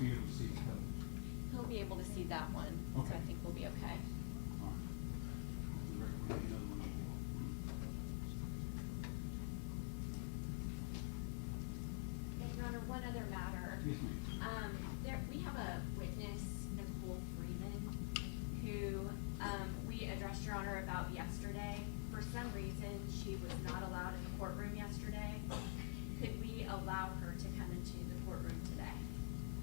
be able to see the codes? He'll be able to see that one, so Okay. I think we'll be okay. All right. We recommend another one as well. And Your Honor, one other matter. Yes, ma'am. We have a witness, Nicole Freeman, who we addressed Your Honor about yesterday. For some reason, she was not allowed in the courtroom yesterday. Could we allow her to come into the courtroom today?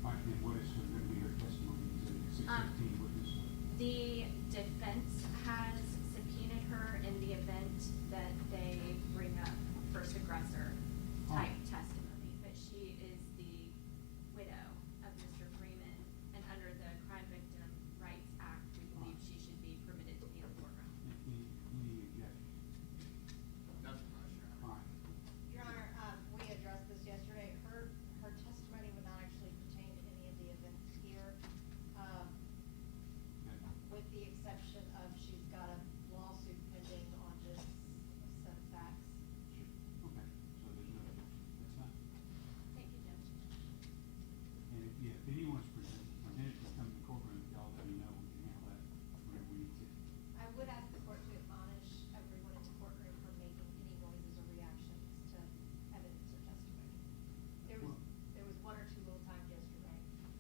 All right, and what is going to be her testimony? Is it 6:15 witness? The defense has subpoenaed her in the event that they bring up first aggressor type testimony, but she is the widow of Mr. Freeman, and under the Crime Victim Rights Act, we believe she should be permitted to be in the courtroom. Any objections? Nothing much, Your Honor. All right. Your Honor, we addressed this yesterday. Her testimony would not actually pertain to any of the events here, Okay. with the exception of she's got a lawsuit pending on just some facts. Sure. Okay. So there's no objection. That's fine. Thank you, Judge. And if anyone's presented to come to the courtroom, y'all let me know. We can handle that whenever we need to. I would ask the court to admonish everyone in the courtroom from making any noises or reactions to evidence or testimony. There was one or two little times yesterday.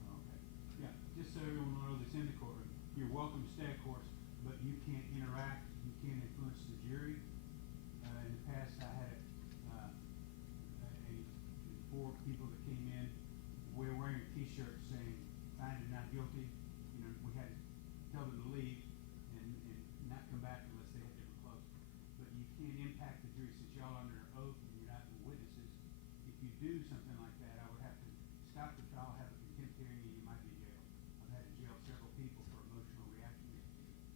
Okay. Yeah, just so everyone knows that's in the courtroom, you're welcome to stay, of course, but you can't interact, you can't influence the jury. In the past, I had four people that came in, we're wearing a T-shirt saying, "Found and not guilty." You know, we had to tell them to leave and not come back unless they had different clothes. But you can't impact the jury since y'all are under oath and you're not the witnesses. If you do something like that, I would have to stop the trial, have a contempt hearing, and you might be jailed. I've had to jail several people for emotional reaction.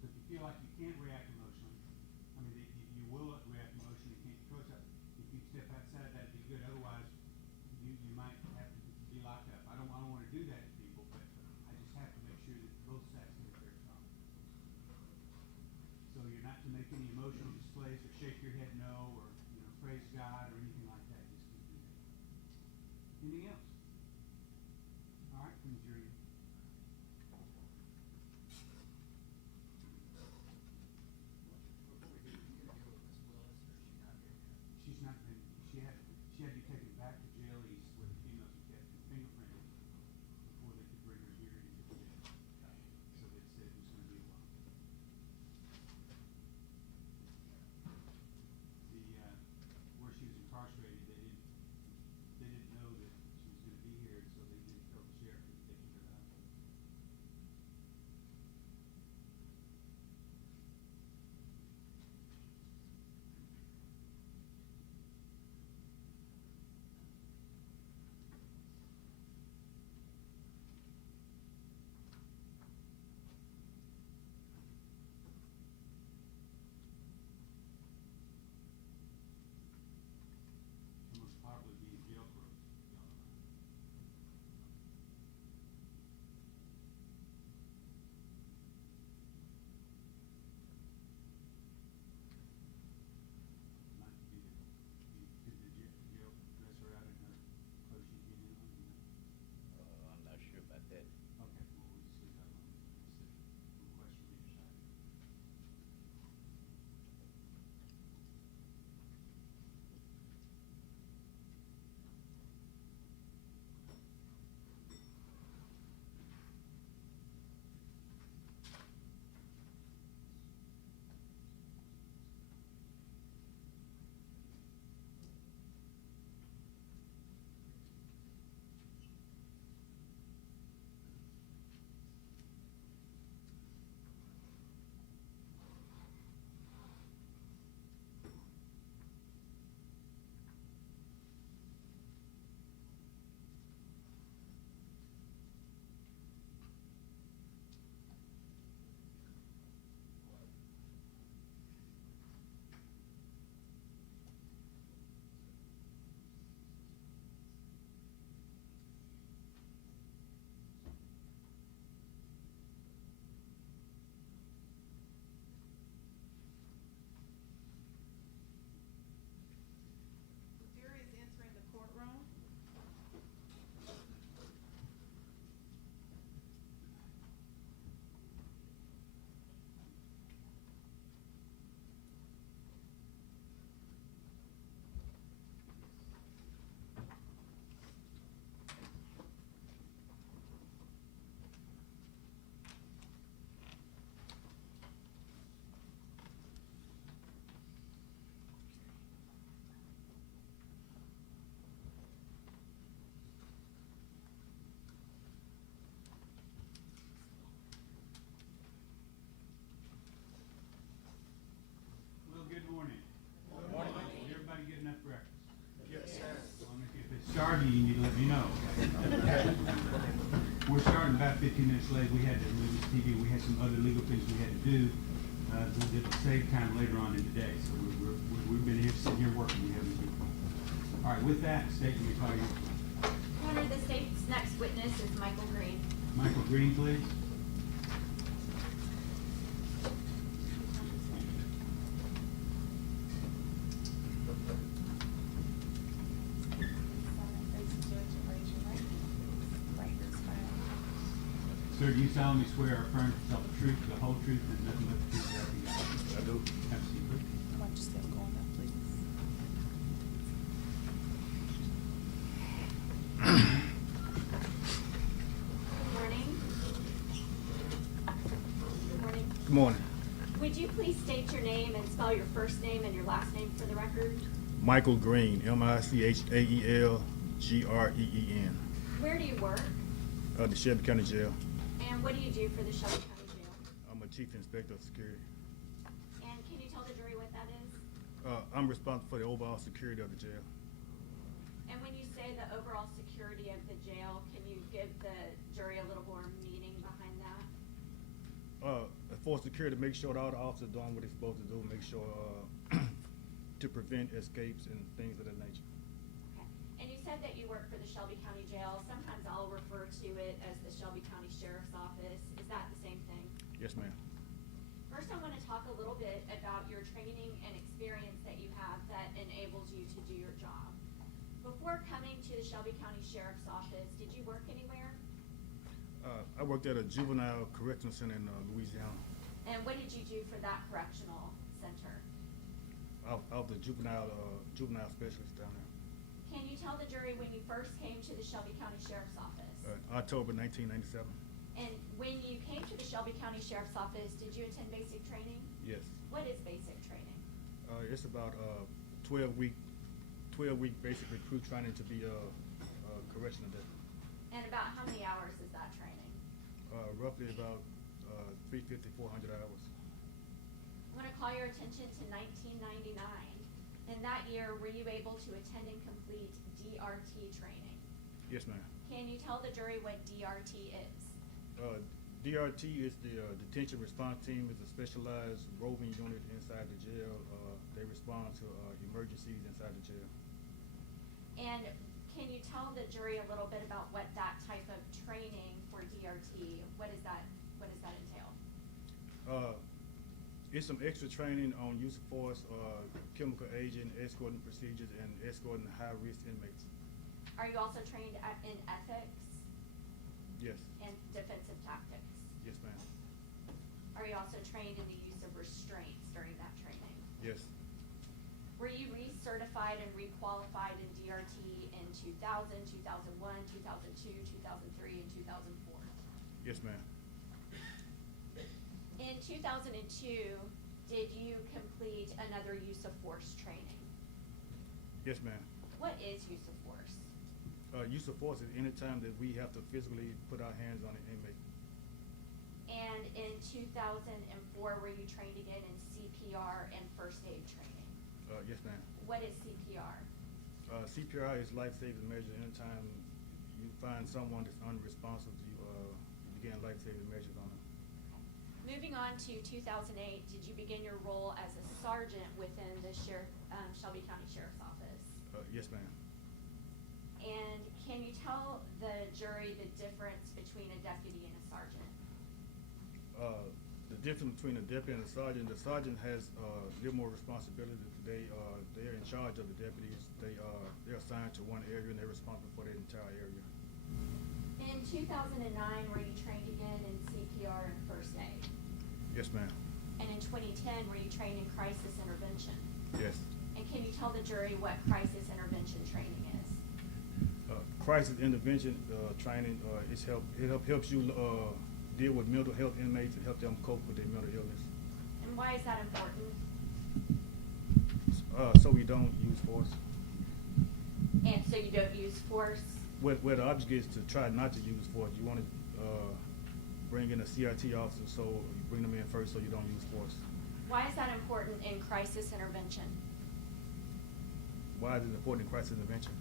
So if you feel like you can't react emotionally, I mean, you will react emotionally, you can't choice up. If you step outside, that'd be good. Otherwise, you might have to be locked up. I don't want to do that to people, but I just have to make sure that both sides get a fair trial. So you're not to make any emotional displays or shake your head no, or, praise God or anything like that. Just keep doing that. Anything else? All right, from the jury. Before we do, you gonna deal with Miss Willis, or is she not here yet? She's not been, she had to be taken back to jail east where the females were kept and fingerprinted before they could bring her here into the jail. So they said it was gonna be a while. Where she was incarcerated, they didn't know that she was minutes late, we had to move this TV, we had some other legal things we had to do, to save time later on in the day, so we've been here, sitting here working, we haven't been. All right, with that, state, let me call you. Your Honor, the state's next witness is Michael Green. Michael Green, please. Sir, do you solemnly swear or affirm to tell the truth, the whole truth, and nothing but the truth, so help you God? I do. Have a seat, please. Come on, just stay going up, please. Good morning. Good morning. Good morning. Would you please state your name and spell your first name and your last name for the record? Michael Green, Michaelgreen. Where do you work? The Shelby County Jail. And what do you do for the Shelby County Jail? I'm a chief inspector of security. And can you tell the jury what that is? I'm responsible for the overall security of the jail. And when you say the overall security of the jail, can you give the jury a little more meaning behind that? For security, make sure that all the officers are doing what they're supposed to do, make sure to prevent escapes and things of that nature. Okay. And you said that you work for the Shelby County Jail. Sometimes I'll refer to it as the Shelby County Sheriff's Office. Is that the same thing? Yes, ma'am. First, I want to talk a little bit about your training and experience that you have that enables you to do your job. Before coming to the Shelby County Sheriff's Office, did you work anywhere? I worked at a juvenile correctional center in Louisiana. And what did you do for that correctional center? I was the juvenile specialist down there. Can you tell the jury when you first came to the Shelby County Sheriff's Office? October 1997. And when you came to the Shelby County Sheriff's Office, did you attend basic training? Yes. What is basic training? It's about 12-week basic recruit training to be a correctional deputy. And about how many hours is that training? Roughly about 350, 400 hours. I want to call your attention to 1999. In that year, were you able to attend and complete DRT training? Yes, ma'am. Can you tell the jury what DRT is? DRT is the detention response team. It's a specialized roving unit inside the jail. They respond to emergencies inside the jail. And can you tell the jury a little bit about what that type of training for DRT, what does that entail? It's some extra training on use of force, chemical agent, escorting procedures, and escorting high-risk inmates. Are you also trained in ethics Yes. and defensive tactics? Yes, ma'am. Are you also trained in the use of restraints during that training? Yes. Were you recertified and requalified in DRT in 2000, 2001, 2002, 2003, and 2004? Yes, ma'am. In 2002, did you complete another use of force training? Yes, ma'am. What is use of force? Use of force is any time that we have to physically put our hands on an inmate. And in 2004, were you trained again in CPR and first aid training? Yes, ma'am. What is CPR? CPR is life-saving measure. Anytime you find someone that's unresponsive, you begin life-saving measures on them. Moving on to 2008, did you begin your role as a sergeant within the Shelby County Sheriff's Office? Yes, ma'am. And can you tell the jury the difference between a deputy and a sergeant? The difference between a deputy and a sergeant has a little more responsibility. They're in charge of the deputies. They're assigned to one area and they're responsible for the entire area. In 2009, were you trained again in CPR and first aid? Yes, ma'am. And in 2010, were you trained in crisis intervention? Yes. And can you tell the jury what crisis intervention training is? Crisis intervention training helps you deal with mental health inmates and help them cope with their mental illness. And why is that important? So we don't use force. And so you don't use force? Where the object is to try not to use force. You want to bring in a CRT officer, so you bring them in first so you don't use force. Why is that important in crisis intervention? Why is it important in crisis intervention?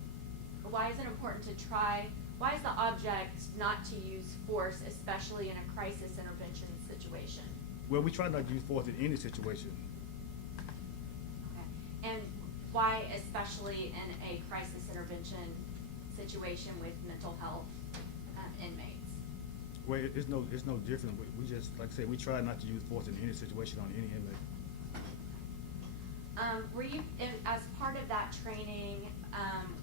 Why is it important to try Why is the object not to use force, especially in a crisis intervention situation? Well, we try not to use force in any situation. Okay. And why especially in a crisis intervention situation with mental health inmates? Well, it's no different. We just, like I said, we try not to use force in any situation on any inmate. Were you, as part of that training,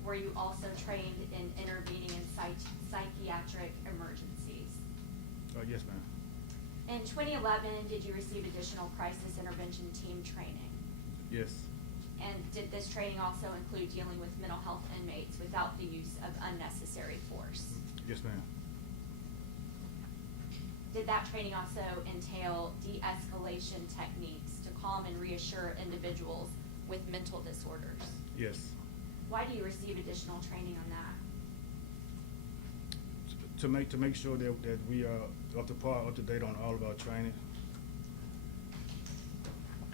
were you also trained in intervening in psychiatric emergencies? Yes, ma'am. In 2011, did you receive additional crisis intervention team training? Yes. And did this training also include dealing with mental health inmates without the use of unnecessary force? Yes, ma'am. Did that training also entail de-escalation techniques to calm and reassure individuals with mental disorders? Yes. Why do you receive additional training on that? To make sure that we are up to date on all of our training.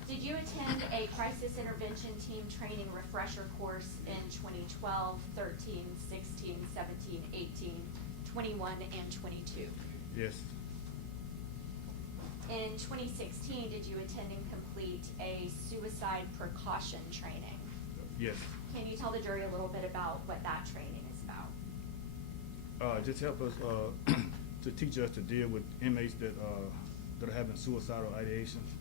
Did you attend a crisis intervention team training refresher course in 2012, 13, 16, 17, 18, 21, and 22? Yes. In 2016, did you attend and complete a suicide precaution training? Yes. Can you tell the jury a little bit about what that training is about? Just help us to teach us to deal with inmates that are having suicidal ideations.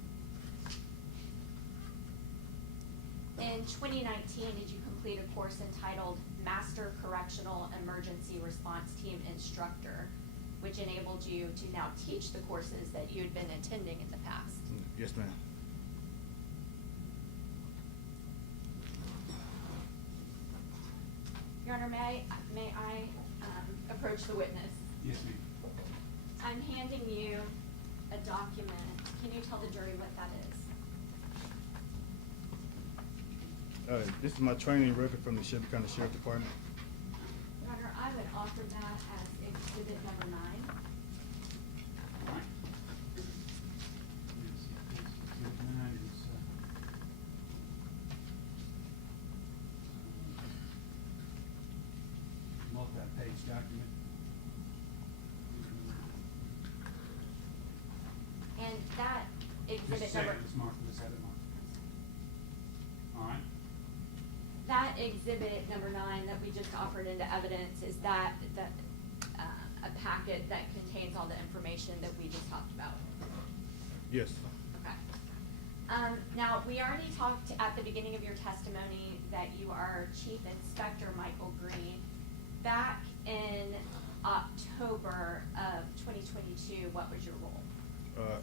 In 2019, did you complete a course entitled Master Correctional Emergency Response Team Instructor, which enabled you to now teach the courses that you had been attending in the past? Yes, ma'am. Your Honor, may I approach the witness? Yes, ma'am. I'm handing you a document. Can you tell the jury what that is? This is my training record from the Shelby County Sheriff Department. Your Honor, I would offer that as exhibit number 9. All right. Yes, exhibit 9 is, multi-page document. And that Just a exhibit second, number, let's mark, let's have it marked. All right. that exhibit number 9 that we just offered into evidence, is that a packet that contains all the information that we just talked about? Yes. Okay. Now, we already talked at the beginning of your testimony that you are Chief Inspector Michael Green. Back in October of 2022, what was your role?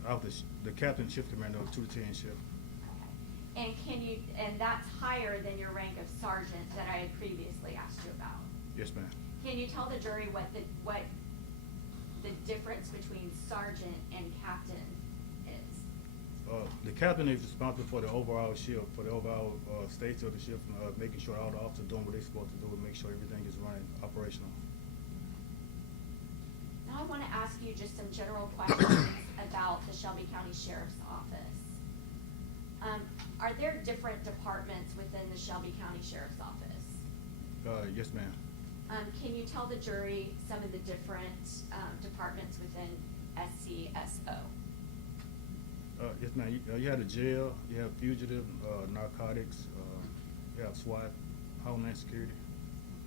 I was the captain shift commander of 210 shift. Okay. And that's higher than your rank of sergeant that I had previously asked you about. Yes, ma'am. Can you tell the jury what the difference between sergeant and captain is? The captain is responsible for the overall shift, for the overall state of the shift, making sure all the officers are doing what they're supposed to do and make sure everything is running operational. Now I want to ask you just some general questions about the Shelby County Sheriff's Office. Are there different departments within the Shelby County Sheriff's Office? Yes, ma'am. Can you tell the jury some of the different departments within SCSO? Yes, ma'am. You have the jail, you have fugitive, narcotics, you have SWAT, Homeland Security.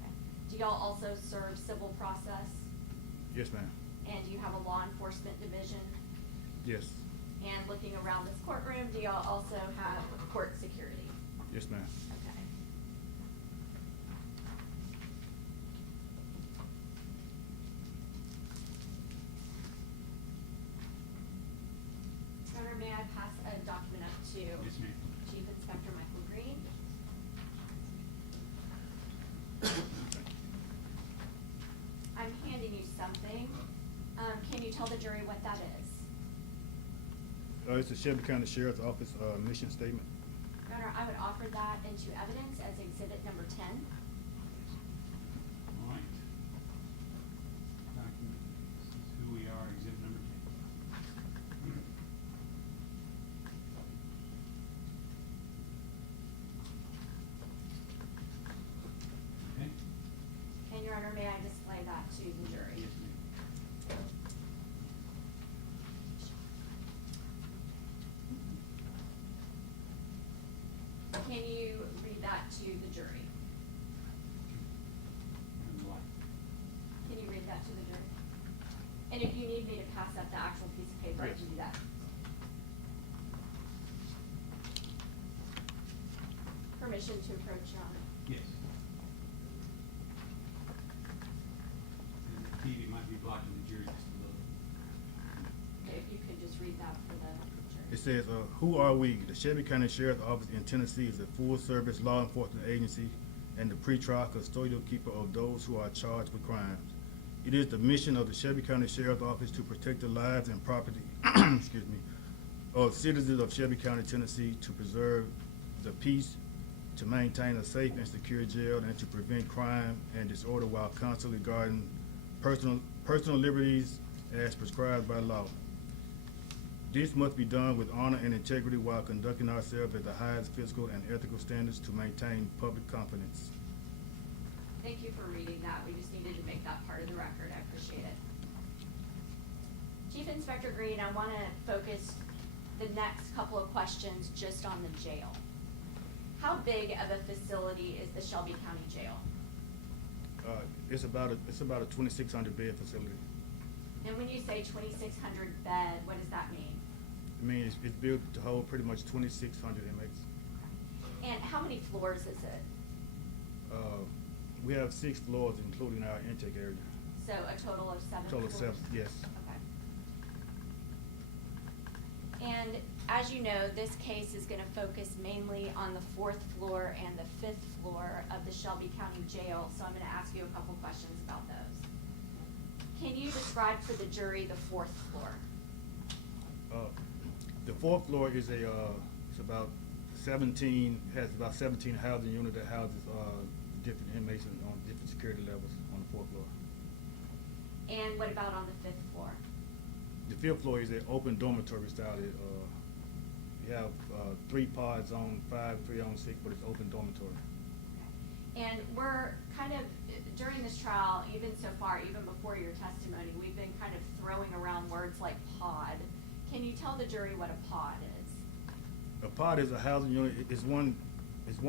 Okay. Do y'all also serve civil process? Yes, ma'am. And do you have a law enforcement division? Yes. And looking around this courtroom, do y'all also have court security? Yes, ma'am. Okay. Your Honor, may I pass a document up to Yes, ma'am. Chief Inspector Michael Green? I'm handing you something. Can you tell the jury what that is? It's the Shelby County Sheriff's Office mission statement. Your Honor, I would offer that into evidence as exhibit number 10. All right. Document, this is who we are, exhibit number 10. Okay, And Your Honor, may I display that to the jury? Yes, ma'am. Can you read that to the jury? And like, Can you read that to the jury? And if you need me to pass up the actual piece of paper, I Yes. can do that. Permission to approach, Your Honor. yes. And the TV might be blocking the jury just a little. If you could just read that for the It jury. says, who are we? The Shelby County Sheriff's Office in Tennessee is a full-service law enforcement agency and the pretrial custodial keeper of those who are charged with crimes. It is the mission of the Shelby County Sheriff's Office to protect the lives and property, excuse me, of citizens of Shelby County, Tennessee, to preserve the peace, to maintain a safe and secure jail, and to prevent crime and disorder while constantly guarding personal liberties as prescribed by law. This must be done with honor and integrity while conducting ourselves at the highest physical and ethical standards to maintain public confidence. Thank you for reading that. We just needed to make that part of the record. I appreciate it. Chief Inspector Green, I want to focus the next couple of questions just on the jail. How big of a facility is the Shelby County Jail? It's about a 2,600 bed facility. And when you say 2,600 bed, what does that mean? I mean, it's built to hold pretty much 2,600 inmates. And how many floors is it? We have 6 floors, including our intake area. So a total of 7 Total of floors? 7, yes. Okay. And as you know, this case is gonna focus mainly on the 4th floor and the 5th floor of the Shelby County Jail, so I'm gonna ask you a couple questions about those. Can you describe for the jury the 4th floor? The 4th floor is it's about 17, has about 17 housing units that houses different inmates on different security levels on the 4th floor. And what about on the 5th floor? The 5th floor is an open dormitory style. You have 3 pods on 5, 3 on 6, but it's open dormitory. And we're kind of, during this trial, even so far, even before your testimony, we've been kind of throwing around words like pod. Can you tell the jury what a pod is? A pod is a housing unit. It's one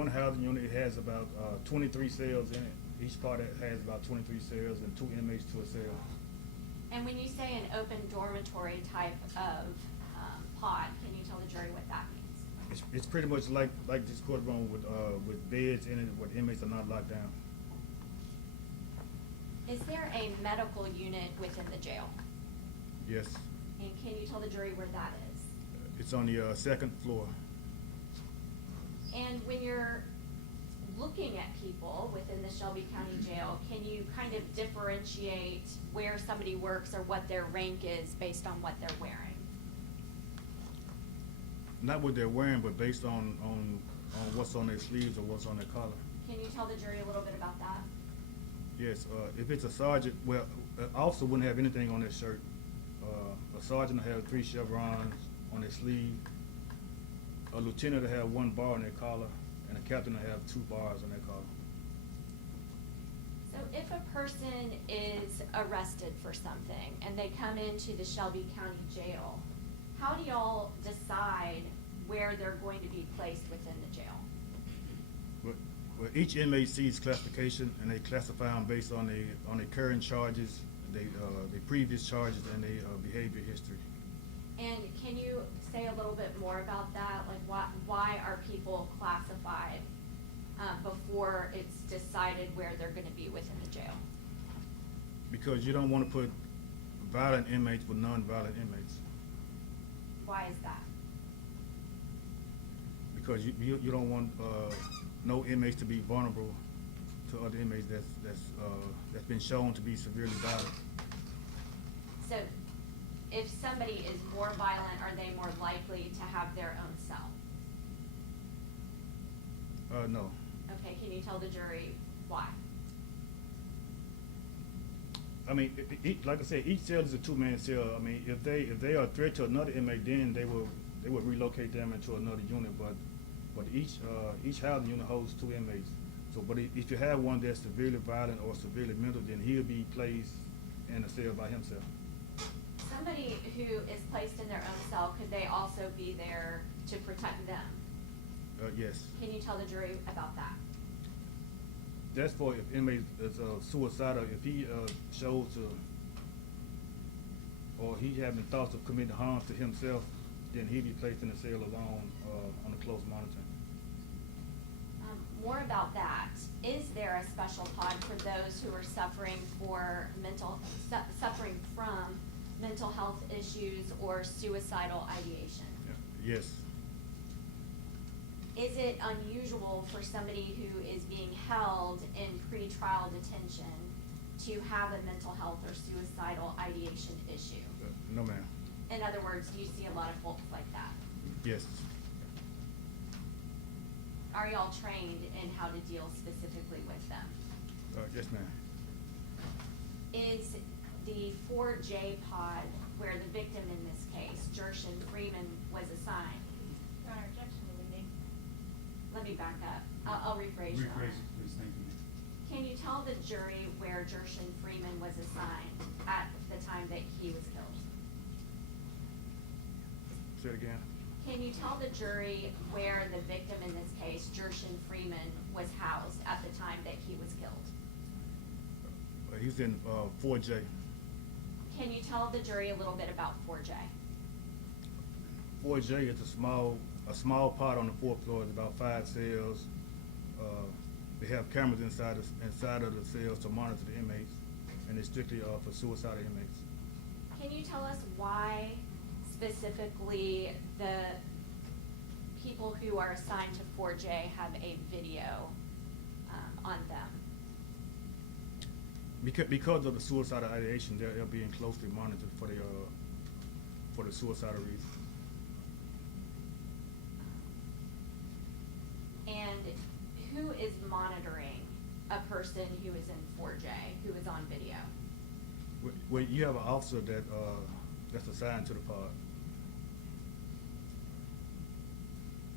housing unit. It has about 23 cells in it. Each pod has about 23 cells and 2 inmates to a cell. And when you say an open dormitory type of pod, can you tell the jury what that means? It's pretty much like this courtroom with beds in it where inmates are not locked down. Is there a medical unit within the jail? Yes. And can you tell the jury where that is? It's on the 2nd floor. And when you're looking at people within the Shelby County Jail, can you kind of differentiate where somebody works or what their rank is based on what they're wearing? Not what they're wearing, but based on what's on their sleeves or what's on their collar. Can you tell the jury a little bit about that? Yes, if it's a sergeant, well, an officer wouldn't have anything on their shirt. A sergeant will have 3 chevrons on their sleeve. A lieutenant will have 1 bar on their collar, and a captain will have 2 bars on their collar. So if a person is arrested for something and they come into the Shelby County Jail, how do y'all decide where they're going to be placed within the jail? Well, each inmate sees classification, and they classify them based on their current charges, their previous charges, and their behavior history. And can you say a little bit more about that? Like, why are people classified before it's decided where they're going to be within the jail? Because you don't want to put violent inmates with non-violent inmates. Why is that? Because you don't want no inmates to be vulnerable to other inmates that's been shown to be severely violent. So if somebody is more violent, are they more likely to have their own cell? No. Okay, can you tell the jury why? I mean, like I said, each cell is a 2-man cell. I mean, if they are a threat to another inmate, then they will relocate them into another unit. But each housing unit holds 2 inmates. So, but if you have one that's severely violent or severely mental, then he'll be placed in a cell by himself. Somebody who is placed in their own cell, could they also be there to protect them? Yes. Can you tell the jury about that? That's for if inmate is suicidal, if he shows to, or he having thoughts of committing harm to himself, then he'd be placed in a cell alone on a close monitoring. More about that. Is there a special pod for those who are suffering from mental health issues or suicidal ideation? Yeah. Yes. Is it unusual for somebody who is being held in pretrial detention to have a mental health or suicidal ideation issue? No, ma'am. In other words, do you see a lot of folks like that? Yes. Are y'all trained in how to deal specifically with them? Yes, ma'am. Is the 4J pod where the victim in this case, Gershun Freeman, was assigned? Your Honor, objection will be made. Let me back up. I'll rephrase your Rephrase honor. it, please, thank you. Can you tell the jury where Gershun Freeman was assigned at the time that he was killed? Say it again. Can you tell the jury where the victim in this case, Gershun Freeman, was housed at the time that he was killed? He's in 4J. Can you tell the jury a little bit about 4J? 4J is a small pod on the fourth floor. It's about 5 cells. They have cameras inside of the cells to monitor the inmates, and it's strictly for suicidal inmates. Can you tell us why specifically the people who are assigned to 4J have a video on them? Because of the suicidal ideation, they're being closely monitored for the suicidal reason. And who is monitoring a person who is in 4J, who is on video? Well, you have an officer that's assigned to the pod.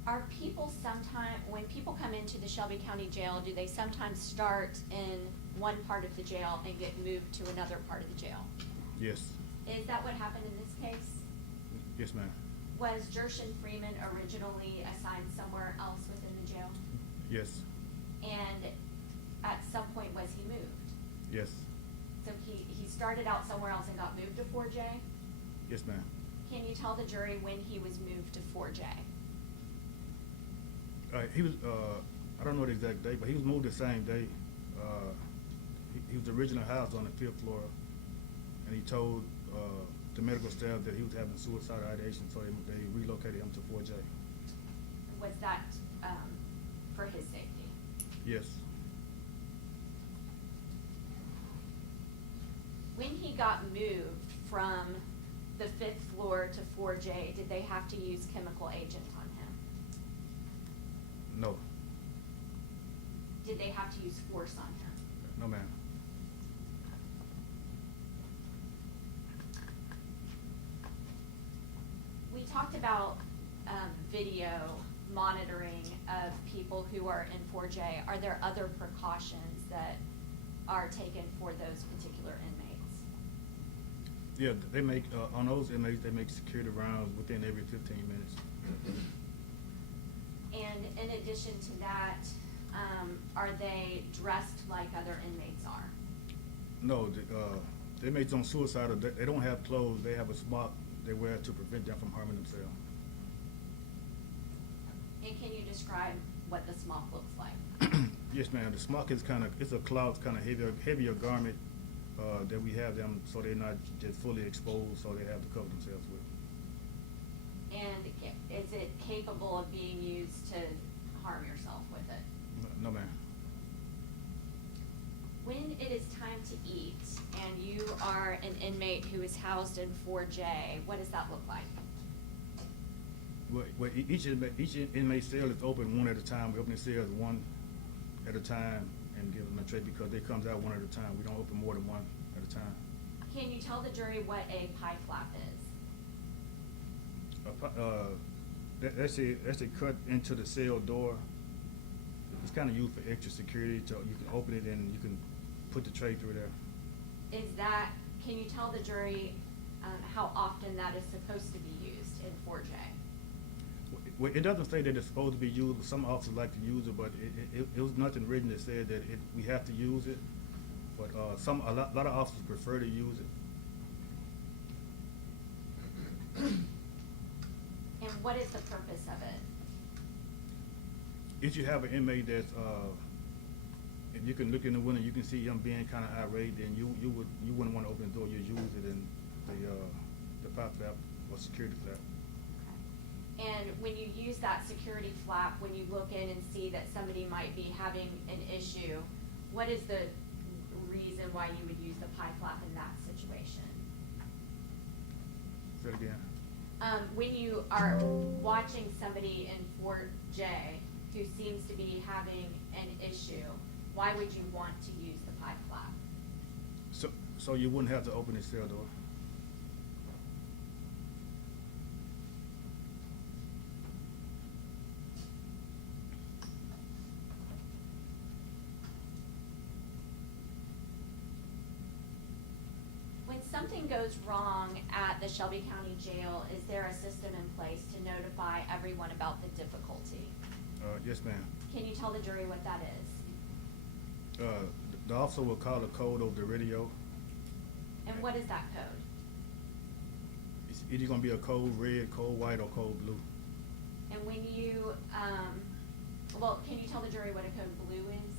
Are people when people come into the Shelby County Jail, do they sometimes start in one part of the jail and get moved to another part of the jail? Yes. Is that what happened in this case? Yes, ma'am. Was Gershun Freeman originally assigned somewhere else within the jail? Yes. And at some point was he moved? Yes. So he started out somewhere else and got moved to 4J? Yes, ma'am. Can you tell the jury when he was moved to 4J? He was, I don't know the exact date, but he was moved the same day. He was originally housed on the 5th floor, and he told the medical staff that he was having suicidal ideation, so they relocated him to 4J. Was that for his safety? Yes. When he got moved from the 5th floor to 4J, did they have to use chemical agent on him? No. Did they have to use force on him? No, ma'am. We talked about video monitoring of people who are in 4J. Are there other precautions that are taken for those particular inmates? Yeah, they make, on those inmates, they make security rounds within every 15 minutes. And in addition to that, are they dressed like other inmates are? No, the inmates on suicidal, they don't have clothes. They have a smock they wear to prevent them from harming themselves. And can you describe what the smock looks like? Yes, ma'am. The smock is it's a cloth, kind of heavier garment that we have them so they're not just fully exposed, so they have to cover themselves with. And is it capable of being used to harm yourself with it? No, ma'am. When it is time to eat and you are an inmate who is housed in 4J, what does that look like? Well, each inmate cell is open one at a time. We open the cells one at a time and give them a tray because they comes out one at a time. We don't open more than one at a time. Can you tell the jury what a pie flap is? That's a cut into the cell door. It's kind of used for extra security, so you can open it and you can put the tray through there. Can you tell the jury how often that is supposed to be used in 4J? Well, it doesn't say that it's supposed to be used, but some officers like to use it, but it was nothing written that said that we have to use it. But a lot of officers prefer to use it. And what is the purpose of it? If you have an inmate that's, if you can look in the window, you can see him being kind of irate, then you wouldn't want to open the door. You use it in the pop flap or security flap. Okay. And when you use that security flap, when you look in and see that somebody might be having an issue, what is the reason why you would use the pie flap in that situation? Say it again. When you are watching somebody in 4J who seems to be having an issue, why would you want to use the pie flap? So you wouldn't have to open the cell door. When something goes wrong at the Shelby County Jail, is there a system in place to notify everyone about the difficulty? Yes, ma'am. Can you tell the jury what that is? The officer will call a code over the radio. And what is that code? It's either gonna be a code red, code white, or code blue. And when you, can you tell the jury what a code blue is?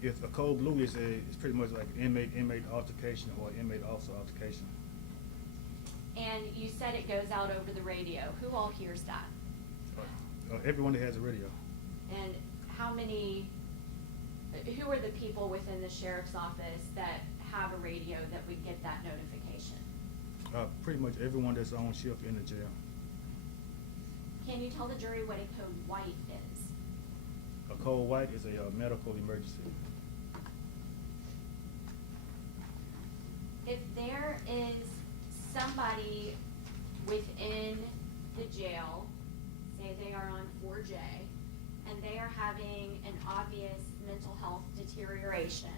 If a code blue is it's pretty much like inmate altercation or inmate officer altercation. And you said it goes out over the radio. Who all hears that? Everyone that has a radio. And who are the people within the sheriff's office that have a radio that would get that notification? Pretty much everyone that's on shift in the jail. Can you tell the jury what a code white is? A code white is a medical emergency. If there is somebody within the jail, say they are on 4J, and they are having an obvious mental health deterioration,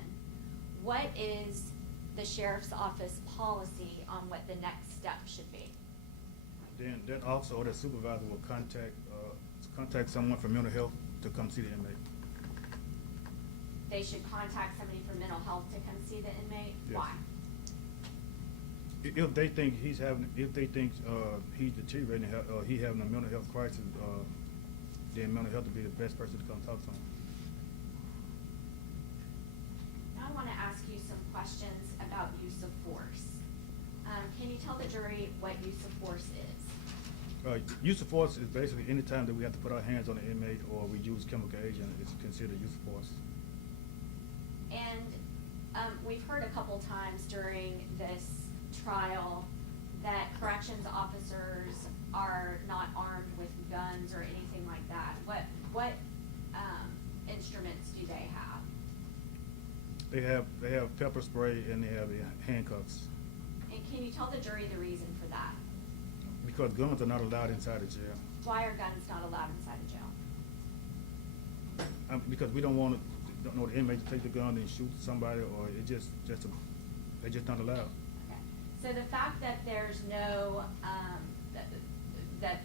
what is the sheriff's office policy on what the next step should be? Then that officer or that supervisor will contact someone from mental health to come see the inmate. They should contact somebody from mental health to come see the inmate? Yes. Why? If they think he's deteriorating, he having a mental health crisis, then mental health would be the best person to come talk to him. Now I want to ask you some questions about use of force. Can you tell the jury what use of force is? Use of force is basically any time that we have to put our hands on an inmate or we use chemical agent, it's considered use of force. And we've heard a couple times during this trial that corrections officers are not armed with guns or anything like that. What instruments do they have? They have pepper spray and they have handcuffs. And can you tell the jury the reason for that? Because guns are not allowed inside the jail. Why are guns not allowed inside the jail? Because we don't want the inmate to take the gun and shoot somebody, or they're just not allowed. Okay. So the fact that there's no, that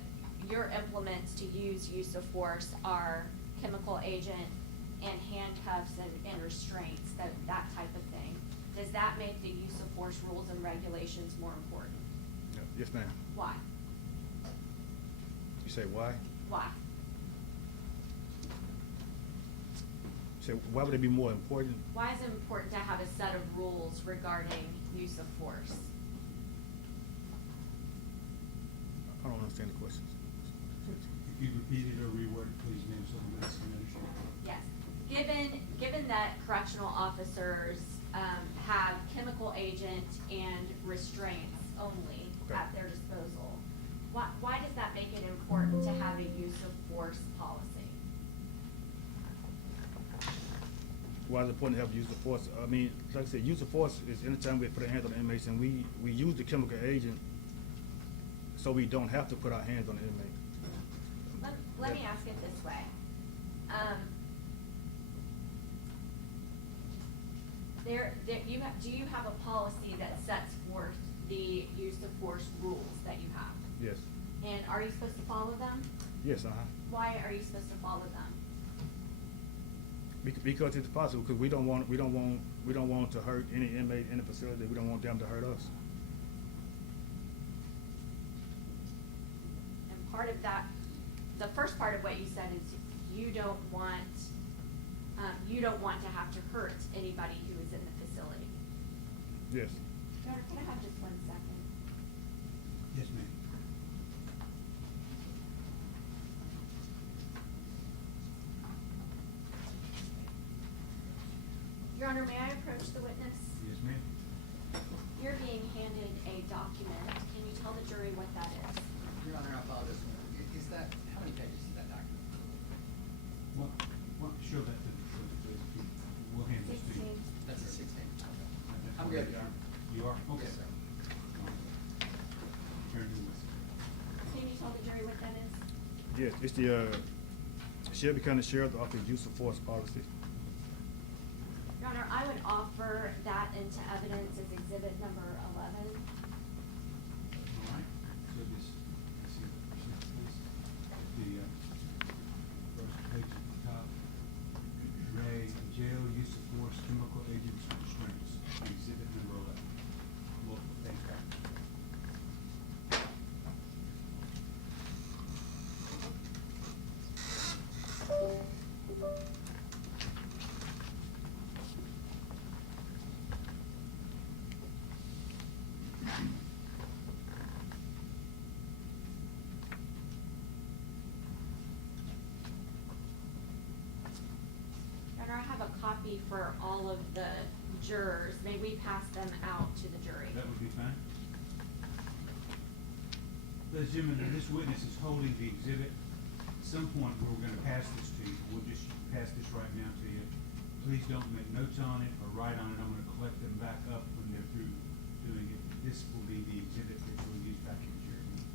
your implements to use of force are chemical agent and handcuffs and restraints, that type of thing, does that make the use of force rules and regulations more important? Yeah. Yes, ma'am. Why? You say why? Why? You say why would it be more important? Why is it important to have a set of rules regarding use of force? I don't understand the question. If you repeat it or reword it, please, ma'am, so the minutes can understand. Yes. Given that correctional officers have chemical agent and restraints only at their disposal, why does that make it important to have a use of force policy? Why is it important to have use of force? I mean, like I said, use of force is anytime we put our hands on the inmates, and we use the chemical agent so we don't have to put our hands on the inmate. Let me ask it this way. do you have a policy that sets forth the use of force rules that you have? Yes. And are you supposed to follow them? Yes, Why are you supposed to follow them? Because it's possible, because we don't want to hurt any inmate in the facility. We don't want them to hurt us. And part of that, the first part of what you said is you don't want to have to hurt anybody who is in the facility. Yes. Your Honor, can I have just 1 second? Yes, ma'am. Your Honor, may I approach the witness? Yes, ma'am. You're being handed a document. Can you tell the jury what that is? Your Honor, I apologize. Is that, how many pages is that document? Well, show that to the people. We'll hand this to you. 16. That's a 16. That's I'm what good, it Your is. Honor. You are? Okay. Yes, sir. Turn to this. Can you tell the jury what that is? Yes, it's the Shelby County Sheriff's Office use of force policy. Your Honor, I would offer that into evidence as exhibit number 11. All right, so this, let's see, please, the, first page at the top. Ray, jail, use of force, chemical agents, restraints, exhibit number 11. Multiple things happened. Your Honor, I have a copy for all of the jurors. May we pass them out to the jury? That would be fine. Ladies and gentlemen, this witness is holding the exhibit. At some point, we're gonna pass this to you. We'll just pass this right now to you. Please don't make notes on it or write on it. I'm gonna collect them back up when they're through doing it. This will be the exhibit that we'll use back in the jury meeting.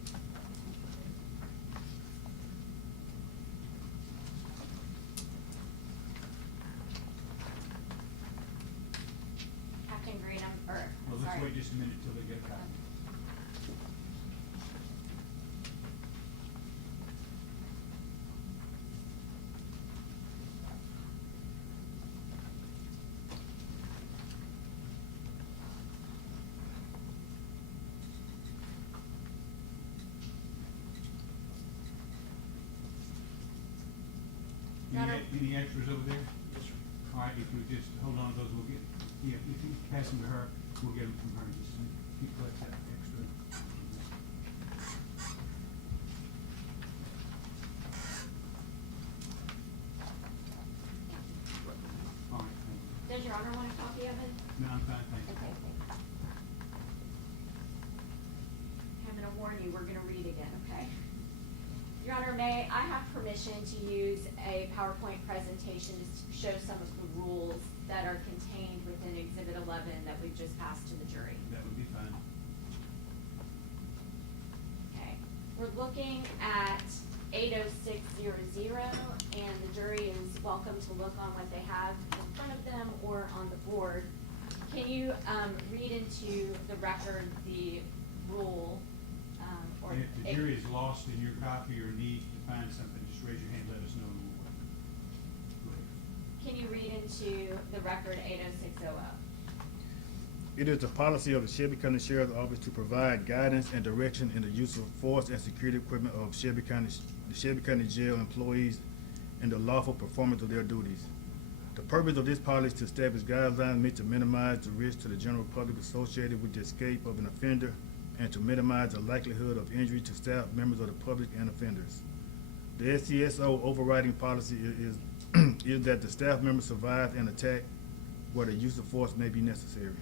Captain Green, Well, let's sorry. wait just a minute till they get a copy. Your Honor. Any extras over there? All right, if we just hold on to those, we'll get, yeah, if you pass them to her, we'll get them from her. Just if you collect that extra. All right, thank you. Does Your Honor want a copy of it? No, I'm fine, thank you. Okay, thanks. I'm gonna warn you, we're gonna read again, okay? Your Honor, may I have permission to use a PowerPoint presentation to show some of the rules that are contained within Exhibit 11 that we've just passed to the jury? That would be fine. Okay, we're looking at 80600, and the jury is welcome to look on what they have in front of them or on the board. Can you read into the record the rule? Or And if the jury is lost in your copy or need to find something, just raise your hand, let us know, and we'll work. Go ahead. Can you read into the record 80600? It is the policy of the Shelby County Sheriff's Office to provide guidance and direction in the use of force and security equipment of the Shelby County Jail employees in the lawful performance of their duties. The purpose of this policy is to establish guidelines meant to minimize the risk to the general public associated with the escape of an offender and to minimize the likelihood of injury to staff, members of the public, and offenders. The SCSO overriding policy is is that the staff member survive an attack where the use of force may be necessary.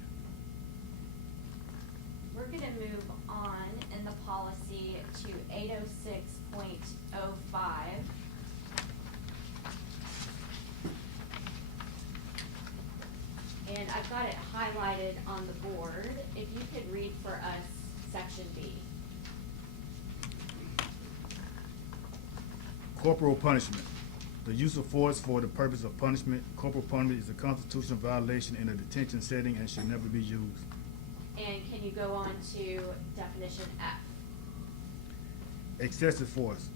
We're gonna move on in the policy to 806.05. And I've got it highlighted on the board. If you could read for us section B. Corporal punishment. The use of force for the purpose of punishment. Corporal punishment is a constitutional violation in a detention setting and should never be used. And can you go on to definition F? Excessive force.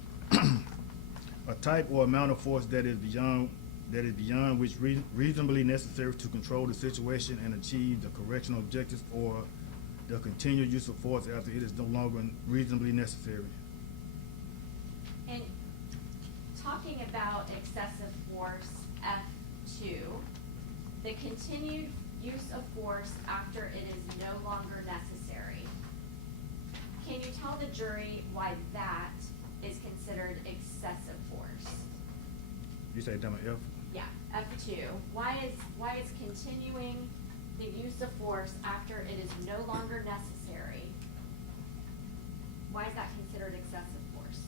A type or amount of force that is beyond which reasonably necessary to control the situation and achieve the correctional objectives, or the continued use of force after it is no longer reasonably necessary. And talking about excessive force, F2, the continued use of force after it is no longer necessary. Can you tell the jury why that is considered excessive force? You say number F? Yeah, F2. Why is continuing the use of force after it is no longer necessary? Why is that considered excessive force?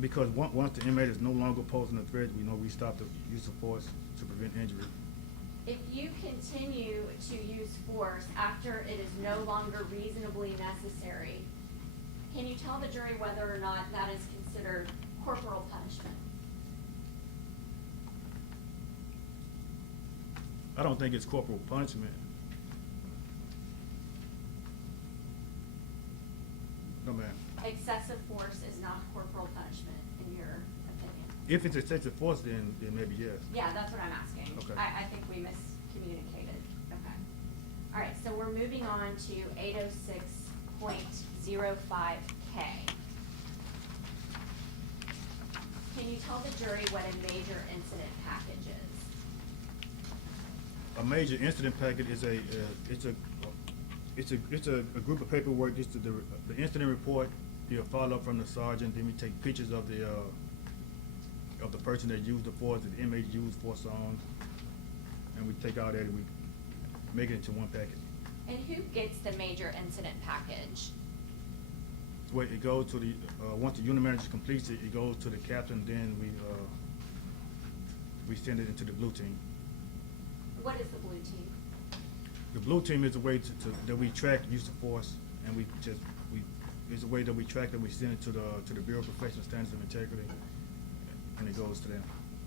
Because once the inmate is no longer posing a threat, we know we stop the use of force to prevent injury. If you continue to use force after it is no longer reasonably necessary, can you tell the jury whether or not that is considered corporal punishment? I don't think it's corporal punishment. No, ma'am. Excessive force is not corporal punishment, in your opinion? If it's excessive force, then maybe yes. Yeah, that's what I'm asking. Okay. I think we miscommunicated. Okay. All right, so we're moving on to 806.05K. Can you tell the jury what a major incident package is? A major incident packet is it's a group of paperwork. It's the incident report. You follow up from the sergeant. Then we take pictures of the person that used the force, that the inmate used force on, and we take all that and we make it into one packet. And who gets the major incident package? Well, it goes to the once the unit manager completes it, it goes to the captain. Then we send it into the blue team. What is the blue team? The blue team is a way that we track use of force, and it's a way that we track that we send it to the Bureau of Professional Standards of Integrity, and it goes to them.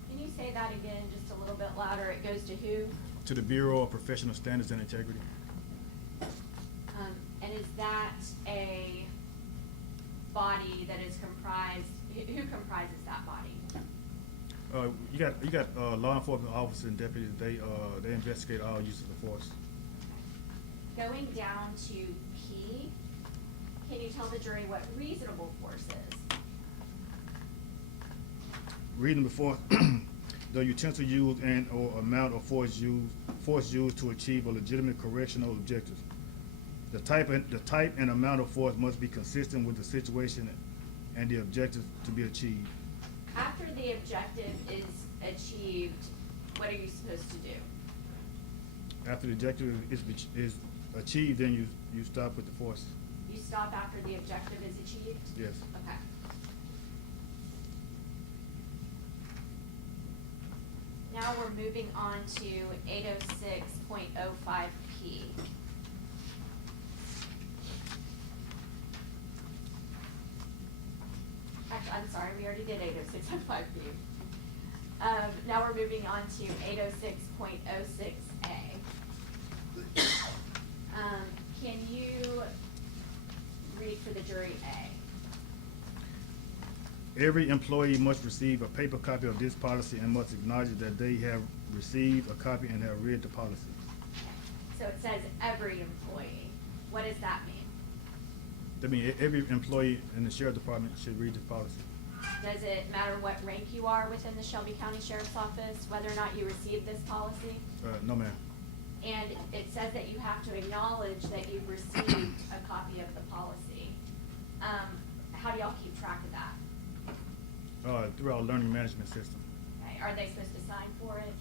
Can you say that again just a little bit louder? It goes to who? To the Bureau of Professional Standards and Integrity. And is that a body that is comprised, who comprises that body? You got law enforcement officers and deputies. They investigate all uses of force. Going down to P, can you tell the jury what reasonable force is? Reading before the utensil used and or amount of force used to achieve a legitimate correctional objective. The type and amount of force must be consistent with the situation and the objective to be achieved. After the objective is achieved, what are you supposed to do? After the objective is achieved, then you stop with the force. You stop after the objective is achieved? Yes. Okay. Now we're moving on to 806.05P. Actually, I'm sorry, we already did 806.05P. Now we're moving on to 806.06A. Can you read for the jury A? Every employee must receive a paper copy of this policy and must acknowledge that they have received a copy and have read the policy. So it says every employee. What does that mean? That means every employee in the sheriff department should read this policy. Does it matter what rank you are within the Shelby County Sheriff's Office, whether or not you received this policy? No, ma'am. And it says that you have to acknowledge that you've received a copy of the policy. How do y'all keep track of that? Through our learning management system. Okay, are they supposed to sign for it?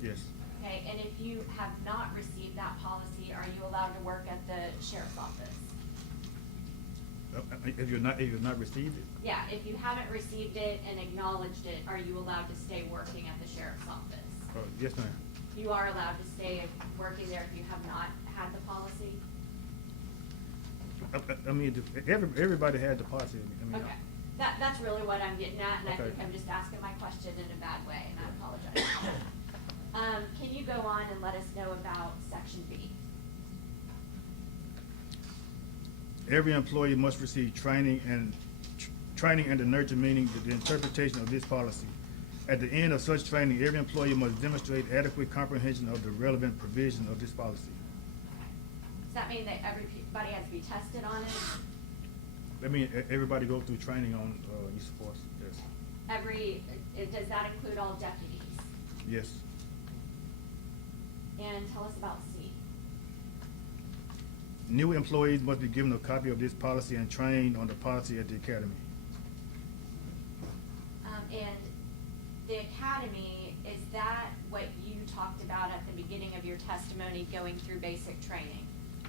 Yes. Okay, and if you have not received that policy, are you allowed to work at the sheriff's office? If you're not received it. Yeah, if you haven't received it and acknowledged it, are you allowed to stay working at the sheriff's office? Yes, ma'am. You are allowed to stay working there if you have not had the policy? I mean, everybody had the policy. I mean, Okay, That's really what I'm getting at, and I Okay. think I'm just asking my question in a bad way, and I apologize. Can you go on and let us know about section B? Every employee must receive training and the nurture, meaning the interpretation of this policy. At the end of such training, every employee must demonstrate adequate comprehension of the relevant provision of this policy. Does that mean that everybody has to be tested on it? That means everybody go through training on use of force. Yes. Does that include all deputies? Yes. And tell us about C. New employees must be given a copy of this policy and trained on the policy at the academy. And the academy, is that what you talked about at the beginning of your testimony, going through basic training?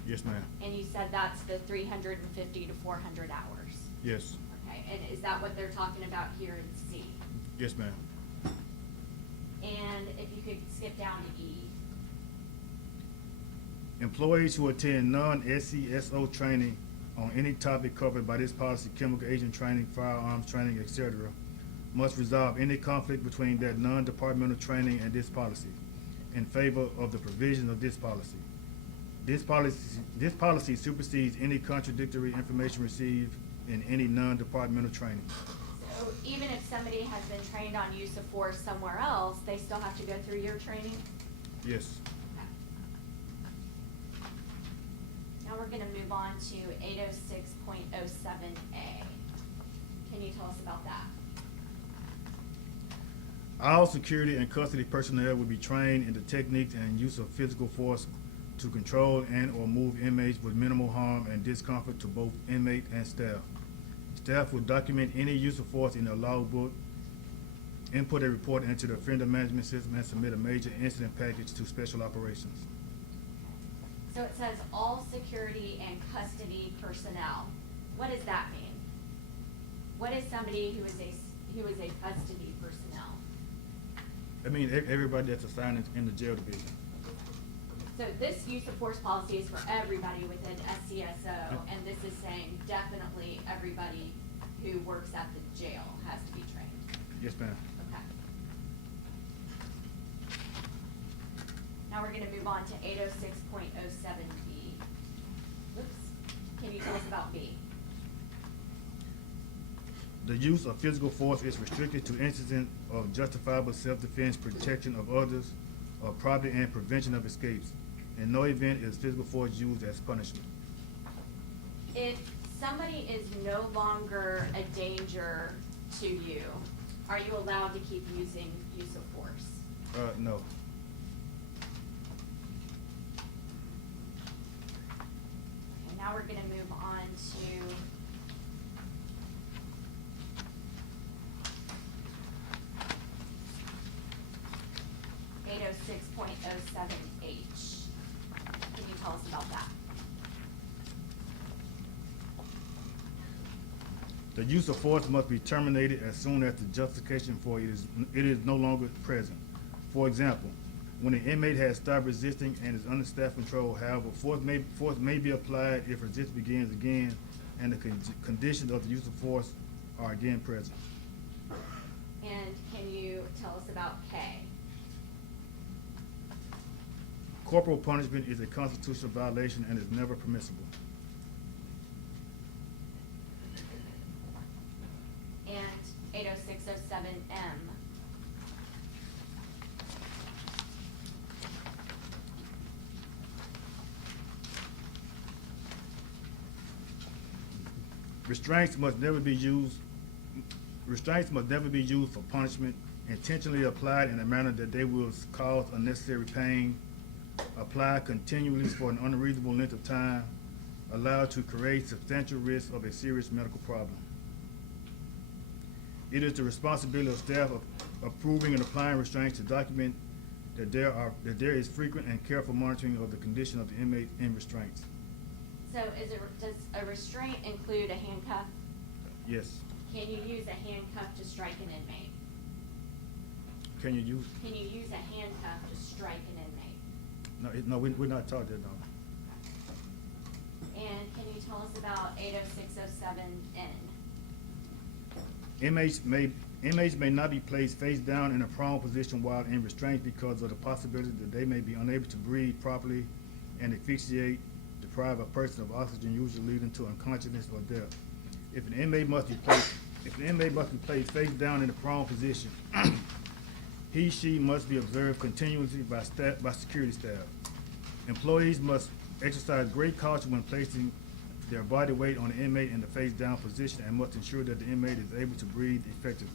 Yes, ma'am. And you said that's the 350 to 400 hours? Yes. Okay, and is that what they're talking about here in C? Yes, ma'am. And if you could skip down to E. Employees who attend non-SCSO training on any topic covered by this policy, chemical agent training, firearms training, etc., must resolve any conflict between that non-departmental training and this policy in favor of the provision of this policy. This policy supersedes any contradictory information received in any non-departmental training. So even if somebody has been trained on use of force somewhere else, they still have to go through your training? Yes. Okay. Now we're gonna move on to 806.07A. Can you tell us about that? All security and custody personnel will be trained in the techniques and use of physical force to control and or move inmates with minimal harm and discomfort to both inmate and staff. Staff will document any use of force in their logbook, input a report into the offender management system, and submit a major incident package to special operations. So it says all security and custody personnel. What does that mean? What is somebody who is a custody personnel? I mean, everybody that's assigned in the jail division. So this use of force policy is for everybody within SCSO, and this is saying definitely everybody who works at the jail has to be trained. Yes, ma'am. Okay. Now we're gonna move on to 806.07B. Oops, can you tell us about B? The use of physical force is restricted to instances of justifiable self-defense, protection of others, or property, and prevention of escapes. In no event is physical force used as punishment. If somebody is no longer a danger to you, are you allowed to keep using use of force? No. Okay, now we're gonna move on to 806.07H. Can you tell us about that? The use of force must be terminated as soon as the justification for it is no longer present. For example, when an inmate has stopped resisting and is under staff control, however, force may be applied if resistance begins again and the conditions of the use of force are again present. And can you tell us about K? Corporal punishment is a constitutional violation and is never permissible. And 806.07M. Restraints must never be used for punishment, intentionally applied in a manner that they will cause unnecessary pain, applied continually for an unreasonable length of time, allowed to create substantial risk of a serious medical problem. It is the responsibility of staff of approving and applying restraints to document that there is frequent and careful monitoring of the condition of the inmate in restraints. So does a restraint include a handcuff? Yes. Can you use a handcuff to strike an inmate? Can you use? Can you use a handcuff to strike an inmate? No, we're not taught that, no. And can you tell us about 806.07N? Inmates may not be placed face down in a prone position while in restraint because of the possibility that they may be unable to breathe properly and asphyxiate, deprive a person of oxygen, usually leading to unconsciousness or death. If an inmate must be placed face down in a prone position, she must be observed continuously by security staff. Employees must exercise great caution when placing their body weight on the inmate in the face down position and must ensure that the inmate is able to breathe effectively.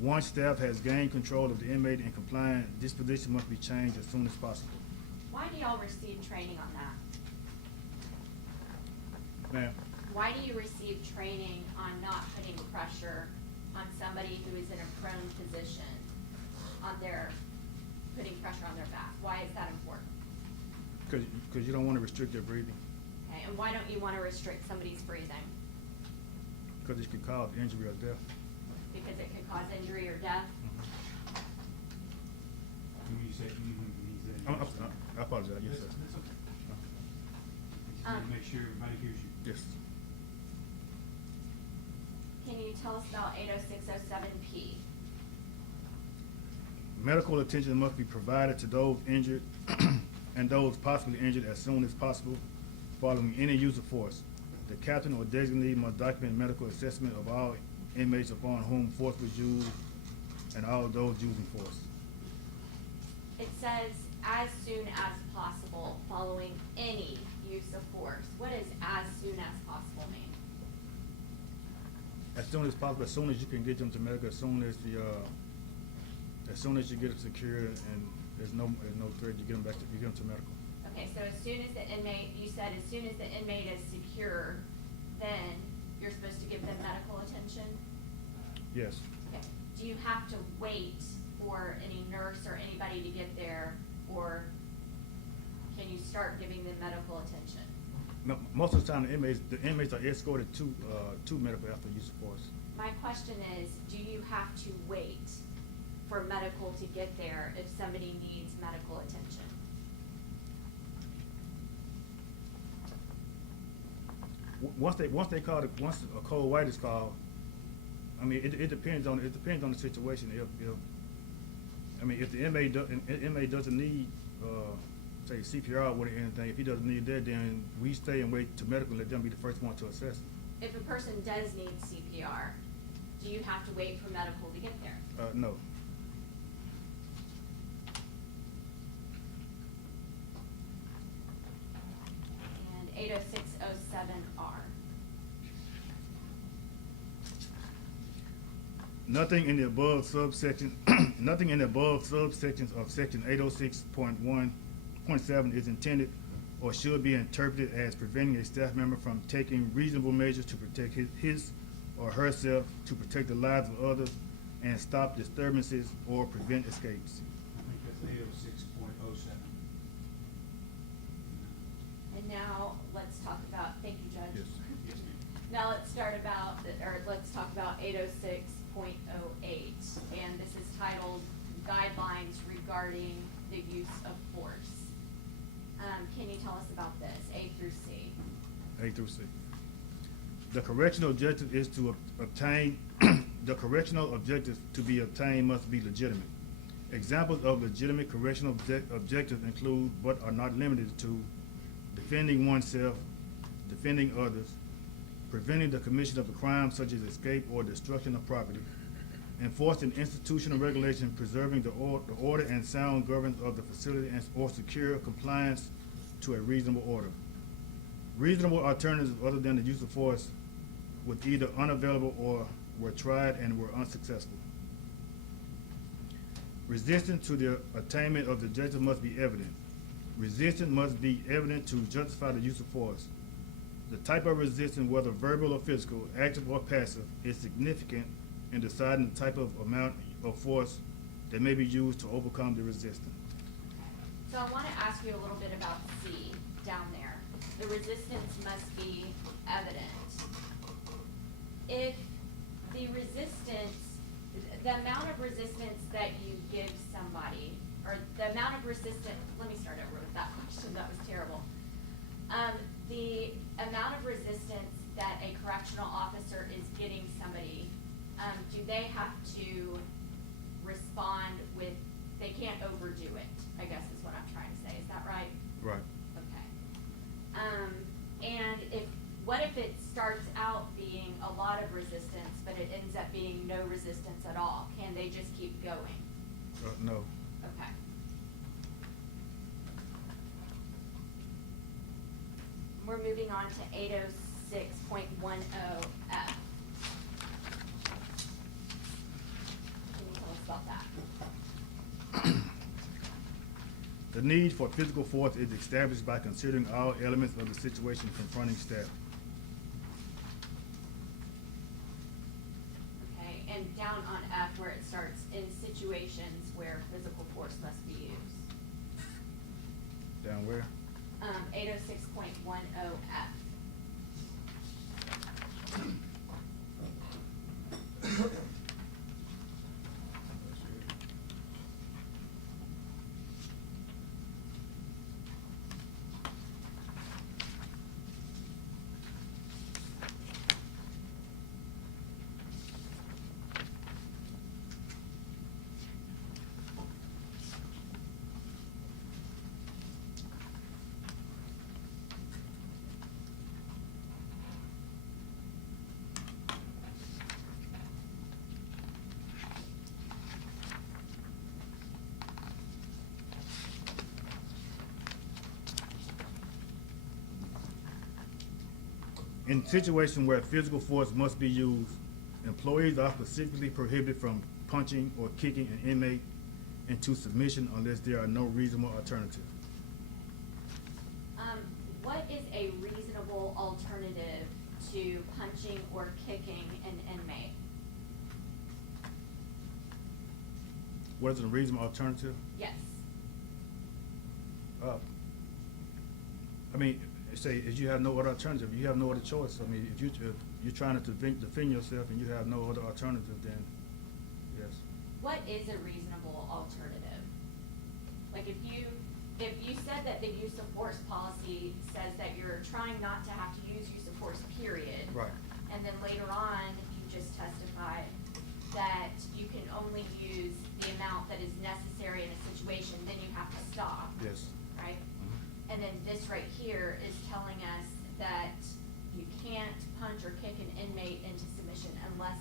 Once staff has gained control of the inmate and compliant, this position must be changed as soon as possible. Why do y'all receive training on that? Ma'am, Why do you receive training on not putting pressure on somebody who is in a prone position putting pressure on their back? Why is that important? because you don't want to restrict their breathing, Okay, and why don't you want to restrict somebody's breathing? because it could cause injury or death. Because it could cause injury or death? When you say, when he's in. I apologize, yes, sir. That's okay. Just need to make sure everybody hears you. Yes. Can you tell us about 80607P? Medical attention must be provided to those injured and those possibly injured as soon as possible following any use of force. The captain or designee must document medical assessment of all inmates upon whom force was used and all of those using force. It says as soon as possible following any use of force. What does as soon as possible mean? As soon as possible, as soon as you can get them to medical, as soon as you get it secured and there's no threat, you get them to medical. Okay, so as soon as the inmate, you said as soon as the inmate is secure, then you're supposed to give them medical attention? Yes. Okay. Do you have to wait for any nurse or anybody to get there, or can you start giving them medical attention? No, most of the time, the inmates are escorted to medical after use of force. My question is, do you have to wait for medical to get there if somebody needs medical attention? Once a cold white is called, I mean, it depends on the situation. If the inmate doesn't need say CPR or anything, if he doesn't need that, then we stay and wait to medical and let them be the first one to assess him. If a person does need CPR, do you have to wait for medical to get there? No. And 80607R. Nothing in the above subsection, subsections of section 806.1.7 is intended or should be interpreted as preventing a staff member from taking reasonable measures to protect his or herself, to protect the lives of others, and stop disturbances or prevent escapes. I think that's 806.07. And now let's talk about, thank you, Judge. Yes. Yes, ma'am. Now let's talk about 806.08, and this is titled Guidelines Regarding the Use of Force. Can you tell us about this, A through C? A through C. The correctional objective is to obtain, the correctional objectives to be obtained must be legitimate. Examples of legitimate correctional objectives include, but are not limited to, defending oneself, defending others, preventing the commission of a crime such as escape or destruction of property, enforcing institutional regulation, preserving the order and sound governance of the facility, or secure compliance to a reasonable order. Reasonable alternatives other than the use of force were either unavailable or were tried and were unsuccessful. Resistance to the attainment of the objective must be evident. Resistance must be evident to justify the use of force. The type of resistance, whether verbal or physical, active or passive, is significant in deciding the type of amount of force that may be used to overcome the resistance. So I want to ask you a little bit about C down there. The resistance must be evident. If the amount of resistance that you give somebody, or the amount of resistance, let me start over with that question, that was terrible. The amount of resistance that a correctional officer is getting somebody they have to respond with, they can't overdo it, I guess is what I'm trying to say, is that right? Right. Okay. And what if it starts out being a lot of resistance, but it ends up being no resistance at all? Can they just keep going? No. Okay. We're moving on to 806.10F. Can you tell us about that? The need for physical force is established by considering all elements of the situation confronting staff. Okay, and down on F where it starts, in situations where physical force must be used. Down where? 806.10F. In situations where physical force must be used, employees are specifically prohibited from punching or kicking an inmate into submission unless there are no reasonable alternative. What is a reasonable alternative to punching or kicking an inmate? What is a reasonable alternative? Yes. I mean, say if you have no other alternative, you have no other choice. I mean, if you're trying to defend yourself and you have no other alternative, then yes. What is a reasonable alternative? Like if you said that the use of force policy says that you're trying not to have to use use of force, period. Right. And then later on, you just testified that you can only use the amount that is necessary in a situation, then you have to stop. Yes. Right? And then this right here is telling us that you can't punch or kick an inmate into submission unless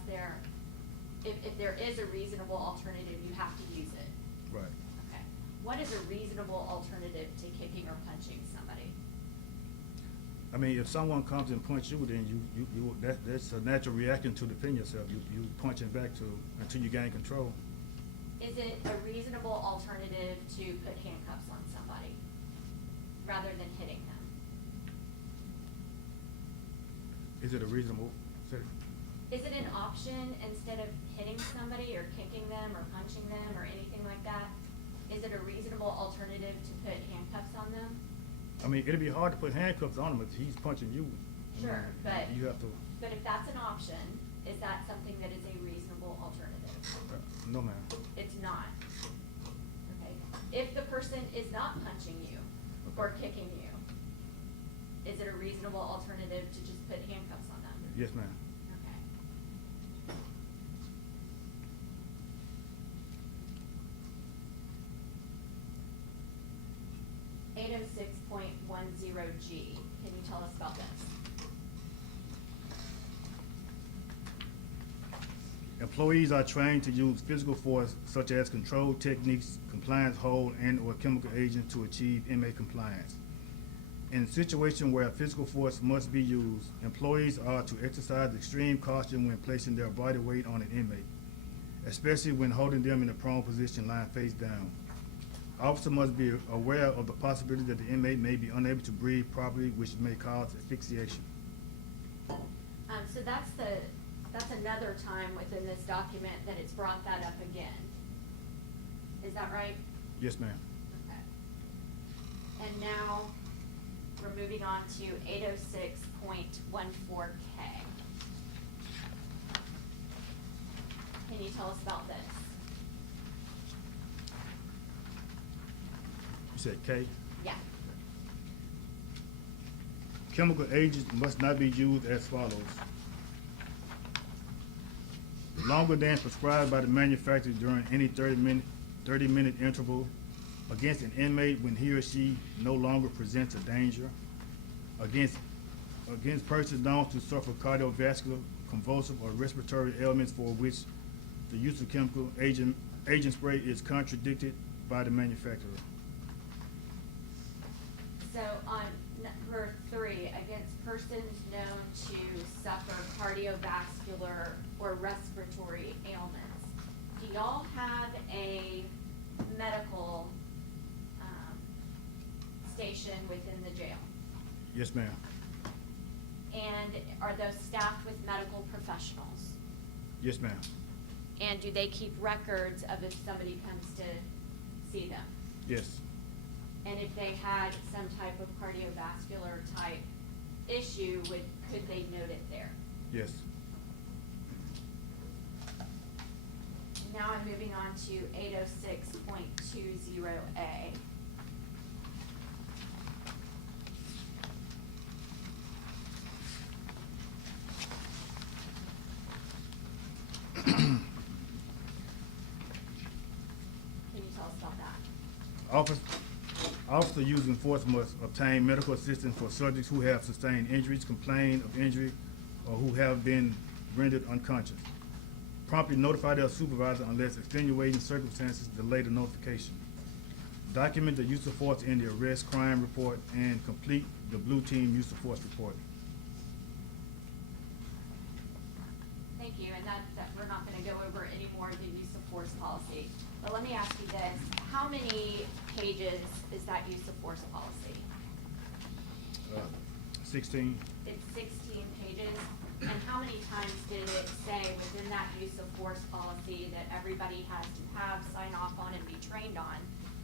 if there is a reasonable alternative, you have to use it. Right. Okay. What is a reasonable alternative to kicking or punching somebody? I mean, if someone comes and punch you, then that's a natural reaction to defend yourself. You punching back until you gain control. Is it a reasonable alternative to put handcuffs on somebody rather than hitting them? Is it a reasonable? Is it an option instead of hitting somebody or kicking them or punching them or anything like that? Is it a reasonable alternative to put handcuffs on them? I mean, it'd be hard to put handcuffs on him if he's punching you. Sure, but you have to. But if that's an option, is that something that is a reasonable alternative? No, ma'am. It's not. Okay. If the person is not punching you or kicking you, is it a reasonable alternative to just put handcuffs on them? Yes, ma'am. Okay. .10G. Can you tell us about this? Employees are trained to use physical force such as control techniques, compliance hold, and or chemical agents to achieve inmate compliance. In situations where physical force must be used, employees are to exercise extreme caution when placing their body weight on an inmate, especially when holding them in a prone position lying face down. Officer must be aware of the possibility that the inmate may be unable to breathe properly, which may cause asphyxiation. So that's another time within this document that it's brought that up again. Is that right? Yes, ma'am. Okay. And now we're moving on to 806.14K. Can you tell us about this? You said K? Yeah. Chemical agents must not be used as follows. longer than prescribed by the manufacturer during any 30-minute interval against an inmate when he or she no longer presents a danger, against persons known to suffer cardiovascular, convulsive, or respiratory ailments for which the use of chemical agent spray is contradicted by the manufacturer. So on number 3, against persons known to suffer cardiovascular or respiratory ailments, do y'all have a medical station within the jail? Yes, ma'am. And are those staffed with medical professionals? Yes, ma'am. And do they keep records of if somebody comes to see them? Yes. And if they had some type of cardiovascular type issue, could they note it there? Yes. Now I'm moving on to 806.20A. Can you tell us about that? Officer using force must obtain medical assistance for subjects who have sustained injuries, complain of injury, or who have been rendered unconscious. Promptly notify their supervisor unless extenuating circumstances delay the notification. Document the use of force in the arrest crime report and complete the blue team use of force report. Thank you, and that we're not gonna go over any more the use of force policy. But let me ask you this, how many pages is that use of force policy? 16. It's 16 pages, and how many times did it say within that use of force policy that everybody has to have, sign off on, and be trained on?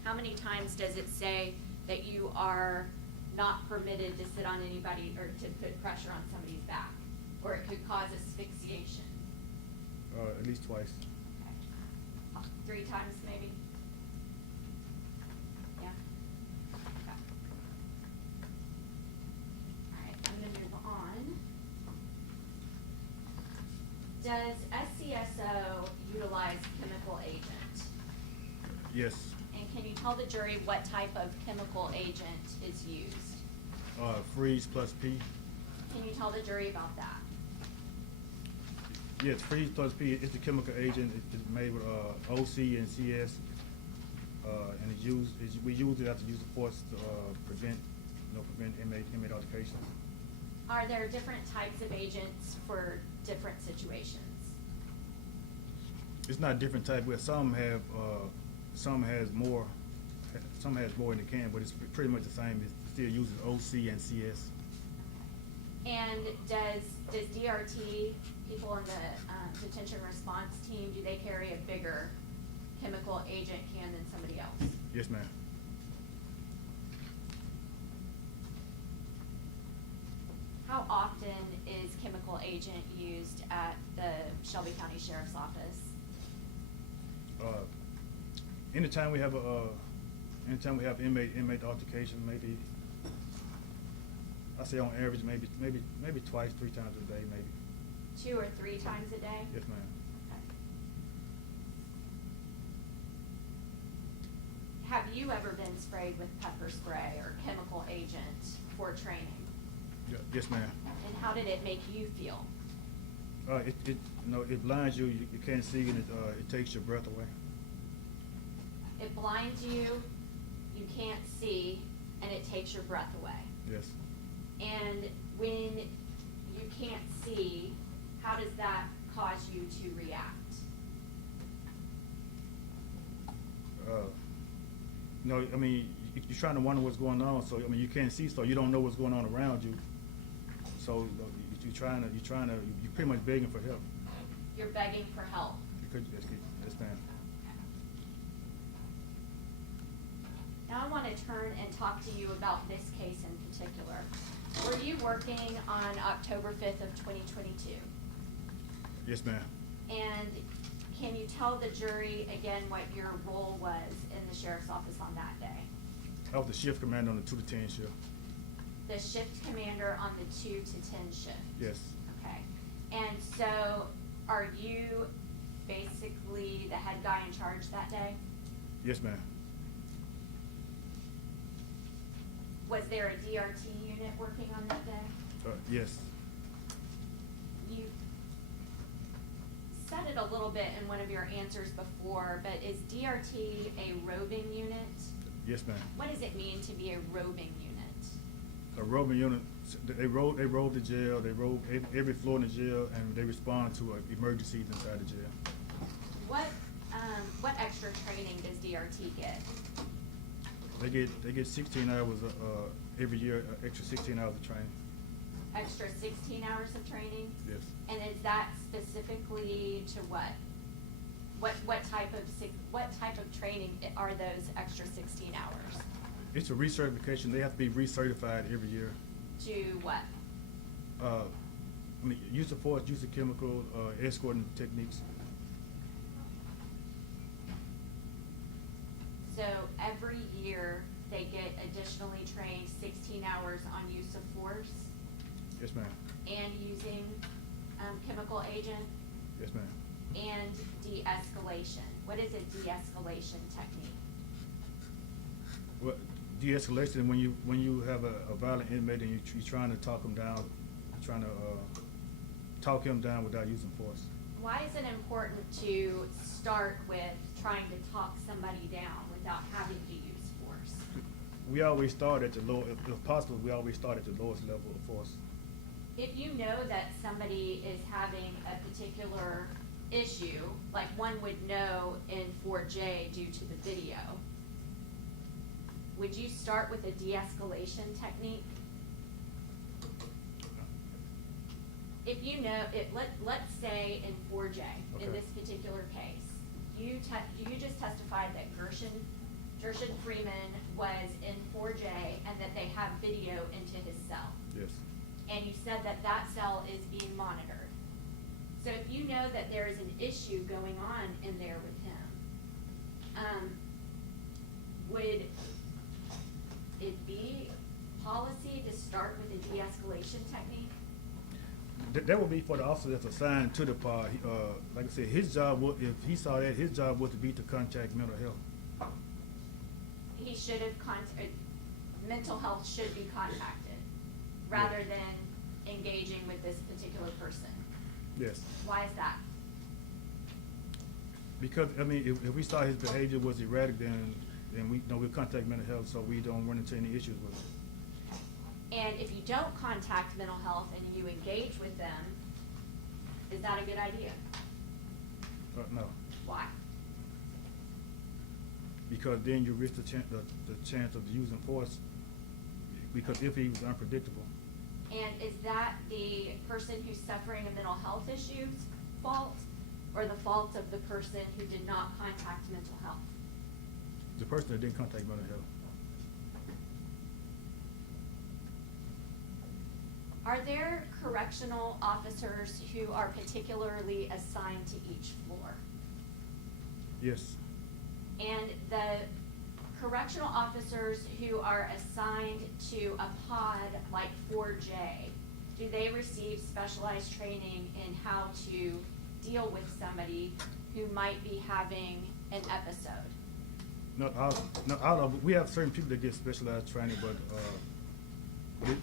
How many times does it say that you are not permitted to sit on anybody or to put pressure on somebody's back? Or it could cause asphyxiation? At least twice. Okay. 3 times maybe? Yeah? Okay. All right, I'm gonna move on. Does SCSO utilize chemical agent? Yes. And can you tell the jury what type of chemical agent is used? Freeze plus P. Can you tell the jury about that? Yes, freeze plus P is the chemical agent. It's made with OC and CS, and it's used. We use it after use of force to prevent inmate altercations. Are there different types of agents for different situations? It's not different type. Where some has more in the can, but it's pretty much the same. It still uses OC and CS. And does DRT, people on the detention response team, do they carry a bigger chemical agent can than somebody else? Yes, ma'am. How often is chemical agent used at the Shelby County Sheriff's Office? Anytime we have inmate altercation, maybe I say on average maybe twice, 3 times a day, maybe. 2 or 3 times a day? Yes, ma'am. Okay. Have you ever been sprayed with pepper spray or chemical agent for training? Yeah, yes, ma'am. And how did it make you feel? It blinds you. You can't see, and it takes your breath away. It blinds you, you can't see, and it takes your breath away. Yes. And when you can't see, how does that cause you to react? I mean, you're trying to wonder what's going on. So I mean, you can't see, so you don't know what's going on around you. So you're pretty much begging for help. You're begging for help. Yes, ma'am. Now I want to turn and talk to you about this case in particular. Were you working on October 5th of 2022? Yes, ma'am. And can you tell the jury again what your role was in the sheriff's office on that day? I was the shift commander on the 2 to 10 shift. The shift commander on the 2 to 10 shift? Yes. Okay. And so are you basically the head guy in charge that day? Yes, ma'am. Was there a DRT unit working on that day? Yes. You said it a little bit in one of your answers before, but is DRT a roving unit? Yes, ma'am. What does it mean to be a roving unit? A roving unit, they rove the jail, they rove every floor in the jail, and they respond to emergencies inside the jail. What extra training does DRT get? They get 16 hours every year, extra 16 hours of training. Extra 16 hours of training? Yes. And is that specifically to what? What type of training are those extra 16 hours? It's a recertification. They have to be recertified every year. To what? Use of force, use of chemical, escorting techniques. So every year they get additionally trained 16 hours on use of force Yes, ma'am. and using chemical agent Yes, ma'am. and de-escalation. What is a de-escalation technique? Well, de-escalation when you have a violent inmate and you're trying to talk him down, trying to talk him down without using force. Why is it important to start with trying to talk somebody down without having to use force? We always start at the low, if possible, we always start at the lowest level of force. If you know that somebody is having a particular issue, like one would know in 4J due to the video, would you start with a de-escalation technique? If you know, let's say in 4J, in Okay. this particular case, you just testified that Gershun Freeman was in 4J and that they have video into his cell. Yes. And you said that that cell is being monitored. So if you know that there is an issue going on in there with him, would it be policy to start with a de-escalation technique? That would be for the officer that's assigned to the pod. Like I said, his job, if he saw that, his job was to be to contact mental health. He should have mental health should be contacted rather than engaging with this particular person. Yes. Why is that? Because, if we saw his behavior was erratic, then we'll contact mental health so we don't run into any issues with it. And if you don't contact mental health and you engage with them, is that a good idea? No. Why? Because then you risk the chance of using force, because if he was unpredictable. And is that the person who's suffering a mental health issue's fault, or the fault of the person who did not contact mental health? The person that didn't contact mental health. Are there correctional officers who are particularly assigned to each floor? Yes. And the correctional officers who are assigned to a pod like 4J, do they receive specialized training in how to deal with somebody who might be having an episode? We have certain people that get specialized training, but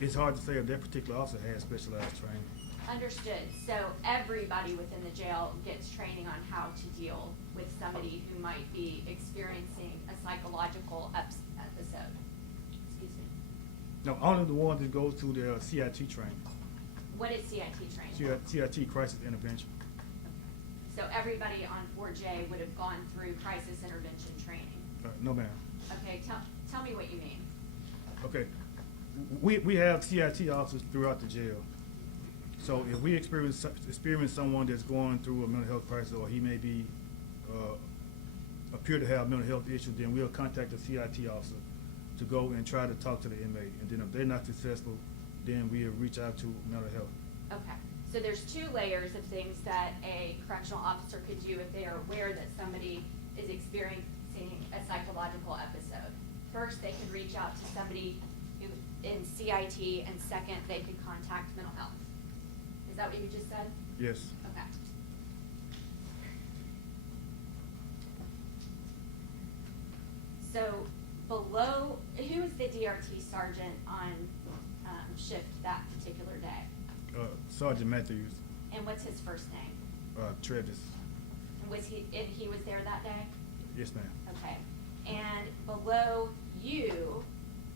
it's hard to say if that particular officer has specialized training. Understood. So everybody within the jail gets training on how to deal with somebody who might be experiencing a psychological episode. Excuse me. No, only the ones that go through their CIT training. What is CIT training? CIT, crisis intervention. So everybody on 4J would have gone through crisis intervention training. No, ma'am. Okay, tell me what you mean. Okay. We have CIT officers throughout the jail. So if we experience someone that's going through a mental health crisis, or he may be appear to have mental health issues, then we'll contact the CIT officer to go and try to talk to the inmate. And then if they're not successful, then we'll reach out to mental health. Okay. So there's two layers of things that a correctional officer could do if they are aware that somebody is experiencing a psychological episode. First, they could reach out to somebody who in CIT, and second, they could contact mental health. Is that what you just said? Yes. Okay. So below, who was the DRT sergeant on shift that particular day? Sergeant Matthews, And what's his first name? Travis. And he was there that day? Yes, ma'am. Okay. And below you,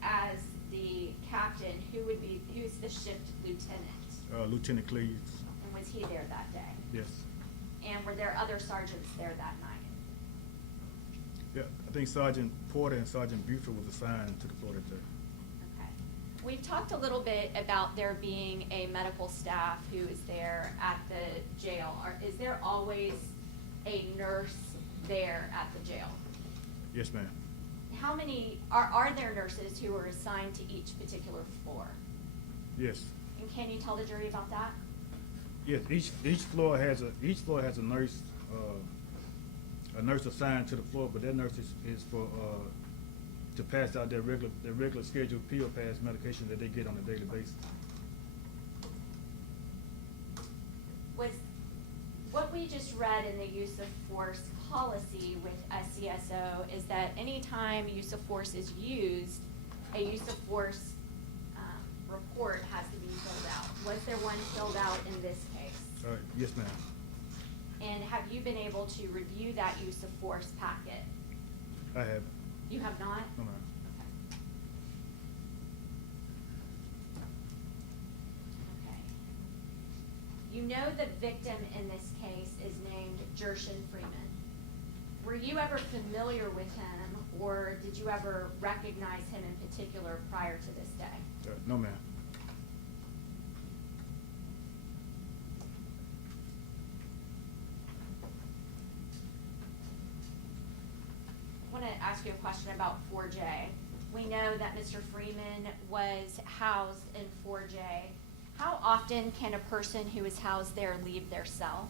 as the captain, who's the shift lieutenant? Lieutenant Cleves. And was he there that day? Yes. And were there other sergeants there that night? Yeah, I think Sergeant Porter and Sergeant Buford was assigned to the floor that day. Okay. We've talked a little bit about there being a medical staff who is there at the jail. Is there always a nurse there at the jail? Yes, ma'am. How many, are there nurses who are assigned to each particular floor? Yes. And can you tell the jury about that? Yes, each floor has a nurse, assigned to the floor, but that nurse is for to pass out their regular scheduled pill pass medication that they get on a daily basis. Was what we just read in the use of force policy with SCSO is that anytime use of force is used, a use of force report has to be filled out. Was there one filled out in this case? Yes, ma'am. And have you been able to review that use of force packet? I have. You have not? No, ma'am. Okay. You know the victim in this case is named Gershun Freeman. Were you ever familiar with him, or did you ever recognize him in particular prior to this day? No, ma'am. I want to ask you a question about 4J. We know that Mr. Freeman was housed in 4J. How often can a person who is housed there leave their cell?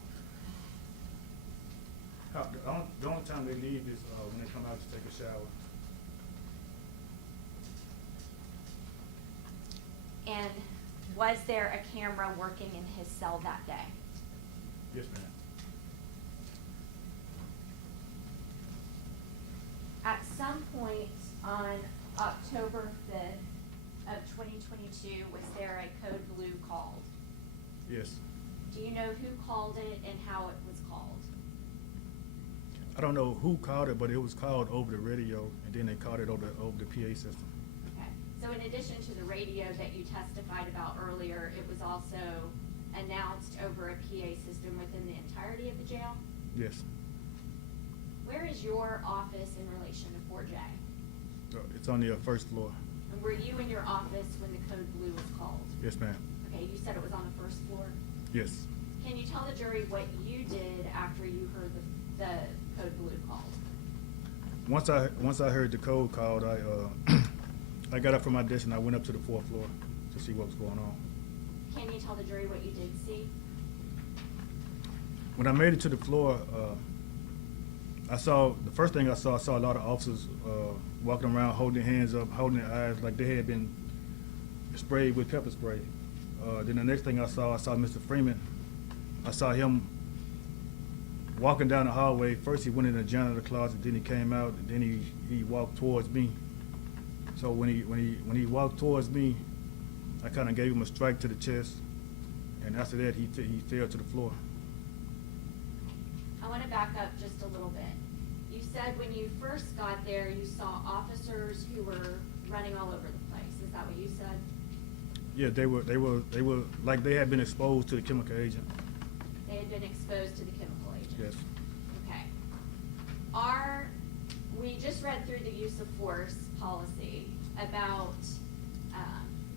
The only time they leave is when they come out to take a shower. And was there a camera working in his cell that day? Yes, ma'am. At some point on October 5th of 2022, was there a code blue called? Yes. Do you know who called it and how it was called? I don't know who called it, but it was called over the radio, and then they called it over the PA system. Okay. So in addition to the radio that you testified about earlier, it was also announced over a PA system within the entirety of the jail? Yes. Where is your office in relation to 4J? It's on the first floor. And were you in your office when the code blue was called? Yes, ma'am. Okay, you said it was on the first floor? Yes. Can you tell the jury what you did after you heard the code blue called? Once I heard the code called, I got up from my desk and I went up to the fourth floor to see what was going on. Can you tell the jury what you did see? When I made it to the floor, the first thing I saw a lot of officers walking around holding their hands up, holding their eyes like they had been sprayed with pepper spray. Then the next thing I saw Mr. Freeman. I saw him walking down the hallway. First he went in the janitor closet, then he came out, and then he walked towards me. So when he walked towards me, I kind of gave him a strike to the chest, and after that he fell to the floor. I want to back up just a little bit. You said when you first got there, you saw officers who were running all over the place. Is that what you said? Yeah, they were like they had been exposed to the chemical agent. They had been exposed to the chemical agent? Yes. Okay. We just read through the use of force policy about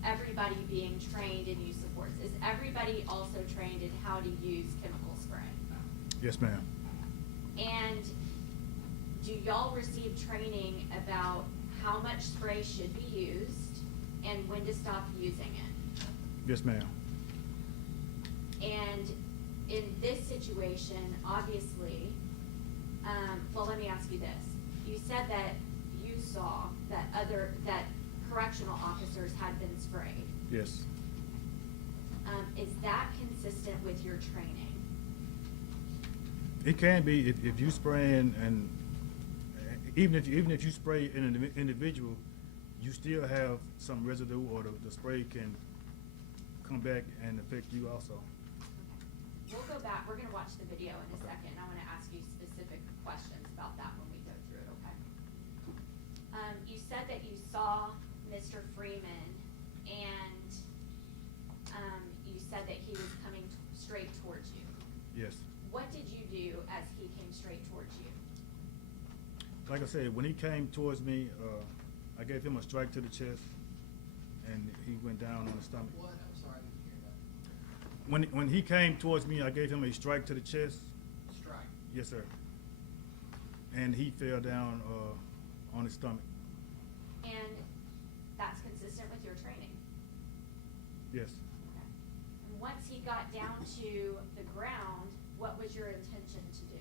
everybody being trained in use of force. Is everybody also trained in how to use chemical spray? Yes, ma'am. And do y'all receive training about how much spray should be used and when to stop using it? Yes, ma'am. And in this situation, obviously, well, let me ask you this. You said that you saw that correctional officers had been sprayed. Yes. Is that consistent with your training? It can be if you spraying and even if you spray an individual, you still have some residue, or the spray can come back and affect you also. Okay. We'll go back, we're gonna watch the video in a second, and I wanna ask you specific questions about that when we go through it, okay? You said that you saw Mr. Freeman, and, you said that he was coming straight towards you. Yes. What did you do as he came straight towards you? Like I said, when he came towards me, I gave him a strike to the chest, and he went down on his stomach. What? I'm sorry, I didn't hear that. When he came towards me, I gave him a strike to the chest. Strike. Yes, sir. And he fell down on his stomach. And that's consistent with your training? Yes. Okay. And once he got down to the ground, what was your intention to do?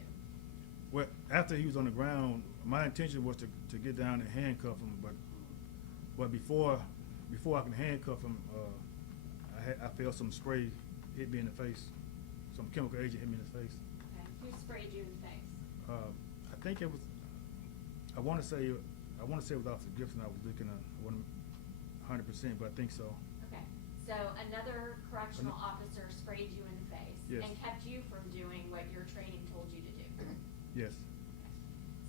Well, after he was on the ground, my intention was to get down and handcuff him, but before I can handcuff him, I felt some spray hit me in the face. Some chemical agent hit me in the face. Okay. Who sprayed you in the face? I think it was. I want to say it was Officer Gibson. I was looking at 100%, but I think so. Okay. So another correctional officer sprayed you in the face Yes. and kept you from doing what your training told you to do. Yes.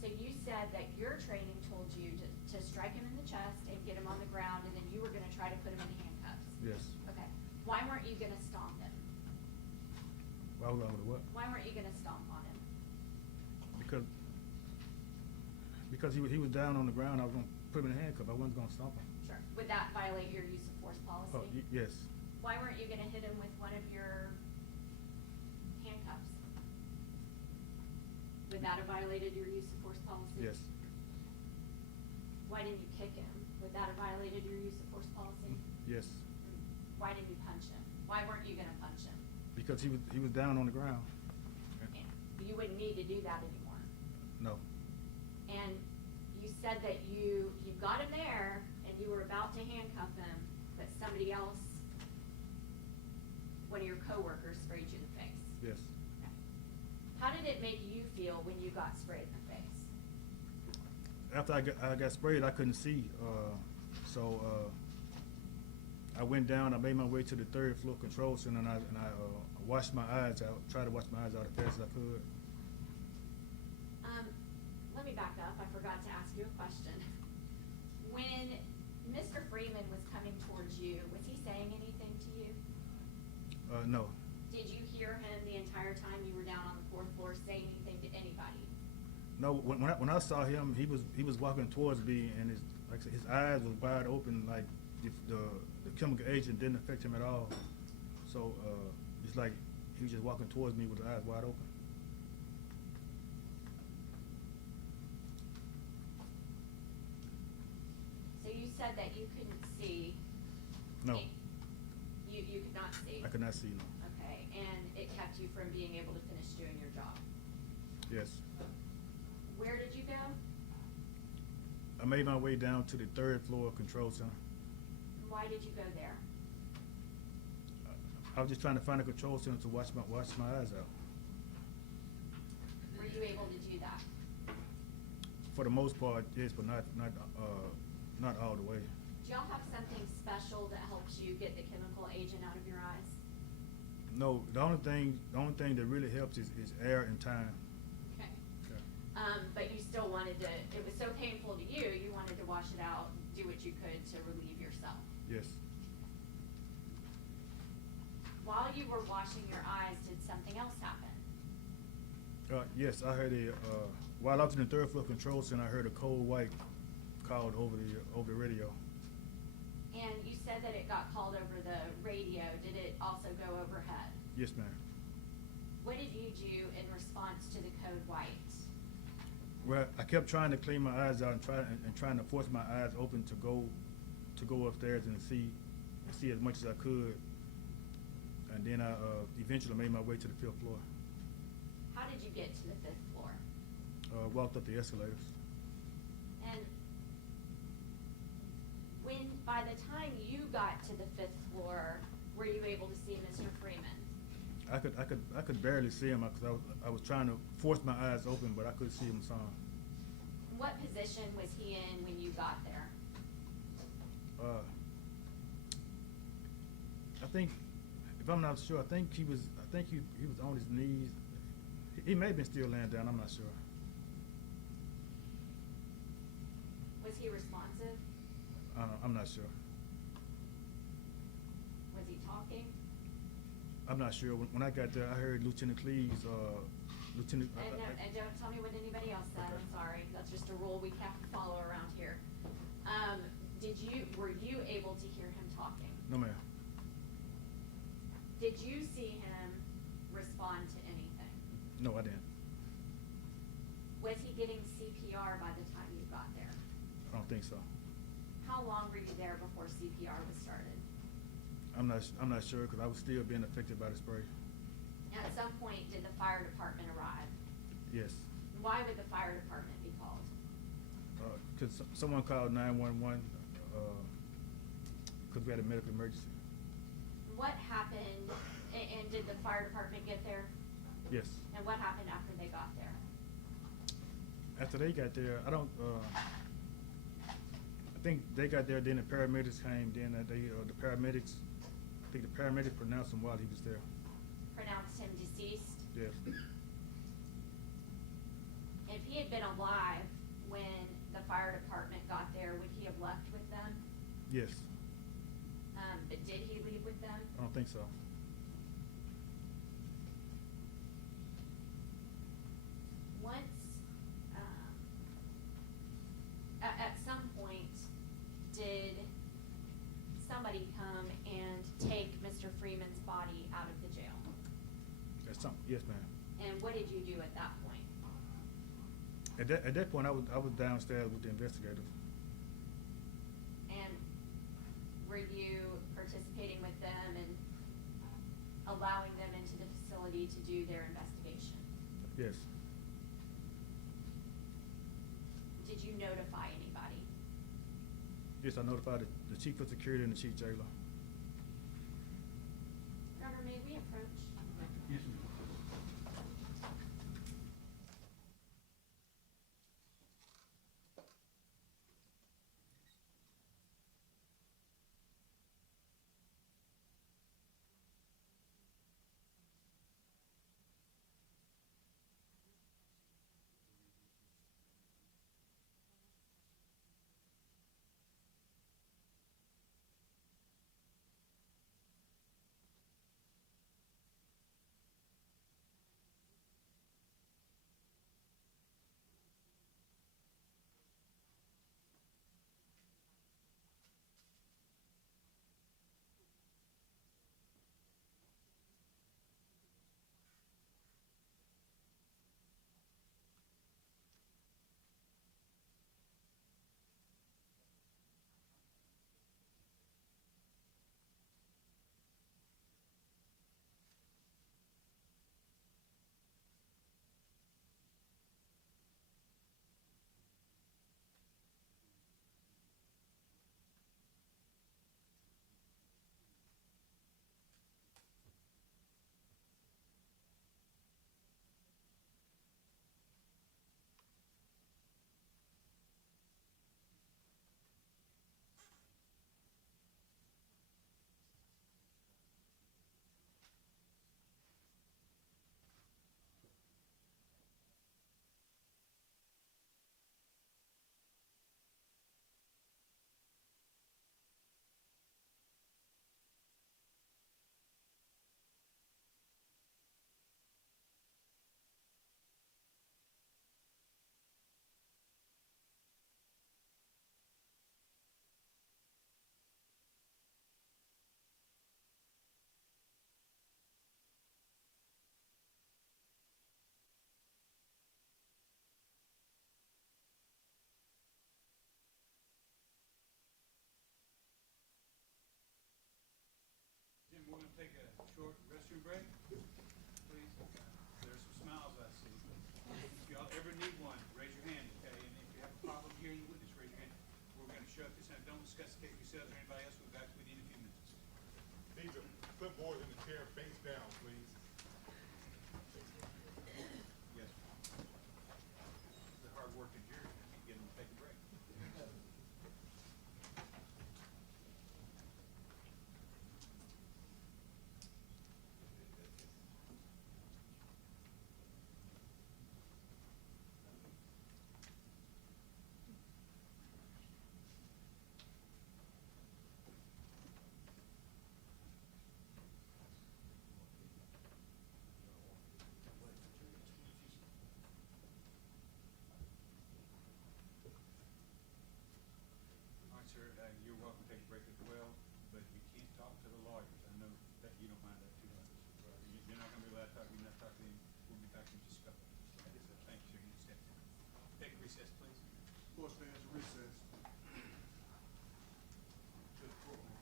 So you said that your training told you to strike him in the chest and get him on the ground, and then you were gonna try to put him in handcuffs. Yes. Okay. Why weren't you gonna stomp him? Why was I with what? Why weren't you gonna stomp on him? Because he was down on the ground. I was gonna put him in a handcuff. I wasn't gonna stomp him. Sure. Would that violate your use of force policy? Yes. Why weren't you gonna hit him with one of your handcuffs? Would that have violated your use of force policy? Yes. Why didn't you kick him? Would that have violated your use of force policy? Yes. Why didn't you punch him? Why weren't you gonna punch him? Because he was down on the ground. And you wouldn't need to do that anymore. No. And you said that you got him there and you were about to handcuff him, but somebody else, one of your coworkers, sprayed you in the face. Yes. Okay. How did it make you feel when you got sprayed in the face? After I got sprayed, I couldn't see. So I went down. I made my way to the third floor control center, and I washed my eyes out. Tried to wash my eyes out as fast as I could. Let me back up. I forgot to ask you a question. When Mr. Freeman was coming towards you, was he saying anything to you? No. Did you hear him the entire time you were down on the fourth floor say anything to anybody? No. When I saw him, he was walking towards me, and his eyes was wide open, like the chemical agent didn't affect him at all. So it's like he was just walking towards me with his eyes wide open. So you said that you couldn't see. No. You could not see. I could not see. No. Okay, and it kept you from being able to finish doing your job. Yes. Where did you go? I made my way down to the third floor control center. Why did you go there? I was just trying to find a control center to wash my eyes out. Were you able to do that? For the most part, yes, but not all the way. Do y'all have something special that helps you get the chemical agent out of your eyes? No, the only thing that really helps is air and time. Okay. Okay. But you still wanted to, it was so painful to you, you wanted to wash it out, do what you could to relieve yourself. Yes. While you were washing your eyes, did something else happen? Yes, I heard while I was in the third floor control center, I heard a code white called over the radio. And you said that it got called over the radio. Did it also go overhead? Yes, ma'am. What did you do in response to the code white? Well, I kept trying to clean my eyes out and trying to force my eyes open to go upstairs and see as much as I could. And then I eventually made my way to the 5th floor. How did you get to the 5th floor? Walked up the escalators. And by the time you got to the 5th floor, were you able to see Mr. Freeman? I could barely see him because I was trying to force my eyes open, but I could see him some. What position was he in when you got there? I think, if I'm not sure, I think he was on his knees. He may have been still laying down, I'm not sure. Was he responsive? I'm not sure. Was he talking? I'm not sure. When I got there, I heard Lieutenant Cleves, Lieutenant. And don't tell me what anybody else said, Okay. I'm sorry, that's just a rule we have to follow around here. Were you able to hear him talking? No, ma'am. Did you see him respond to anything? No, I didn't. Was he getting CPR by the time you got there? I don't think so. How long were you there before CPR was started? I'm not sure because I was still being affected by the spray. At some point, did the fire department arrive? Yes. Why would the fire department be called? Because someone called 911 because we had a medical emergency. What happened, and did the fire department get there? Yes. And what happened after they got there? After they got there, I think they got there, then the paramedics came, then the paramedics pronounced him while he was there. Pronounced him deceased? Yes. If he had been alive when the fire department got there, would he have left with them? Yes. But did he leave with them? I don't think so. Once, at some point, did somebody come and take Mr. Freeman's body out of the jail? Yes, ma'am. And what did you do at that point? At that point, I was downstairs with the investigators. And were you participating with them and allowing them into the facility to do their investigation? Yes. Did you notify anybody? Yes, I notified the chief of security and the chief jailer. Your Honor, may we approach? Yes, ma'am. Jim, we're gonna take a short restroom break, please. There's some smiles I see. If y'all ever need one, raise your hand, okay? And if you have a problem hearing the witness, raise your hand. We're gonna shut this down. Don't discuss the case yourselves or anybody else. We'll be back within a few minutes. Leave the clipboard in the chair face down, please. Yes. The hard working jury. Yes. can just go. Thank you, sir. You can just step down. Take a recess, please. Court stands in recess. To the courtroom.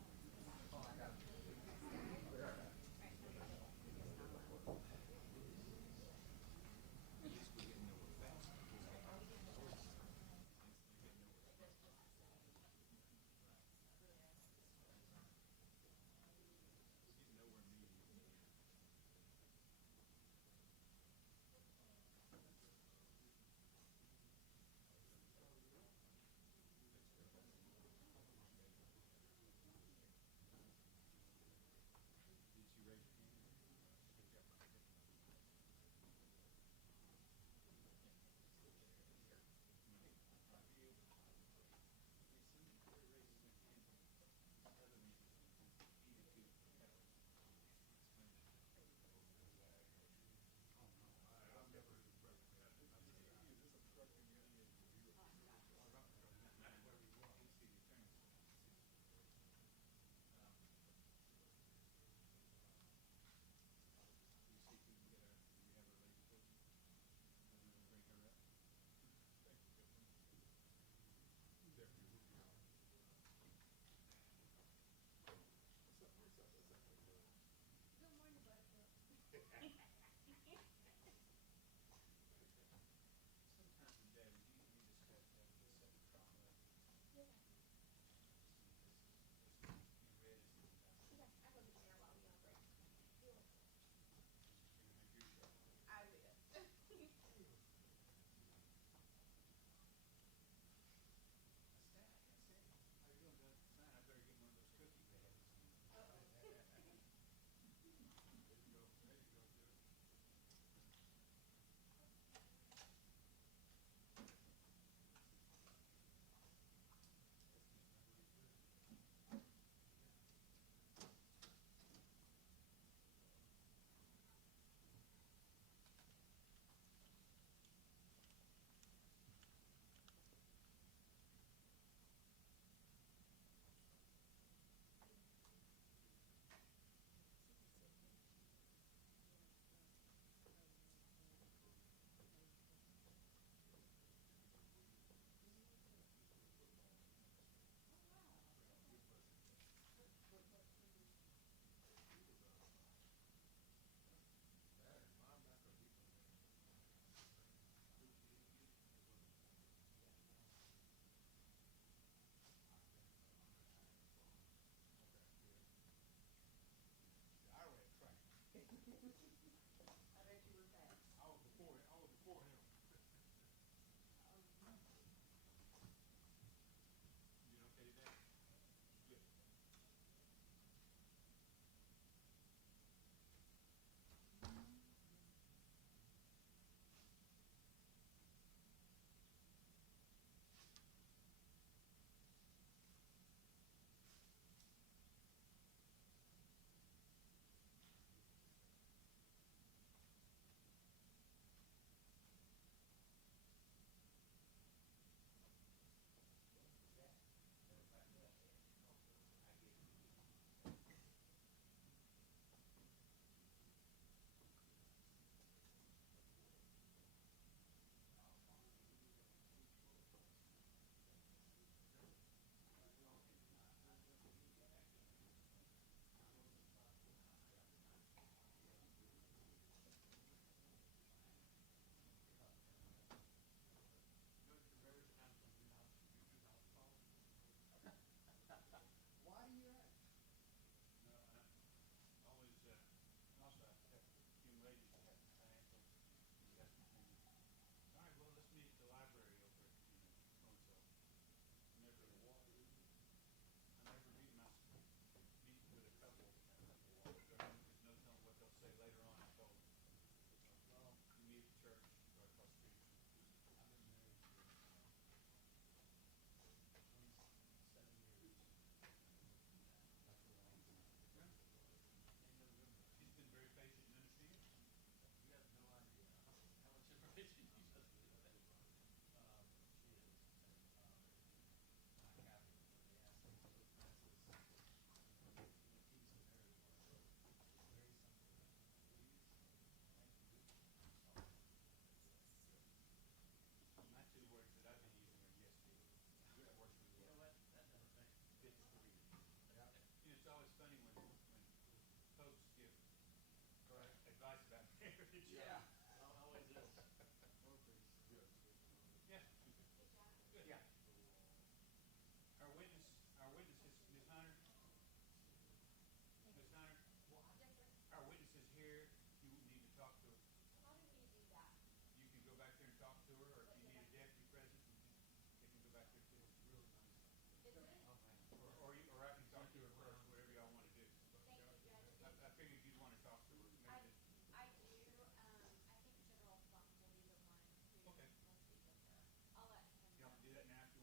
At least we're getting nowhere fast. You're getting nowhere. Getting nowhere immediately. Yeah. Our witness is Ms. Hunter. Ms. Hunter, Yes, sir. our witness is here. You need to talk to her. How do we do that? You can go back there and talk to her, or if you need a deputy present, they can go back there too. Is it? Or I can talk to her first, whatever y'all wanna do. Thank you, Judge. I figured you'd wanna talk to her. I Maybe do, I think general responsibilities of mine to Okay. speak with her. I'll let him y'all know. can do that now if you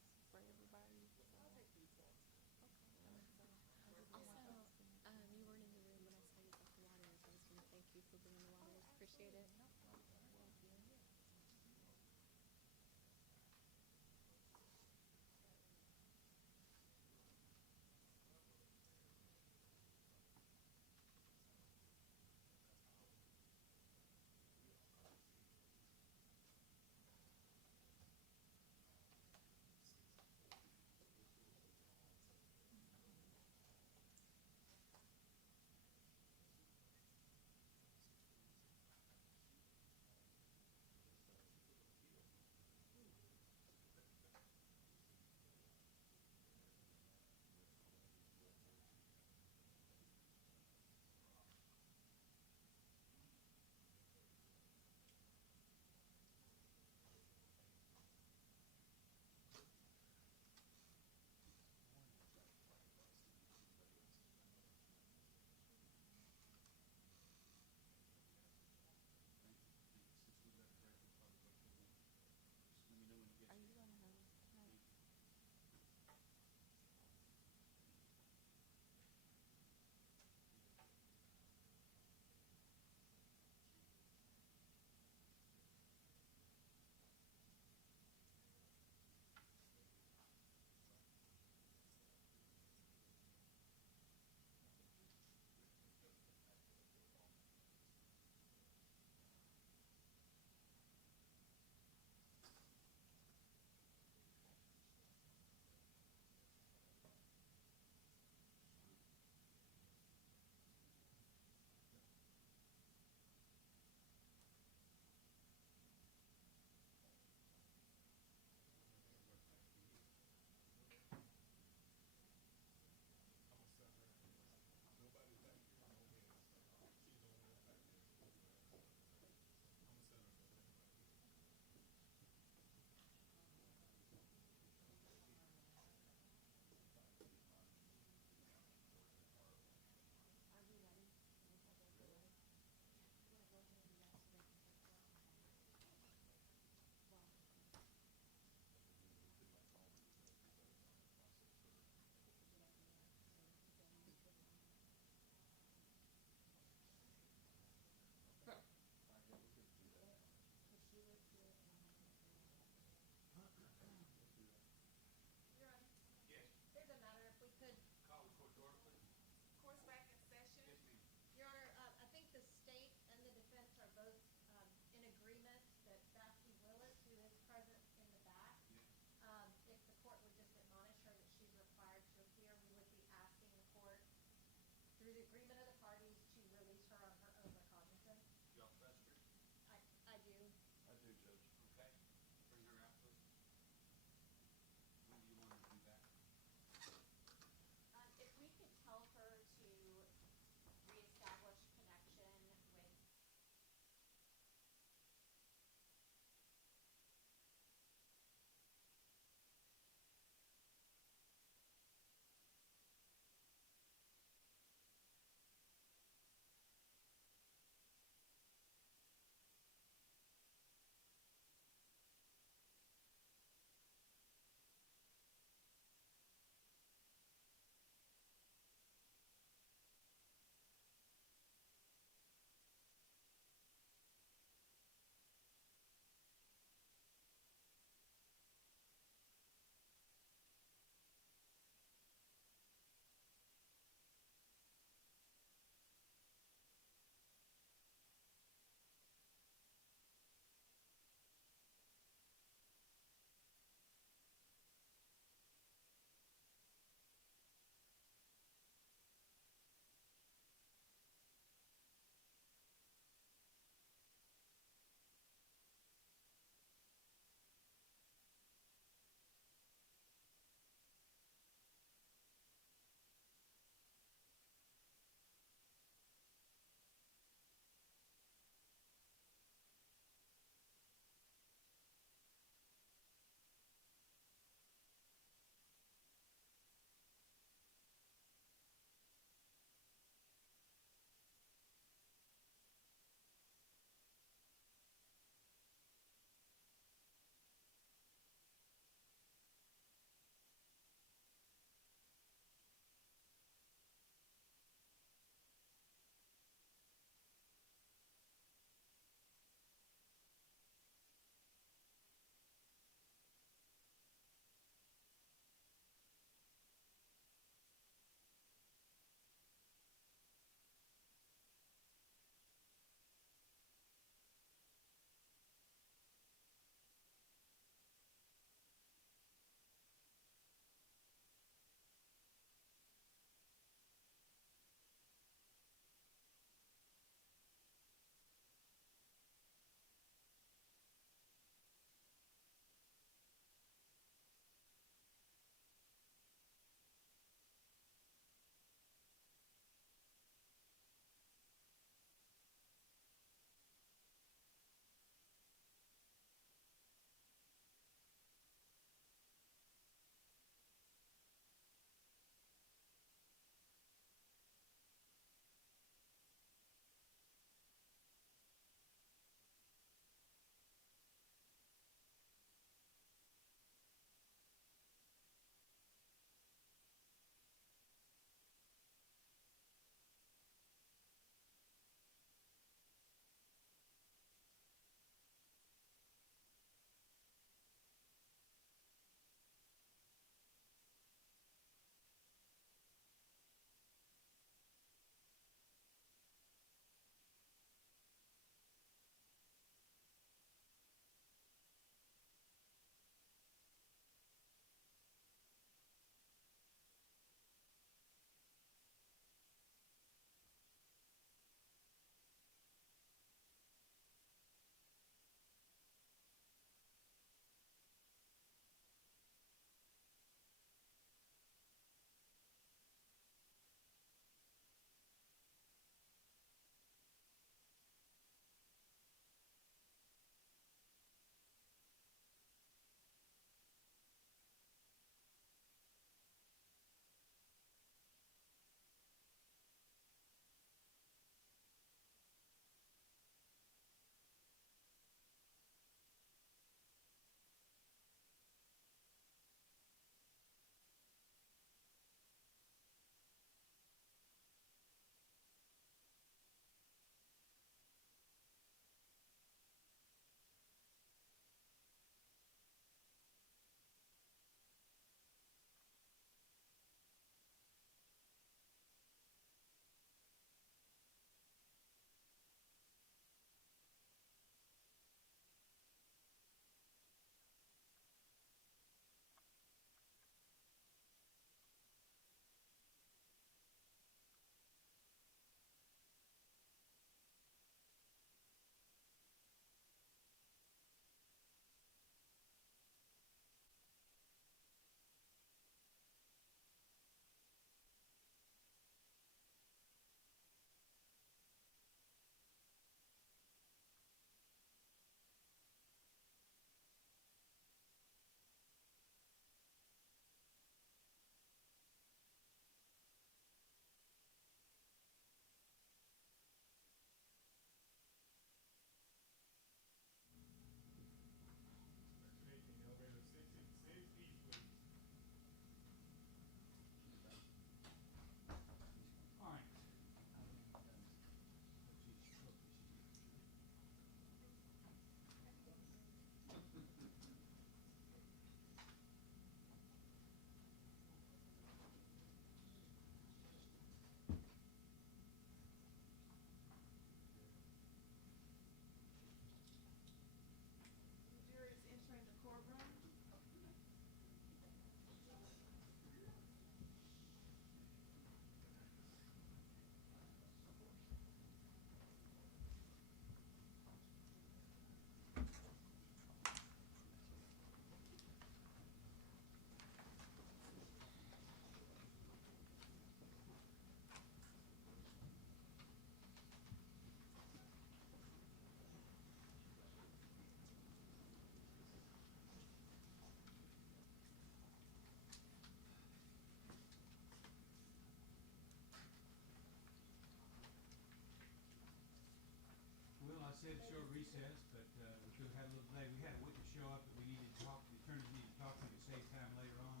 set a short recess, but, we could have a little delay. We had a witness show up that we needed to talk, the attorneys needed to talk to save time later on,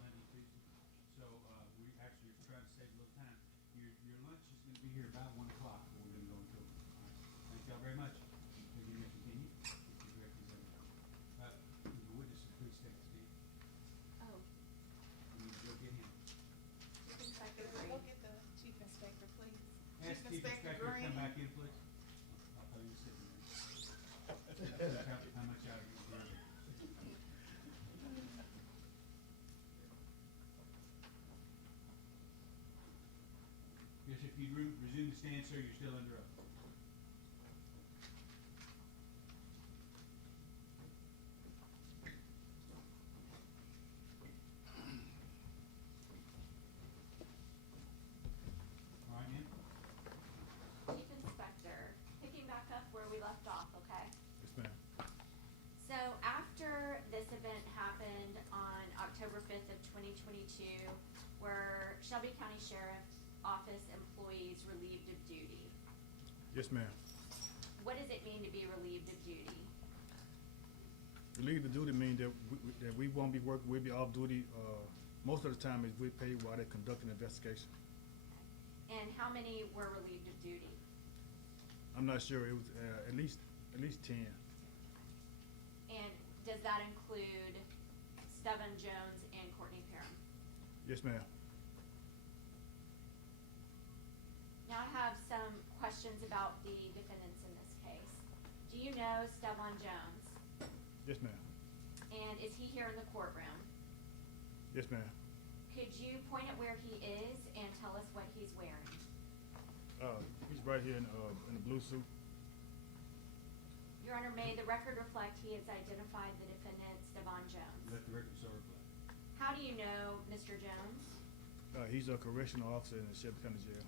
Monday, Tuesday. So, we actually are trying to save a little time. Your lunch is gonna be here about 1 o'clock, and we're gonna go until, all right. Thank y'all very much. If you may continue, if you represent, the witness, please take a seat. Oh, We need to go get him. Chief Inspector Go Green. get the chief inspector, please. Ask Chief Inspector to come back in, please. I'll tell you sitting there. How much out of you want to Yes, if you resume to stand, sir, you're still under oath. All right, ma'am? Chief Inspector, picking back up where we left off, okay? Yes, ma'am. So after this event happened on October 5th of 2022, were Shelby County Sheriff's Office employees relieved of duty? Yes, ma'am. What does it mean to be relieved of duty? Relieve the duty means that we won't be working, we'll be off duty, most of the time is we pay while they're conducting an investigation. And how many were relieved of duty? I'm not sure, it was, at least 10. And does that include Stevon Jones and Courtney Parham? Yes, ma'am. Now I have some questions about the defendants in this case. Do you know Stevon Jones? Yes, ma'am. And is he here in the courtroom? Yes, ma'am. Could you point at where he is and tell us what he's wearing? He's right here in the blue suit. Your Honor, may the record reflect he has identified the defendant, Stevon Jones. Let the record so reflect. How do you know Mr. Jones? He's a correctional officer in the Shelby County Jail.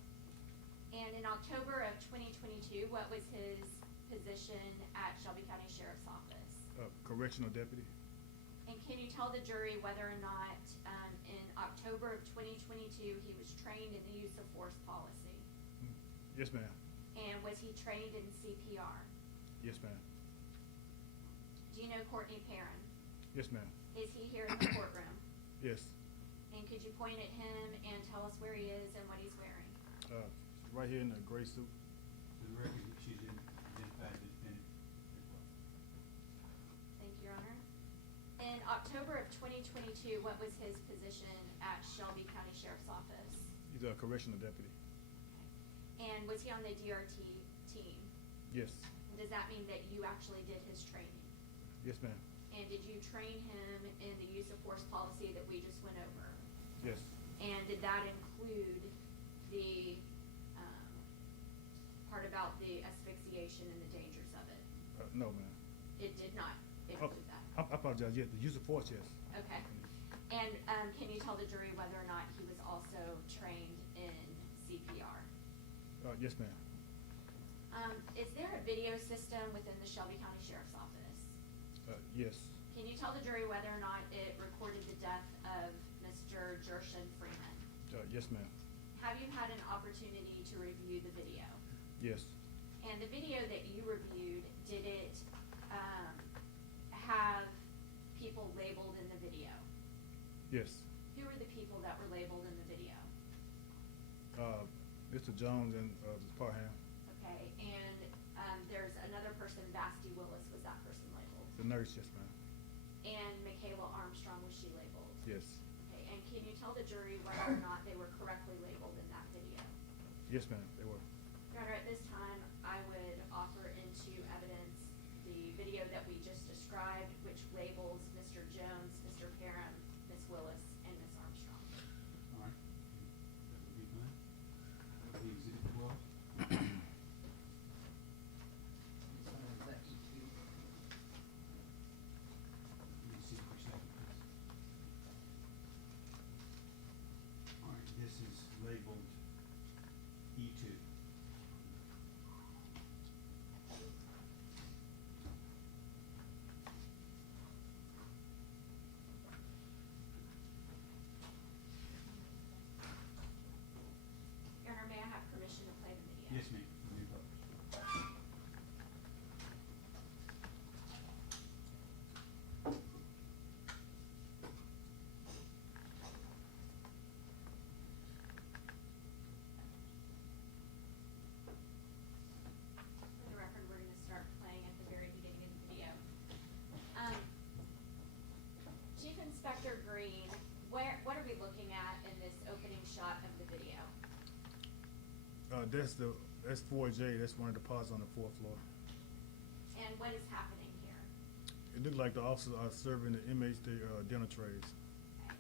And in October of 2022, what was his position at Shelby County Sheriff's Office? Correctional deputy. And can you tell the jury whether or not in October of 2022 he was trained in the use of force policy? Yes, ma'am. And was he trained in CPR? Yes, ma'am. Do you know Courtney Parham? Yes, ma'am. Is he here in the courtroom? Yes. And could you point at him and tell us where he is and what he's wearing? Right here in the gray suit. For the record, she's identified the defendant. Thank you, Your Honor. In October of 2022, what was his position at Shelby County Sheriff's Office? He's a correctional deputy. And was he on the DRT team? Yes. And does that mean that you actually did his training? Yes, ma'am. And did you train him in the use of force policy that we just went over? Yes. And did that include the part about the asphyxiation and the dangers of it? No, ma'am. It did not include that? I apologize. Yes, the use of force, yes. Okay. And can you tell the jury whether or not he was also trained in CPR? Yes, ma'am. Is there a video system within the Shelby County Sheriff's Office? Yes. Can you tell the jury whether or not it recorded the death of Mr. Gershun Freeman? Yes, ma'am. Have you had an opportunity to review the video? Yes. And the video that you reviewed, did it have people labeled in the video? Yes. Who were the people that were labeled in the video? Mr. Jones and Ms. Parham. Okay, and there's another person, Basti Willis, was that person labeled? The nurse, yes, ma'am. And Michaela Armstrong, was she labeled? Yes. Okay, and can you tell the jury whether or not they were correctly labeled in that video? Yes, ma'am, they were. Your Honor, at this time, I would offer into evidence the video that we just described, which labels Mr. Jones, Mr. Parham, Ms. Willis, and Ms. Armstrong. All right. That would be fine. That would be exhibit 12. Is that E2? Let me see for a second, please. All right, this is labeled E2. Your Honor, may I have permission to play the video? Yes, ma'am. Let me vote. That's 4J. That's one of the pods on the fourth floor. And what is happening here? It looked like the officers are serving the inmates their dinner trays.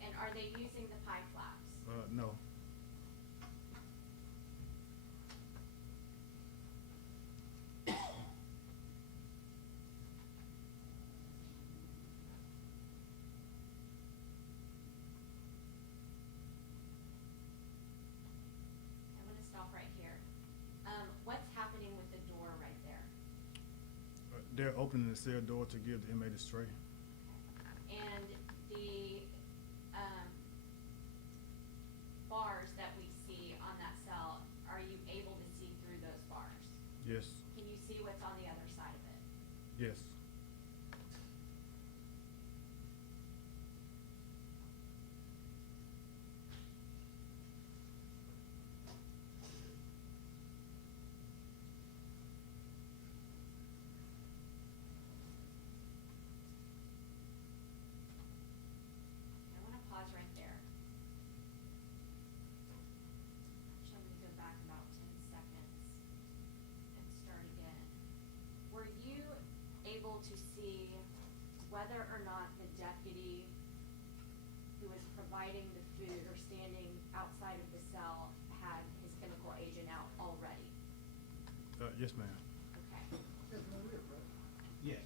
And are they using the pie flaps? No. I'm gonna stop right here. What's happening with the door right there? They're opening the cell door to give the inmate his tray. And the, bars that we see on that cell, are you able to see through those bars? Yes. Can you see what's on the other side of it? Yes. I wanna pause right there. Actually, I'm gonna go back about 10 seconds and start again. Were you able to see whether or not the deputy who was providing the food or standing outside of the cell had his chemical agent out already? Yes, ma'am. Okay. Yes.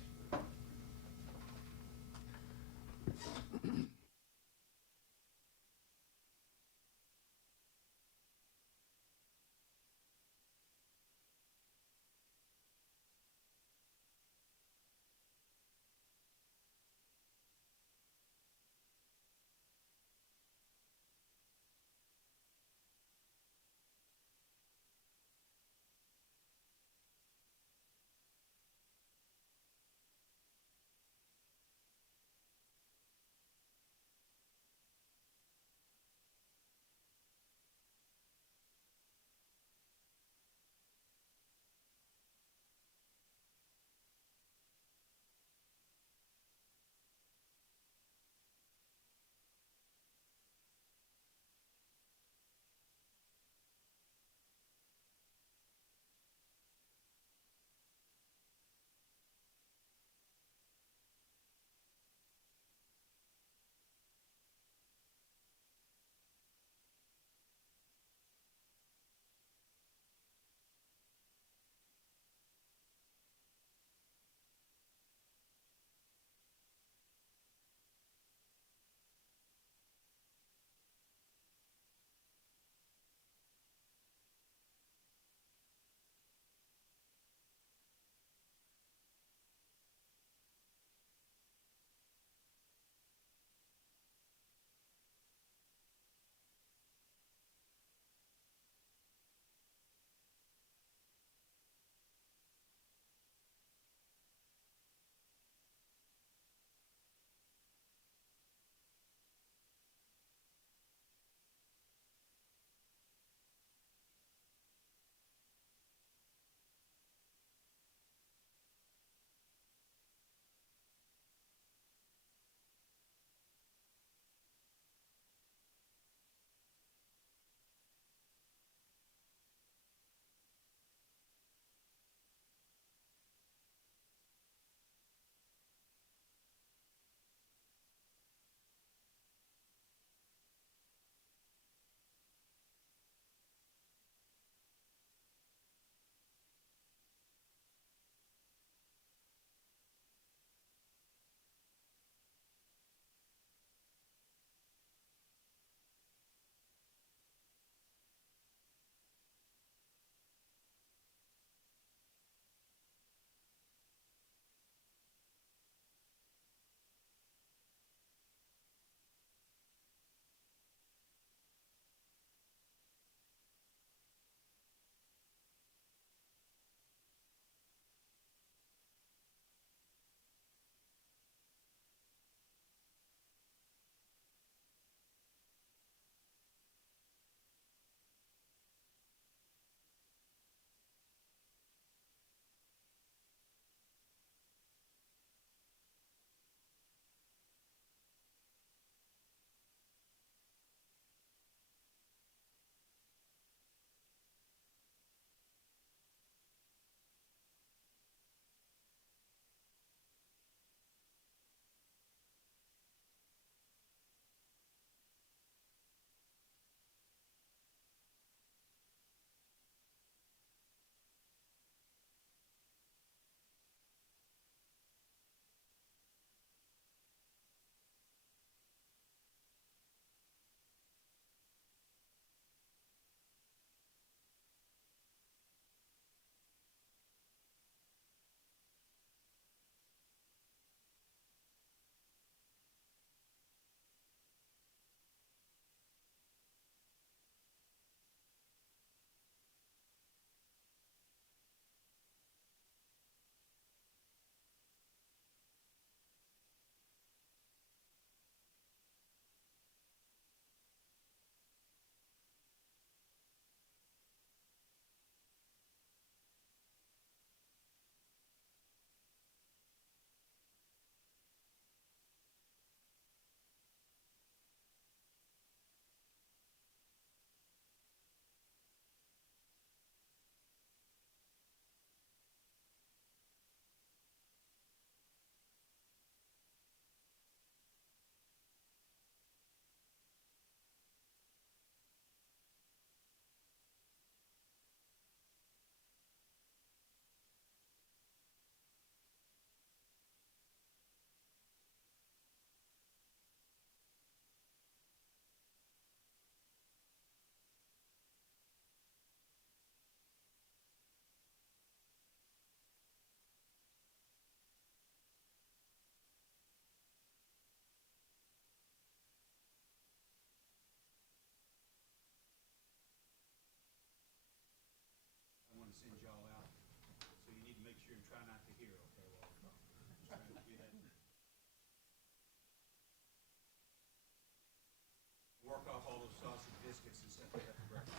biscuits and stuff like that for breakfast.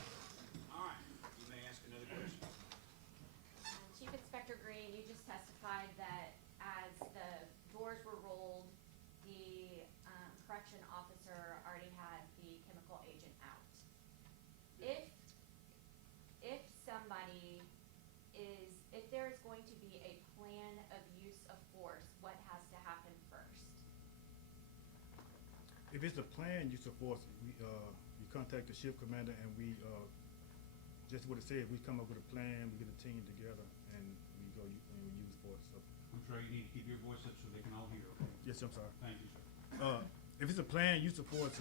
All right, you may ask another question. Chief Inspector Green, you just testified that as the doors were rolled, the correction officer already had the chemical agent out. If somebody if there is going to be a plan of use of force, what has to happen first? If it's a plan use of force, we contact the shift commander and we, just what it said, we come up with a plan, we get a team together, and we go and we use force. So, I'm sorry, you need to keep your voice up so they can all hear, okay? yes, I'm sorry. Thank you, sir. If it's a plan use of force,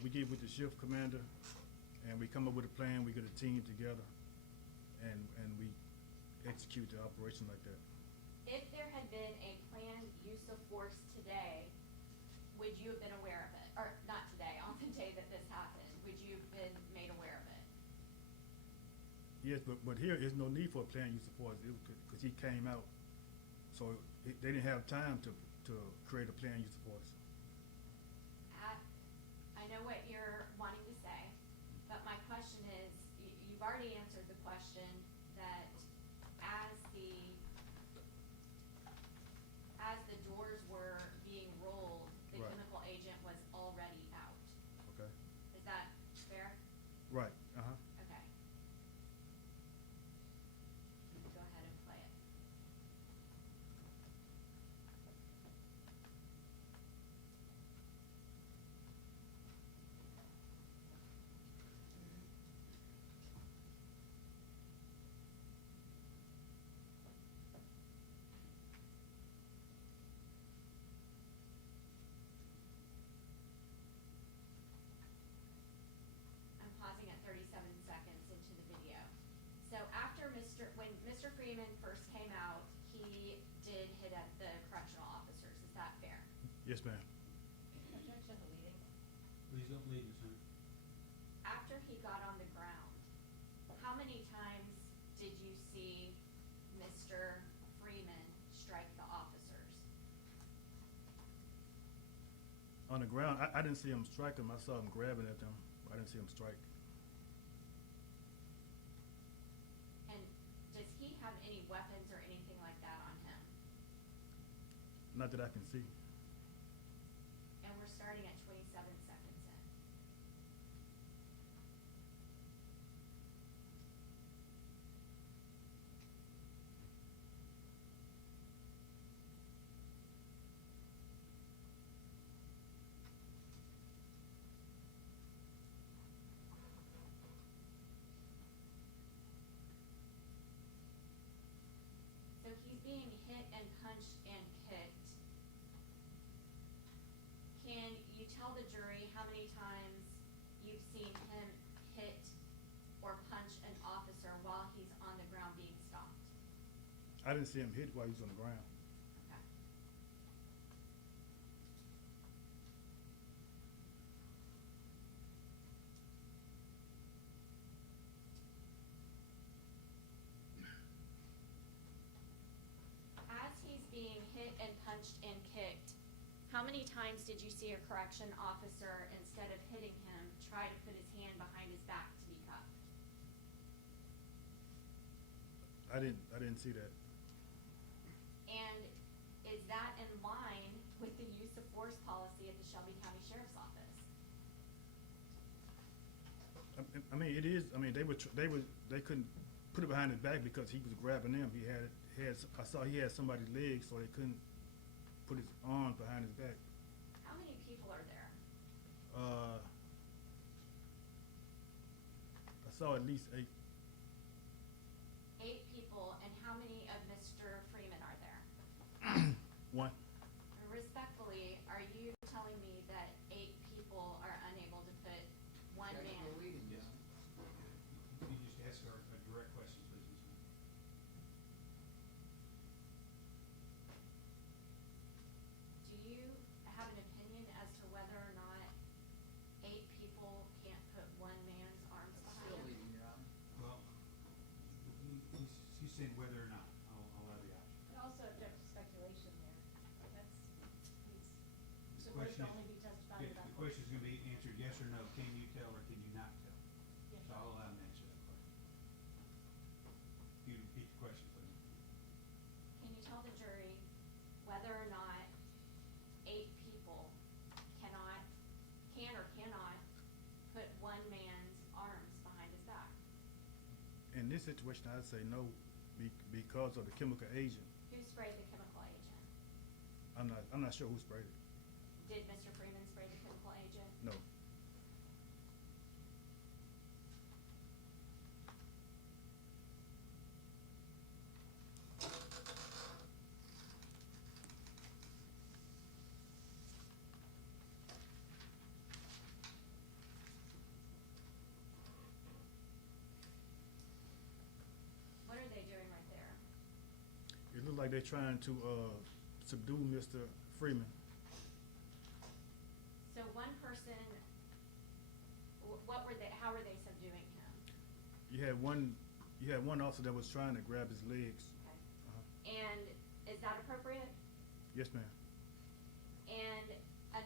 we get with the shift commander, and we come up with a plan. We get a team together, and we execute the operation like that. If there had been a planned use of force today, would you have been aware of it? Or not today, on the day that this happened, would you have been made aware of it? Yes, but here is no need for a plan use of force because he came out, so they didn't have time to create a plan use of force. I know what you're wanting to say, but my question is, you've already answered the question that as the doors were being rolled, the Right. chemical agent was already out. Okay. Is that fair? Right. Okay. Go ahead and play it. I'm pausing at 37 seconds into the video. So when Mr. Freeman first came out, he did hit at the correctional officers. Is that fair? Yes, ma'am. Objection to leading. Please don't leave us, honey. After he got on the ground, how many times did you see Mr. Freeman strike the officers? On the ground, I didn't see him strike him. I saw him grabbing at them. I didn't see him strike. And does he have any weapons or anything like that on him? Not that I can see. And we're starting at 27 seconds in. So he's being hit and punched and kicked. Can you tell the jury how many times you've seen him hit or punch an officer while he's on the ground being stopped? I didn't see him hit while he was on the ground. Okay. As he's being hit and punched and kicked, how many times did you see a correction officer, instead of hitting him, try to put his hand behind his back to be cuffed? I didn't see that. And is that in line with the use of force policy at the Shelby County Sheriff's Office? I mean, it is. I mean, they couldn't put it behind his back because he was grabbing them. I saw he had somebody's legs, so they couldn't put his arms behind his back. How many people are there? I saw at least 8. 8 people, and how many of Mr. Freeman are there? 1. Respectfully, are you telling me that 8 people are unable to put one Objection man? to leading, Yes. John. You just ask her a direct question, please, Ms. Hunt. Do you have an opinion as to whether or not 8 people can't put one man's arms behind Still him? leading, Your Honor. Well, he's saying whether or not. I'll allow the option. But also object to speculation there. this situation, I'd say no, because of the chemical agent. Who sprayed the chemical agent? I'm not sure who sprayed it. Did Mr. Freeman spray the chemical agent? No. What are they doing right there? It looked like they're trying to subdue Mr. Freeman. So one person, how were they subduing him? You had one officer that was trying to grab his legs. Okay. Uh-huh. And is that appropriate? Yes, ma'am. And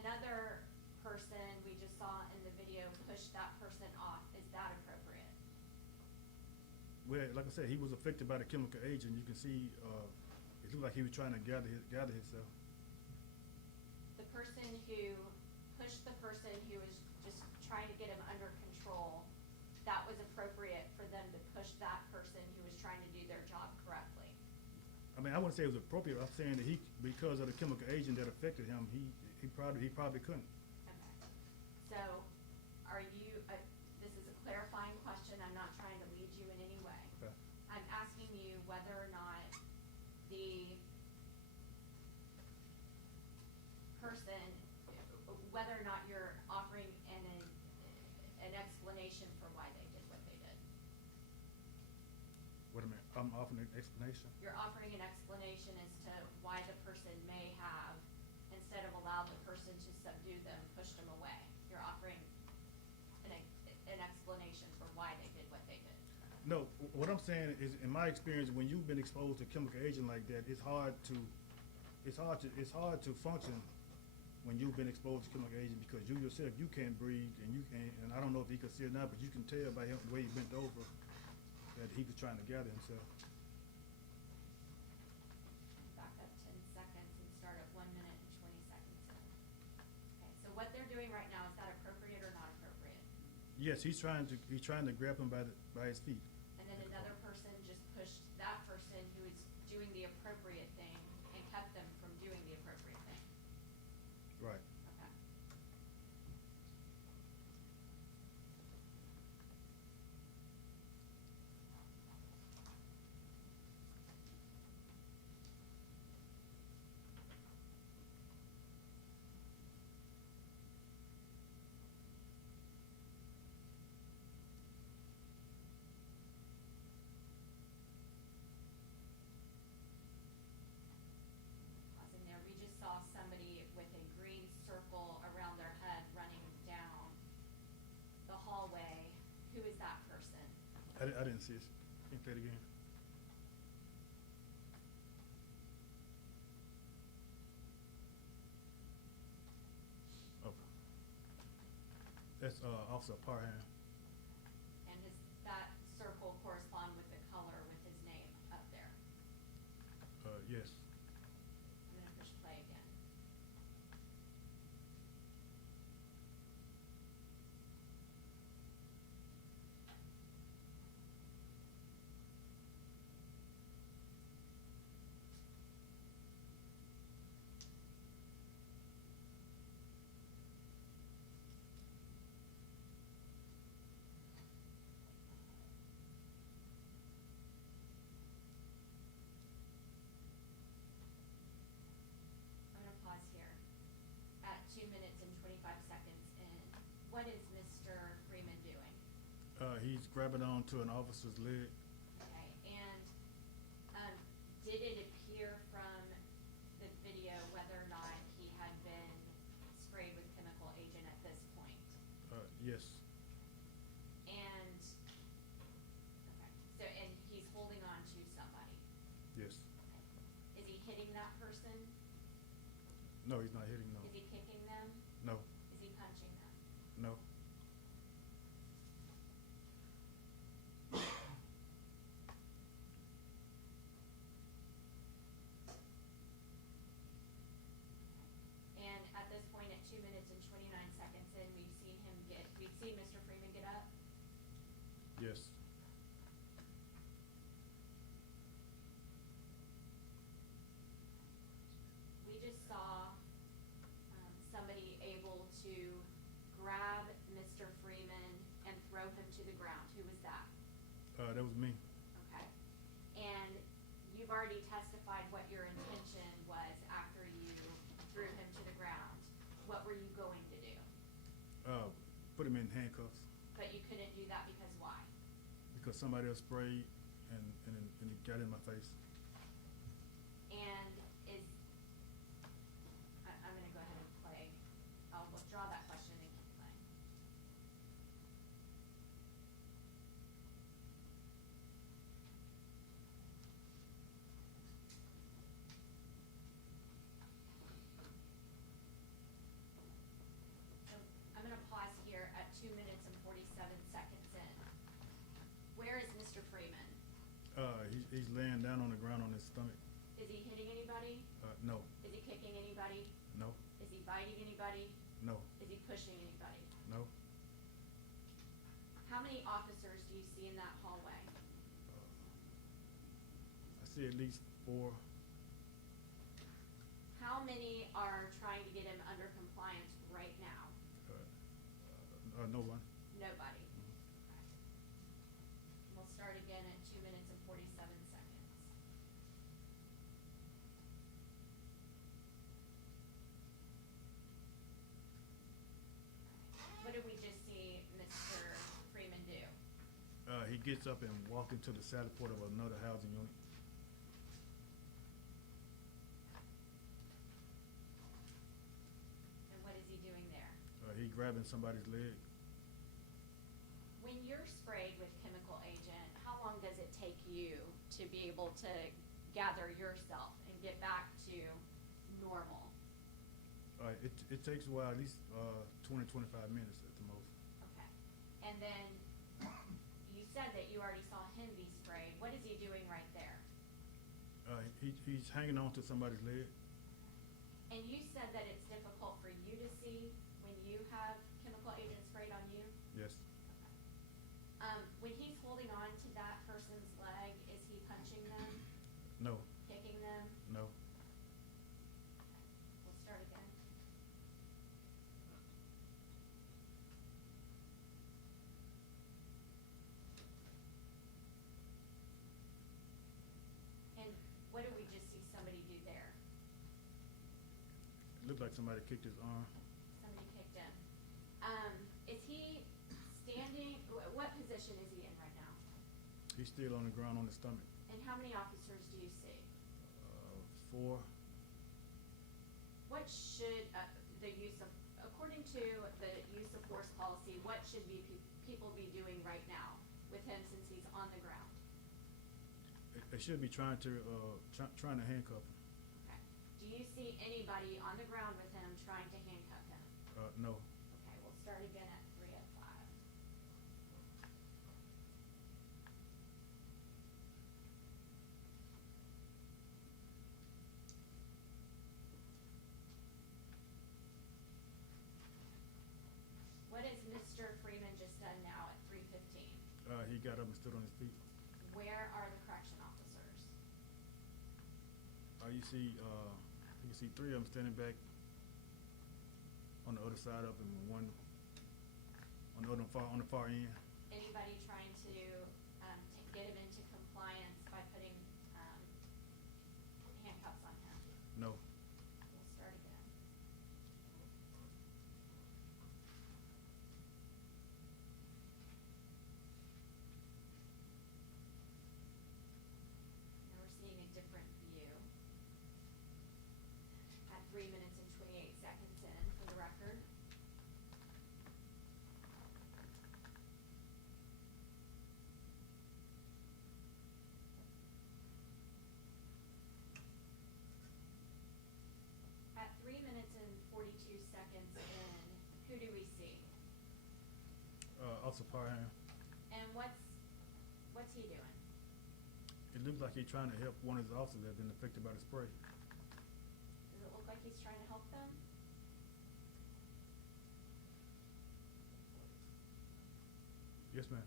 another person we just saw in the video pushed that person off. Is that appropriate? Well, like I said, he was affected by the chemical agent. You can see it looked like he was trying to gather himself. The person who pushed the person who was just trying to get him under control, that was appropriate for them to push that person who was trying to do their job correctly. I mean, I wouldn't say it was appropriate. I'm saying that because of the chemical agent that affected him, he probably couldn't. Okay. So, are you, this is a clarifying question, I'm not trying to lead you in any way. Okay. I'm asking you whether or not the person, whether or not you're offering an explanation for why they did what they did. Wait a minute, I'm offering an explanation. You're offering an explanation as to why the person may have, instead of allowed the person to subdue them, pushed them away. You're offering an explanation for why they did what they did. No, what I'm saying is, in my experience, when you've been exposed to a chemical agent like that, it's hard to function when you've been exposed to chemical agent, because you yourself, you can't breathe, and I don't know if he could see it now, but you can tell by him, the way he bent over, that he was trying to gather himself. Back up 10 seconds and start at 1 minute and 20 seconds in. Okay, so what they're doing right now, is that appropriate or not appropriate? Yes, he's trying to grab him by his feet. And then another person just pushed that person who is doing the appropriate thing and kept them from doing the appropriate thing. Right. Okay. Pausing there, we just saw somebody with a green circle around their head running down the hallway. Who is that person? I didn't see it. Can you play it again? Okay. That's Officer Parham. And does that circle correspond with the color with his name up there? Yes. I'm gonna push play again. I'm gonna pause here at 2 minutes and 25 seconds in. What is Mr. Freeman doing? He's grabbing onto an officer's leg. Okay, and did it appear from the video whether or not he had been sprayed with chemical agent at this point? Yes. And, okay, so, and he's holding on to somebody. Yes. Is he hitting that person? No, he's not hitting. No. Is he kicking them? No. Is he punching them? No. And at this point, at 2 minutes and 29 seconds in, we've seen Mr. Freeman get up. Yes. Who was that? That was me. Okay. And you've already testified what your intention was after you threw him to the ground. What were you going to do? Put him in handcuffs But you couldn't do that because why? because somebody else sprayed and it got in my face. And I'm gonna go ahead and play, I'll withdraw that question and keep playing. So I'm gonna pause here at 2 minutes and 47 seconds in. Where is Mr. Freeman? He's laying down on the ground on his stomach. Is he hitting anybody? No, Is he kicking anybody? no, Is he biting anybody? no, Is he pushing anybody? no. How many officers do you see in that hallway? I see at least 4. How many are trying to get him under compliance right now? No one. Nobody. Okay. We'll start again at 2 minutes and 47 seconds. What did we just see Mr. Freeman do? He gets up and walks into the salad port of another housing unit. And what is he doing there? He grabbing somebody's leg. When you're sprayed with chemical agent, how long does it take you to be able to gather yourself and get back to normal? It takes a while, at least 20-25 minutes at the most. Okay. And then you said that you already saw him be sprayed. What is he doing right there? He's hanging on to somebody's leg. And you said that it's difficult for you to see when you have chemical agent sprayed on you? Yes. When he's holding on to that person's leg, is he punching them, No. kicking them? No. We'll start again. And what did we just see somebody do there? It looked like somebody kicked his arm. Somebody kicked him. Is he standing, what position is he in right now? He's still on the ground on his stomach. And how many officers do you see? 4. What should, the use of, according to the use of force policy, what should people be doing right now with him since he's on the ground? They should be trying to handcuff him. Okay. Do you see anybody on the ground with him trying to handcuff him? No. Okay, we'll start again at 3 of 5. What has Mr. Freeman just done now at 3:15? He got up and stood on his feet. Where are the correction officers? You can see 3 of them standing back on the other side of him, and one on the far end. Anybody trying to get him into compliance by putting handcuffs on him? No. We'll start again. Now we're seeing a different view. At 3 minutes and 28 seconds in, for the record. At 3 minutes and 42 seconds in, who do we see? Officer Parham. And what's he doing? It looks like he's trying to help one of his officers that have been affected by the spray. Does it look like he's trying to help them? Yes, ma'am.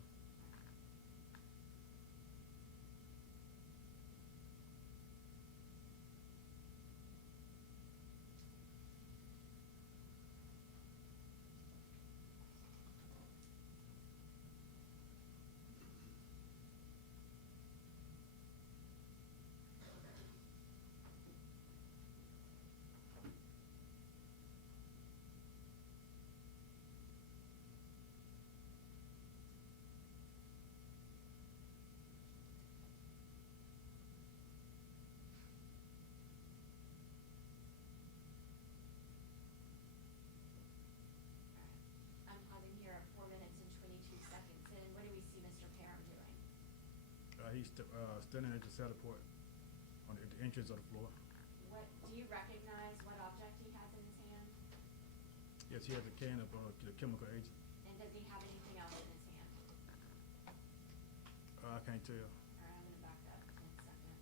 He's standing at the center port on the entrance of the floor. What, do you recognize what object he has in his hand? Yes, he has a can of the chemical agent. And does he have anything else in his hand? I can't tell. All right, I'm gonna back up 10 seconds.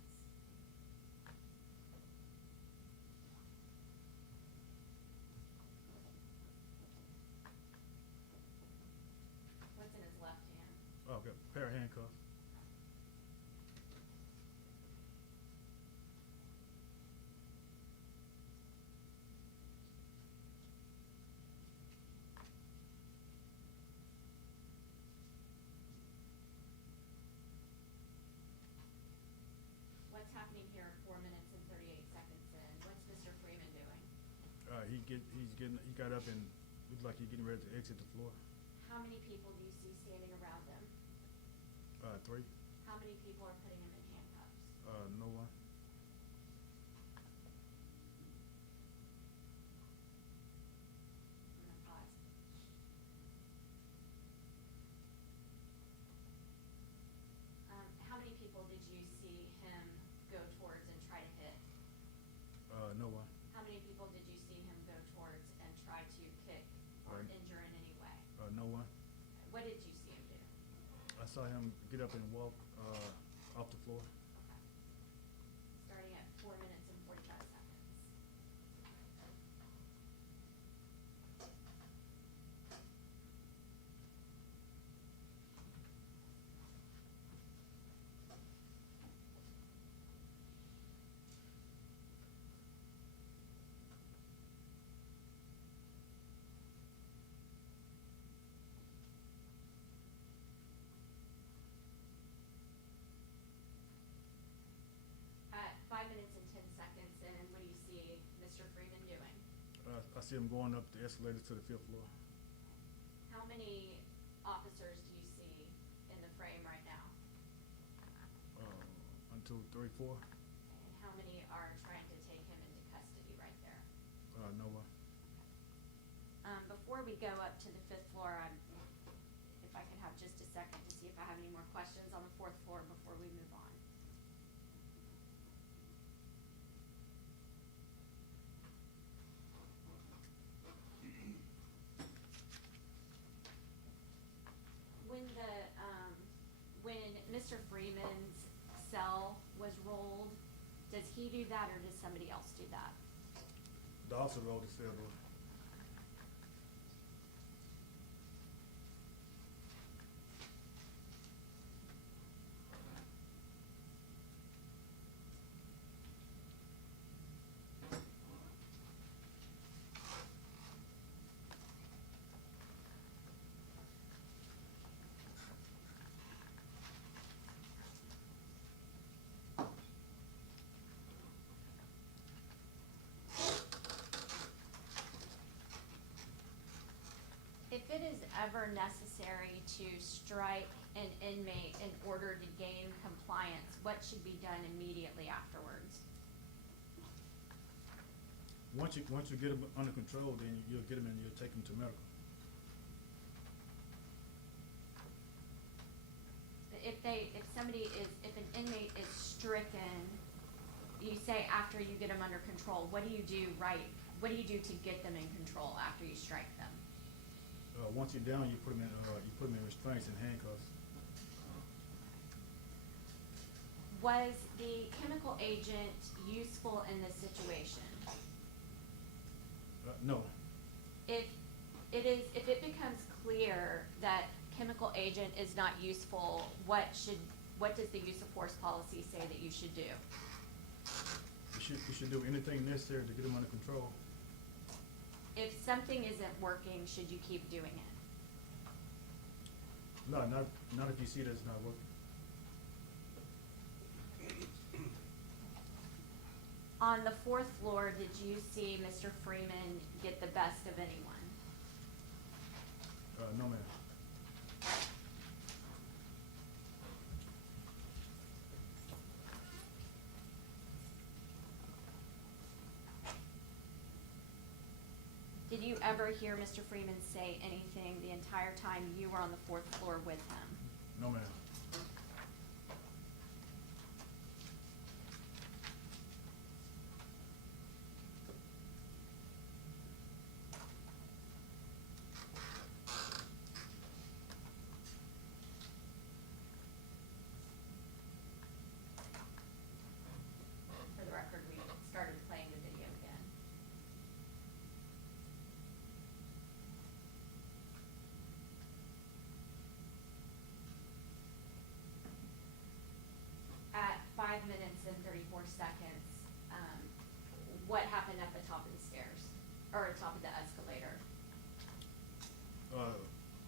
What's in his left hand? Oh, got a pair of handcuffs. What's happening here 4 minutes and 38 seconds in? What's Mr. Freeman doing? He got up and looked like he's getting ready to exit the floor. How many people do you see standing around him? 3. How many people are putting him in handcuffs? No one. I'm gonna pause. How many people did you see him go towards and try to hit? No one. How many people did you see him go towards and try to kick or injure in any way? No one. What did you see him do? I saw him get up and walk off the floor. Okay. Starting at 4 minutes and 45 seconds. At 5 minutes and 10 seconds in, what do you see Mr. Freeman doing? I see him going up the escalators to the 5th floor. How many officers do you see in the frame right now? 1, 2, 3, 4. And how many are trying to take him into custody right there? No one. Before we go up to the 5th floor, if I can have just a second to see if I have any more questions on the 4th floor before we move on. When Mr. Freeman's cell was rolled, does he do that or does somebody else do that? The officer rolled the cell door. If it is ever necessary to strike an inmate in order to gain compliance, what should be done immediately afterwards? Once you get him under control, then you'll get him and you'll take him to medical. If an inmate is stricken, you say after you get them under control, what do you do to get them in control after you strike them? Once you're down, you put him in restraints and handcuffs. Was the chemical agent useful in this situation? No. If it becomes clear that chemical agent is not useful, what does the use of force policy say that you should do? You should do anything necessary to get him under control. If something isn't working, should you keep doing it? No, not if you see that it's not working. On the 4th floor, did you see Mr. Freeman get the best of anyone? No, ma'am. Did you ever hear Mr. Freeman say anything the entire time you were on the 4th floor with him? No, ma'am. what happened at the top of the stairs, or top of the escalator?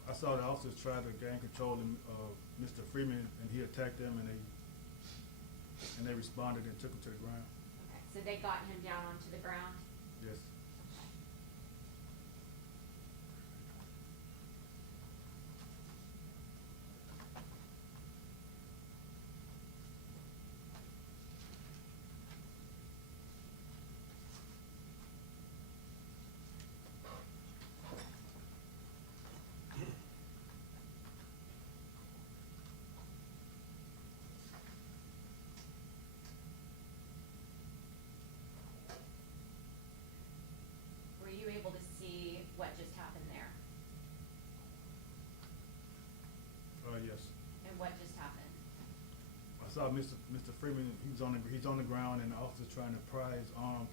I saw the officers try to gain control of Mr. Freeman, and he attacked them, and they responded and took him to the ground. Okay, so they got him down onto the ground? Yes. Were you able to see what just happened there? Yes. And what just happened? I saw Mr. Freeman. He's on the ground, and the officer's trying to pry his arm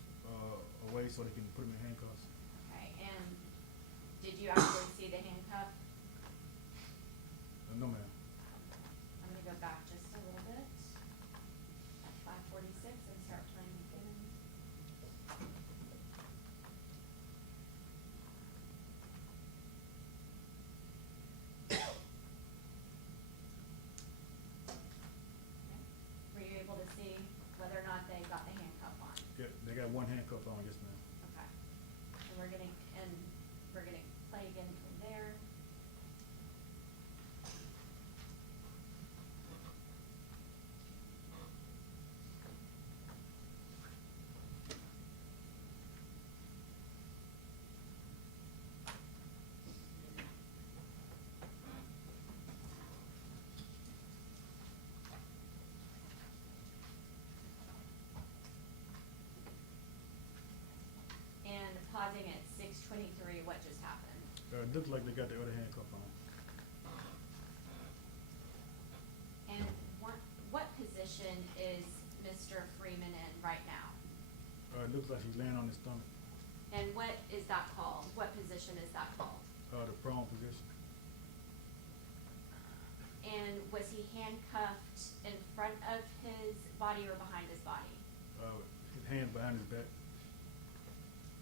away so they can put him in handcuffs. Okay, and did you actually see the handcuff? No, ma'am. I'm gonna go back just a little bit, at 5:46, and start playing again. Okay. Were you able to see whether or not they got the handcuff on? Yeah, they got one handcuff on. Yes, ma'am. Okay. And we're gonna play again from there. And pausing at 6:23, what just happened? It looked like they got the other handcuff on. And what position is Mr. Freeman in right now? It looks like he's laying on his stomach. And what is that called? What position is that called? The prone position. And was he handcuffed in front of his body or behind his body? His hands behind his back.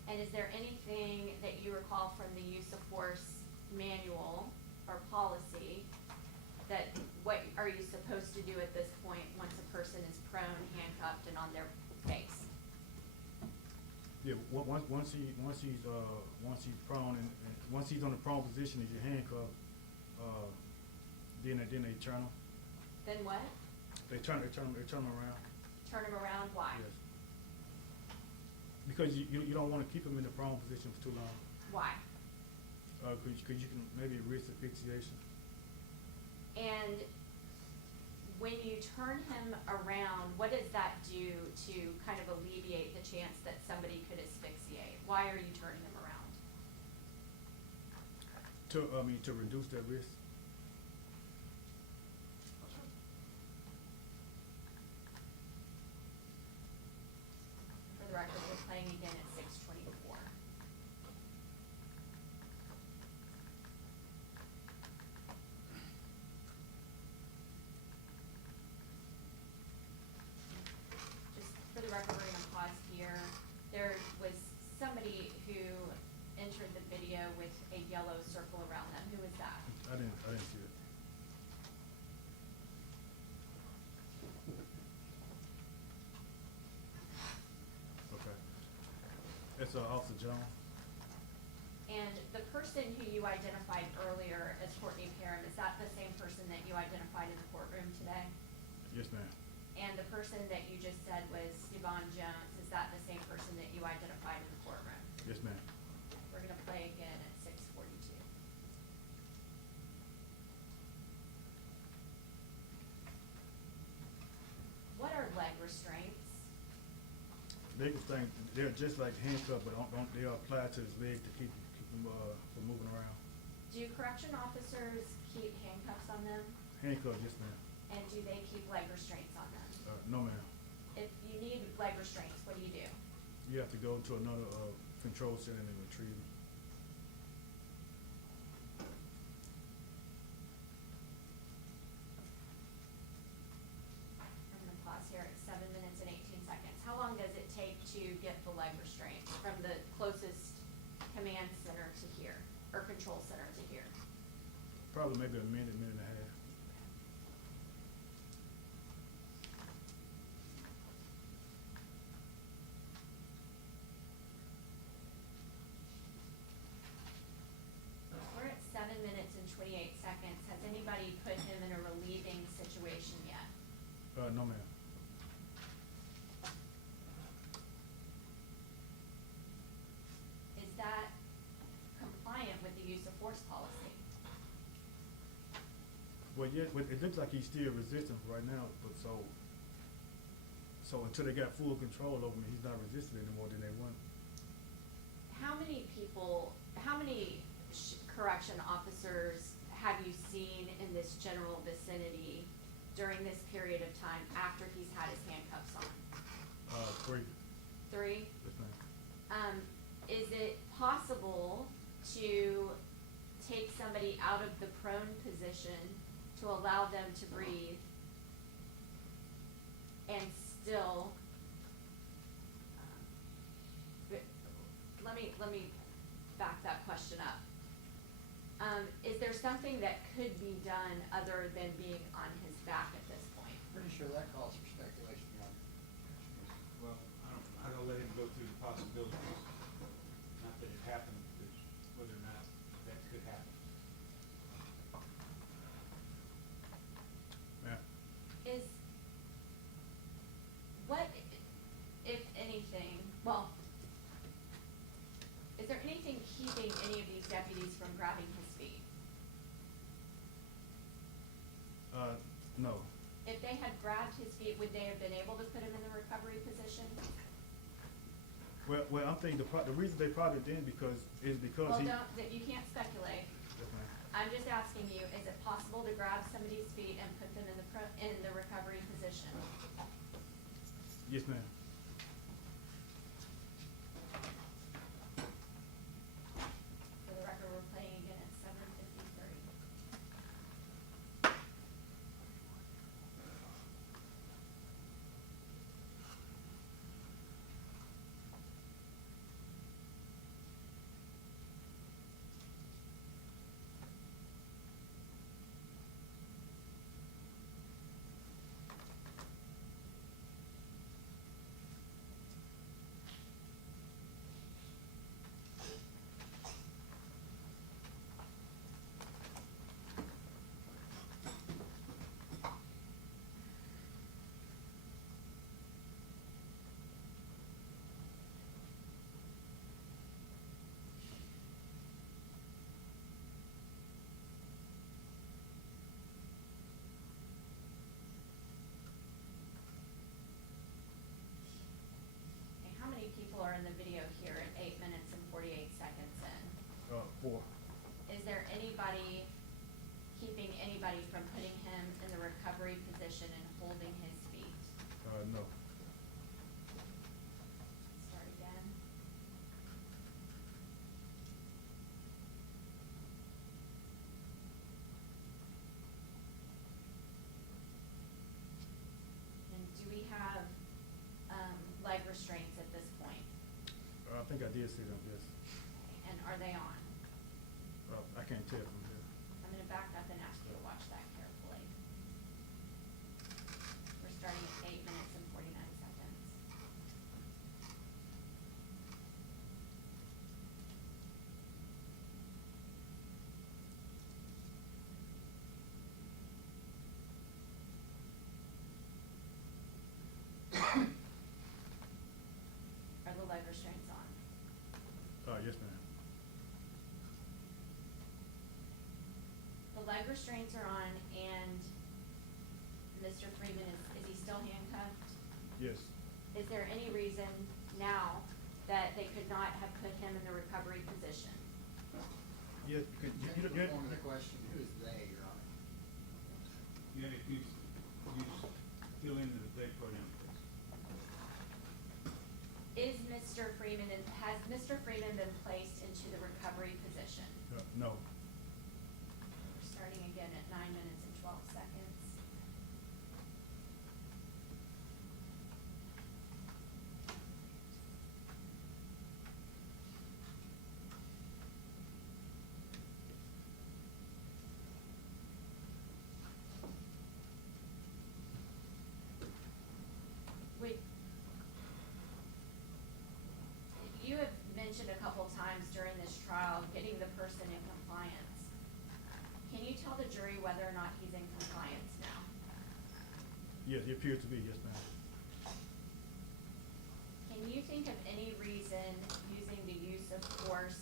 And is there anything that you recall from the use of force manual or policy that what are you supposed to do at this point once a person is prone, handcuffed, and on their face? Yeah, once he's prone and once he's on the prone position, he's handcuffed. Then they turn him. Then what? They turn him around. Turn him around, why? Yes. Because you don't want to keep him in the prone position for too long. Why? Because you can maybe risk asphyxiation. And when you turn him around, what does that do to kind of alleviate the chance that somebody could asphyxiate? Why are you turning him around? To reduce that risk. For the record, we're playing again at 6:24. Just for the record, we're gonna pause here. There was somebody who entered the video with a yellow circle around them. Who was that? I didn't see it. Okay. It's Officer Jones. And the person who you identified earlier as Courtney Parham, is that the same person that you identified in the courtroom today? Yes, ma'am. And the person that you just said was Stevon Jones, is that the same person that you identified in the courtroom? Yes, ma'am. We're gonna play again at 6:42. What are leg restraints? Biggest thing, they're just like handcuffs, but they are applied to his leg to keep him from moving around. Do correction officers keep handcuffs on them? Handcuffs, yes, ma'am. And do they keep leg restraints on them? No, ma'am. If you need leg restraints, what do? You have to go to another control setting and retrieve them. I'm gonna pause here at 7 minutes and 18 seconds. How long does it take to get the leg restraints from the closest command center to here, or control center to here? Probably maybe a minute, minute and a half. We're at 7 minutes and 28 seconds. Has anybody put him in a relieving situation yet? No, ma'am. Is that compliant with the use of force policy? Well, yeah, well, it looks like he's still resisting right now, but so until they got full control over him, he's not resisting anymore than they want. How many correction officers have you seen in this general vicinity during this period of time after he's had his handcuffs on? 3. 3? Yes, ma'am. Is it possible to take somebody out of the prone position to allow them to breathe and still, let me back that question up. Is there something that could be done other than being on his back at this point? Pretty sure that calls for speculation, Your Honor. Well, I don't let him go through the possibilities. Not that it happened, it's whether or not that could happen. Ma'am. What, if anything, well, is there anything keeping any of these deputies from grabbing his feet? No. If they had grabbed his feet, would they have been able to put him in the recovery position? Well, I'm thinking the reason they probably didn't because Well, he. you can't speculate. Yes, ma'am. I'm just asking you, is it possible to grab somebody's feet and put them in the recovery position? Yes, ma'am. For the record, we're playing again at 7:53. Okay, how many people are in the video here at 8 minutes and 48 seconds in? 4. Is there anybody keeping anybody from putting him in the recovery position and holding his feet? No. Start again. And do we have leg restraints at this point? I think I did see them. Yes. And are they on? I can't tell from here. I'm gonna back up and ask you to watch that carefully. We're starting at 8 minutes and 49 seconds. Are the leg restraints on? Yes, ma'am. The leg restraints are on, and Mr. Freeman, is he still handcuffed? Yes. Is there any reason now that they could not have put him in the recovery position? Yes. Can you reform the question, who is they, Your Honor? You know, if you just fill in the they pronoun, please. Has Mr. Freeman been placed into the recovery position? No. We're starting again at 9 minutes and 12 seconds. mentioned a couple times during this trial, getting the person in compliance. Can you tell the jury whether or not he's in compliance now? Yes, it appears to be, yes, ma'am. Can you think of any reason using the use of force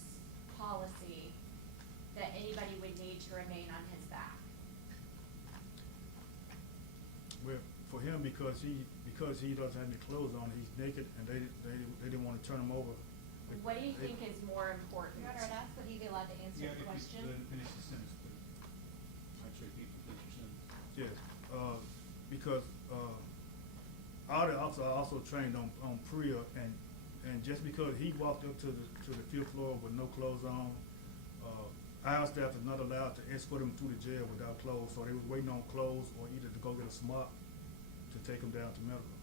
policy that anybody would need to remain on his back? Well, for him, because he doesn't have any clothes on, he's naked, and they didn't want to turn him over. What do you think is more important? Your Honor, I'd ask that he be allowed to answer Yeah, the question. Let him finish the sentence, please. Make sure people finish your sentence. Yes, because all the officers are also trained on PREA, and just because he walked up to the fifth floor with no clothes on, our staff is not allowed to escort him through the jail without clothes, so they were waiting on clothes or either to go get a smock to take him down to medical.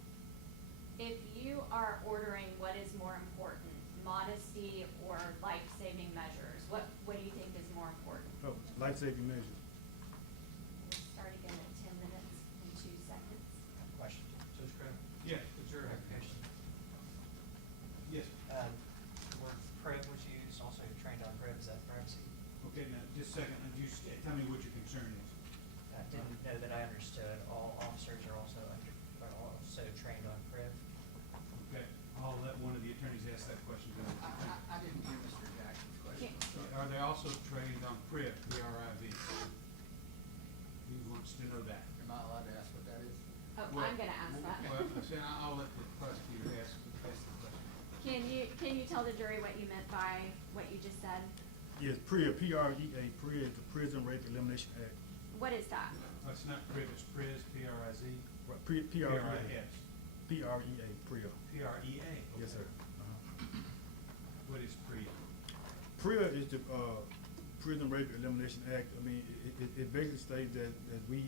If you are ordering what is more important, modesty or life-saving measures, what do you think is more important? Oh, life-saving measures. We'll start again at 10 minutes and 2 seconds. Question. Judge Crabbe? Yeah, the juror had a question. Yes. The word PREV was used, also trained on PREV, is that privacy? Okay, now, just a second, tell me what your concern is. I didn't know that I understood all officers are also trained on PREV. Okay, I'll let one of the attorneys ask that question. I didn't hear Mr. Jackson's question. Are they also trained on PRIV, P-R-I-V? He wants to know that. Am I allowed to ask what that is? Oh, Well, I'm gonna ask that. Well, then I'll let the prosecutor ask the question. Can you tell the jury what you meant by what you just said? Yes, PREA, P-R-E-A, PREA is the Prison Rape Elimination Act. What is that? It's not PRIV, it's PRIZ, P-R-I-Z, Right, P-R-E-A. P-R-I-S, P-R-E-A, PREA. P-R-E-A. Yes, sir. What is PRIV? PREA is the Prison Rape Elimination Act. I mean, it basically states that we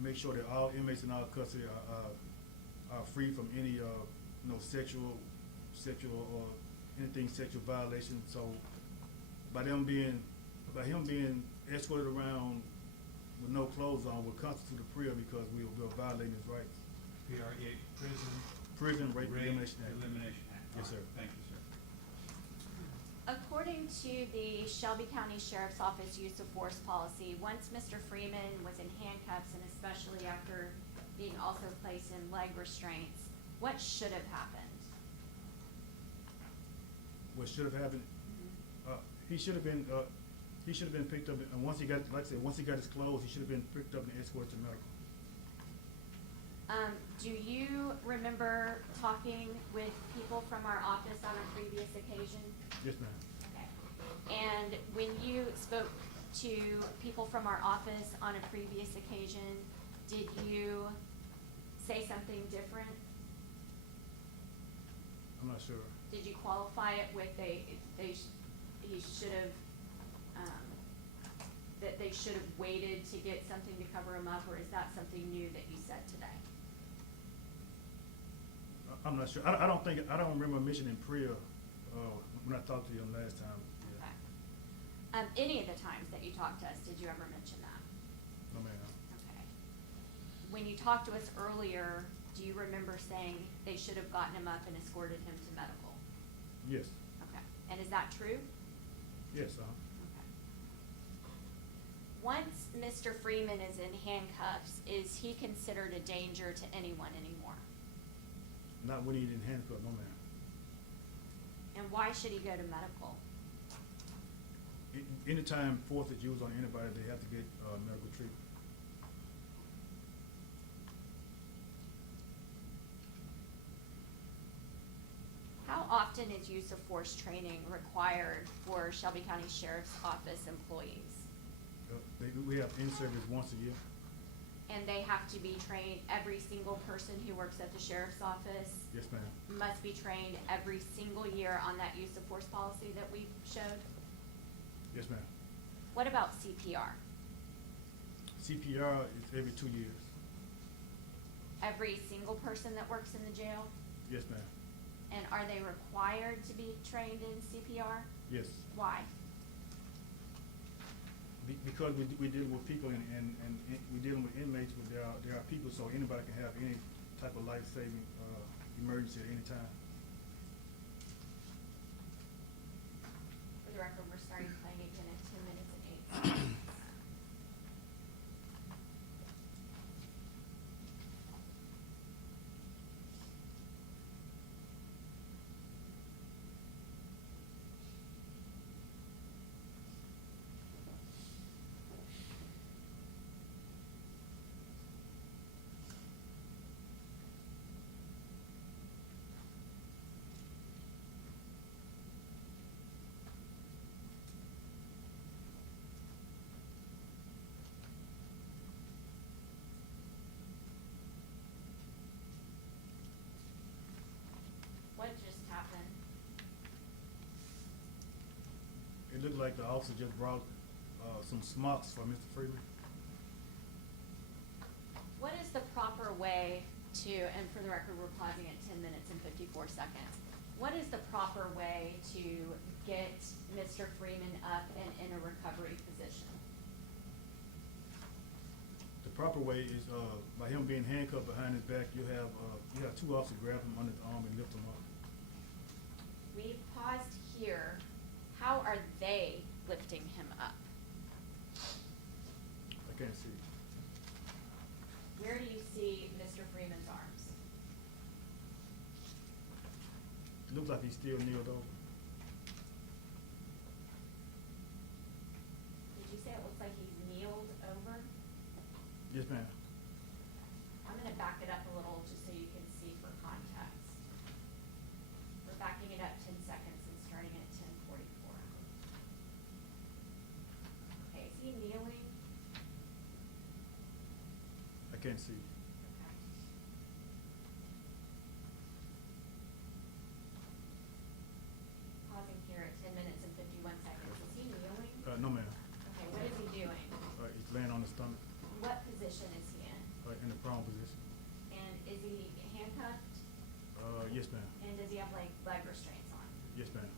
make sure that all inmates in our custody are free from any sexual or anything sexual violation. So by him being escorted around with no clothes on would constitute a PREA because we're violating his rights. P-R-E-A, Prison Rape Elimination Act. Elimination Act. Yes, All right, sir. Thank you, sir. According to the Shelby County Sheriff's Office use of force policy, once Mr. Freeman was in handcuffs and especially after being also placed in leg restraints, what should have happened? What should have happened? He should have been picked up, and once he got his clothes, he should have been picked up and escorted to medical. Do you remember talking with people from our office on a previous occasion? Yes, ma'am. Okay. And when you spoke to people from our office on a previous occasion, did you say something different? I'm not sure. Did you qualify it with he should have, that they should have waited to get something to cover him up, or is that something new that you said today? I'm not sure. I don't remember mentioning PREA when I talked to him last time. Yeah. Okay. Any of the times that you talked to us, did you ever mention that? No, ma'am. Okay. When you talked to us earlier, do you remember saying they should have gotten him up and escorted him to medical? Yes. Okay. And is that true? Yes, Okay. Once Mr. Freeman is in handcuffs, is he considered a danger to anyone anymore? Not when he's in handcuffs, no, ma'am. And why should he go to medical? Anytime force is used on anybody, they have to get medical treatment. How often is use of force training required for Shelby County Sheriff's Office employees? We have in-service once a year. And they have to be trained, every single person who works at the sheriff's office Yes, ma'am. must be trained every single year on that use of force policy that we showed? Yes, ma'am. What about CPR? CPR is every 2 years. Every single person that works in the jail? Yes, ma'am. And are they required to be trained in CPR? Yes. Why? Because we're dealing with people and we're dealing with inmates, but there are people, so anybody can have any type of life-saving emergency at any time. the record, we're starting playing again at 10 minutes and 8 seconds. What just happened? It looked like the officer just brought, some smocks for Mr. Freeman. What is the proper way to, and for the record, we're pausing at 10 minutes and 54 seconds. What is the proper way to get Mr. Freeman up and in a recovery position? The proper way is, by him being handcuffed behind his back, you have two officers grab him under the arm and lift him up. We paused here. How are they lifting him up? I can't see. Where do you see Mr. Freeman's arms? It looks like he's still kneeled over. Did you say it looks like he's kneeled over? Yes, ma'am. I'm gonna back it up a little just so you can see for context. We're backing it up 10 seconds and starting at 10:44. Okay, is he kneeling? I can't see. Okay. Pausing here at 10 minutes and 51 seconds. Is he kneeling? No, ma'am. Okay, what is he doing? He's laying on his stomach, What position is he in? in the prone position. And is he handcuffed? Yes, ma'am. And does he have like leg restraints on? Yes, ma'am.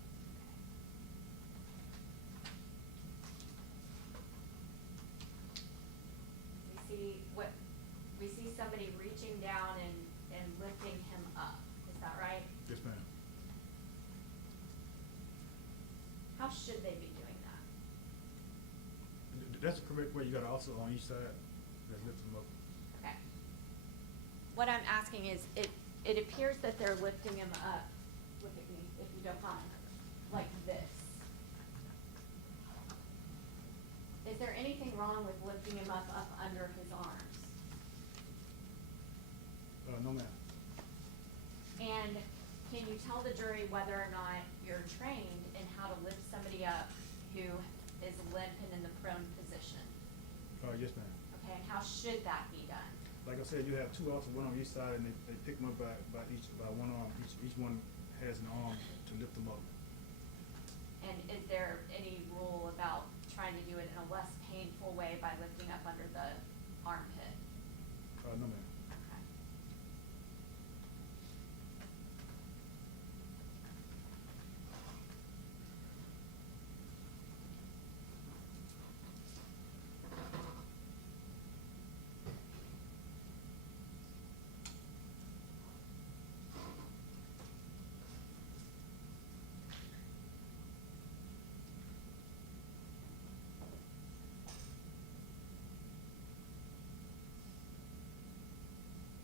We see somebody reaching down and lifting him up. Is that right? Yes, ma'am. How should they be doing that? That's the correct way. You got an officer on each side that's lifting him up. Okay. What I'm asking is, it appears that they're lifting him up, look at me, if you don't mind, like this. Is there anything wrong with lifting him up under his arms? No, ma'am. And can you tell the jury whether or not you're trained in how to lift somebody up who is limp and in the prone position? Yes, ma'am. Okay, and how should that be done? Like I said, you have two officers, one on each side, and they pick them up by one arm. Each one has an arm to lift them up. And is there any rule about trying to do it in a less painful way by lifting up under the armpit? No, ma'am. Okay.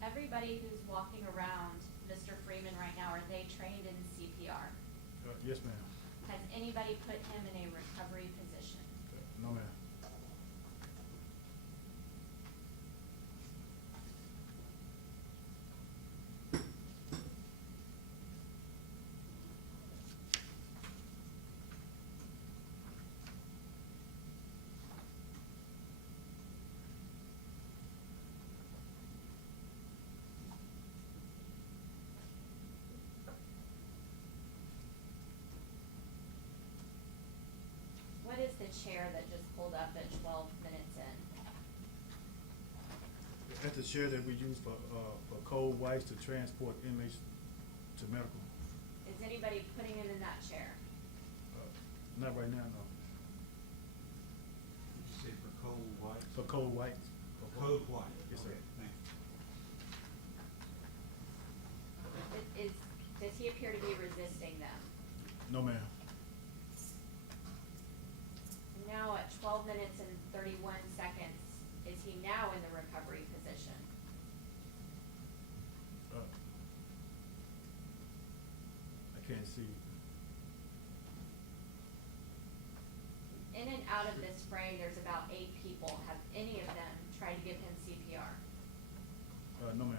Everybody who's walking around Mr. Freeman right now, are they trained in CPR? Yes, ma'am. Has anybody put him in a recovery position? No, ma'am. What is the chair that just pulled up at 12 minutes in? That's the chair that we use for cold whites to transport inmates to medical. Is anybody putting him in that chair? Not right now, no. Did you say for cold white? For cold whites. Code white? Yes, sir. Okay, thank you. Does he appear to be resisting them? No, ma'am. can't see. In and out of this frame, there's about 8 people. Have any of them tried to give him CPR? No, ma'am.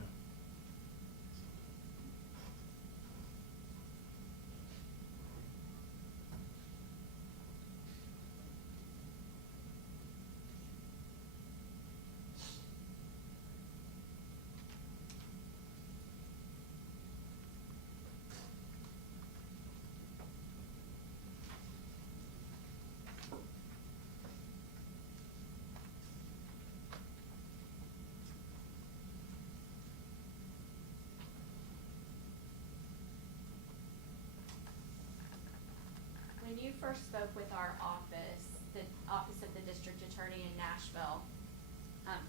When you first spoke with our office, the Office of the District Attorney in Nashville,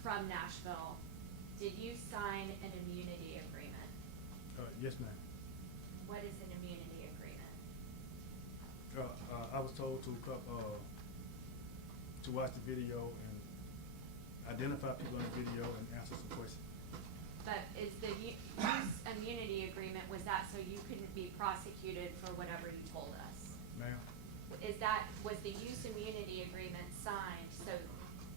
from Nashville, did you sign an immunity agreement? Yes, ma'am. What is an immunity agreement? I was told to watch the video and identify people in the video and answer some questions. But is the use immunity agreement, was that so you couldn't be prosecuted for whatever you told us? Ma'am? Was the use immunity agreement signed so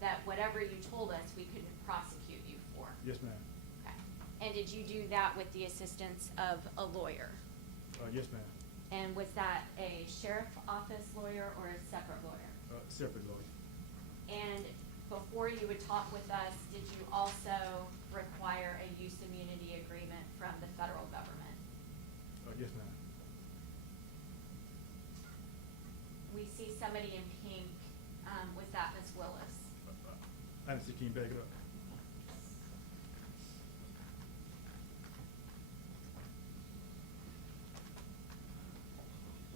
that whatever you told us, we couldn't prosecute you for? Yes, ma'am. Okay. And did you do that with the assistance of a lawyer? Yes, ma'am. And was that a sheriff office lawyer or a separate lawyer? Separate lawyer. And before you would talk with us, did you also require a use immunity agreement from the federal government? Yes, ma'am. We see somebody in pink. Was that Ms. Willis? I didn't see, can you back it up?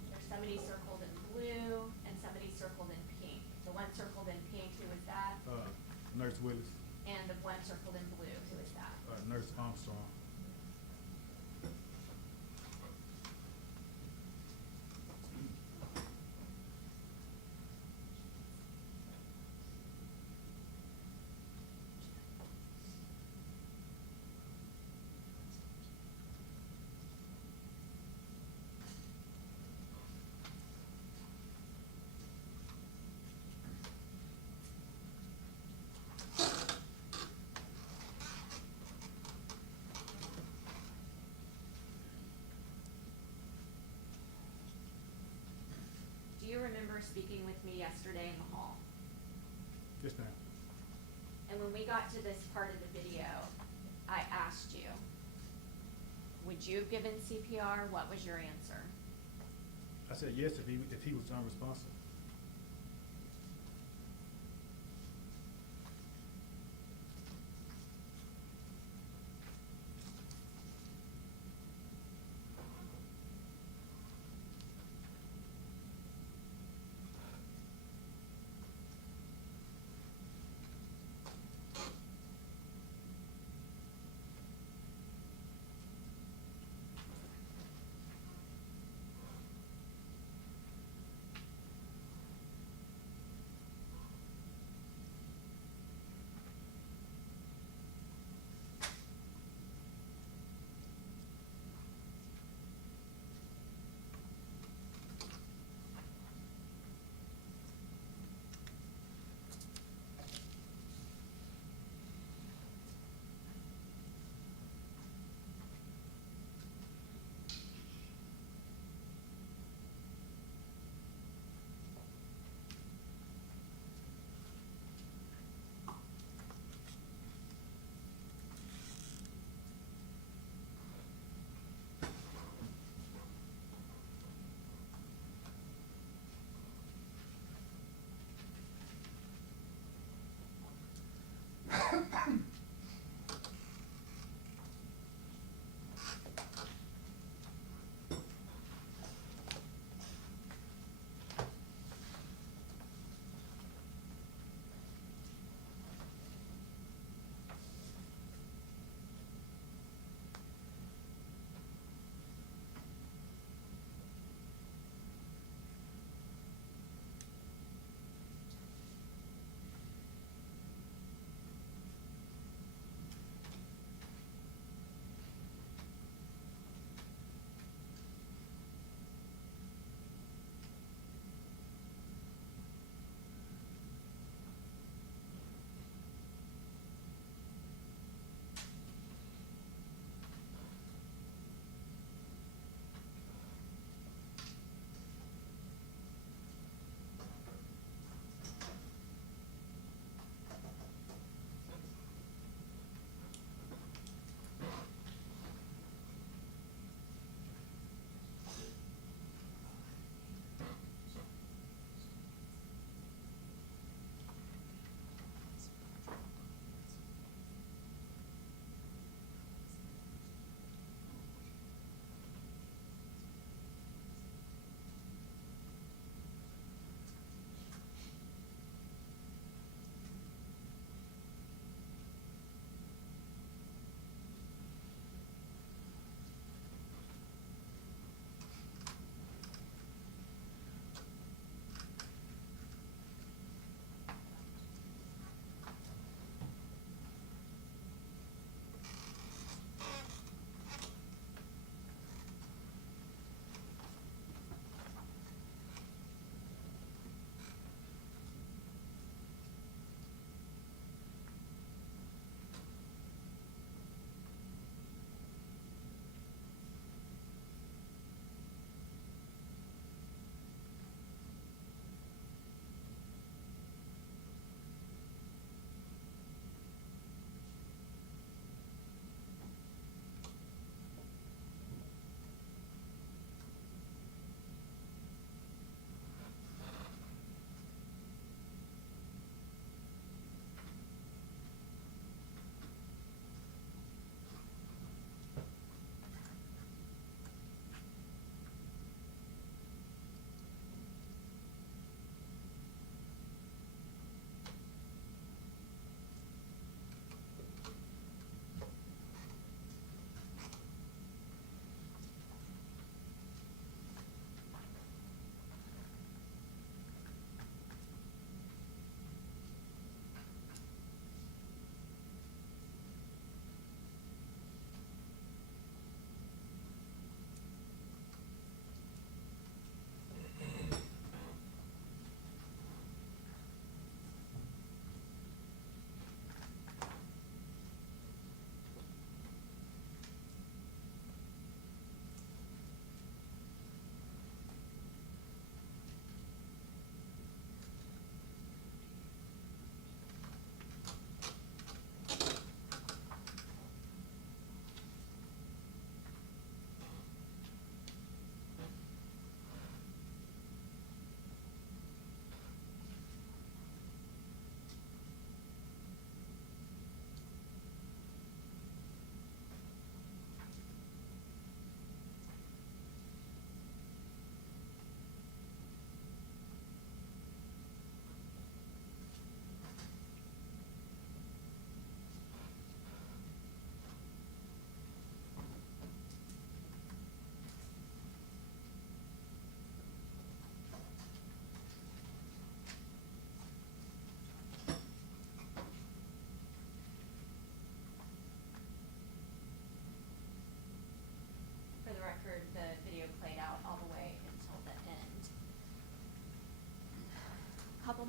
There's somebody circled in blue and somebody circled in pink. The one circled in pink, who is that? Nurse Willis, And the one circled in blue, who is that? Nurse Armstrong. Do you remember speaking with me yesterday in the hall? Yes, ma'am. And when we got to this part of the video, I asked you, would you have given CPR? What was your answer? I said yes if he was unresponsive.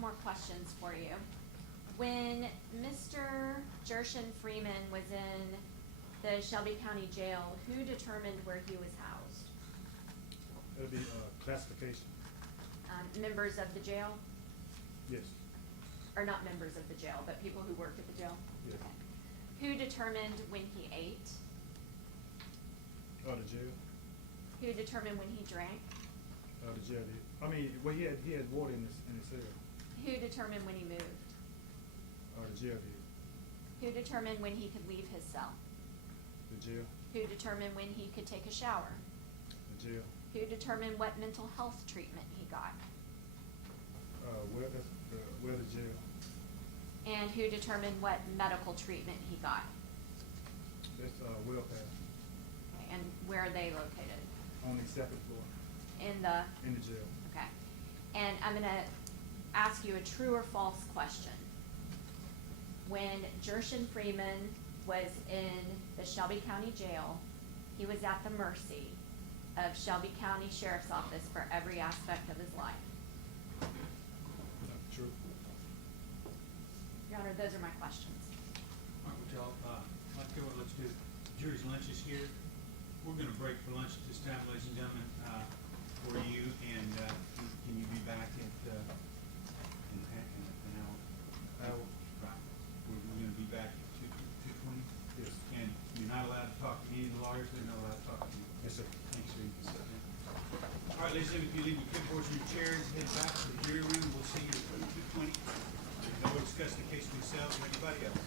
more questions for you. When Mr. Gershun Freeman was in the Shelby County Jail, who determined where he was housed? It'll be, classification, Members of the jail? yes, Or not members of the jail, but people who worked at the jail? yes. Okay. Who determined when he ate? The jail, Who determined when he drank? the jail did. I mean, well, he had water in his cell, Who determined when he moved? the jail did, Who determined when he could leave his cell? the jail, Who determined when he could take a shower? the jail, Who determined what mental health treatment he got? the jail, And who determined what medical treatment he got? that's, well past, Okay, and where are they located? on the second floor, In the, in the jail. okay. And I'm gonna ask you a true or false question. When Gershun Freeman was in the Shelby County Jail, he was at the mercy of Shelby County Sheriff's Office for every aspect of his life. True. Your Honor, those are my questions. All right, well, y'all, let's go, let's do, jury's lunch is here. We're gonna break for lunch at this time, ladies and gentlemen, for you, and, can you be back at, in an hour? Hour. Right. We're gonna be back at 2:20? Yes. And you're not allowed to talk to any of the lawyers, they're not allowed to talk to you. Yes, sir. Thanks, sir, you can sit down. All right, ladies and gentlemen, if you leave your clipboards in your chairs, head back to the jury room, we'll see you at 2:20. Then we'll discuss the case with yourselves or anybody else.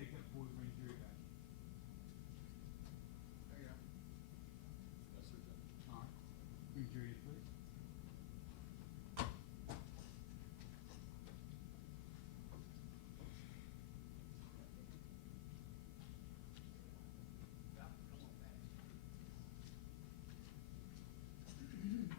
take up before we bring jury back. There you go. Yes, sir, Judge. All right, bring jury in, please. Come on back.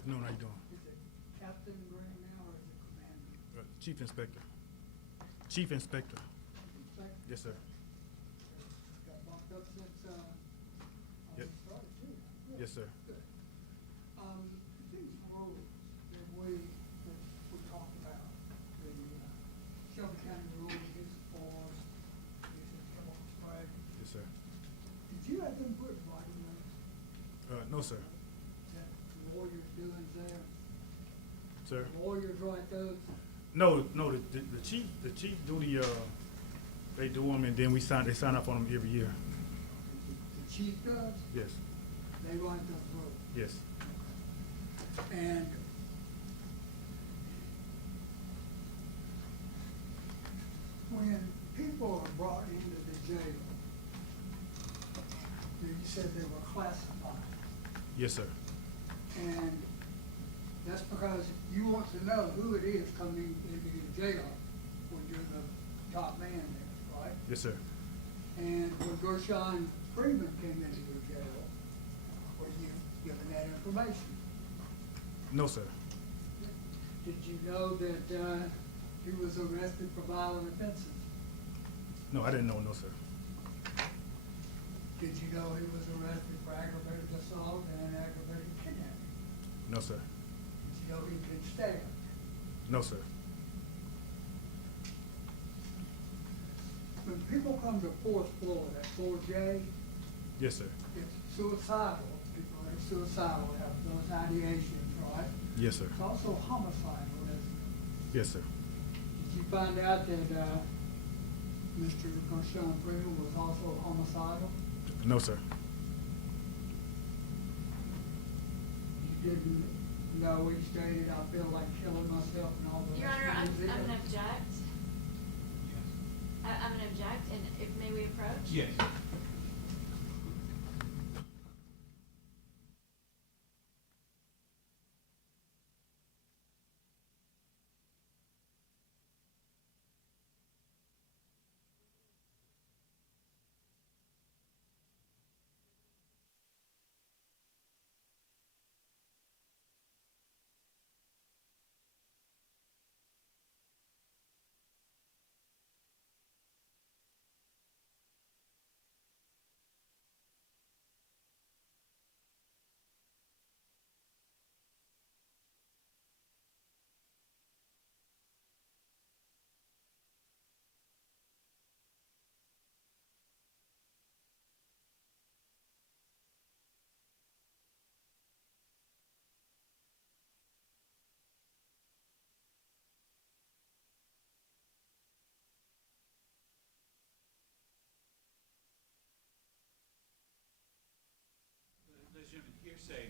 afternoon, how you doing? Is it Captain Graham now or is it Commander? Chief Inspector. Chief Inspector. Inspector? Yes, sir. Got bumped up since, Yep. we started too. Good, Yes, sir. Good. These rules that we talked about, the Shelby County rule, use of force, use of chemical spray, Yes, sir. did you have them put in writing those? No, sir. That lawyers doing there? Sir? Lawyers write those? No, the chief do they do them and then they sign up on them every year. The chief does? Yes, They write those rules? yes. And when people are brought into the jail, you said they were classified, Yes, sir. and that's because you want to know who it is coming into your jail when you're the top man there, right? Yes, sir. And when Gershun Freeman came into your jail, were you given that information? No, sir. Did you know that, he was arrested for violent offenses? No, I didn't know, no, sir. Did you know he was arrested for aggravated assault and aggravated kidnapping? No, sir. Did you know he'd been stabbed? No, sir. When people come to fourth floor, that 4J, Yes, sir. it's suicidal. People that are suicidal have those ideations, right? Yes, sir. It's also homicidal, isn't it? Yes, sir. Did you find out that, Mr. Gershun Freeman was also homicidal? No, sir. You didn't know he stated, I feel like killing myself and all the Your rest Honor, of I'm his gonna emails? object. Yes. I'm gonna object, and if, may we approach? Yes. Ladies and gentlemen, hearsay,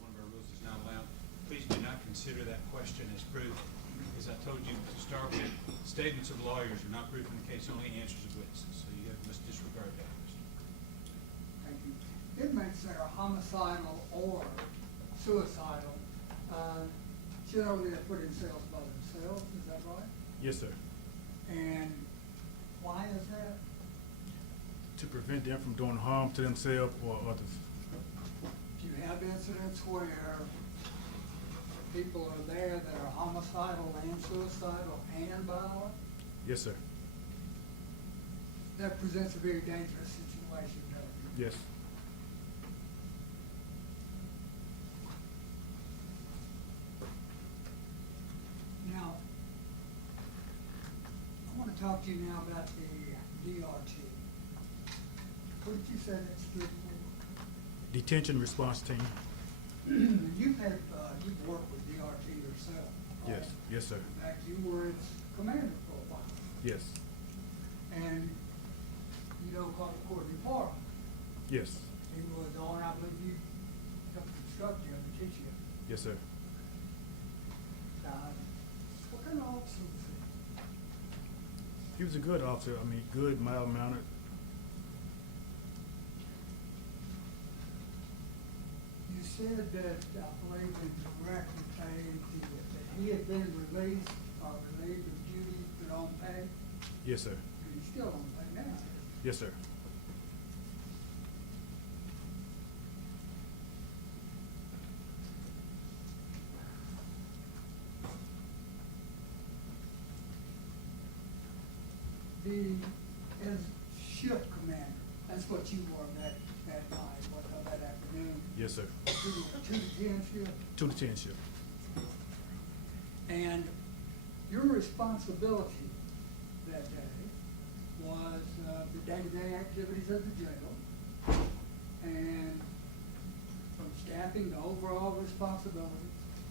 one of our rules is not allowed. Please do not consider that question as proof. As I told you to start with, statements of lawyers are not proof in the case, only answers of witnesses. So you must disregard that question. Thank you. Inmates that are homicidal or suicidal, generally they're put in cells by themselves, is that right? Yes, sir. And why is that? To prevent them from doing harm to themselves or others. Do you have incidents where people are there that are homicidal and suicidal and violent? Yes, sir. That presents a very dangerous situation, doesn't it? Yes. Now, I want to talk to you now about the DRT. What did you say that stood for? Detention response team. You've worked with DRT yourself, right? Yes, yes, sir. In fact, you were its commander for a while. Yes, And you know Courtney Parham. yes, He was on, I believe you helped instruct him and teach him. yes, sir. What kind of officer was he? He was a good officer. I mean, good, mild-mannered. You said that, I believe in direct pay, that he had been released or relieved of duty, but on pay, Yes, sir. and he's still on pay now. Yes, sir. as shift commander, that's what you were that night, that afternoon, Yes, sir. two to 10 shift. 2 to 10 shift. And your responsibility that day was the day-to-day activities of the jail, and from staffing to overall responsibilities,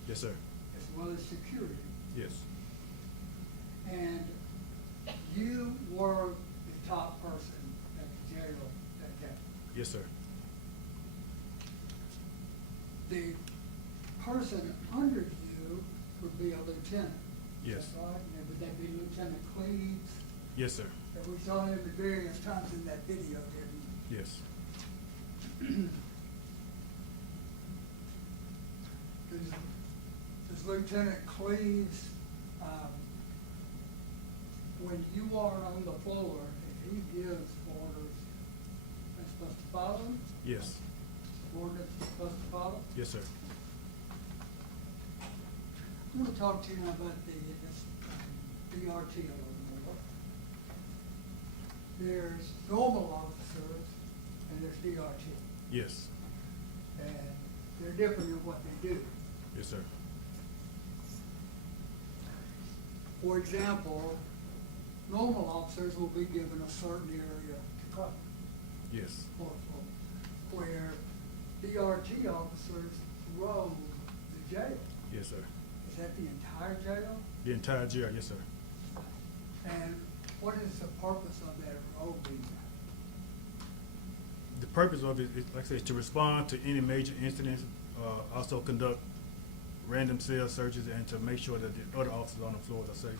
Yes, sir. as well as security. Yes. And you were the top person at the jail that day. Yes, sir. The person under you would be a lieutenant. Is Yes. that right? And would that be Lieutenant Cleves? Yes, sir. That we saw him at various times in that video, didn't we? Yes. Does Lieutenant Cleves, when you are on the floor, if he gives orders, they're supposed to follow them? Yes. Subordinates are supposed to follow? Yes, sir. I want to talk to you now about this DRT a little more. There's normal officers and there's DRT. Yes. And they're different in what they do. Yes, sir. For example, normal officers will be given a certain area to cover. Yes. Where DRT officers roam the jail. Yes, sir. Is that the entire jail? The entire jail, yes, sir. And what is the purpose of that roving? The purpose of it is, like I said, to respond to any major incidents, also conduct random cell searches, and to make sure that the other officers on the floors are safe.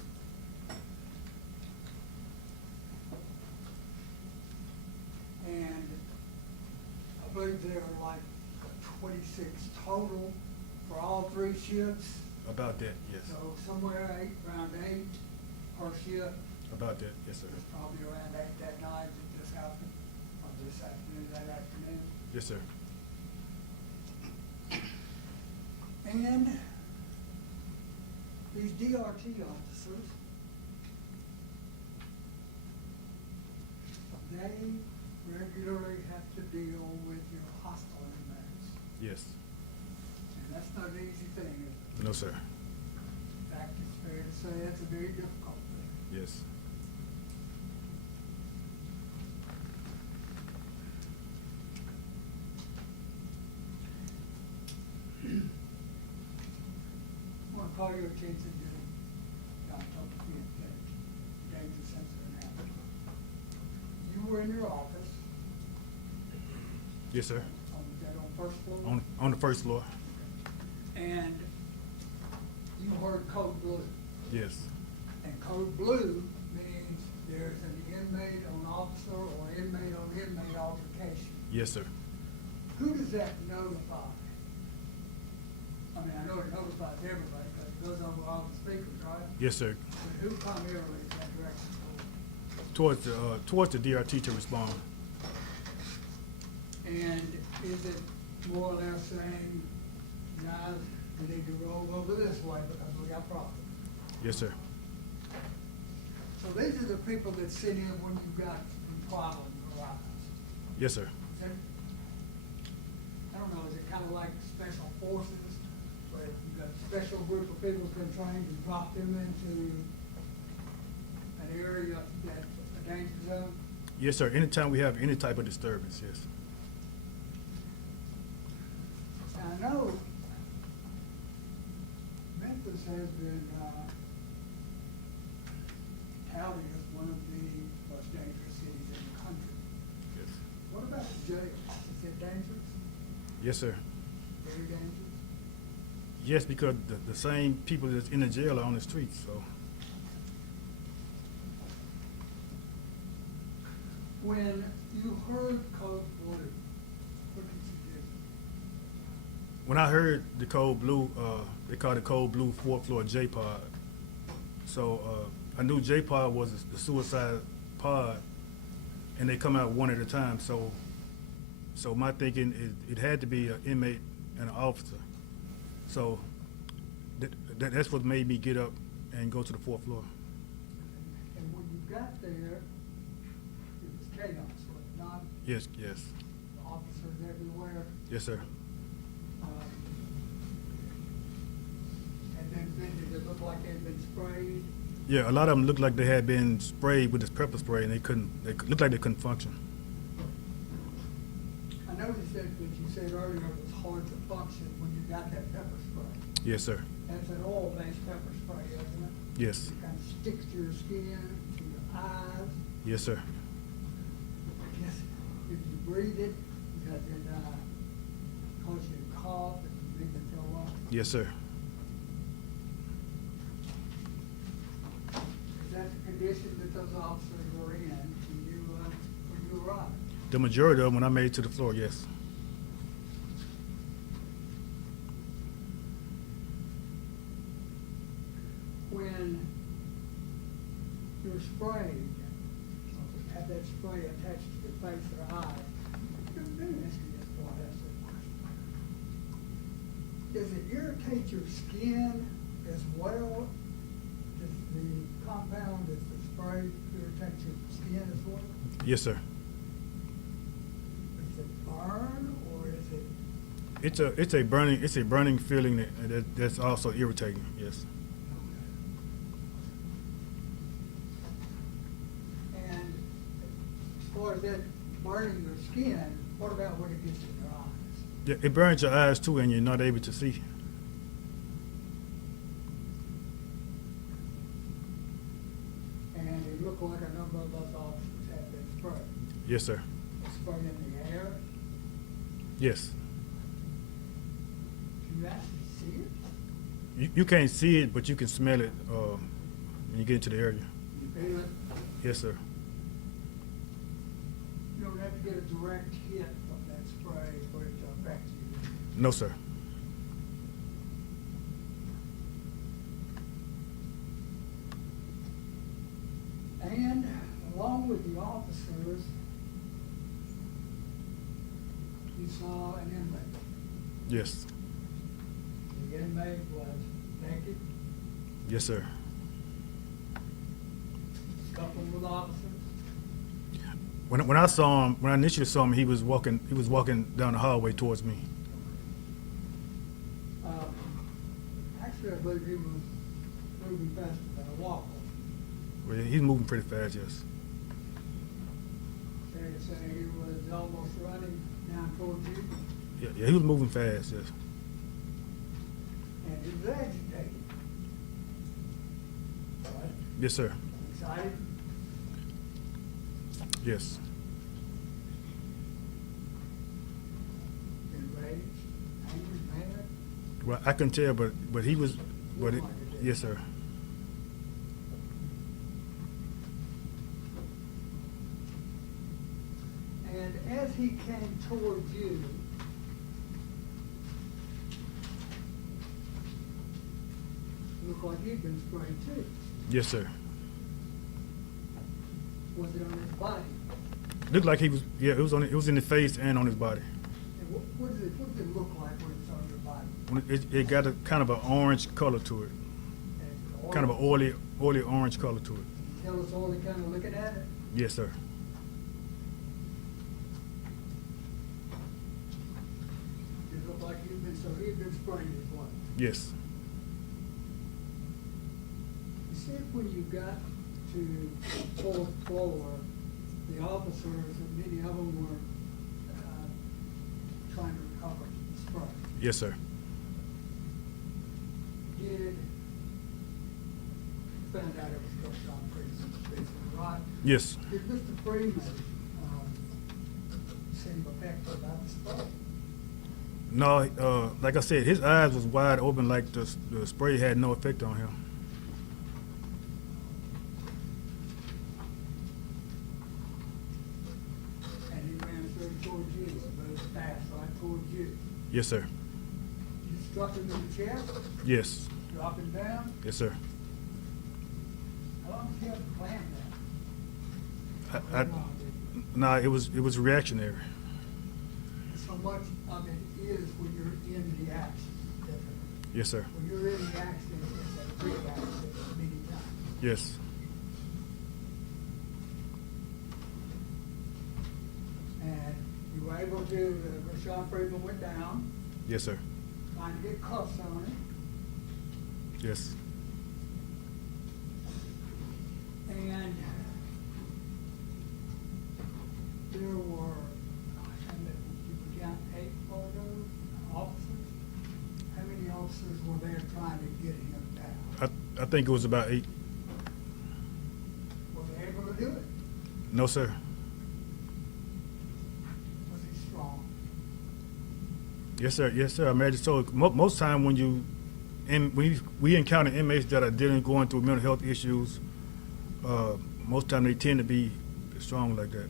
And I believe there are like 26 total for all 3 shifts. About that, yes. So somewhere around 8 per shift. About that, yes, sir. It's probably around 8 that night that this happened, or this afternoon, that afternoon. Yes, sir. And these DRT officers, they regularly have to deal with your hostile inmates. Yes. And that's not an easy thing, is it? No, sir. In fact, it's fair to say it's a very difficult thing. Yes. I want to call your attention to October 5th, dangerous incident happened. You were in your office, Yes, sir. was that on first floor? On the first floor. And you heard code blue. Yes. And code blue means there's an inmate on officer or inmate on inmate altercation. Yes, sir. Who does that notify? I mean, I know it notifies everybody, but it goes over all the speakers, right? Yes, sir. But who primarily is that direction for? Towards the DRT to respond. And is it more or less saying, guys, we need to roll over this way because we got problems? Yes, sir. So these are the people that sit in when you've got problems arise. Yes, sir. Is that, I don't know, is it kind of like special forces, where you've got a special group of people been trained and drop them into an area that's a danger zone? Yes, sir. Anytime we have any type of disturbance, yes. Now, I know Memphis has been touted as one of the most dangerous cities in the country. Yes. What about the jail? Is it dangerous? Yes, sir. Very dangerous? Yes, because the same people that's in the jail are on the streets, so. When you heard code blue, what did you do? When I heard the code blue, they called it code blue 4th floor J-pod. So I knew J-pod was the suicide pod, and they come out one at a time. So my thinking is it had to be an inmate and an officer. So that's what made me get up and go to the 4th floor. And when you got there, it was chaos, was it not? Yes, yes, Officers everywhere. yes, sir. And then did it look like it had been sprayed? Yeah, a lot of them looked like they had been sprayed with this pepper spray, and they looked like they couldn't function. I noticed that you said earlier it was hard to function when you got that pepper spray. Yes, sir. That's an oil-based pepper spray, isn't it? Yes, It kind of sticks to your skin, to your eyes. yes, sir. I guess if you breathe it, does it cause you to cough and you begin to throw up? Yes, sir. Is that the condition that those officers were in when you arrived? The majority of them, when I made it to the floor, yes. When you're sprayed, have that spray attached to your face or eyes, let me ask you this before I ask that question. Does it irritate your skin as well? Does the compound, does the spray irritate your skin as well? Yes, sir. Does it burn or is it? It's a burning feeling that's also irritating. Yes. And as far as that burning your skin, what about when it gets in your eyes? Yeah, it burns your eyes too, and you're not able to see. And it looked like a number of us officers had that spray. Yes, sir. Spray in the air. Yes. Can you actually see it? You can't see it, but you can smell it when you get into the area. You feel it? Yes, sir. You don't have to get a direct hit from that spray for it to affect you. No, sir. And along with the officers, you saw an inmate. Yes. The inmate was naked, Yes, sir. scuffling with officers. When I saw him, when I initially saw him, he was walking down the hallway towards me. Actually, I believe he was moving faster than a walker. Well, he's moving pretty fast. Yes. They're saying he was almost running down towards you, Yeah, he was moving fast. Yes. and he was agitated. Right? Yes, sir. Excited? Yes. Enraged? Angry? Mad? Well, I can tell, but he was, yes, sir. And as he came towards you, looked like he'd been sprayed too. Yes, sir. Was it on his body? Looked like he was. Yeah, it was in the face and on his body. And what does it look like when it's on your body? When it got a kind of an orange color to it, And kind of an oily orange color to it. Tell us all the kind of looking at it. Yes, sir. It looked like he'd been sprayed as well. Yes. You said when you got to the fourth floor, the officers, many of them were trying to recover the spray. Yes, sir. Did found out it was Gershun prison, right? Yes. Did Mr. Freeman seem affected by the spray? No, like I said, his eyes was wide open, like the spray had no effect on him. And he ran straight towards you, or moved fast right towards you. Yes, sir. You struck him in the chest, Yes. drop him down. Yes, sir. How long did you have to plan that? I, no, it was reactionary. So much of it is when you're in the action, definitely. Yes, sir. When you're in the action, it's a reaction many times. Yes. told you Gershun Freeman went down, Yes, sir. trying to get cuffs on him. Yes. And there were, gosh, how many, you could count 8 photos, officers? How many officers were there trying to get him down? I think it was about 8. Were they able to do it? No, sir. Was he strong? Yes, sir. Yes, sir. I imagine so. Most time when we encounter inmates that are going through mental health issues, most time they tend to be strong like that. If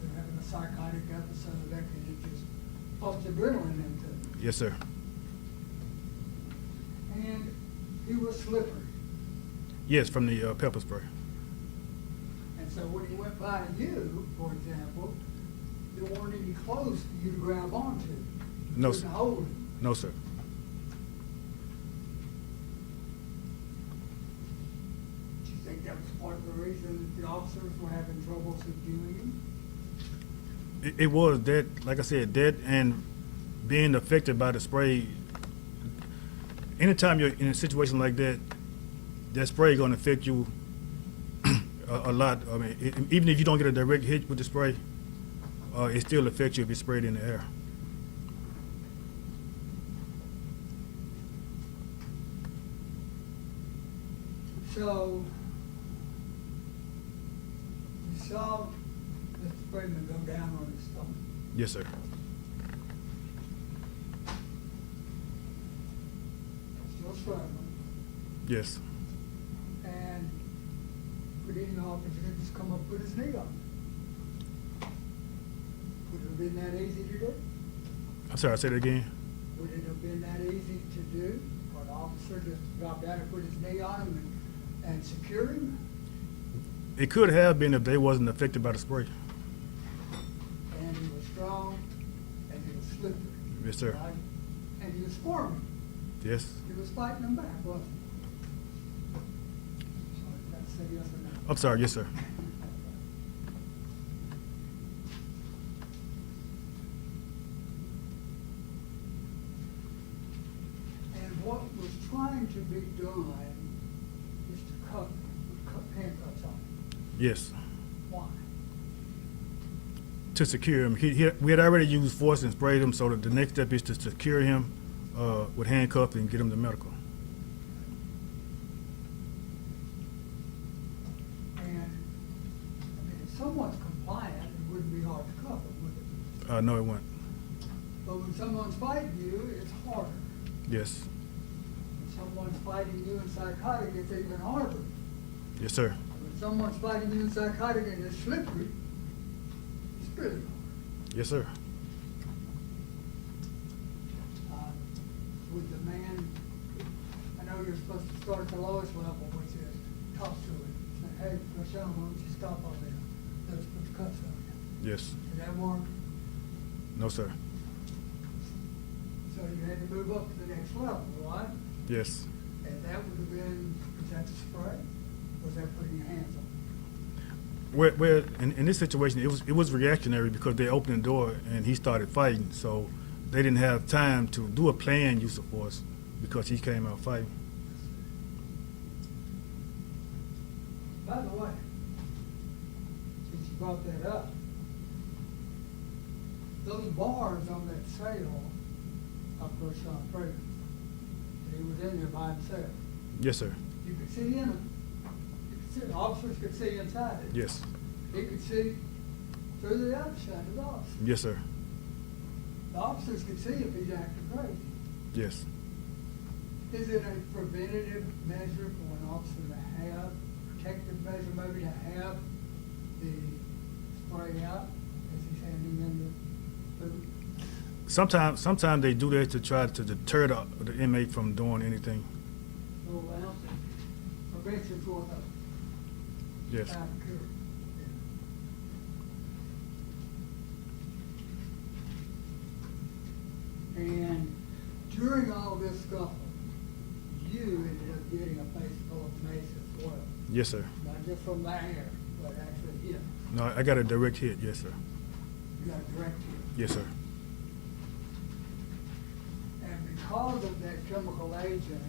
they're having a psychotic episode, that could just pump adrenaline into them. Yes, sir. And he was slippery. Yes, from the pepper spray. And so when he went by you, for example, there weren't any clothes for you to grab onto. You No, couldn't sir. hold him. No, sir. Do you think that was part of the reason that the officers were having trouble subduing him? It was that, like I said, that and being affected by the spray. Anytime you're in a situation like that, that spray is going to affect you a lot. I mean, even if you don't get a direct hit with the spray, it still affects you if it's sprayed in the air. So, you saw Mr. Freeman go down on his stomach. Yes, sir. Still struggling. Yes. And would any officer just come up with his knee on him? Would it have been that easy to do? I'm sorry, I said it again. Would it have been that easy to do for an officer to drop down and put his knee on him and secure him? It could have been if they wasn't affected by the spray. And he was strong, and he was slippery. Yes, sir. Right? And he was squirming. Yes. He was fighting them back, wasn't he? So that's say yes or no. I'm sorry, yes, sir. And what was trying to be done is to put handcuffs on him. Yes. Why? To secure him. We had already used force and sprayed him, so that the next step is to secure him with handcuffs and get him to medical. And, I mean, if someone's compliant, it wouldn't be hard to cuff them, would it? No, it wasn't. But when someone's fighting you, it's harder. Yes. When someone's fighting you in psychotic, it's even harder. Yes, sir. When someone's fighting you in psychotic and it's slippery, it's really hard. Yes, sir. With the man, I know you're supposed to start at the lowest level, which is talk to him. Say, hey, Gershun, why don't you stop all this? Let's put the cuffs on you. Yes. Did that work? No, sir. So you had to move up to the next level, right? Yes. And that would have been, was that the spray? Was that putting your hands on him? Well, in this situation, it was reactionary because they opened the door and he started fighting. So they didn't have time to do a planned use of force because he came out fighting. By the way, since you brought that up, those bars on that cell of Gershun Freeman, he was in there by himself. Yes, sir. You could see in them. You could see, the officers could see inside it. Yes. He could see through the outside of the officer. Yes, sir. The officers could see if he's acting crazy. Yes. Is it a preventative measure for an officer to have, protective measure maybe to have the spray out as he's handing in the food? Sometimes they do that to try to deter the inmate from doing anything. Little ounce of prevention's worth of Yes. time cure. And during all this scuffle, you ended up getting a face full of mace as well. Yes, sir. Not just from that hair, but actually hit. No, I got a direct hit. Yes, sir. You got direct hit. Yes, sir. And because of that chemical agent,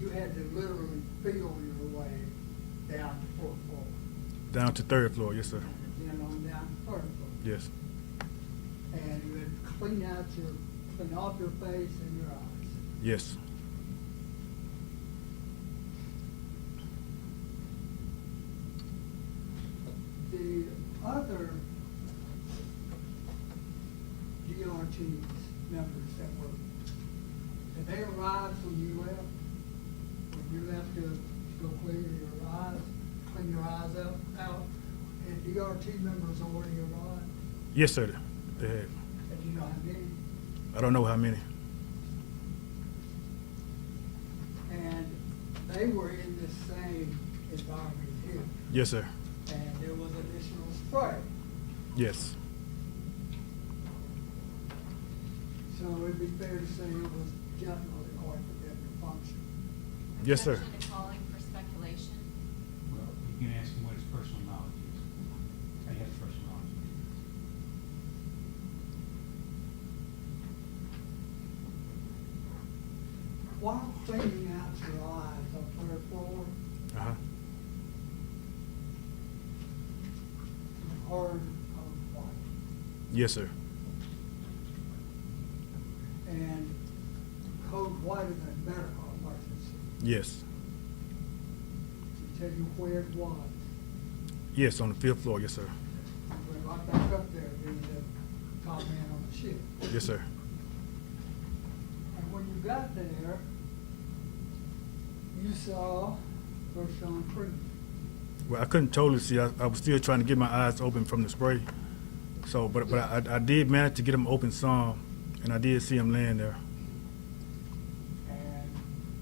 you had to literally feel your way down to fourth floor. Down to third floor, yes, sir. And then on down to third floor. Yes. And you had to clean off your face and your eyes. Yes. The other DRTs members that were, did they arrive when you left? When you left to go clean your eyes out? Had DRT members already arrived? Yes, sir. They had. And you know how many? I don't know how many. And they were in the same environment here. Yes, sir. And there was additional spray. Yes. So it'd be fair to say it was generally hard for them to function. Yes, sir. Objection to calling for speculation. Well, you can ask him what his personal knowledge is. He has personal knowledge. While cleaning out your eyes on third floor, Uh-huh. you heard code white. Yes, sir. And code white is a medical emergency. Yes. To tell you where it was. Yes, on the fifth floor, yes, sir. You went right back up there, being the top man on the ship. Yes, sir. And when you got there, you saw Gershun Freeman. Well, I couldn't totally see. I was still trying to get my eyes open from the spray. So, but I did manage to get them open some, and I did see him laying there. And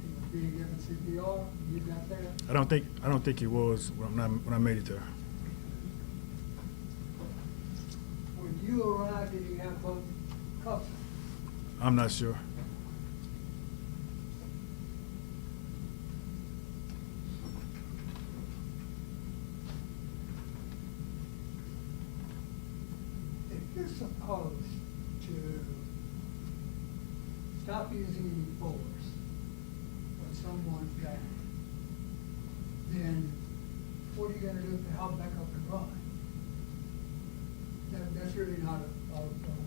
he was being given CPR. You got there. I don't think he was when I made it there. When you arrived, did he have both cuffs? I'm not sure. If you're supposed to stop using any force when someone's down, then what are you gonna do to help back up and run? That's really not a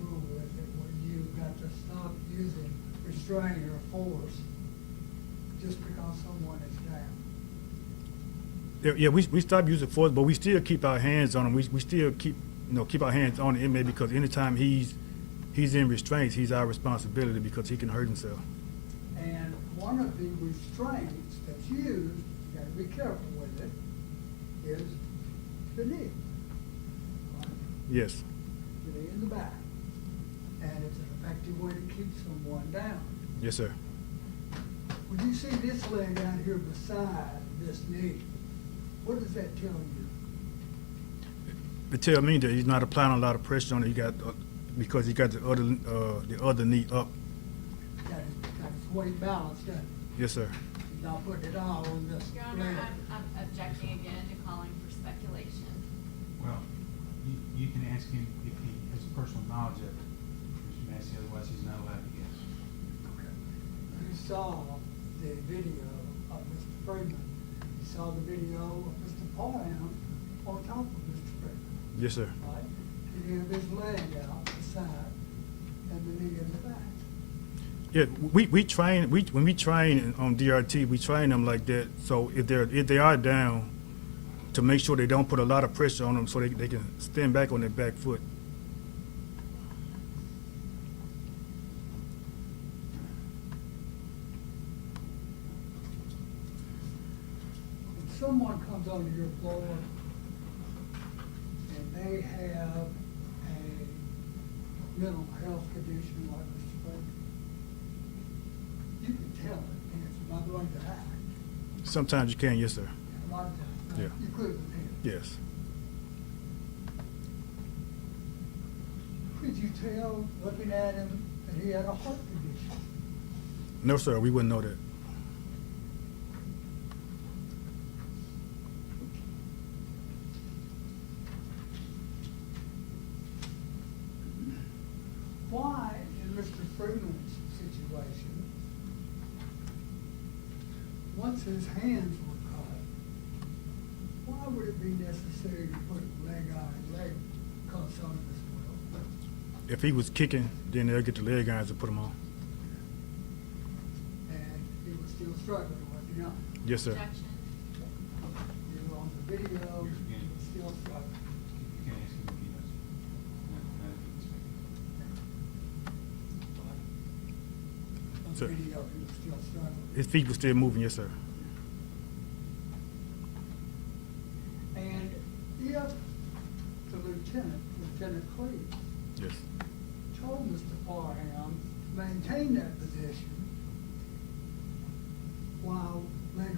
rule, is it, where you've got to stop using restraint or force just because someone is down. Yeah, we stopped using force, but we still keep our hands on him. We still keep our hands on the inmate, because anytime he's in restraints, he's our responsibility, because he can hurt himself. And one of the restraints that's used, you gotta be careful with it, is the knee. Right? Yes. The knee in the back. And it's an effective way to keep someone down. Yes, sir. When you see this leg down here beside this knee, what does that tell you? It tell me that he's not applying a lot of pressure on it. Because he got the other knee up. Got his weight balanced, doesn't it? Yes, sir. He's not putting it all on this Your leg. Honor, I'm objecting again to calling for speculation. Well, you can ask him if he has personal knowledge of it, Mr. Massey, otherwise he's not allowed to guess. Okay. You saw the video of Mr. Freeman. You saw the video of Mr. Parham on top of Mr. Freeman, Yes, sir. right? You have his leg out the side and the knee in the back. Yeah, we train when we train on DRT, we train them like that. So if they are down, to make sure they don't put a lot of pressure on them, so they can stand back on their back foot. When someone comes onto your floor and they have a mental health condition like Mr. Freeman, you can tell it, and it's not going to act. Sometimes you can, yes, sir. A lot of times, Yeah. you could with him. Yes. Could you tell, looking at him, that he had a heart condition? No, sir, we wouldn't know that. once his hands were cut, why would it be necessary to put leg cuffs on him as well? If he was kicking, then they'll get the leg irons and put him on. And he was still struggling, was he not? Yes, sir. Objection. You were on the video, he was still struggling. You can't ask him if he does. Not if he On Sir. the video, he was still struggling. His feet were still moving, yes, sir. And if the Lieutenant Cleese, Yes. told Mr. Parham to maintain that position while leg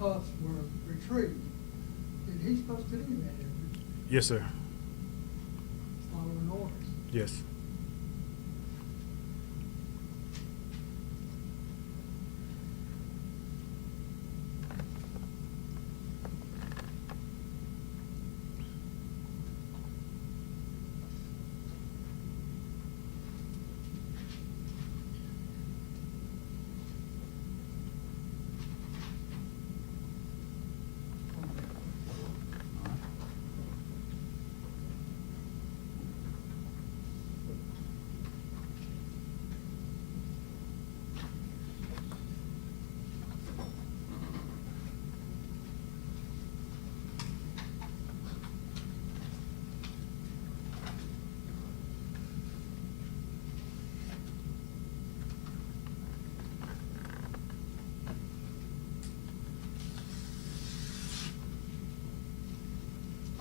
cuffs were retrieved, then he's supposed to do that, isn't he? Yes, sir. Following orders. Yes.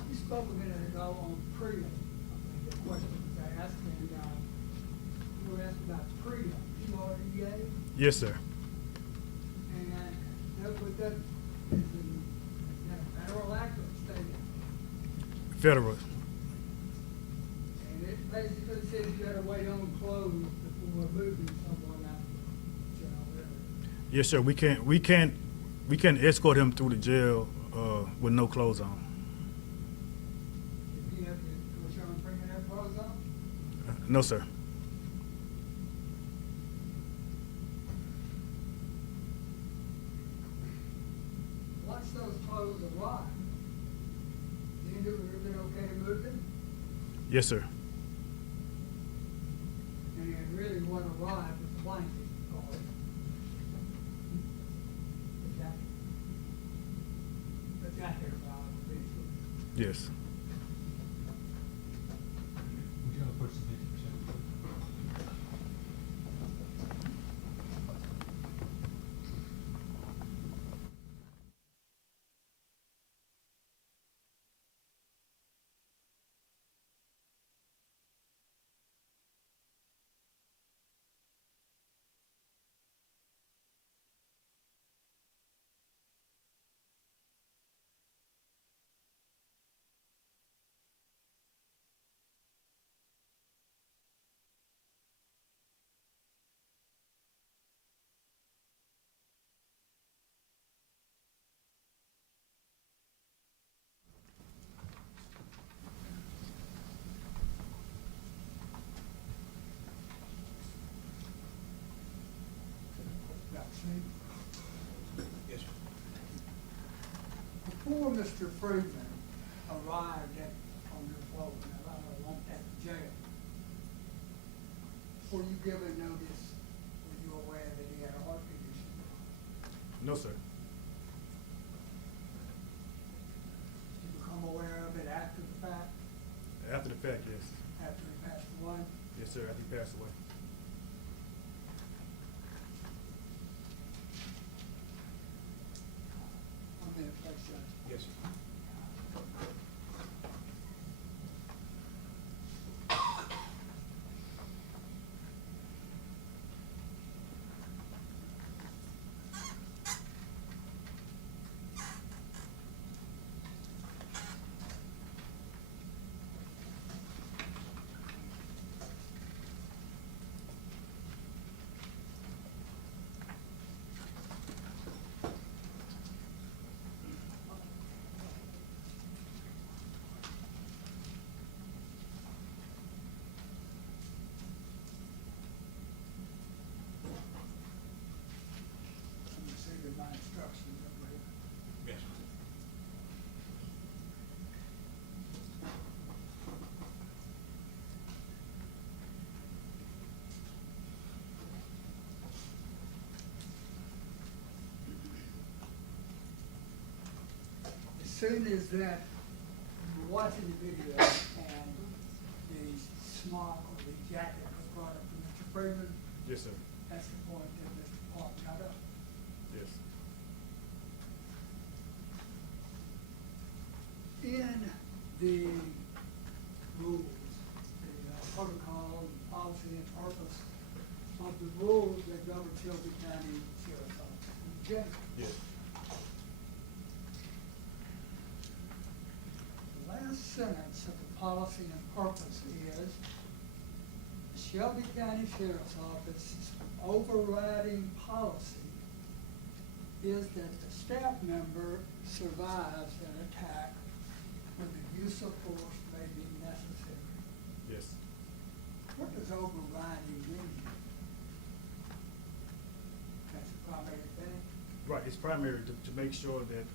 You spoke a minute ago on Priya. I think the question was asked, and you were asked about Priya, P-R-E-A, Yes, sir. and that was that, is that a federal act or state act? Federal. And it basically says you gotta wait on clothes before moving someone out of jail area. Yes, sir. We can't escort him through the jail with no clothes on. If you have to, Gershun Freeman have clothes on? No, sir. Once those clothes arrive, then is it okay to move them? Yes, sir. And really what arrived was a blanket, or the jacket arrived eventually. Yes. Would you approach the bench for a second? Yes, sir. Before Mr. Freeman arrived on your floor, at the jail, were you given notice, were you aware that he had a heart condition? No, sir. Did you become aware of it after the fact, After the fact, yes. after he passed away? Yes, sir. After he passed away. One minute, please, Judge. Yes, sir. soon as that, you were watching the video and the smock or the jacket was brought up to Mr. Freeman, Yes, sir. that's the point that Mr. Park got up. Yes. In the rules, the protocol, policy, and purpose of the rules that govern Shelby County Sheriff's Office in general, Yes. the last sentence of the policy and purpose is, the Shelby County Sheriff's Office's overriding policy is that the staff member survives an attack when the use of force may be necessary. Yes. What does overriding mean? That's the primary thing? Right, it's primary to make sure that,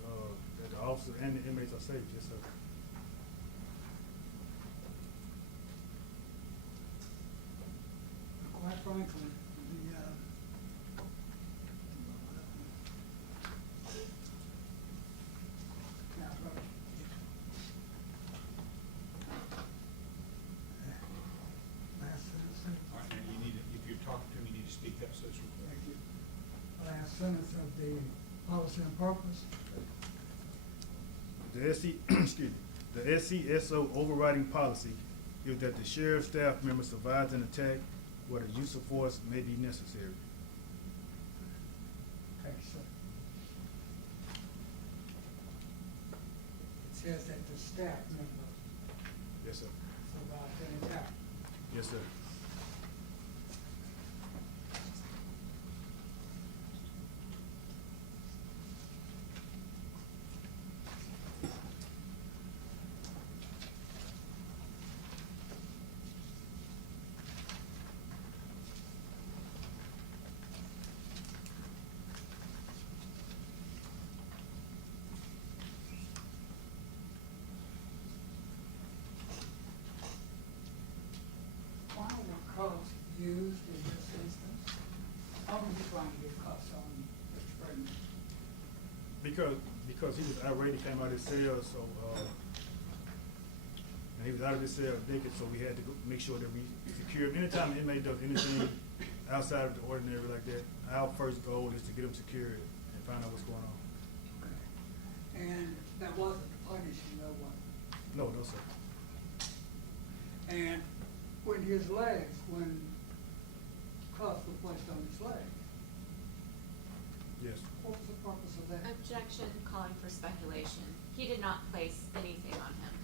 that the officer and the inmates are safe, yes, sir. Quite frankly, now, Roger. Last sentence. All right, now you need to, if you're talking to him, you need to speak up so it's recorded. Thank you. Last sentence of the policy and purpose. The excuse me, the SCSO overriding policy is that the sheriff's staff member survives an attack where the use of force may be necessary. Thank you, sir. It says that the staff member Yes, sir. survived an attack. Yes, sir. Why were cuffs used in this instance? How were you trying to get cuffs on Mr. Freeman? Because he was irate, he came out of his cell, so, and he was out of his cell naked, so we had to go make sure that we secure him. Anytime an inmate does anything outside of the ordinary like that, our first goal is to get him secured and find out what's going on. Okay. And that wasn't to punish no one. No, no, sir. And when his legs, when cuffs were placed on his legs, Yes. what was the purpose of that? Objection, calling for speculation. He did not place anything on him.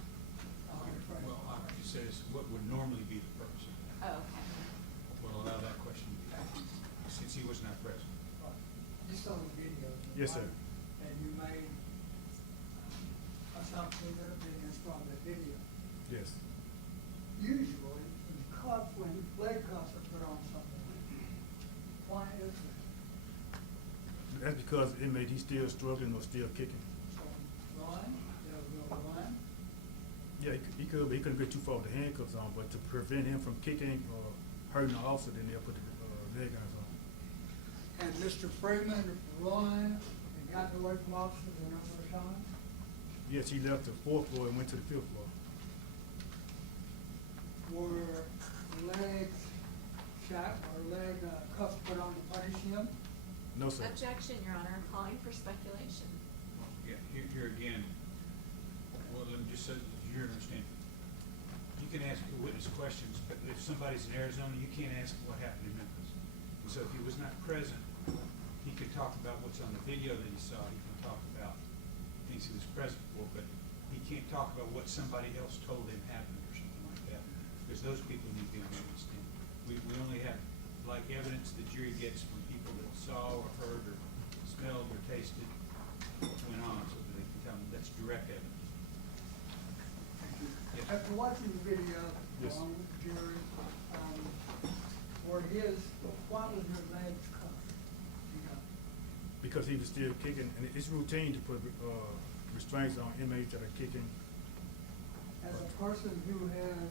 Well, I just said it's what would normally be the purpose of that. Oh, okay. We'll allow that question to be asked, since he was not present. You saw the video. Yes, sir. And you made assumptions and opinions from the video. Yes. Usually, when leg cuffs are put on someone, why is that? That's because the inmate, he's still struggling or still kicking. So, run, they'll go run. Yeah, he could, but he couldn't get too far with the handcuffs on, but to prevent him from kicking or hurting the officer, then they'll put the leg irons on. And Mr. Freeman run and got away from officers a number of times. Yes, he left the 4th floor and went to the 5th floor. Were legs shot or leg cuffs put on to punish him? No, sir. Objection, Your Honor, calling for speculation. Yeah, here again, well, let me just say, you understand. You can ask the witness questions, but if somebody's in Arizona, you can't ask what happened in Memphis. And so if he was not present, he could talk about what's on the video that he saw, he can talk about things he was present for, but he can't talk about what somebody else told him happened or something like that, because those people need to be on the witness stand. We only have, like, evidence the jury gets from people that saw or heard or smelled or tasted what went on, so that they can tell them that's direct evidence. Yes. After watching the video Yes. along with the jury, why was your legs cuffed? You know, Because he was still kicking, and it's routine to put restraints on inmates that are kicking. as a person who has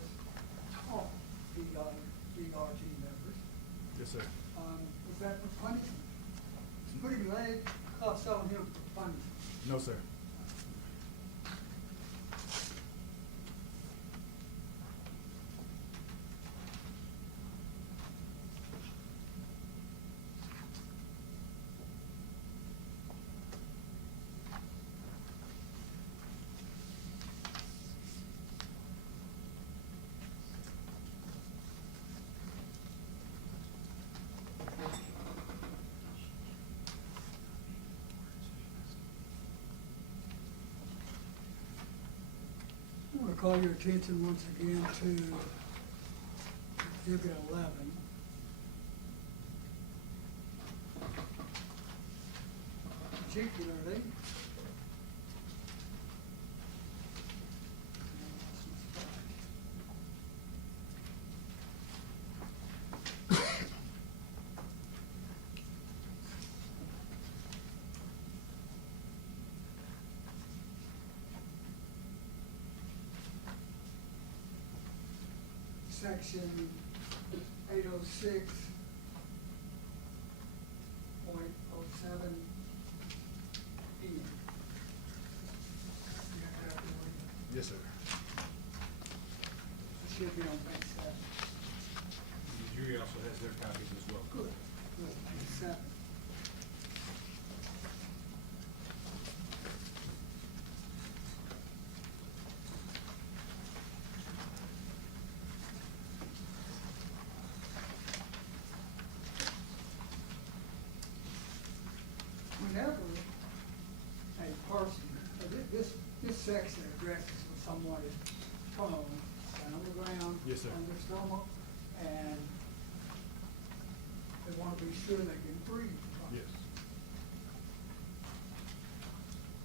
taught DRG members, Yes, sir. was that for punishment? Putting leg cuffs on him for punishment? No, sir. call your attention once again to Exhibit 11. Particularly, Section 806.07 E. Yes, sir. It should be on page 7. The jury also has their copies as well. Good, page 7. Whenever a person, this section addresses when someone is prone, down on the ground, Yes, sir. on their stomach, and they want to be sure they can breathe. Yes.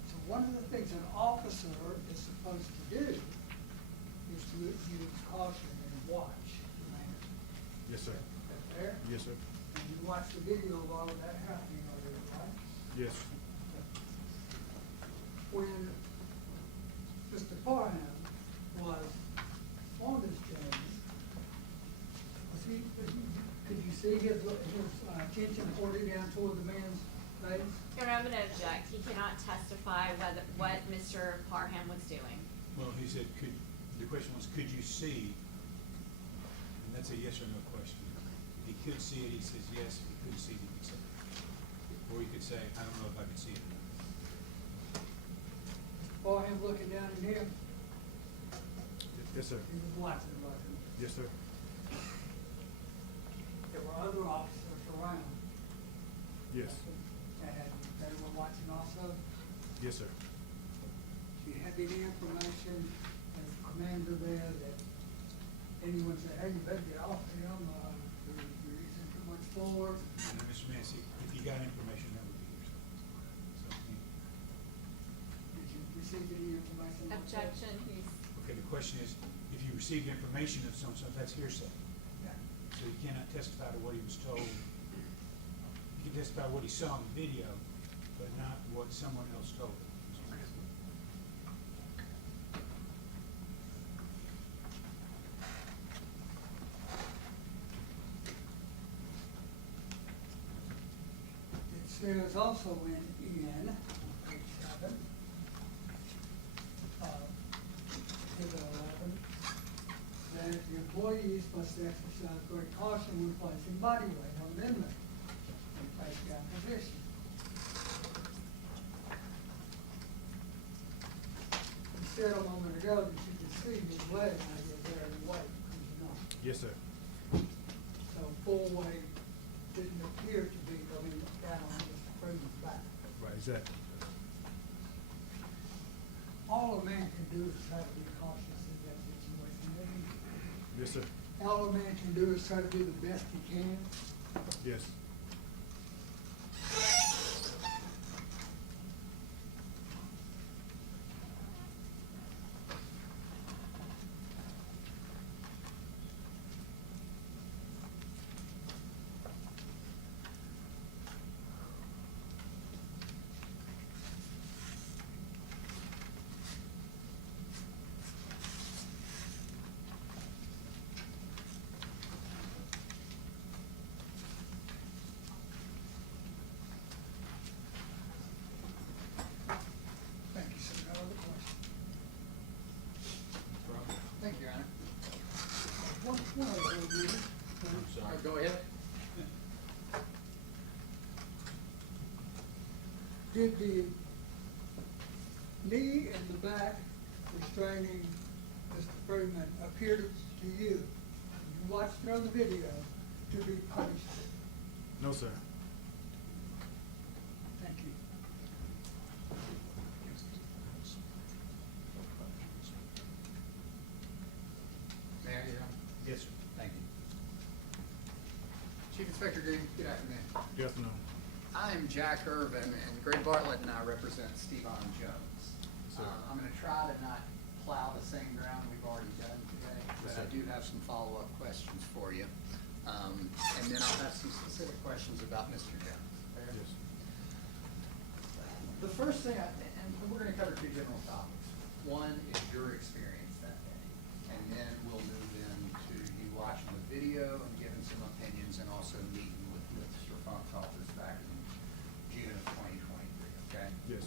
So one of the things an officer is supposed to do is to use caution and watch the man. Yes, sir. That fair? Yes, sir. And you watch the video of all of that happening over there, right? Yes. When Mr. Parham was on this journey, could you see his attention pointed down toward the man's face? Your Honor, I'm gonna object. He cannot testify what Mr. Parham was doing. Well, he said, the question was, could you see? And that's a yes or no question. If he could see it, he says yes. If he couldn't see it, he could say no. Or he could say, I don't know if I could see it. Parham looking down at him, Yes, sir. he was watching. Yes, sir. There were other officers around. Yes. And they were watching also. Yes, sir. Do you have any information as commander there that anyone said, hey, you better get off him, you're using too much force? And then, Mr. Massey, if you got information, that would be yours. So, Did you receive any information? like that? Objection, he's, okay, the question is, if you received information of some sort, that's hearsay. Yeah. So you cannot testify to what he was told. You can testify what he saw in the video, but not what someone else told him. It says also in page 7, Exhibit 11, that the employees must exercise great caution when placing body weight on an inmate in face down position. You said a moment ago that you could see his leg as he was bearing weight, could you not? Yes, sir. So full weight didn't appear to be going down on Mr. Freeman's back. Right, exactly. All a man can do is try to be cautious in that situation. Maybe Yes, sir. all a man can do is try to do the best he can. Yes. Thank you, sir. No other question. Thank you, Your Honor. One other little bit. Go ahead. Did the knee and the back restraining Mr. Freeman appear to you, you watched it on the video, to be punished? No, sir. Thank you. Inspector Green, good afternoon. Good afternoon. I'm Jack Irvin, and Greg Bartlett and I represent Stevon Jones. Sir. I'm gonna try to not plow the same ground we've already done today, but I sir. do have some follow-up questions for you. And then I'll have some specific questions about Mr. Jones. Fair? Yes. The first thing, and we're gonna cover two general topics. One is your experience that day, and then we'll move into you watching the video and giving some opinions, and also meeting with Mr. Funk's office back in June of 2023, okay? Yes.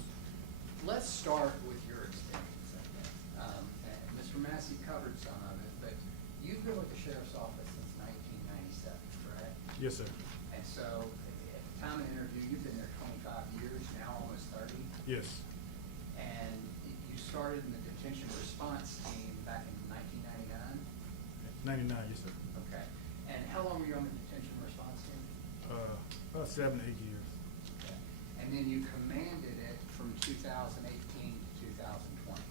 Let's start with your experience that day. And Mr. Massey covered some of it, but you've been with the sheriff's office since 1997, correct? Yes, sir. And so, at the time of the interview, you've been there 25 years, now almost 30. Yes. And you started in the detention response team back in 1999? 99, yes, sir. Okay. And how long were you on the detention response team? About 7 to 8 years. Okay. And then you commanded it from 2018 to 2020?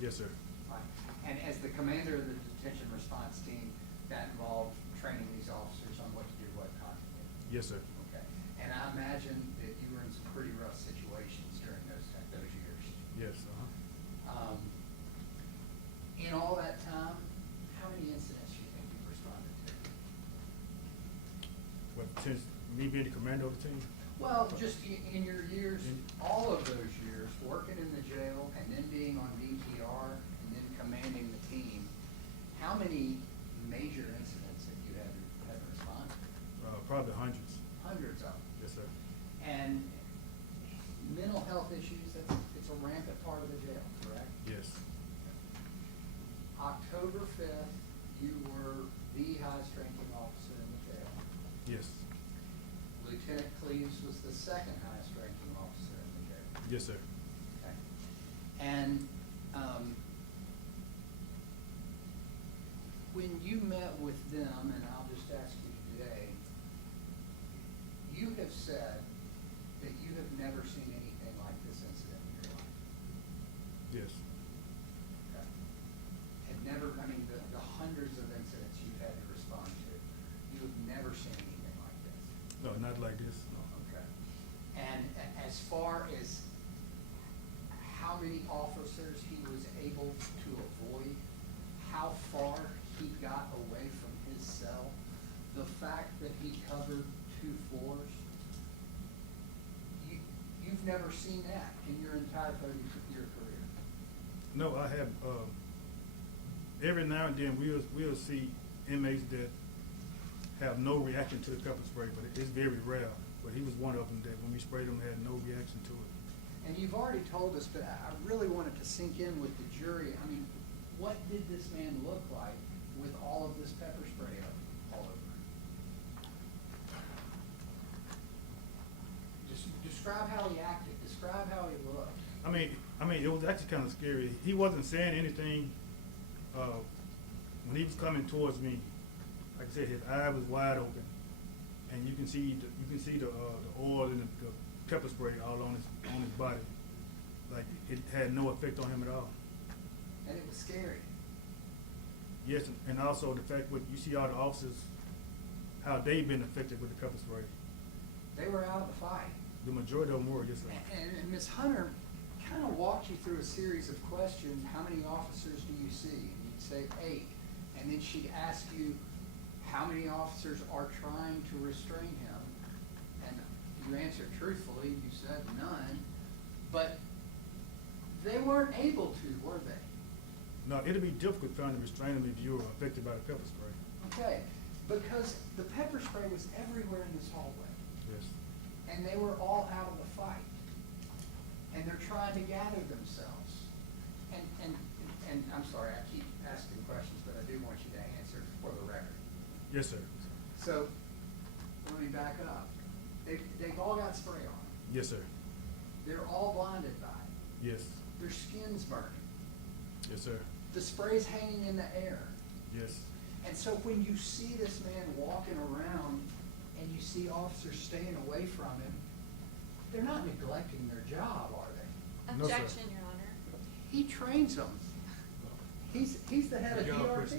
Yes, sir. Right. And as the commander of the detention response team, that involved training these officers on what to do, what not to do? Yes, sir. Okay. And I imagine that you were in some pretty rough situations during those years. Yes, In all that time, how many incidents do you think you responded to? But since me being the commander of the team, Well, just in your years, In- all of those years, working in the jail and then being on DTR and then commanding the team, how many major incidents have you had to respond to? probably hundreds. Hundreds of them. Yes, sir. And mental health issues, it's a rampant part of the jail, correct? Yes. October 5th, you were the highest ranking officer in the jail. Yes. Lieutenant Cleaves was the second highest ranking officer in the jail. Yes, sir. Okay. And, when you met with them, and I'll just ask you today, you have said that you have never seen anything like this incident in your life. Yes. Okay. Had never, I mean, the hundreds of incidents you've had to respond to, you have never seen anything like this. No, not like this. No. Okay. And as far as how many officers he was able to avoid, how far he got away from his cell, the fact that he covered 2 floors, you've never seen that in your entire 30-year career. No, I have. Every now and then we'll see inmates that have no reaction to the pepper spray, but it's very rare. But he was one of them that when we sprayed him had no reaction to it. And you've already told us, but I really wanted to sink in with the jury. I mean, what did this man look like with all of this pepper spray all over him? Just describe how he acted. Describe how he looked. I mean, it was actually kind of scary. He wasn't saying anything when he was coming towards me. Like I said, his eye was wide open, and you can see the oil and the pepper spray all on his body. Like it had no effect on him at all. And it was scary. Yes, and also the fact what you see all the officers, how they've been affected with the pepper spray. They were out of the fight. The majority of them were, yes, sir. And Ms. Hunter kind of walked you through a series of questions. How many officers do you see? And you'd say 8. And then she'd ask you, how many officers are trying to restrain him? And you answered truthfully, you said none. But they weren't able to, were they? No, it'll be difficult trying to restrain them if you were affected by the pepper spray. Okay, because the pepper spray was everywhere in this hallway. Yes. And they were all out of the fight. And they're trying to gather themselves. And I'm sorry, I keep asking questions, but I do want you to answer for the record. Yes, sir. So, let me back up. They've all got spray on them. Yes, sir. They're all blinded by it. Yes. Their skin's burning. Yes, sir. The spray's hanging in the air. Yes. And so when you see this man walking around and you see officers staying away from him, they're not neglecting their job, are they? No, sir. Objection, Your Honor. He trains them. He's the head of Good job, DRT. Chris, 50%.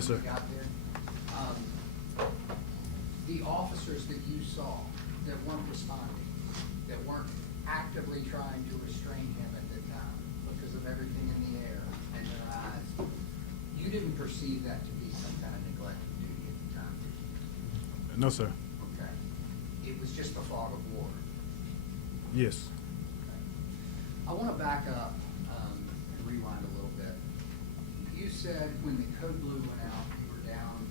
Yes, when sir. you got there. The officers that you saw that weren't responding, that weren't actively trying to restrain him at the time because of everything in the air and their eyes, you didn't perceive that to be some kind of neglect of duty at the time, did you? No, sir. Okay. It was just a fog of war. Yes. I want to back up and rewind a little bit. You said when the code blue went out, you were down,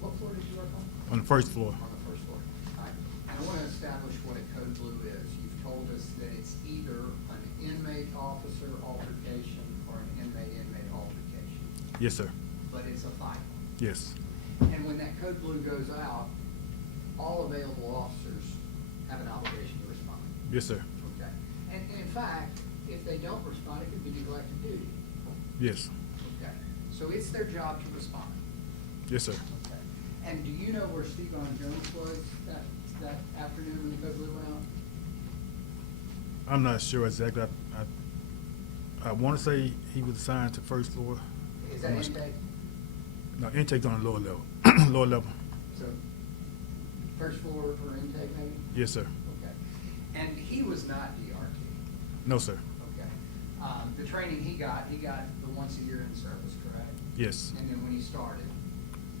what floor did you work on? On the first floor. On the first floor. All right. And I want to establish what a code blue is. You've told us that it's either an inmate-officer altercation or an inmate-inmate altercation, Yes, sir. but it's a fight. Yes. And when that code blue goes out, all available officers have an obligation to respond. Yes, sir. Okay. And in fact, if they don't respond, it could be neglect of duty. Yes. Okay. So it's their job to respond. Yes, sir. Okay. And do you know where Stevon Jones was that afternoon when the code blue went out? I'm not sure exactly. I want to say he was assigned to first floor. Is that I'm not- intake? No, intake's on the lower level. Lower level. So, first floor for intake maybe? Yes, sir. Okay. And he was not DRT? No, sir. Okay. The training he got the once a year in service, correct? Yes. And then when he started,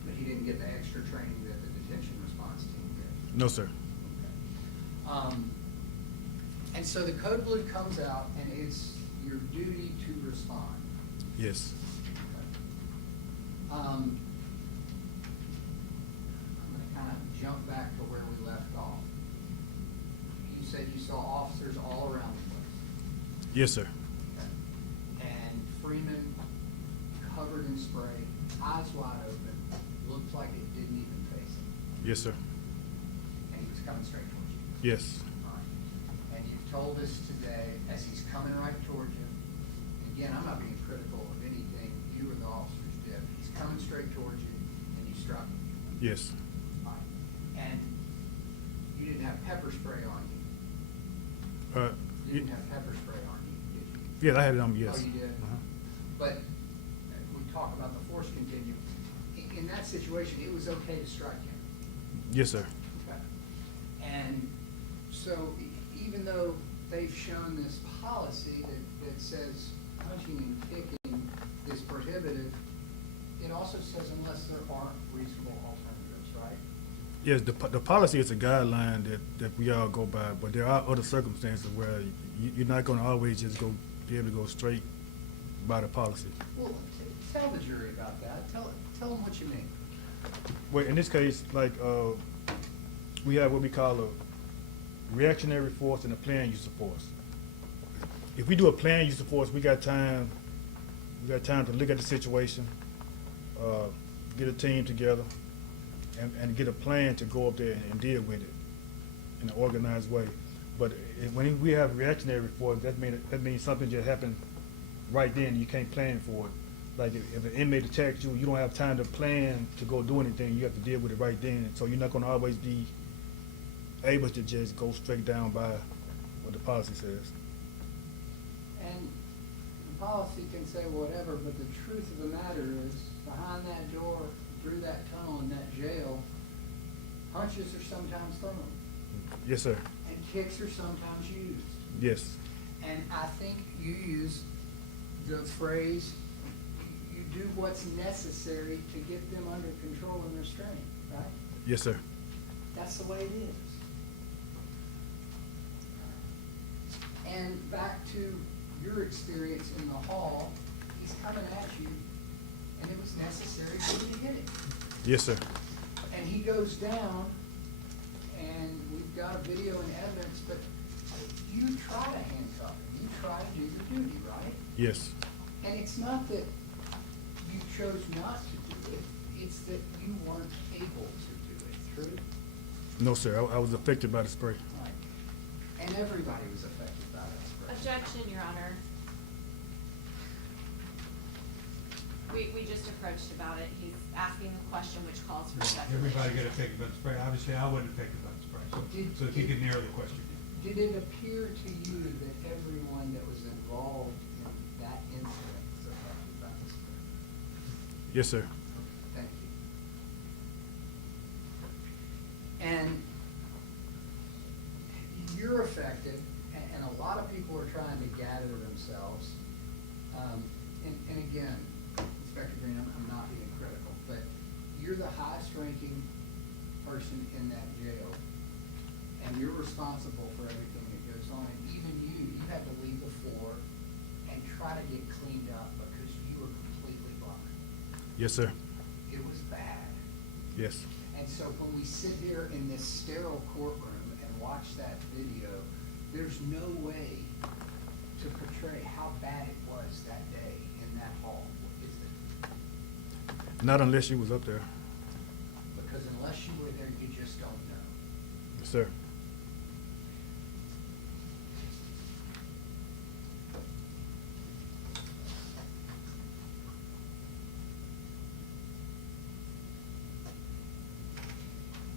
but he didn't get the extra training that the detention response team did? No, sir. Okay. And so the code blue comes out and it's your duty to respond. Yes. I'm gonna kind of jump back to where we left off. You said you saw officers all around the place. Yes, sir. And Freeman, covered in spray, eyes wide open, looked like it didn't even face him. Yes, sir. And he was coming straight towards you. Yes. All right. And you've told us today, as he's coming right towards you, again, I'm not being critical of anything you or the officers did. He's coming straight towards you, and you struck him. Yes. All right. And you didn't have pepper spray on you. You didn't have pepper spray on you, did you? Yeah, I had it on me, yes. Oh, you did? Uh-huh. But we talk about the force continuum. In that situation, it was okay to strike him. Yes, sir. Okay. And so even though they've shown this policy that says punching and kicking is prohibited, it also says unless there aren't reasonable alternatives, right? Yes, the policy is a guideline that we all go by, but there are other circumstances where you're not going to always just be able to go straight by the policy. Well, tell the jury about that. Tell them what you mean. Well, in this case, like, we have what we call a reactionary force and a planned use of force. If we do a planned use of force, we got time to look at the situation, get a team together, and get a plan to go up there and deal with it in an organized way. But when we have reactionary force, that means something just happened right then. You can't plan for it. Like if an inmate attacks you, you don't have time to plan to go do anything. You have to deal with it right then. So you're not going to always be able to just go straight down by what the policy says. And the policy can say whatever, but the truth of the matter is, behind that door, through that tunnel in that jail, punches are sometimes thrown, Yes, sir. and kicks are sometimes used. Yes. And I think you use the phrase, you do what's necessary to get them under control and restraint, right? Yes, sir. That's the way it is. And back to your experience in the hall, he's coming at you, and it was necessary for you to hit him. Yes, sir. And he goes down, and we've got a video and evidence, but you try to handcuff him. You try to do your duty, right? Yes. And it's not that you chose not to do it, it's that you weren't able to do it. True? No, sir. I was affected by the spray. Right. And everybody was affected by that spray. Objection, Your Honor. We just approached about it. He's asking a question which calls for speculation. Everybody got affected by the spray. Obviously, I wasn't affected by the spray. So if you could narrow the question. Did it appear to you that everyone that was involved in that incident was affected by the spray? Yes, sir. And you're affected, and a lot of people are trying to gather themselves. And again, Inspector Green, I'm not being critical, but you're the highest ranking person in that jail, and you're responsible for everything that goes on. And even you had to leave the floor and try to get cleaned up because you were completely blind. Yes, sir. It was bad. Yes. And so when we sit here in this sterile courtroom and watch that video, there's no way to portray how bad it was that day in that hall, is it? Not unless you was up there. Because unless you were there, you just don't know. Yes, sir.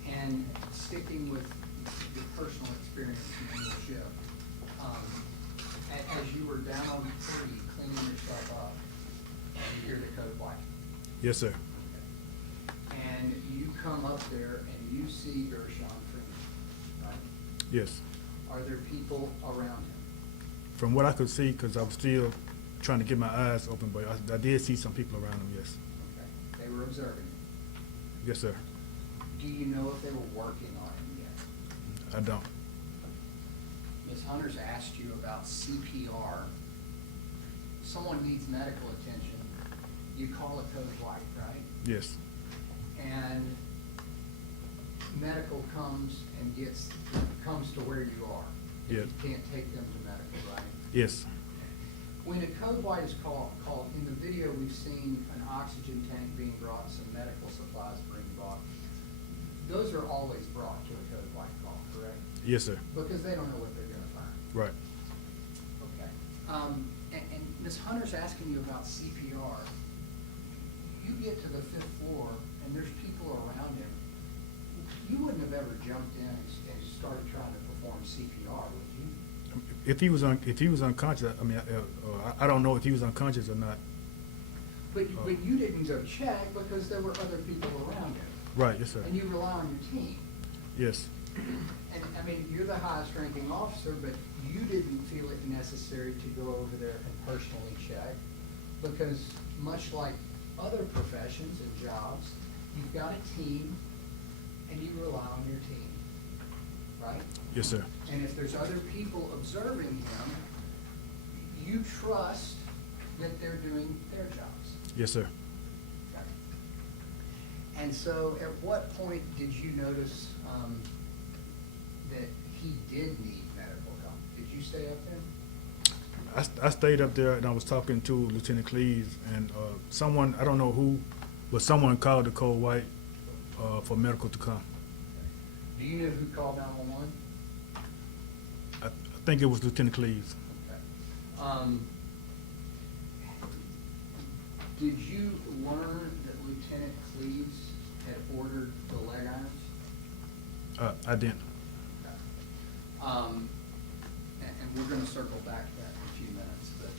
And sticking with your personal experience in the ship, as you were down on the tree cleaning yourself up, you hear the code white. Yes, sir. And you come up there and you see Gershun Freeman, right? Yes. Are there people around him? From what I could see, because I was still trying to get my eyes open, but I did see some people around him, yes. Okay, they were observing him. Yes, sir. Do you know if they were working on him yet? I don't. Ms. Hunter's asked you about CPR. Someone needs medical attention, you call a code white, right? Yes. And medical comes to where you are. Yes. You can't take them to medical, right? Yes. When a code white is called, in the video, we've seen an oxygen tank being brought, some medical supplies being brought. Those are always brought to a code white call, correct? Yes, sir. Because they don't know what they're gonna find. Right. Okay. And Ms. Hunter's asking you about CPR. You get to the 5th floor and there's people around him. You wouldn't have ever jumped in and started trying to perform CPR, would you? If he was unconscious, I mean, I don't know if he was unconscious or not. But you didn't go check because there were other people around him. Right. Yes, sir. And you rely on your team. Yes. And, I mean, you're the highest ranking officer, but you didn't feel it necessary to go over there and personally check, because much like other professions and jobs, you've got a team, and you rely on your team, right? Yes, sir. And if there's other people observing him, you trust that they're doing their jobs. Yes, sir. Okay. And so at what point did you notice that he did need medical help? Did you stay up there? I stayed up there and I was talking to Lieutenant Cleves and someone, I don't know who, but someone called the code white for medical to come. Do you know who called 911? I think it was Lieutenant Cleves. Okay. Did you learn that Lieutenant Cleves had ordered the leg irons? I didn't. Okay. And we're gonna circle back to that in a few minutes, but,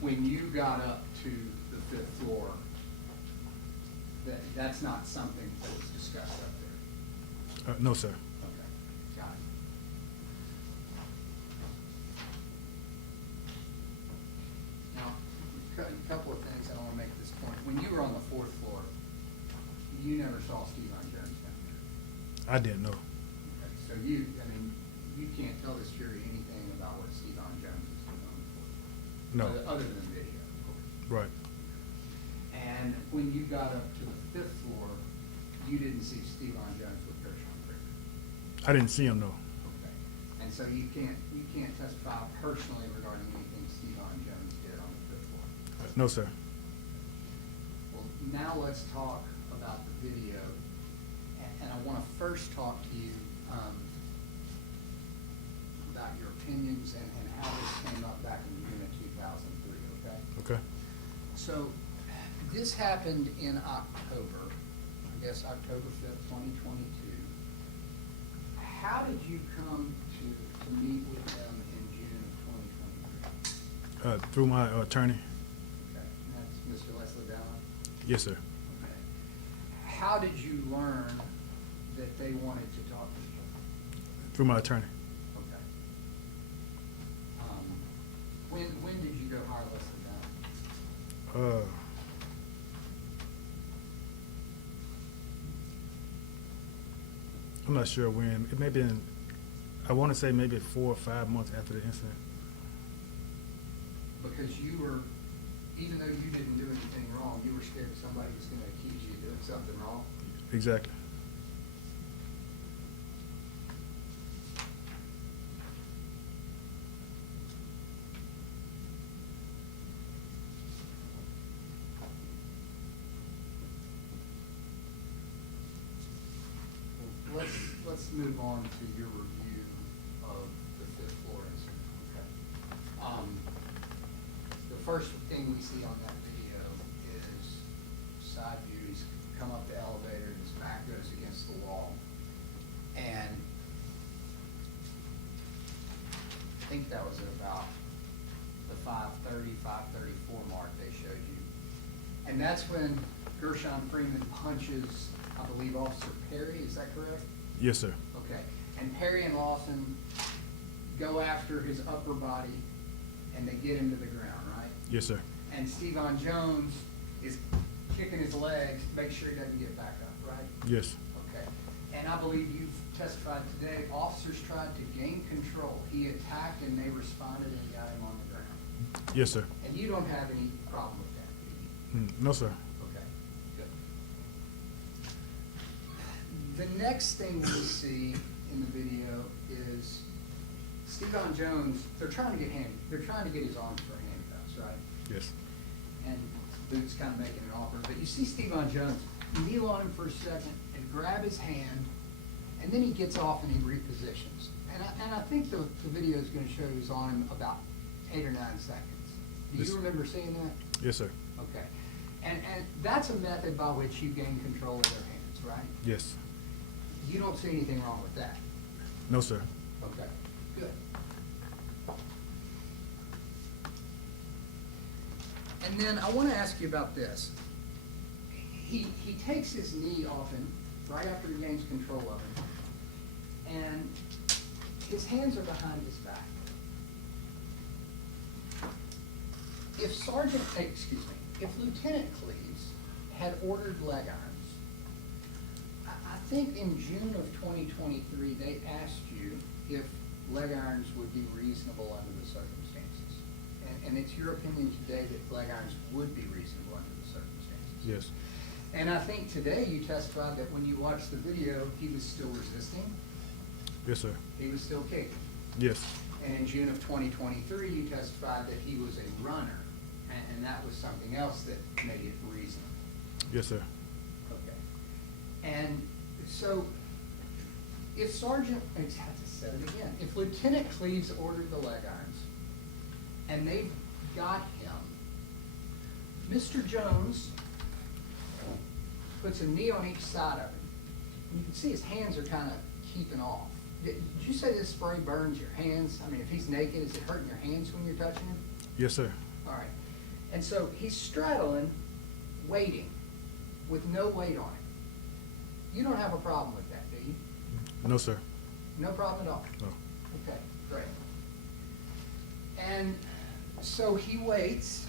when you got up to the 5th floor, that's not something that was discussed up there? No, sir. Okay, got it. Now, a couple of things, I wanna make this point. When you were on the 4th floor, you never saw Stevon Jones down there. I didn't know. Okay, so you can't tell this jury anything about what Stevon Jones is doing on the 4th floor? No. Other than video, of course. Right. And when you got up to the 5th floor, you didn't see Stevon Jones with Gershun Freeman? I didn't see him, no. Okay. And so you can't testify personally regarding anything Stevon Jones did on the 5th floor? No, sir. Well, now let's talk about the video. And I want to first talk to you about your opinions and how this came up back in June of 2003, okay? Okay. So this happened in October, I guess October 5th, 2022. How did you come to meet with them in June of 2023? Through my attorney. Okay, and that's Mr. Leslie Dallin? Yes, sir. Okay. How did you learn that they wanted to talk to you? Through my attorney. Okay. When did you go higher, less than that? I'm not sure when. It may be in, I want to say maybe 4 or 5 months after the incident. Because you were, even though you didn't do anything wrong, you were scared somebody was gonna accuse you of doing something wrong? Exactly. Let's move on to your review of the fifth floor incident, okay? The first thing we see on that video is side view, he's come up the elevator and his back goes against the wall. And I think that was at about the 5:30, 5:34 mark they showed you. And that's when Gershun Freeman punches, I believe, Officer Perry, is that correct? Yes, sir. Okay, and Perry and Lawson go after his upper body and they get him to the ground, right? Yes, sir. And Stevon Jones is kicking his legs, make sure he doesn't get back up, right? Yes. Okay, and I believe you've testified today, officers tried to gain control. He attacked and they responded and got him on the ground. Yes, sir. And you don't have any problem with that, do you? No, sir. Okay, good. The next thing we see in the video is Stevon Jones, they're trying to get his arms for handcuffs, right? Yes. And Luke's kind of making an offer, but you see Stevon Jones kneel on him for a second and grab his hand, and then he gets off and he repositions. And I think the video is gonna show he's on him about 8 or 9 seconds. Do Yes. you remember seeing that? Yes, sir. Okay. And that's a method by which you gain control of their hands, right? Yes. You don't see anything wrong with that? No, sir. Okay, good. And then I want to ask you about this. He takes his knee off him right after he gains control of him, and his hands are behind his back. If if Lieutenant Cleves had ordered leg irons, I think in June of 2023, they asked you if leg irons would be reasonable under the circumstances. And it's your opinion today that leg irons would be reasonable under the circumstances. Yes. And I think today you testified that when you watched the video, he was still resisting, Yes, sir. he was still kicking. Yes. And in June of 2023, you testified that he was a runner, and that was something else that made it reasonable. Yes, sir. Okay. And so, if Sergeant, I have to say it again, if Lieutenant Cleves ordered the leg irons, and they got him, Mr. Jones puts a knee on each side of him. And you can see his hands are kind of keeping off. Did you say this spray burns your hands? I mean, if he's naked, is it hurting your hands when you're touching him? Yes, sir. All right. And so he's straddling, waiting, with no weight on him. You don't have a problem with that, do you? No, sir. No problem at all? No. Okay, great. And so he waits,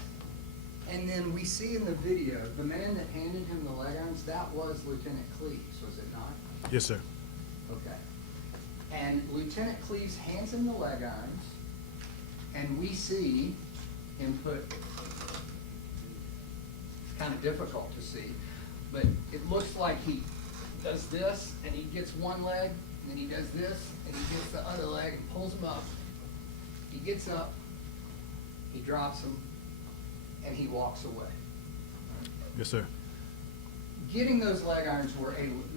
and then we see in the video, the man that handed him the leg irons, that was Lieutenant Cleves, was it not? Yes, sir. Okay. And Lieutenant Cleves hands him the leg irons, and we see him put, kind of difficult to see, but it looks like he does this, and he gets one leg, and then he does this, and he gets the other leg and pulls him up. He gets up, he drops him, and he walks away. Yes, sir. Getting those leg irons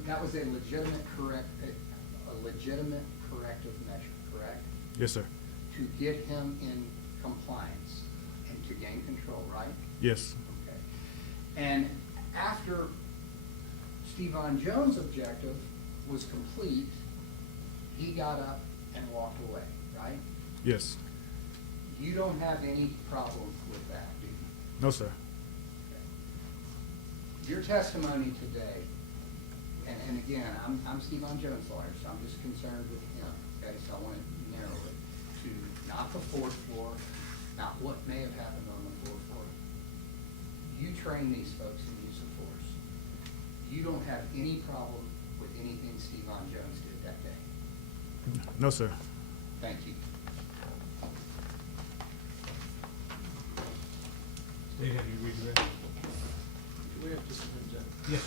that was a legitimate corrective measure, correct? Yes, sir. To get him in compliance and to gain control, right? Yes. Okay. And after Stevon Jones' objective was complete, he got up and walked away, right? Yes. You don't have any problem with that, do you? No, sir. Your testimony today, and again, I'm Stevon Jones' lawyer, so I'm just concerned with him, okay, so I wanna narrow it to not the fourth floor, not what may have happened on the fourth floor. You train these folks in use of force. You don't have any problem with anything Stevon Jones did that day. No, sir. Thank you. State, have you read the rest? Do we have to submit that? Yes.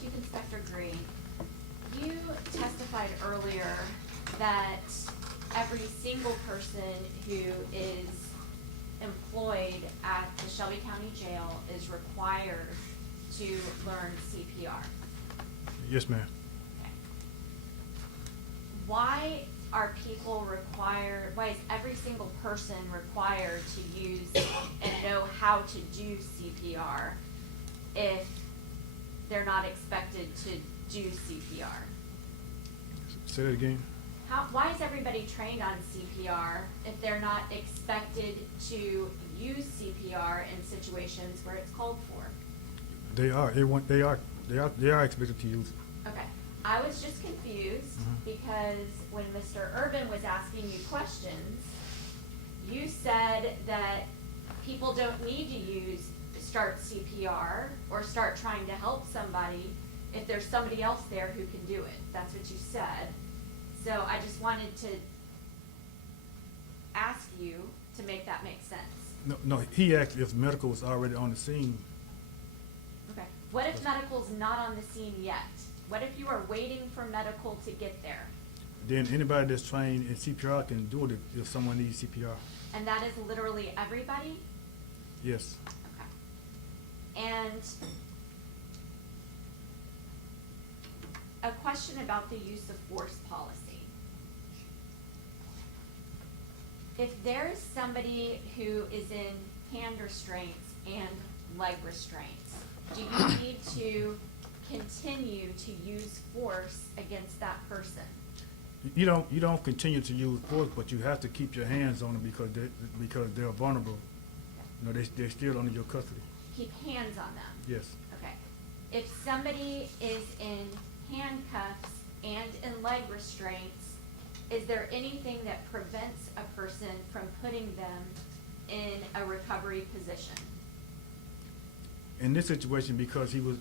Chief Inspector Green, you testified earlier that every single person who is employed at the Shelby County Jail is required to learn CPR. Yes, ma'am. Okay. Why are people required, why is every single person required to use and know how to do CPR if they're not expected to do CPR? Say that again. Why is everybody trained on CPR if they're not expected to use CPR in situations where it's called for? They are expected to use it. Okay, I was just confused because when Mr. Urban was asking you questions, you said that people don't need to start CPR or start trying to help somebody if there's somebody else there who can do it. That's what you said. So I just wanted to ask you to make that make sense. No, he asked if medical was already on the scene. Okay. What if medical's not on the scene yet? What if you are waiting for medical to get there? Then anybody that's trained in CPR can do it if someone needs CPR. And that is literally everybody? Yes. Okay. And a question about the use of force policy. If there is somebody who is in hand restraints and leg restraints, do you need to continue to use force against that person? You don't continue to use force, but you have to keep your hands on them because they're vulnerable. You know, they're still under your custody. Keep hands on them? Yes. Okay. If somebody is in handcuffs and in leg restraints, is there anything that prevents a person from putting them in a recovery position? In this situation, because he was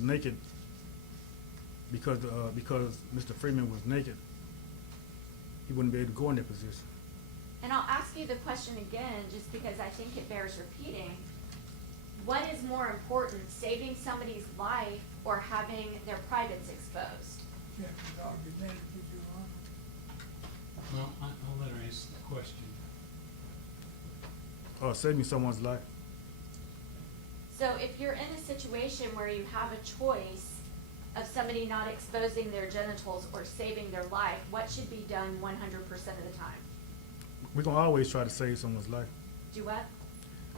naked, because Mr. Freeman was naked, he wouldn't be able to go in that position. And I'll ask you the question again, just because I think it bears repeating. What is more important, saving somebody's life or having their privates exposed? Check the argument, Your Honor. Well, I'll let her answer the question. Saving someone's life. So if you're in a situation where you have a choice of somebody not exposing their genitals or saving their life, what should be done 100% of the time? We're gonna always try to save someone's life. Do what?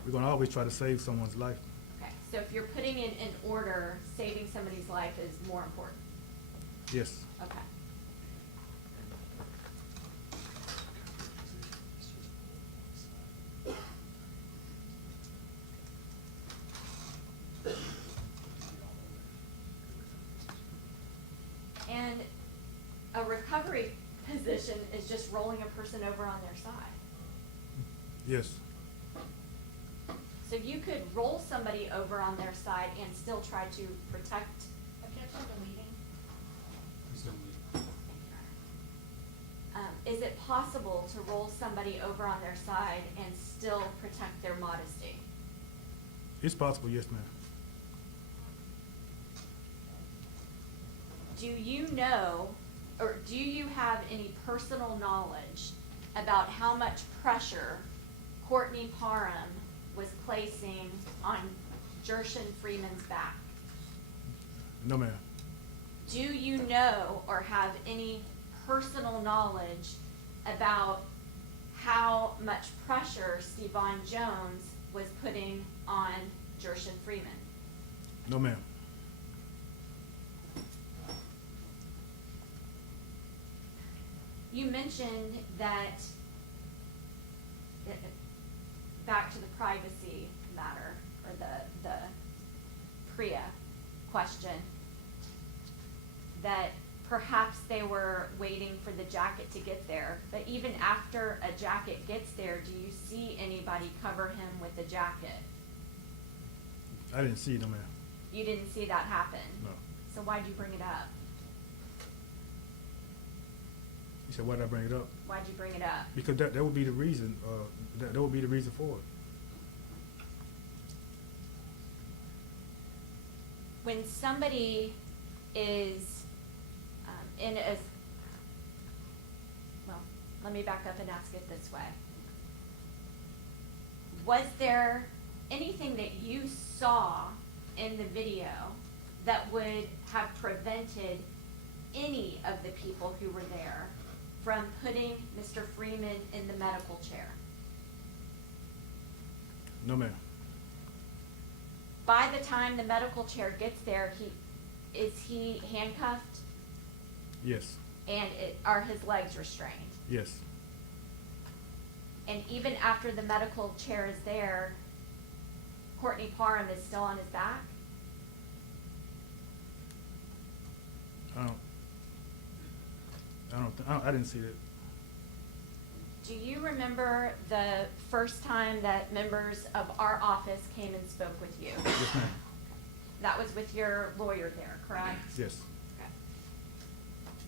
We're gonna always try to save someone's life. Okay, so if you're putting it in order, saving somebody's life is more important. Yes. Okay. And a recovery position is just rolling a person over on their side. Yes. So you could roll somebody over on their side and still try to protect. Objection to leading. Please don't leave. Is it possible to roll somebody over on their side and still protect their modesty? It's possible, yes, ma'am. Do you know, or do you have any personal knowledge about how much pressure Courtney Parham was placing on Gershun Freeman's back? No, ma'am. Do you know or have any personal knowledge about how much pressure Stevon Jones was putting on Gershun Freeman? No, ma'am. You mentioned that, back to the privacy matter, or the Priya question, that perhaps they were waiting for the jacket to get there, but even after a jacket gets there, do you see anybody cover him with the jacket? I didn't see it, no, ma'am. You didn't see that happen? No. So why'd you bring it up? You said, why did I bring it up? Why'd you bring it up? Because that would be the reason, that would be the reason for it. When somebody is in a, well, let me back up and ask it this way. Was there anything that you saw in the video that would have prevented any of the people who were there from putting Mr. Freeman in the medical chair? No, ma'am. By the time the medical chair gets there, is he handcuffed? Yes. And are his legs restrained? Yes. And even after the medical chair is there, Courtney Parham is still on his back? I didn't see that. Do you remember the first time that members of our office came and spoke with you? Yes, ma'am. That was with your lawyer there, correct? Yes. Okay.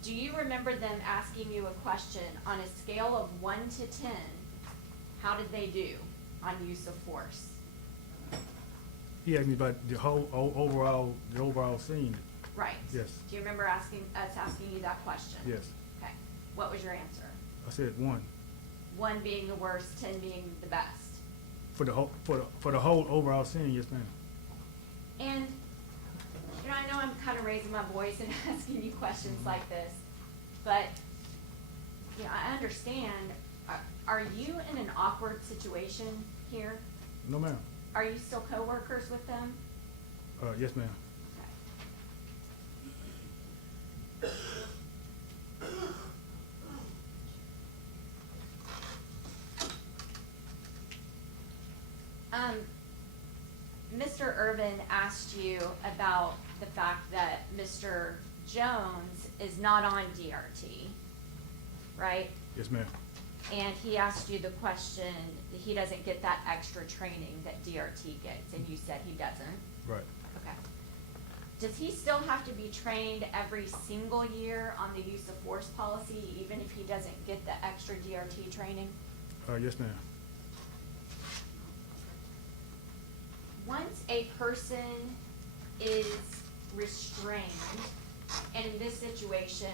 Do you remember them asking you a question on a scale of 1 to 10? How did they do on use of force? He asked me about the whole overall scene. Right. Yes. Do you remember asking you that question? Yes. Okay. What was your answer? I said 1. 1 being the worst, 10 being the best. For the whole overall scene, yes, ma'am. And, you know, I know I'm kind of raising my voice and asking you questions like this, but, you know, I understand. Are you in an awkward situation here? No, ma'am. Are you still coworkers with them? Yes, ma'am. Mr. Urban asked you about the fact that Mr. Jones is not on DRT, right? Yes, ma'am. And he asked you the question, he doesn't get that extra training that DRT gets, and you said he doesn't? Right. Okay. Does he still have to be trained every single year on the use of force policy, even if he doesn't get the extra DRT training? Yes, ma'am. Once a person is restrained, and in this situation,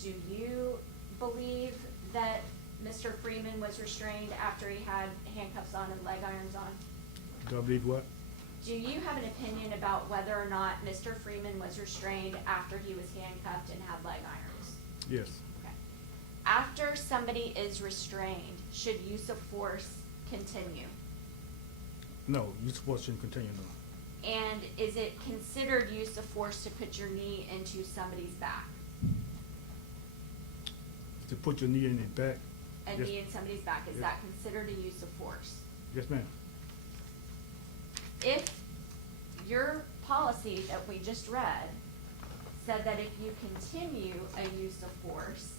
do you believe that Mr. Freeman was restrained after he had handcuffs on and leg irons on? Do I believe what? Do you have an opinion about whether or not Mr. Freeman was restrained after he was handcuffed and had leg irons? Yes. Okay. After somebody is restrained, should use of force continue? No, use of force shouldn't continue, no. And is it considered use of force to put your knee into somebody's back? To put your knee in the back? A Yes. knee in somebody's back, is Yes. that considered a use of force? Yes, ma'am. If your policy that we just read said that if you continue a use of force,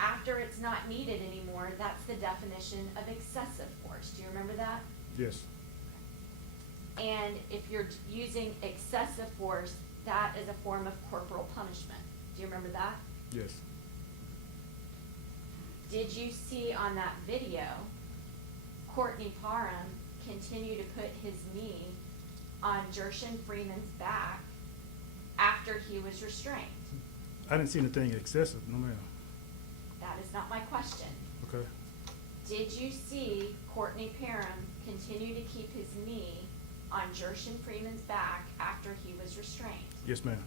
after it's not needed anymore, that's the definition of excessive force. Do you remember that? Yes. And if you're using excessive force, that is a form of corporal punishment. Do you remember that? Yes. Did you see on that video, Courtney Parham continue to put his knee on Gershun Freeman's back after he was restrained? I didn't see anything excessive, no ma'am. That is not my question. Okay. Did you see Courtney Parham continue to keep his knee on Gershun Freeman's back after he was restrained? Yes, ma'am.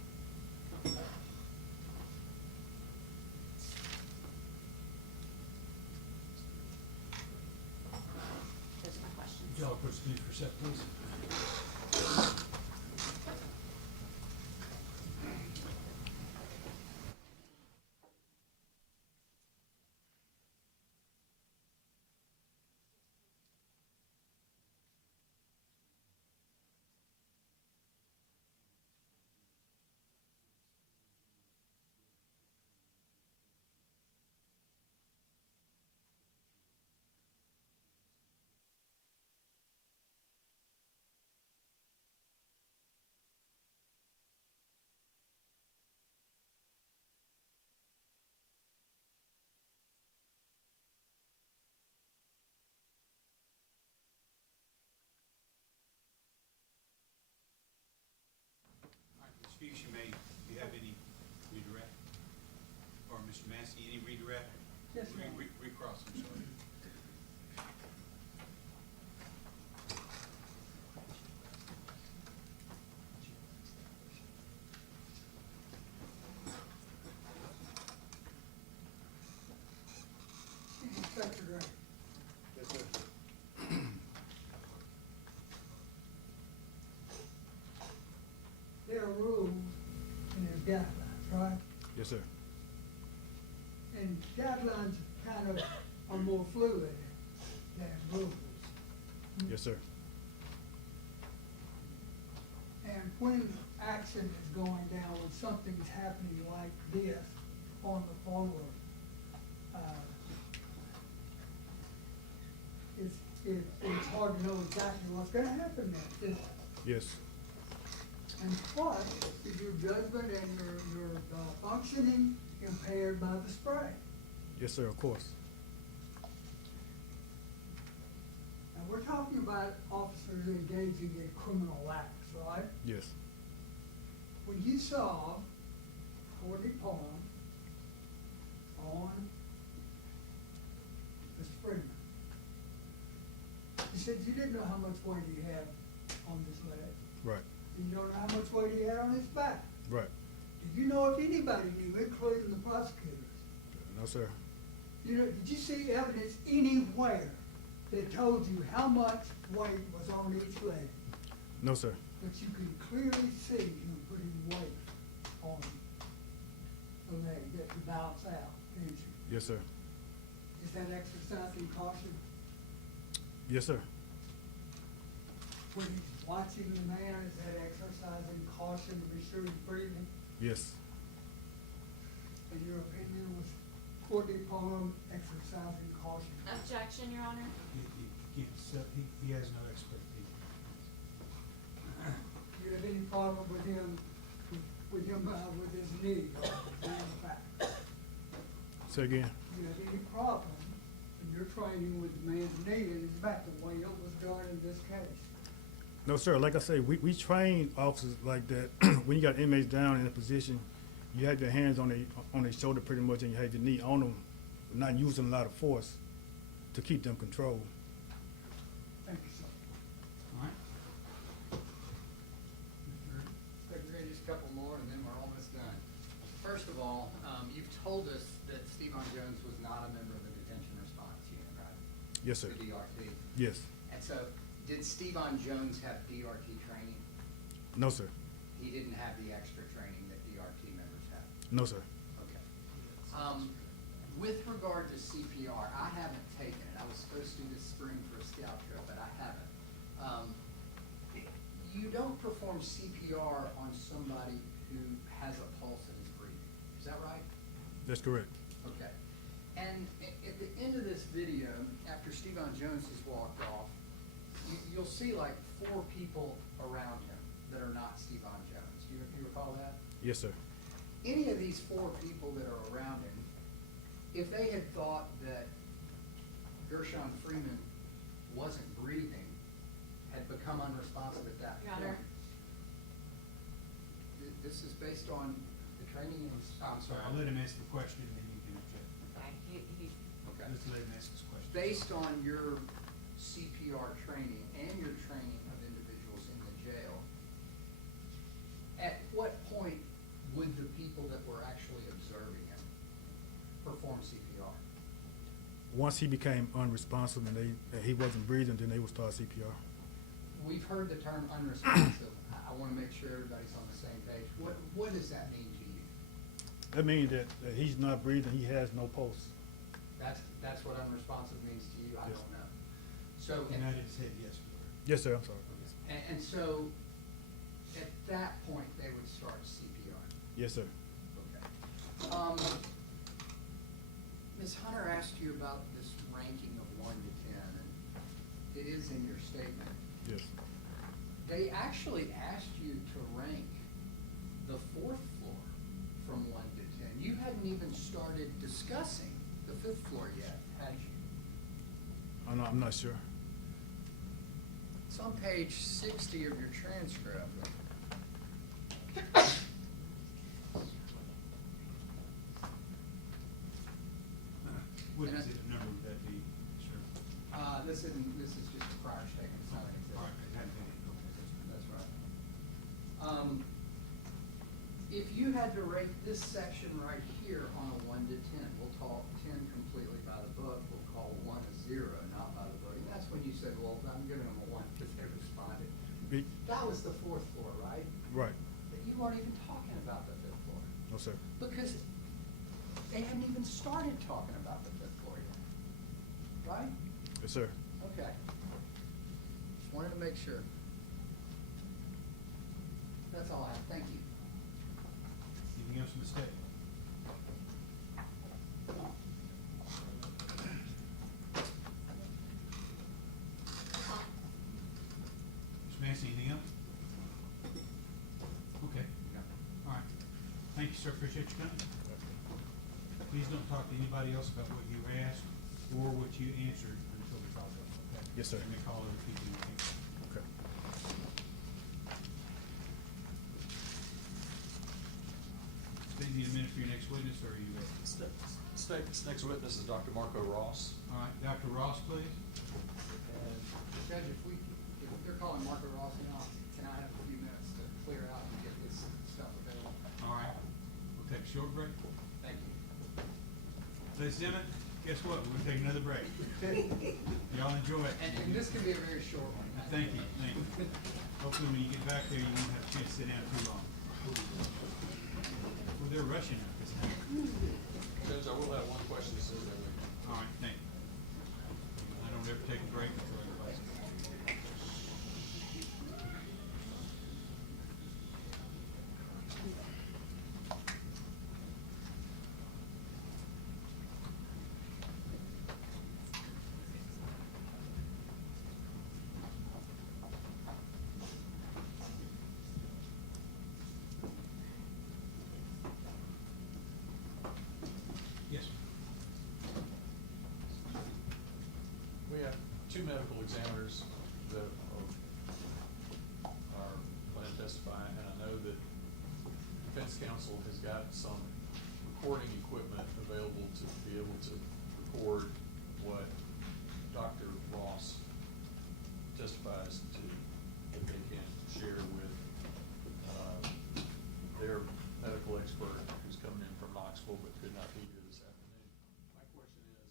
Those are my questions. Would y'all proceed for a sec, please? All right, Ms. Fuchs, do you have any redirect? Or Mr. Massey, any redirect? Yes, ma'am. Recross, I'm sorry. Inspector Gray. Yes, sir. There are rules and there's guidelines, right? Yes, sir. And guidelines kind of are more fluid than rules. Yes, sir. And when action is going down, when something's happening like this on the forward, it's hard to know exactly what's gonna happen next, isn't it? Yes. And plus, is your judgment and your functioning impaired by the spray? Yes, sir, of course. And we're talking about officers engaging in criminal acts, right? Yes. When you saw Courtney Parham on Mr. Freeman, you said you didn't know how much weight he had on his leg. Right. You don't know how much weight he had on his back. Right. Did you know if anybody knew, including the prosecutors? No, sir. You know, did you see evidence anywhere that told you how much weight was on each leg? No, sir. But you can clearly see him putting weight on the leg that you bounce out, can't you? Yes, sir. Is that exercising caution? Yes, sir. When he's watching the man, is that exercising caution to be sure he's breathing? Yes. in your opinion, was Courtney Parham exercising caution? Objection, Your Honor. He can't, he has no expertise. Do you have any problem with him, with his knee being back? Say again. Do you have any problem in your training with the man's knee in his back, the way it was done in this case? No, sir. Like I say, we train officers like that. When you got inmates down in a position, you have your hands on their shoulder pretty much, and you have your knee on them, but not using a lot of force to keep them controlled. Thank you, sir. All right. Secretary, just a couple more and then we're almost done. First of all, you've told us that Stevon Jones was not a member of the detention response unit, right? Yes, sir. The DRT. Yes. And so, did Stevon Jones have DRT training? No, sir. He didn't have the extra training that DRT members have? No, sir. Okay. With regard to CPR, I haven't taken it. I was supposed to this spring for a scout trip, but I haven't. You don't perform CPR on somebody who has a pulse and is breathing. Is that right? That's correct. Okay. And at the end of this video, after Stevon Jones has walked off, you'll see like 4 people around him that are not Stevon Jones. Do you recall that? Yes, sir. Any of these 4 people that are around him, if they had thought that Gershun Freeman wasn't breathing, had become unresponsive at that Your point. Honor. This is based on the training and, I'm sorry. I'll let him ask the question and then you can object. Okay. Let's let him ask his question. Based on your CPR training and your training of individuals in the jail, at what point would the people that were actually observing him perform CPR? Once he became unresponsive and he wasn't breathing, then they would start CPR. We've heard the term unresponsive. I want to make sure everybody's on the same page. What does that mean to you? That means that he's not breathing, he has no pulse. That's what unresponsive means to you? I Yes. don't know. So, And I didn't say yes, Lord. Yes, sir, I'm sorry. and so, at that point, they would start CPR. Yes, sir. Okay. Ms. Hunter asked you about this ranking of 1 to 10, and it is in your statement. Yes. They actually asked you to rank the 4th floor from 1 to 10. You hadn't even started discussing the 5th floor yet, had you? I'm not sure. It's on page 60 of your transcript. What And is it, number would that be, sir? This is just a prior statement, it's not an All right, exhibit. it hadn't been, okay, That's right. If you had to rate this section right here on a 1 to 10, we'll call 10 completely by the book, we'll call 1 a 0, not by the book. And that's when you said, well, I'm giving them a 1 because they responded. Be- That was the 4th floor, right? Right. But you weren't even talking about the 5th floor. No, sir. Because they hadn't even started talking about the 5th floor yet. Right? Yes, sir. Okay. Just wanted to make sure. That's all I have. Thank you. Anything else from the state? Mr. Massey, anything else? Okay. All right. Thank you, sir. Appreciate you coming. Please don't talk to anybody else about what you asked or what you answered until we call them, okay? Yes, sir. And they call other people you think. Okay. Stay the minute for your next witness, or are you ready? This next witness is Dr. Marco Ross. All right, Dr. Ross, please. Judge, if they're calling Marco Ross now, can I have a few minutes to clear out and get this stuff available? All right. We'll take a short break. Thank you. Ladies and gentlemen, guess what? We're gonna take another break. Y'all enjoy it. And this can be a very short one. Thank you, thank you. Hopefully when you get back there, you won't have a chance to sit down too long. Well, they're rushing out this time. Judge, I will have one question to say that we. All right, thank you. I don't ever take a break until everybody's. two medical examiners that are going to testify, and I know that defense counsel has got some recording equipment available to be able to record what Dr. Ross testifies to, that they can share with their medical expert who's coming in from Knoxville but could not be here this afternoon. My question is,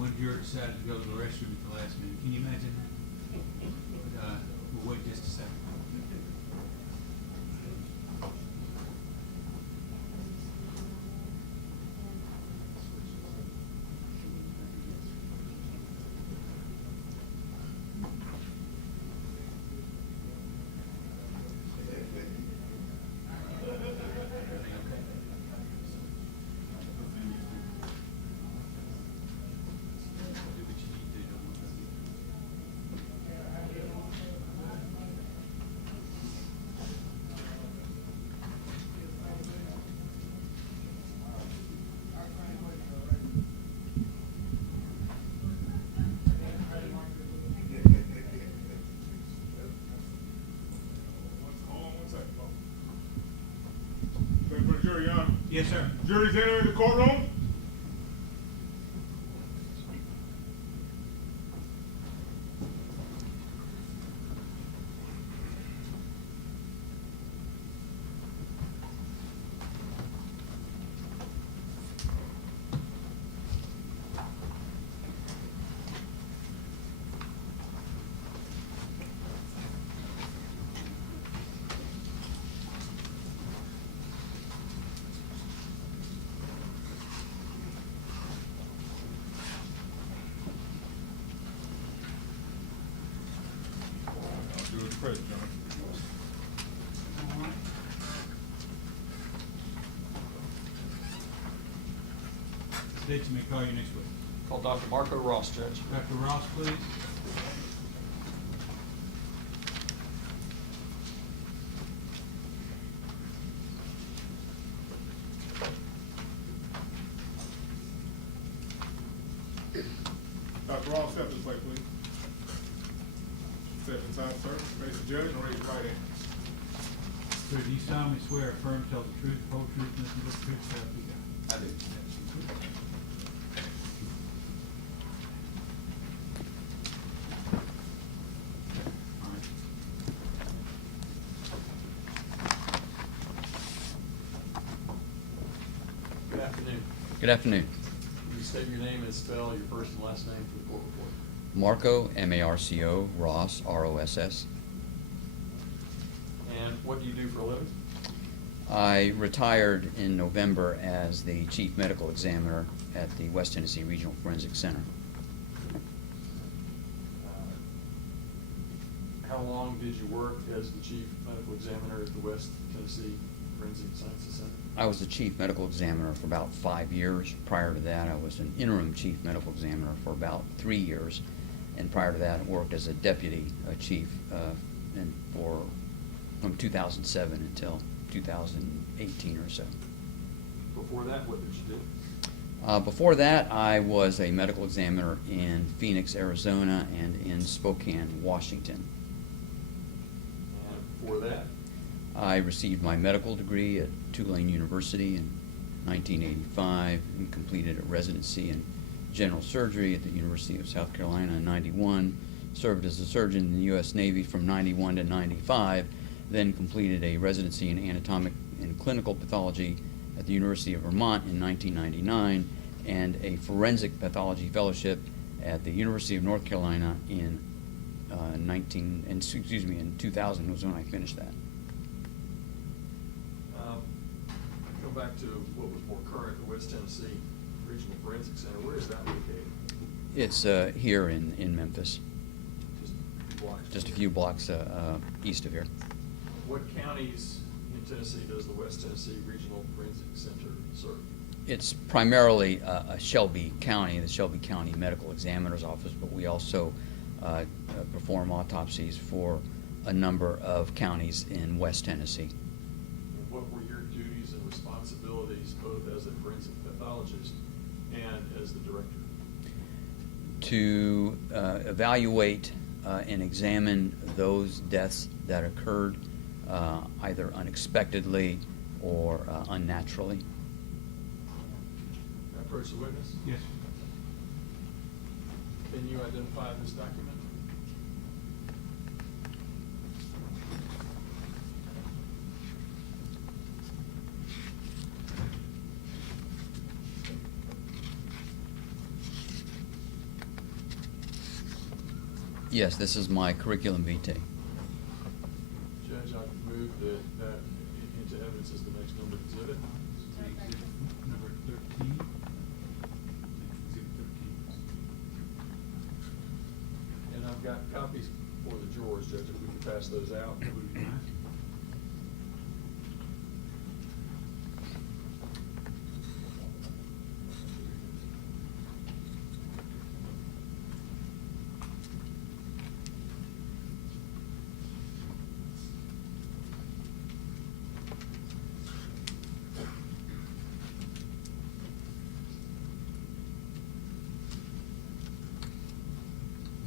one juror decided to go to the restroom at the last minute. Can you imagine that? We'll wait just a second. Wait for the jury, Your Honor. Yes, sir. Jury's entering the courtroom. I'll do it present, Your Honor. State you may call your next witness. Call Dr. Marco Ross, Judge. Dr. Ross, please. Dr. Ross, step this way, please. Step inside, sir. Face the judge and raise your right hand. Sir, do you solemnly swear or affirm to tell the truth, whole truth, nothing but the truth, so help you God? I do. All right. Good afternoon. Good afternoon. Will you state your name and spell your first and last name for the court report? Marco, M-A-R-C-O, Ross, R-O-S-S. And what do you do for a living? I retired in November as the Chief Medical Examiner at the West Tennessee Regional Forensic Center. How long did you work as the chief medical examiner at the West Tennessee Forensic Sciences Center? I was the Chief Medical Examiner for about 5 years. Prior to that, I was an interim Chief Medical Examiner for about 3 years. And prior to that, I worked as a Deputy Chief from 2007 until 2018 or so. Before that, what did you do? Before that, I was a medical examiner in Phoenix, Arizona, and in Spokane, Washington. And before that? I received my medical degree at Tulane University in 1985 and completed a residency in general surgery at the University of South Carolina in 91, served as a surgeon in the U.S. Navy from 91 to 95, then completed a residency in anatomic and clinical pathology at the University of Vermont in 1999, and a forensic pathology fellowship at the University of North Carolina in 2000 was when I finished that. Go back to what was more current, the West Tennessee Regional Forensic Center. Where is that located? It's here in Memphis, just a few blocks east of here. What counties in Tennessee does the West Tennessee Regional Forensic Center serve? It's primarily Shelby County, the Shelby County Medical Examiner's Office, but we also perform autopsies for a number of counties in West Tennessee. And what were your duties and responsibilities both as a forensic pathologist and as the director? To evaluate and examine those deaths that occurred either unexpectedly or unnaturally. Approach the witness. Yes. Can you identify this document? Yes, this is my curriculum vitae. Judge, I move that into evidence as the next numbered exhibit. Number 13. Exhibit 13. And I've got copies for the drawers, Judge, if we could pass those out. That would be nice.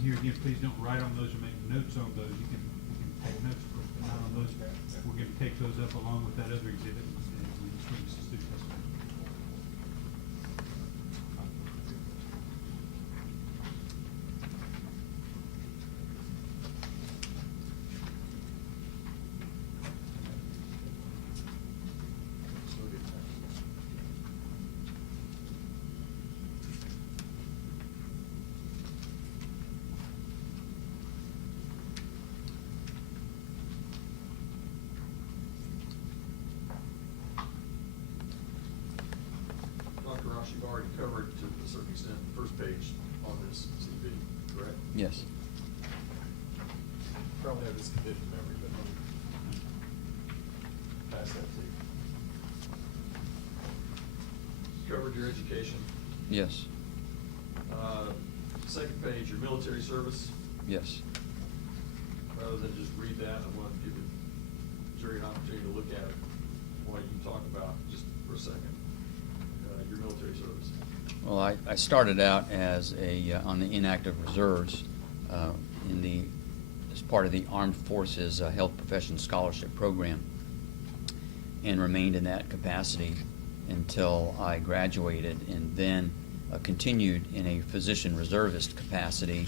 Here again, please don't write on those or make notes on those. You can take notes, but not on those. We're gonna take those up along with that other exhibit and we'll just bring this to testimony. So good. Dr. Ross, you've already covered to a certain extent the first page on this CV, correct? Yes. Probably have this committed memory, but let me pass that to you. Covered your education. Yes. Second page, your military service. Yes. Rather than just read that, I want to give the jury an opportunity to look at it while you talk about, just for a second, your military service. Well, I started out as on the inactive reserves as part of the Armed Forces Health Profession Scholarship Program, and remained in that capacity until I graduated, and then continued in a physician reservist capacity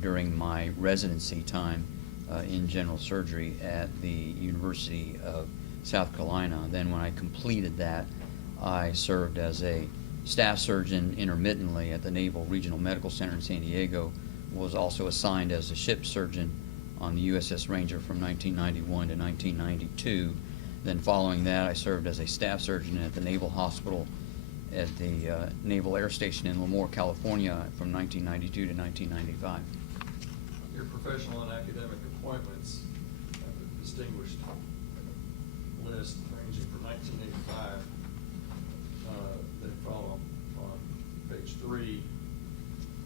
during my residency time in general surgery at the University of South Carolina. Then when I completed that, I served as a staff surgeon intermittently at the Naval Regional Medical Center in San Diego, was also assigned as a ship surgeon on the USS Ranger from 1991 to 1992. Then following that, I served as a staff surgeon at the Naval Hospital at the Naval Air Station in Lemoore, California from 1992 to 1995. Your professional and academic appointments have a distinguished list ranging from 1985, that follow on page 3,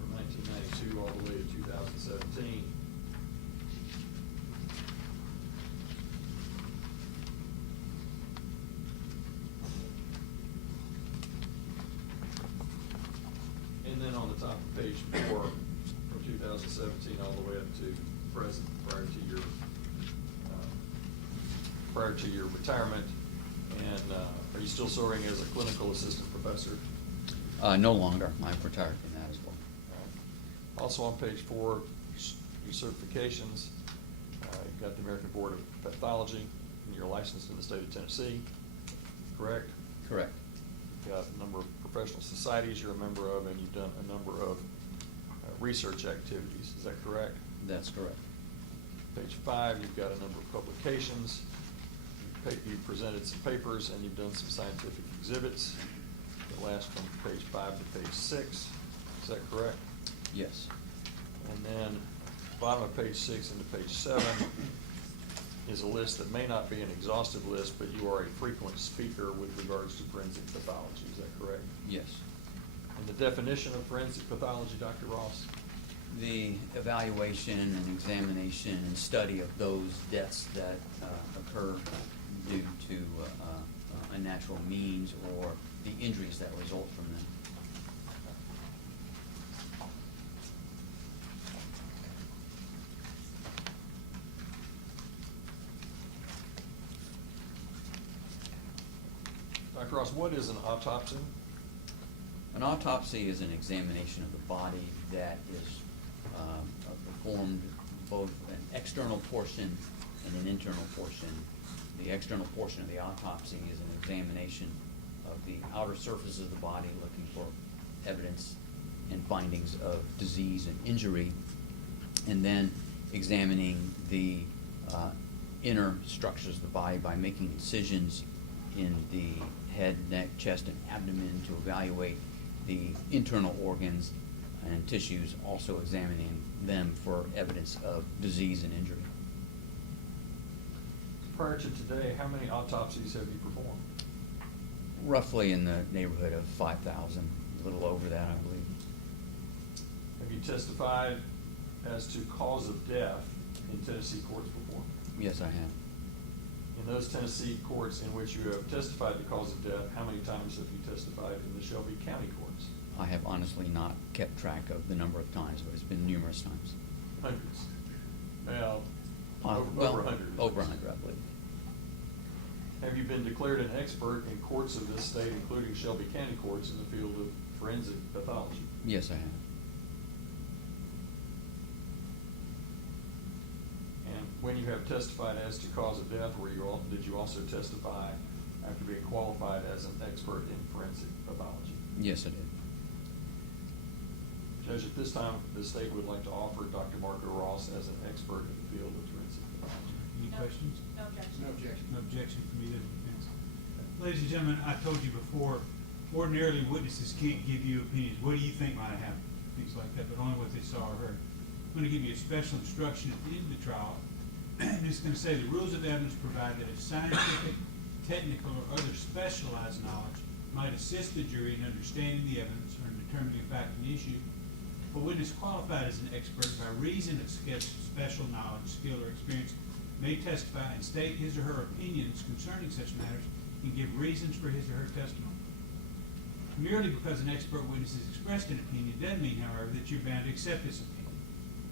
from 1992 all the way to 2017. And then on the top of page 4, from 2017 all the way up to present, prior to your retirement. And are you still serving as a clinical assistant professor? No longer. I've retired from that as well. Also on page 4, your certifications. You've got the American Board of Pathology, and you're licensed in the state of Tennessee, correct? Correct. You've got a number of professional societies you're a member of, and you've done a number of research activities. Is that correct? That's correct. Page 5, you've got a number of publications. You've presented some papers, and you've done some scientific exhibits that last from page 5 to page 6. Is that correct? Yes. And then, bottom of page 6 into page 7 is a list that may not be an exhaustive list, but you are a frequent speaker with regards to forensic pathology. Is that correct? Yes. And the definition of forensic pathology, Dr. Ross? The evaluation and examination and study of those deaths that occur due to unnatural means or the injuries that result from them. Dr. Ross, what is an autopsy? An autopsy is an examination of the body that is performed both an external portion and an internal portion. The external portion of the autopsy is an examination of the outer surface of the body, looking for evidence and findings of disease and injury. and then examining the inner structures of the body by making incisions in the head, neck, chest, and abdomen to evaluate the internal organs and tissues, also examining them for evidence of disease and injury. Prior to today, how many autopsies have you performed? Roughly in the neighborhood of 5,000, a little over that, I believe. Have you testified as to cause of death in Tennessee courts before? Yes, I have. In those Tennessee courts in which you have testified the cause of death, how many times have you testified in the Shelby County courts? I have honestly not kept track of the number of times, but it's been numerous times. Hundreds. Now, Well, over 100. Over 100, I believe. Have you been declared an expert in courts of this state, including Shelby County courts, in the field of forensic pathology? Yes, I have. And when you have testified as to cause of death, did you also testify after being qualified as an expert in forensic pathology? Yes, I did. Judge, at this time, the state would like to offer Dr. Marco Ross as an expert in the field of forensic pathology. Any questions? No objection. No objection. No objection from either defense. Ladies and gentlemen, I told you before, ordinarily witnesses can't give you opinions. What do you think might have happened? Things like that, but only what they saw or heard. I'm going to give you a special instruction at the end of the trial. And it's going to say the rules of evidence provide that if scientific, technical, or other specialized knowledge might assist the jury in understanding the evidence or in determining a fact and issue, a witness qualified as an expert by reason of special knowledge, skill, or experience may testify and state his or her opinions concerning such matters and give reasons for his or her testimony. Merely because an expert witness has expressed an opinion doesn't mean, however, that you're bound to accept this opinion.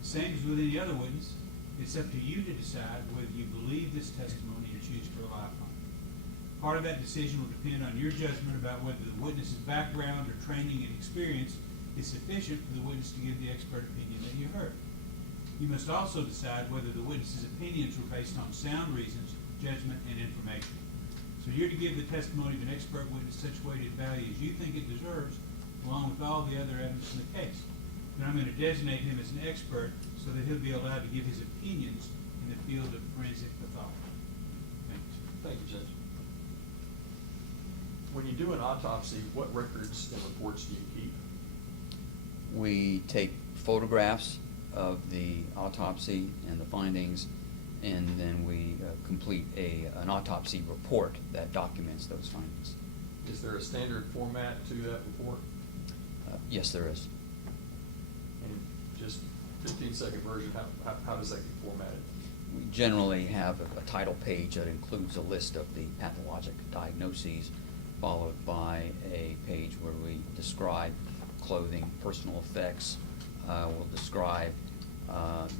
The same as with any other witness, it's up to you to decide whether you believe this testimony or choose to rely upon it. Part of that decision will depend on your judgment about whether the witness's background or training and experience is sufficient for the witness to give the expert opinion that you heard. You must also decide whether the witness's opinions were based on sound reasons, judgment, and information. So you're to give the testimony of an expert witness such weighted value as you think it deserves, along with all the other evidence in the case. Then I'm going to designate him as an expert so that he'll be allowed to give his opinions in the field of forensic pathology. Thanks. Thank you, Judge. When you do an autopsy, what records and reports do you keep? We take photographs of the autopsy and the findings, and then we complete an autopsy report that documents those findings. Is there a standard format to that report? Yes, there is. And just 15-second version, how does that get formatted? We generally have a title page that includes a list of the pathologic diagnoses, followed by a page where we describe clothing, personal effects. We'll describe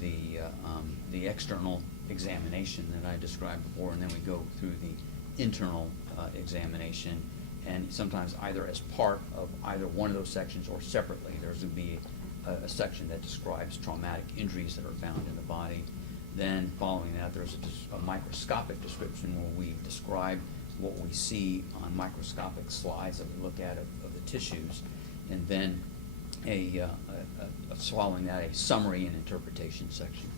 the external examination that I described before, and then we go through the internal examination, and sometimes either as part of either one of those sections or separately. There's going to be a section that describes traumatic injuries that are found in the body. Then following that, there's a microscopic description where we describe what we see on microscopic slides that we look at of the tissues, and then following that, a summary and interpretation section.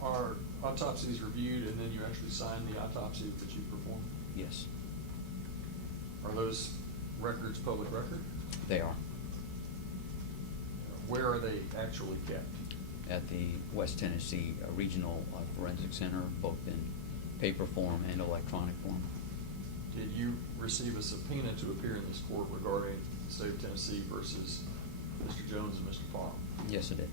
Are autopsies reviewed and then you actually sign the autopsy that you perform? Yes, Are those records public record? they are. Where are they actually kept? At the West Tennessee Regional Forensic Center, both in paper form and electronic form. Did you receive a subpoena to appear in this court regarding the state of Tennessee versus Mr. Jones and Mr. Parham? Yes, I did.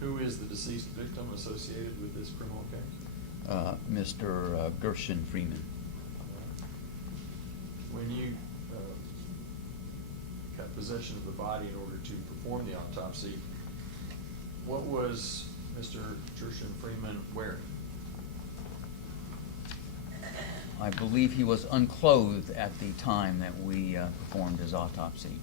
Who is the deceased victim associated with this criminal case? Mr. Gershun Freeman. When you got possession of the body in order to perform the autopsy, what was Mr. Gershun Freeman wearing? I believe he was unclothed at the time that we performed his autopsy.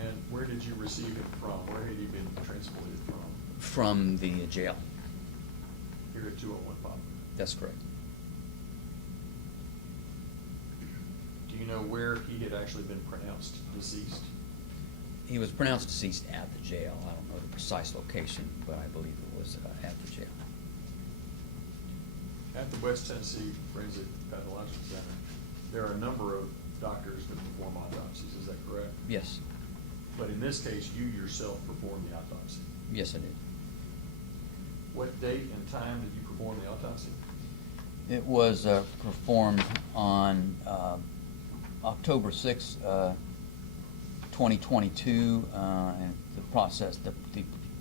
And where did you receive him from? Where had he been transported from? From the jail. Here at 201 Pop. That's correct. Do you know where he had actually been pronounced deceased? He was pronounced deceased at the jail. I don't know the precise location, but I believe it was at the jail. At the West Tennessee Forensic Pathological Center, there are a number of doctors that perform autopsies, is that correct? Yes. But in this case, you yourself performed the autopsy. Yes, I did. What date and time did you perform the autopsy? It was performed on October 6, 2022, and the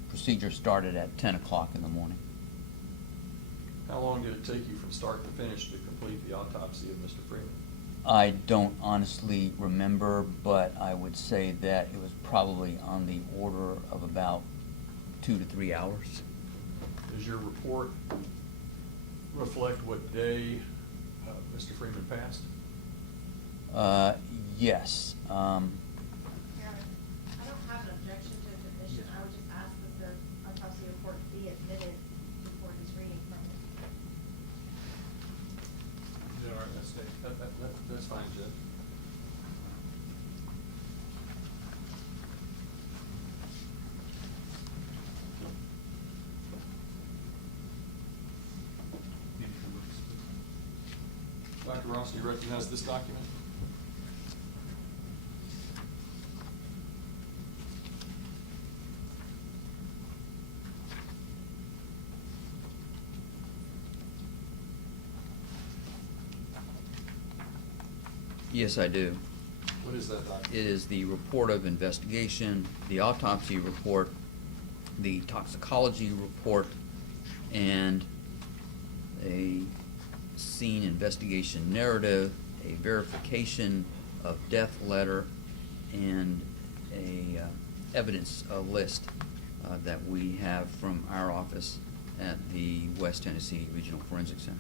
procedure started at 10 o'clock in the morning. How long did it take you from start to finish to complete the autopsy of Mr. Freeman? I don't honestly remember, but I would say that it was probably on the order of about 2 to 3 hours. Does your report reflect what day Mr. Freeman passed? Yes. Your Honor, I don't have an objection to his admission. I would just ask that the autopsy report be admitted before his reading from it. Is that all right, let's stay? That's fine, Judge. Dr. Ross, do you recognize this document? Yes, I do. What is that document? It is the report of investigation, the autopsy report, the toxicology report, and a scene investigation narrative, a verification of death letter, and a evidence list that we have from our office at the West Tennessee Regional Forensic Center.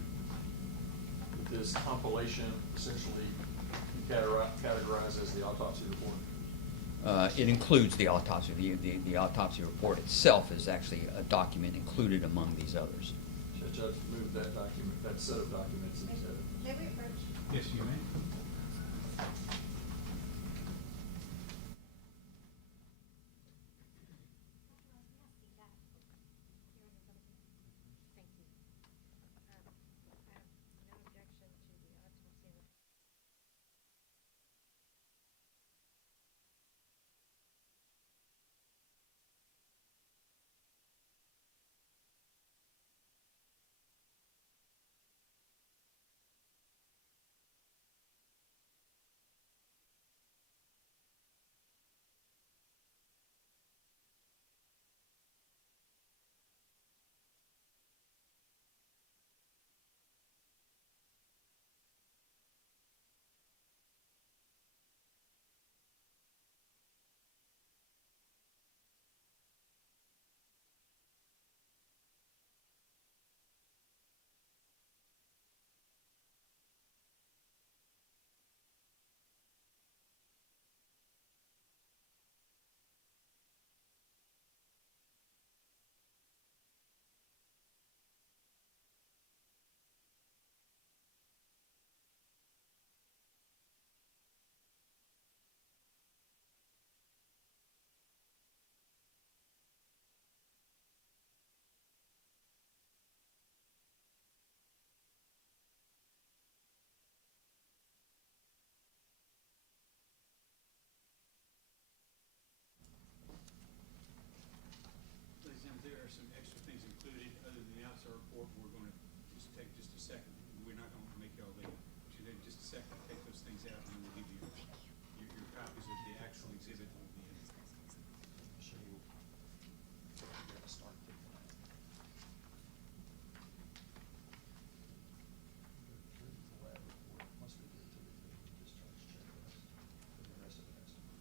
This compilation essentially categorized as the autopsy report? It includes the autopsy. The autopsy report itself is actually a document included among these others. Should Judge move that document, that set of documents instead? May we approach? Yes, you may. Thank you. I have no objection to the autopsy report. Ladies and gentlemen, there are some extra things included other than the outside report. We're going to just take just a second. We're not going to make y'all leave. But you take just a second, take those things out, and then we'll give you your copies of the actual exhibit that will be in. Sure you will. You gotta start taking that. The lab report, once we get to the discharge checklist, then the rest of it has to be.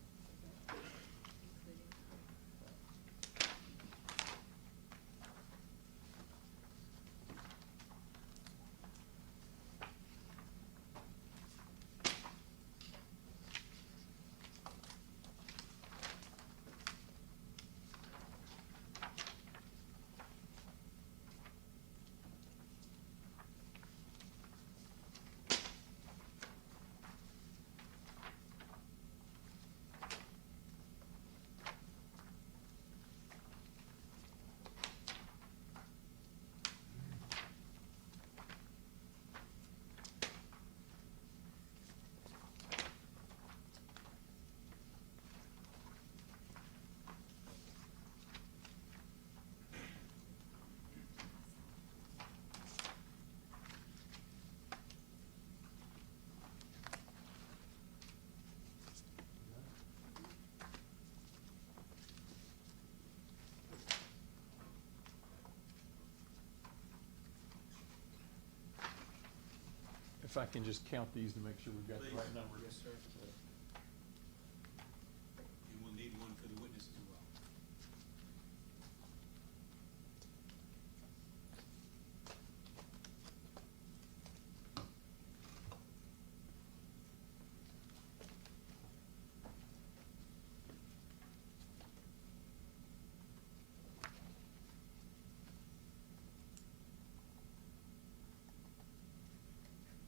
if I can just count these to make sure we've got the right number. Yes, sir. And we'll need one for the witness as well.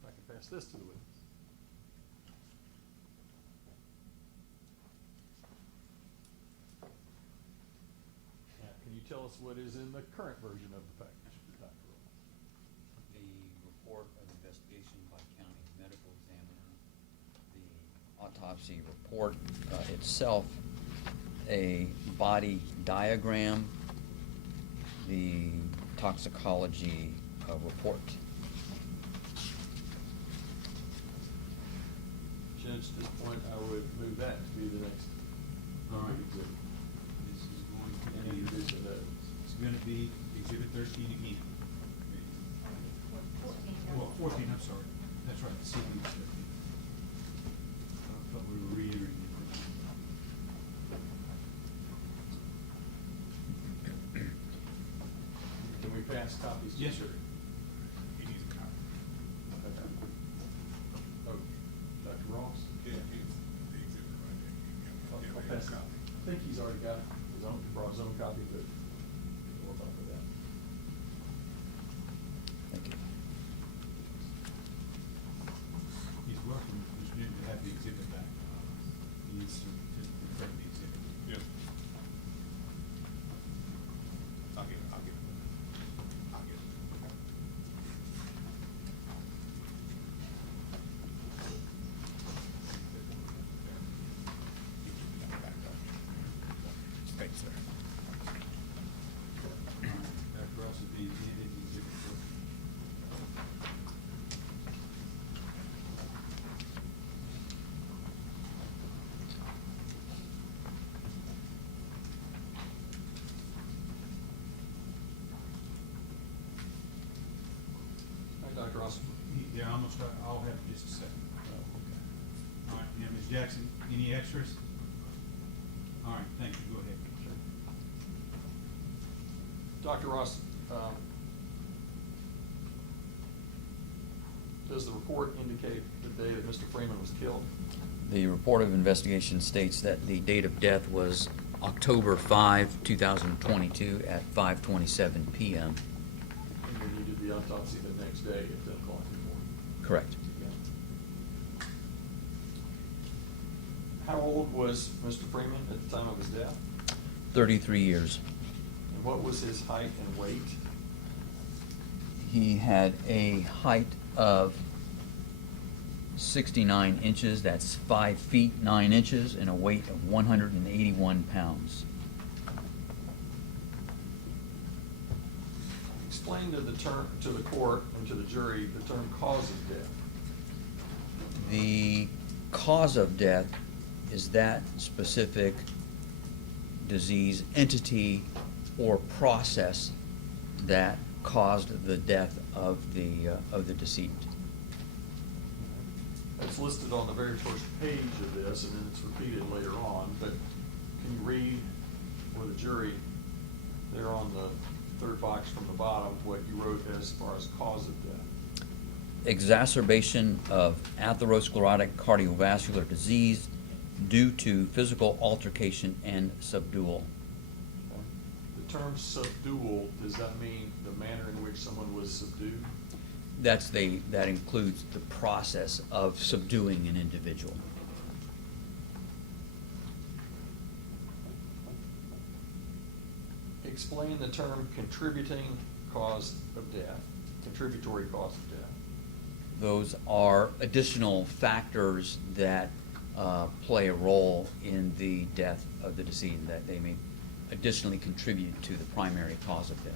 If I can pass this to the witness. Now, can you tell us what is in the current version of the package, Dr. Ross? The report of investigation by county medical examiner, the autopsy report itself, a body diagram, the toxicology report. Judge, at this point, I would move that to be the next. All right. exhibit. This is going to And be, introducing those. it's gonna be exhibit 13 again. Well, 14, I'm sorry. That's right, the sequence 13. I thought we were reiterating the first one. Can we pass copies? to Yes, the sir. jury? He needs a copy. Okay. Oh, Dr. Ross? Yeah, he's the exhibit right there. I'll Yeah, pass it. copy. I think he's already got his own, brought his own copy, but we'll talk about that. Thank you. He's welcome, Mr. Newton, to have the exhibit back. He needs to confirm the exhibit. Yes. I'll get it. I'll get it. I'll get it. Thanks, sir. All right, Dr. Ross is being handed the exhibit 14. Hi, Dr. Ross. Yeah, almost, I'll have it in just a second. All right, now, Ms. Jackson, any extras? All right, thank you, go ahead. Dr. Ross, does the report indicate the day that Mr. Freeman was killed? The report of investigation states that the date of death was October 5, 2022 at 5:27 p.m. And then you did the autopsy the next day at 10 o'clock in the morning? Correct. How old was Mr. Freeman at the time of his death? 33 years. And what was his height and weight? He had a height of 69 inches, that's 5 feet 9 inches, and a weight of 181 pounds. Explain to the court and to the jury the term cause of death. The cause of death is that specific disease entity or process that caused the death of the decedent. It's listed on the very first page of this, and then it's repeated later on, but can you read for the jury there on the third box from the bottom what you wrote as far as cause of death? Exacerbation of atherosclerotic cardiovascular disease due to physical altercation and subdual. Okay. The term subdual, does that mean the manner in which someone was subdued? That includes the process of subduing an individual. Explain the term contributing cause of death, contributory cause of death. Those are additional factors that play a role in the death of the decedent, that they may additionally contribute to the primary cause of death.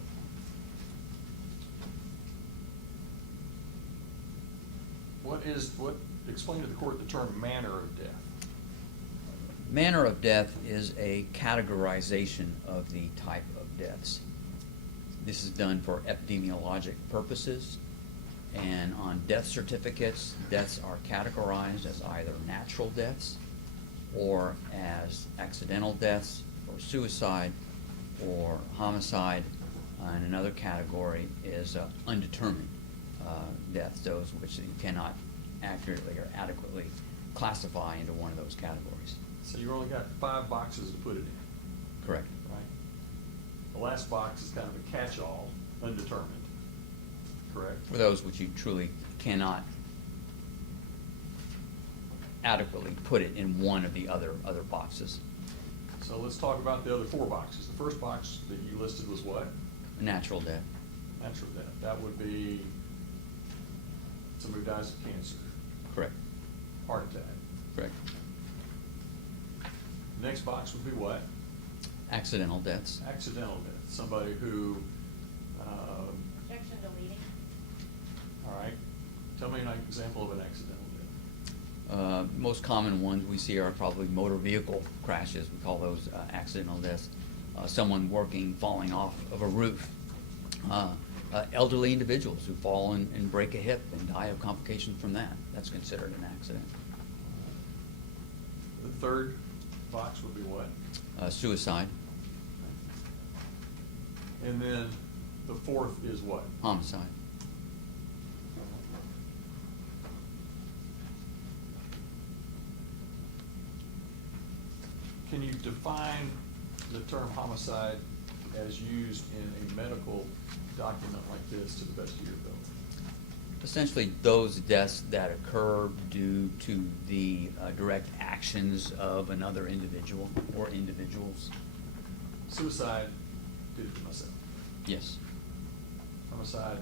Explain to the court the term manner of death. Manner of death is a categorization of the type of deaths. This is done for epidemiologic purposes, And on death certificates, deaths are categorized as either natural deaths or as accidental deaths or suicide or homicide. And another category is undetermined deaths, those which you cannot accurately or adequately classify into one of those categories. So you only got 5 boxes to put it in, Correct. right? The last box is kind of a catch-all, undetermined, correct? For those which you truly cannot adequately put it in one of the other boxes. So let's talk about the other 4 boxes. The first box that you listed was what? Natural death. Natural death. That would be somebody who dies of cancer, Correct. heart attack. Correct. The next box would be what? Accidental deaths. Accidental death. Somebody who, Objection to leading. all right, tell me an example of an accidental death. Most common ones we see are probably motor vehicle crashes. We call those accidental deaths. Someone working, falling off of a roof. Elderly individuals who fall and break a hip and die of complications from that. That's considered an accident. The third box would be what? Suicide. And then the fourth is what? Homicide. Can you define the term homicide as used in a medical document like this to the best of your ability? Essentially, those deaths that occur due to the direct actions of another individual or individuals. Suicide, did it to myself. Yes. Homicide,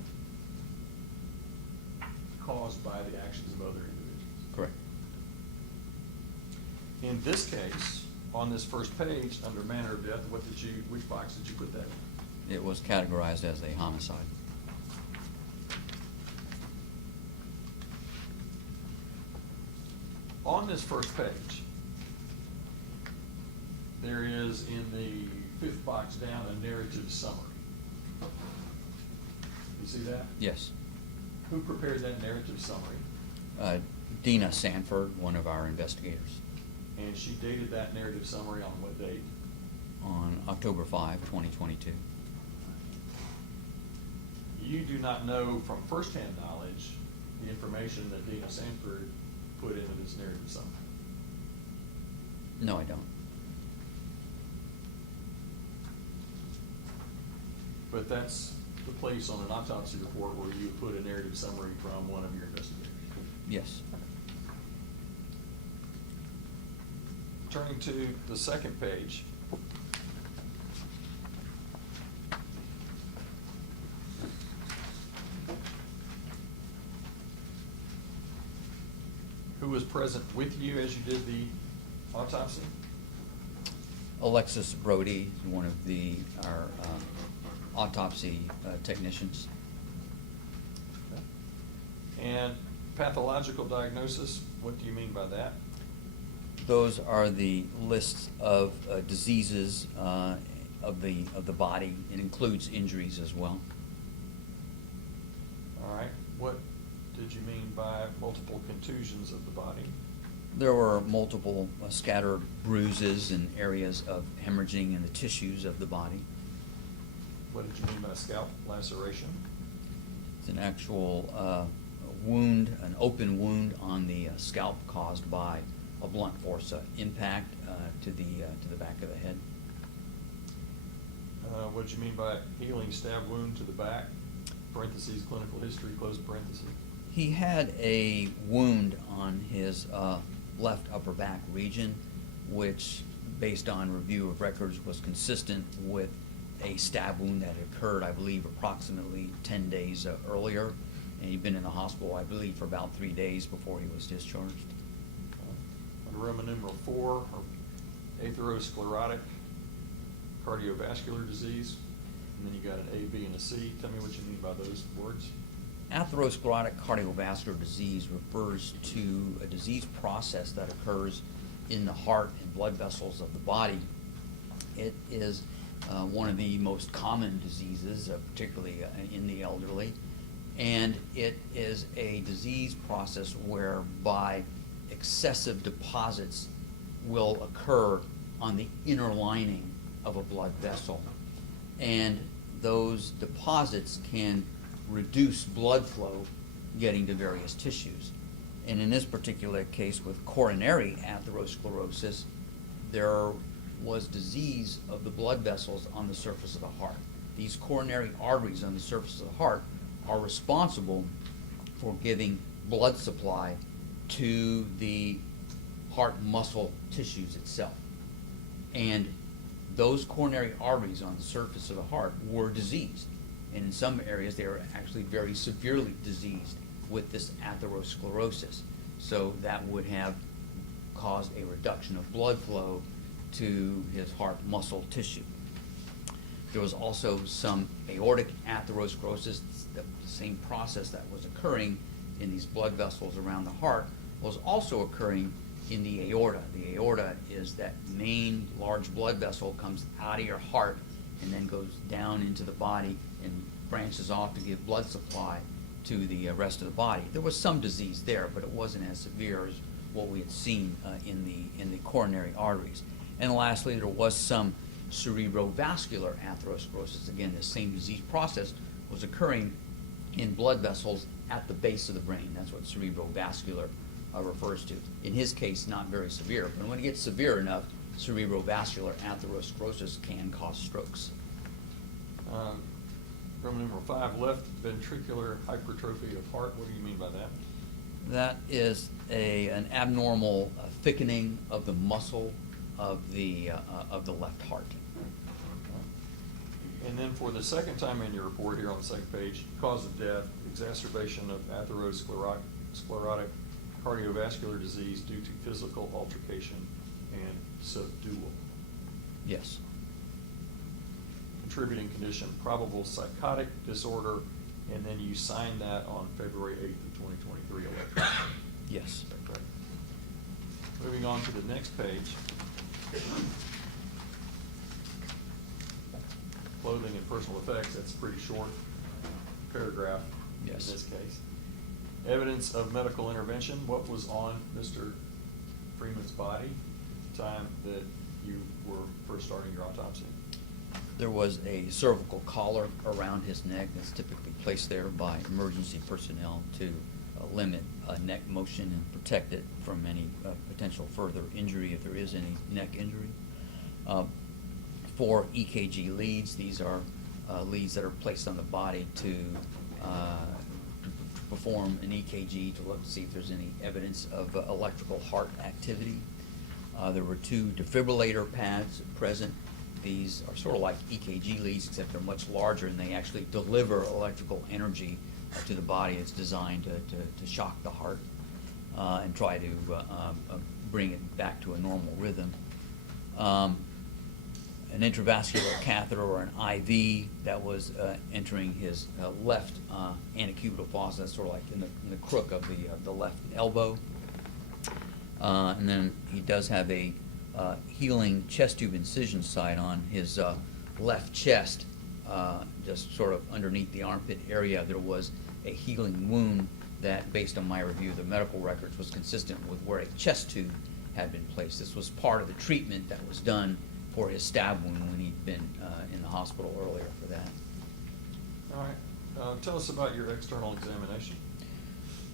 caused by the actions of other individuals. Correct. In this case, on this first page, under manner of death, which box did you put that in? It was categorized as a homicide. On this first page, there is in the 5th box down a narrative summary. You see that? Yes. Who prepared that narrative summary? Dina Sanford, one of our investigators, And she dated that narrative summary on what date? on October 5, 2022. You do not know from firsthand knowledge the information that Dina Sanford put into this narrative summary. No, I don't. But that's the place on an autopsy report where you put a narrative summary from one of your investigators. Yes. Turning to the second page. Who was present with you as you did the autopsy? Alexis Brody, one of our autopsy technicians. And pathological diagnosis, what do you mean by that? Those are the lists of diseases of the body. It includes injuries as well. All right. What did you mean by multiple contusions of the body? There were multiple scattered bruises and areas of hemorrhaging in the tissues of the body. What did you mean by scalp laceration? It's an actual wound, an open wound on the scalp caused by a blunt force impact to the back of the head. What did you mean by healing stab wound to the back? Parentheses, clinical history, close parentheses. He had a wound on his left upper back region, which, based on review of records, was consistent with a stab wound that occurred, I believe, approximately 10 days earlier. And he'd been in the hospital, I believe, for about 3 days before he was discharged. Under Roman numeral 4, atherosclerotic cardiovascular disease. And then you got an A, B, and a C. Tell me what you mean by those words. Atherosclerotic cardiovascular disease refers to a disease process that occurs in the heart and blood vessels of the body. It is one of the most common diseases, particularly in the elderly, And it is a disease process whereby excessive deposits will occur on the inner lining of a blood vessel. And those deposits can reduce blood flow getting to various tissues. And in this particular case with coronary atherosclerosis, there was disease of the blood vessels on the surface of the heart. These coronary arteries on the surface of the heart are responsible for giving blood supply to the heart muscle tissues itself. And those coronary arteries on the surface of the heart were diseased. And in some areas, they were actually very severely diseased with this atherosclerosis. So that would have caused a reduction of blood flow to his heart muscle tissue. There was also some aortic atherosclerosis. The same process that was occurring in these blood vessels around the heart was also occurring in the aorta. The aorta is that main large blood vessel, comes out of your heart and then goes down into the body and branches off to give blood supply to the rest of the body. There was some disease there, but it wasn't as severe as what we had seen in the coronary arteries. And lastly, there was some cerebrovascular atherosclerosis. Again, the same disease process was occurring in blood vessels at the base of the brain. That's what cerebrovascular refers to. In his case, not very severe, but when it gets severe enough, cerebrovascular atherosclerosis can cause strokes. Roman numeral 5, left ventricular hypertrophy of heart. What do you mean by that? That is an abnormal thickening of the muscle of the left heart. And then for the second time in your report here on the second page, cause of death, exacerbation of atherosclerotic cardiovascular disease due to physical altercation and subdual. Yes. Contributing condition, probable psychotic disorder, and then you signed that on February 8th of 2023 election. Yes. Is that correct? Moving on to the next page. Clothing and personal effects, that's a pretty short paragraph Yes. in this case. Evidence of medical intervention, what was on Mr. Freeman's body at the time that you were first starting your autopsy? There was a cervical collar around his neck that's typically placed there by emergency personnel to limit neck motion and protect it from any potential further injury if there is any neck injury. 4 EKG leads. These are leads that are placed on the body to perform an EKG to look to see if there's any evidence of electrical heart activity. There were 2 defibrillator pads present. These are sort of like EKG leads, except they're much larger, and they actually deliver electrical energy to the body. It's designed to shock the heart and try to bring it back to a normal rhythm. An intravascular catheter or an IV that was entering his left antecubital fossa, sort of like in the crook of the left elbow. And then he does have a healing chest tube incision site on his left chest, just sort of underneath the armpit area. There was a healing wound that, based on my review of the medical records, was consistent with where a chest tube had been placed. This was part of the treatment that was done for his stab wound when he'd been in the hospital earlier for that. All right. Tell us about your external examination.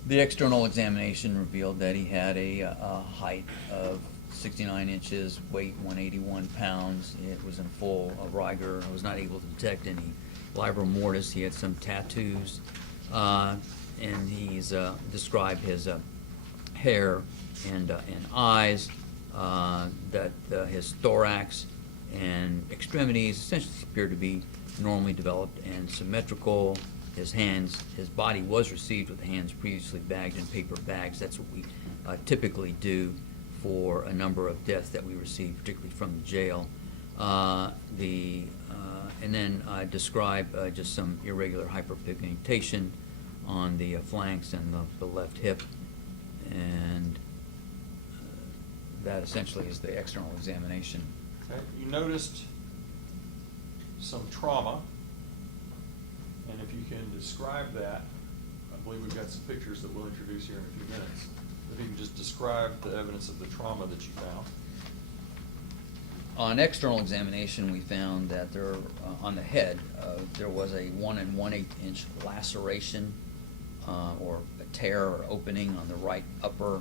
The external examination revealed that he had a height of 69 inches, weight 181 pounds. It was in full rigor. I was not able to detect any labrum mortis. He had some tattoos, and he's described his hair and eyes, that his thorax and extremities essentially appeared to be normally developed and symmetrical. His hands, his body was received with the hands previously bagged in paper bags. That's what we typically do for a number of deaths that we receive, particularly from the jail. And then I describe just some irregular hyperpigmentation on the flanks and the left hip, and that essentially is the external examination. Okay. You noticed some trauma, and if you can describe that believe we've got some pictures that we'll introduce here in a few minutes. If you can just describe the evidence of the trauma that you found. On external examination, we found that there, on the head, there was a 1 1/8 inch laceration or a tear or opening on the right upper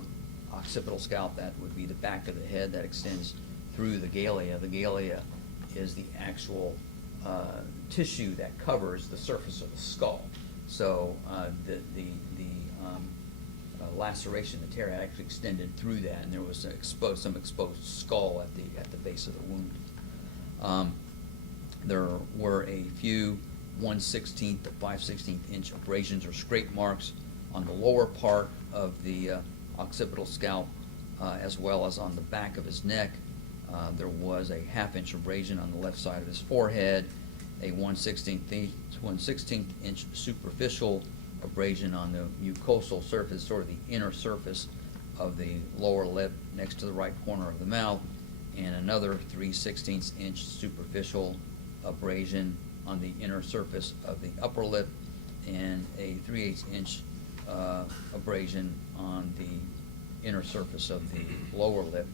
occipital scalp. That would be the back of the head that extends through the galea. The galea is the actual tissue that covers the surface of the skull. So the laceration, the tear, had actually extended through that, and there was some exposed skull at the base of the wound. There were a few 1/16 to 5/16 inch abrasions or scrape marks on the lower part of the occipital scalp, as well as on the back of his neck. There was a 1/2 inch abrasion on the left side of his forehead, a 1/16 inch superficial abrasion on the mucosal surface, sort of the inner surface of the lower lip next to the right corner of the mouth, and another 3/16 inch superficial abrasion on the inner surface of the upper lip, and a 3/8 inch abrasion on the inner surface of the lower lip.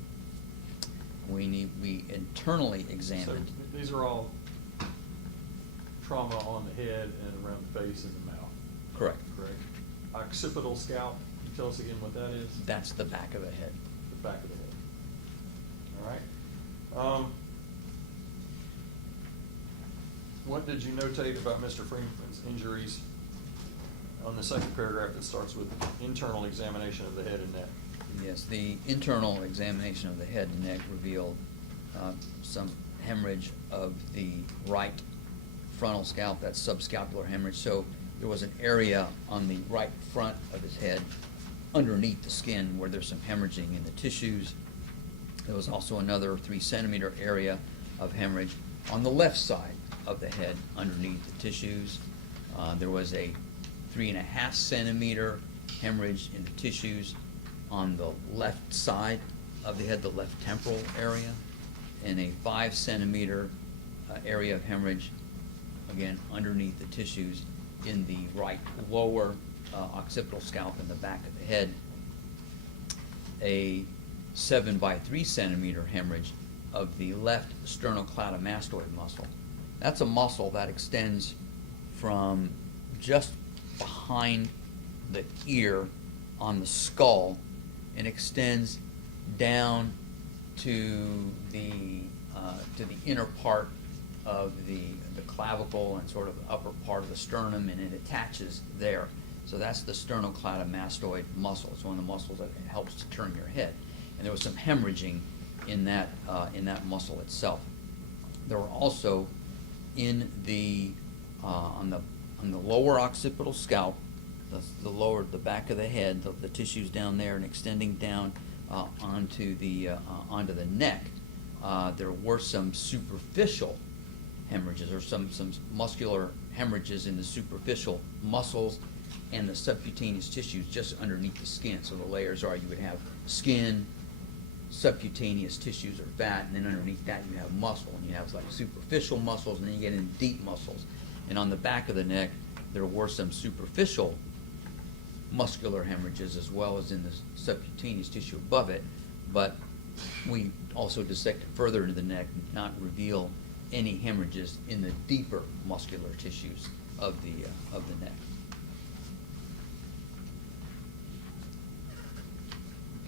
We internally examined. So these are all trauma on the head and around the face and the mouth. Correct. Correct. Occipital scalp, can you tell us again what that is? That's the back of the head. The back of the head. All right. What did you notate about Mr. Freeman's injuries on the second paragraph that starts with internal examination of the head and neck? Yes, the internal examination of the head and neck revealed some hemorrhage of the right frontal scalp, that's subscapular hemorrhage. So there was an area on the right front of his head underneath the skin where there's some hemorrhaging in the tissues. There was also another 3 centimeter area of hemorrhage on the left side of the head underneath the tissues. There was a 3.5 centimeter hemorrhage in the tissues on the left side of the head, the left temporal area, and a 5 centimeter area of hemorrhage, again, underneath the tissues in the right lower occipital scalp in the back of the head. A 7 by 3 centimeter hemorrhage of the left sternocleidomastoid muscle. That's a muscle that extends from just behind the ear on the skull and extends down to the inner part of the clavicle and sort of the upper part of the sternum, and it attaches there. So that's the sternocleidomastoid muscle. It's one of the muscles that helps to turn your head. And there was some hemorrhaging in that muscle itself. There were also in the on the lower occipital scalp, the back of the head, the tissues down there and extending down onto the neck. There were some superficial hemorrhages, or some muscular hemorrhages in the superficial muscles and the subcutaneous tissues just underneath the skin. So the layers are, you would have skin, subcutaneous tissues or fat, and then underneath that you have muscle, and you have like superficial muscles, and then you get into deep muscles. And on the back of the neck, there were some superficial muscular hemorrhages as well as in the subcutaneous tissue above it, but we also dissected further into the neck and did not reveal any hemorrhages in the deeper muscular tissues of the neck.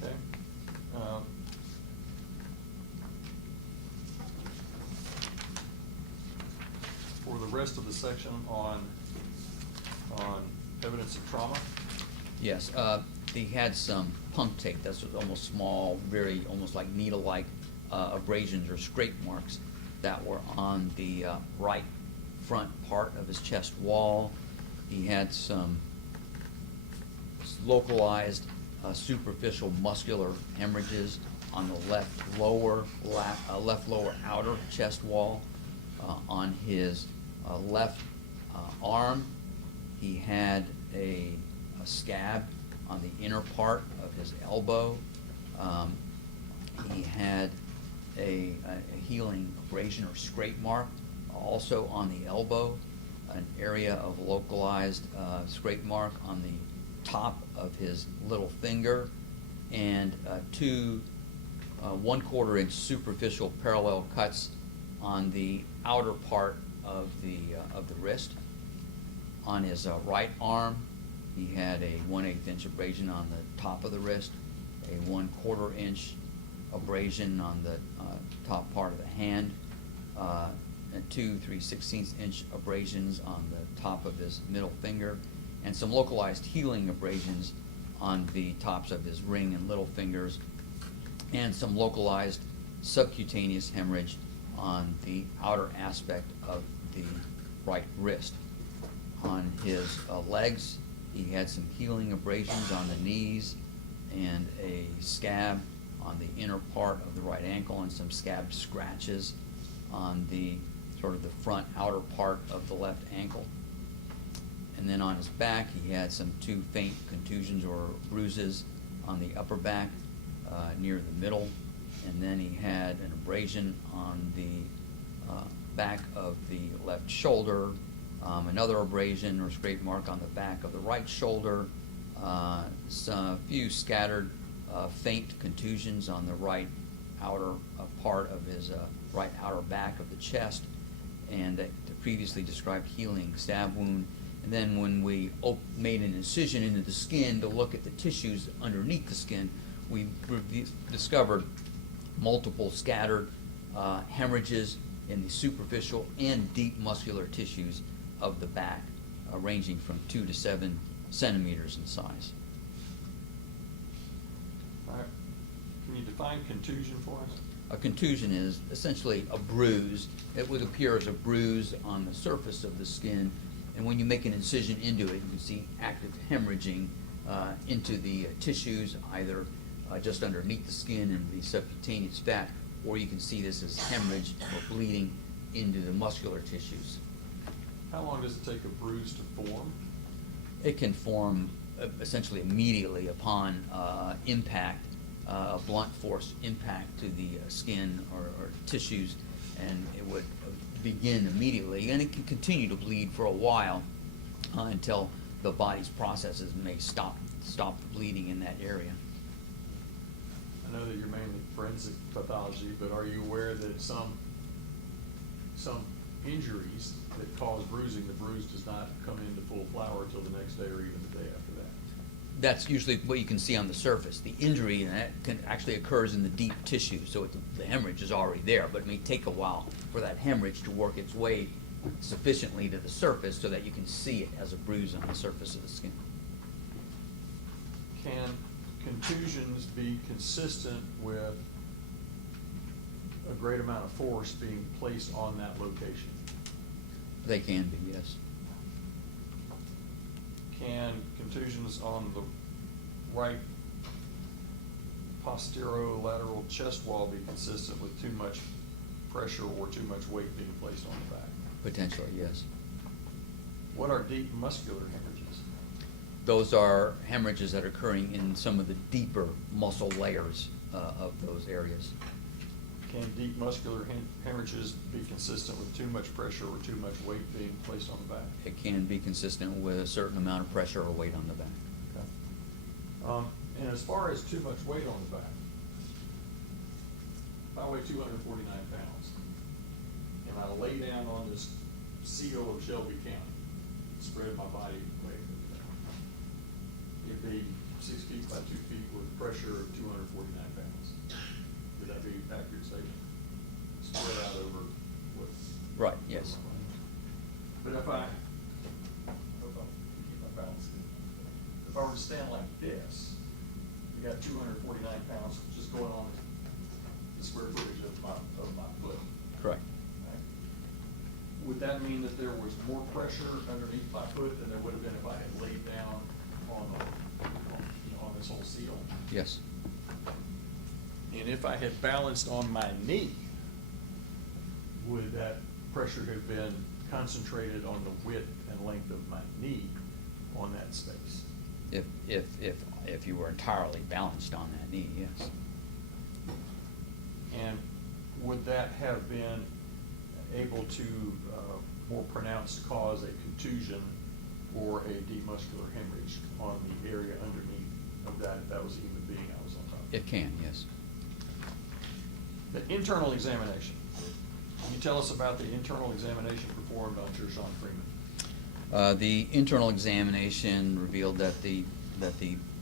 Okay. For the rest of the section on evidence of trauma? Yes, he had some punctate, that's almost small, very almost like needle-like abrasions or scrape marks that were on the right front part of his chest wall. He had some localized superficial muscular hemorrhages on the left lower outer chest wall. On his left arm, he had a scab on the inner part of his elbow. He had a healing abrasion or scrape mark also on the elbow, an area of localized scrape mark on the top of his little finger, and two 1/4 inch superficial parallel cuts on the outer part of the wrist. On his right arm, he had a 1/8 inch abrasion on the top of the wrist, a 1/4 inch abrasion on the top part of the hand, and two 3/16 inch abrasions on the top of his middle finger, and some localized healing abrasions on the tops of his ring and little fingers, and some localized subcutaneous hemorrhage on the outer aspect of the right wrist. On his legs, he had some healing abrasions on the knees and a scab on the inner part of the right ankle, and some scabbed scratches on the sort of the front outer part of the left ankle. And then on his back, he had some two faint contusions or bruises on the upper back near the middle, and then he had an abrasion on the back of the left shoulder, another abrasion or scrape mark on the back of the right shoulder, a few scattered faint contusions on the right outer part of his right outer back of the chest, and the previously described healing stab wound. And then when we made an incision into the skin to look at the tissues underneath the skin, we discovered multiple scattered hemorrhages in the superficial and deep muscular tissues of the back, ranging from 2 to 7 centimeters in size. All right. Can you define contusion for us? A contusion is essentially a bruise. It would appear as a bruise on the surface of the skin, and when you make an incision into it, you can see active hemorrhaging into the tissues, either just underneath the skin and the subcutaneous fat, or you can see this as hemorrhage or bleeding into the muscular tissues. How long does it take a bruise to form? It can form essentially immediately upon impact, a blunt force impact to the skin or tissues, and it would begin immediately, and it can continue to bleed for a while until the body's processes may stop the bleeding in that area. I know that you're mainly forensic pathology, but are you aware that some injuries that cause bruising, the bruise does not come into full flower until the next day or even the day after that? That's usually what you can see on the surface. The injury can actually occurs in the deep tissue, so the hemorrhage is already there, but it may take a while for that hemorrhage to work its way sufficiently to the surface so that you can see it as a bruise on the surface of the skin. Can contusions be consistent with a great amount of force being placed on that location? They can be, yes. Can contusions on the right posterolateral chest wall be consistent with too much pressure or too much weight being placed on the back? Potentially, yes. What are deep muscular hemorrhages? Those are hemorrhages that are occurring in some of the deeper muscle layers of those areas. Can deep muscular hemorrhages be consistent with too much pressure or too much weight being placed on the back? It can be consistent with a certain amount of pressure or weight on the back. Okay. And as far as too much weight on the back, if I weigh 249 pounds, and I lay down on this seal of Shelby County, spread my body weight, it'd be 6 feet by 2 feet with pressure of 249 pounds. Would that be an accurate statement? Spread out over what's... Right, yes. But if I hope I can keep my balance. If I were to stand like this, you got 249 pounds just going on the square footage of my foot. Correct. Right? Would that mean that there was more pressure underneath my foot than there would have been if I had laid down on this whole seal? Yes. And if I had balanced on my knee, would that pressure have been concentrated on the width and length of my knee on that space? If you were entirely balanced on that knee, yes. And would that have been able to more pronounced cause a contusion or a deep muscular hemorrhage on the area underneath of that, if that was a human being I was on top of. It can, yes. The internal examination. Can you tell us about the internal examination performed on Gershun Freeman? The internal examination revealed that the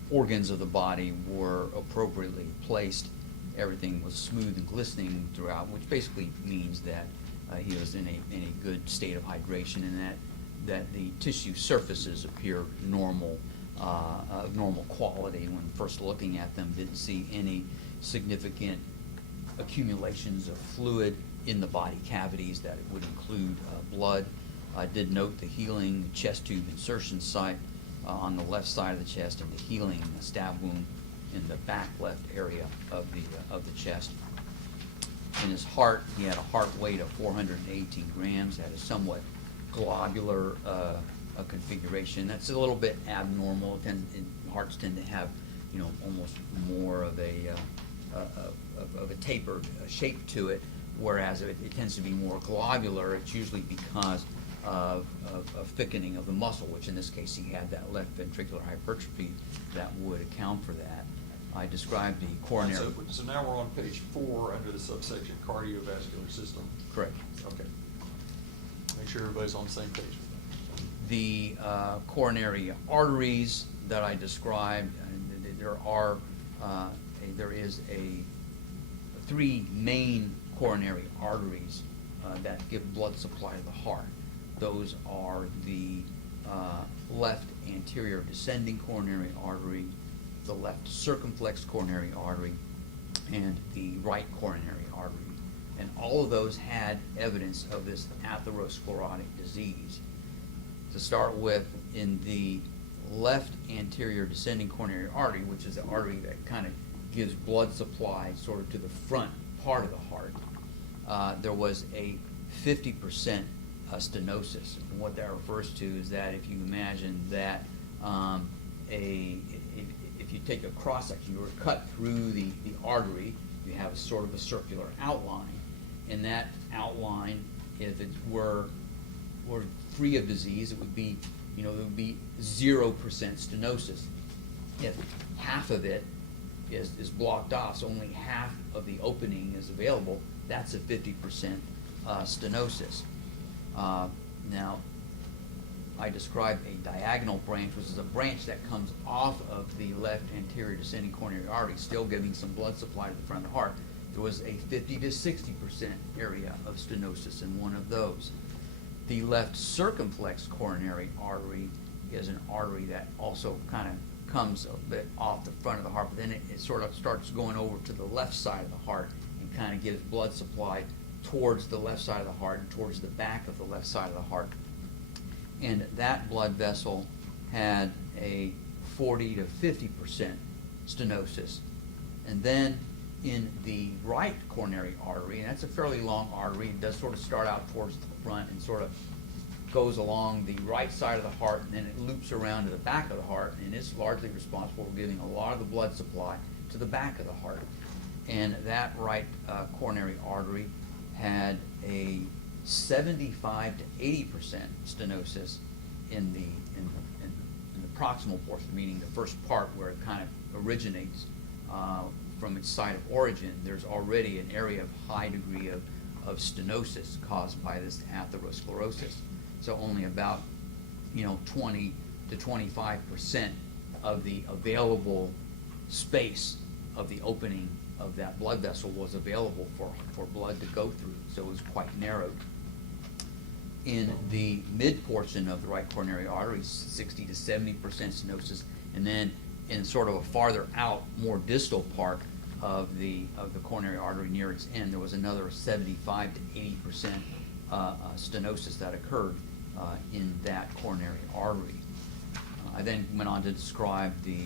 organs of the body were appropriately placed. Everything was smooth and glistening throughout, which basically means that he was in a good state of hydration, and that the tissue surfaces appear normal, of normal quality. When first looking at them, didn't see any significant accumulations of fluid in the body cavities that it would include blood. I did note the healing chest tube insertion site on the left side of the chest, and the healing stab wound in the back left area of the chest. In his heart, he had a heart weight of 418 grams, had a somewhat globular configuration. That's a little bit abnormal. Hearts tend to have, almost more of a tapered shape to it, whereas it tends to be more globular. It's usually because of thickening of the muscle, which in this case he had that left ventricular hypertrophy that would account for that. I described the coronary. So now we're on page 4 under the subsection cardiovascular system. Correct. Okay. Make sure everybody's on the same page with that. The coronary arteries that I described, and there is 3 main coronary arteries that give blood supply to the heart. Those are the left anterior descending coronary artery, the left circumflex coronary artery, and the right coronary artery. And all of those had evidence of this atherosclerotic disease. To start with, in the left anterior descending coronary artery, which is the artery that kind of gives blood supply sort of to the front part of the heart, there was a 50% stenosis. And what that refers to is that if you imagine that if you take a cross section, you were cut through the artery, you have a sort of a circular outline. And that outline, if it were free of disease, it would be, there would be 0% stenosis. If half of it is blocked off, so only half of the opening is available, that's a 50% stenosis. Now, I described a diagonal branch, which is a branch that comes off of the left anterior descending coronary artery, still giving some blood supply to the front of the heart. There was a 50 to 60% area of stenosis in one of those. The left circumflex coronary artery is an artery that also kind of comes a bit off the front of the heart, but then it sort of starts going over to the left side of the heart and kind of gives blood supply towards the left side of the heart and towards the back of the left side of the heart. And that blood vessel had a 40 to 50% stenosis. And then in the right coronary artery, and that's a fairly long artery, it does sort of start out towards the front and sort of goes along the right side of the heart, and then it loops around to the back of the heart, and it's largely responsible for giving a lot of the blood supply to the back of the heart. And that right coronary artery had a 75 to 80% stenosis in the proximal portion, meaning the first part where it kind of originates from its site of origin. There's already an area of high degree of stenosis caused by this atherosclerosis. So only about 20 to 25% of the available space of the opening of that blood vessel was available for blood to go through, so it was quite narrowed. In the mid portion of the right coronary artery, 60 to 70% stenosis, and then in sort of a farther out, more distal part of the coronary artery near its end, there was another 75 to 80% stenosis that occurred in that coronary artery. I then went on to describe the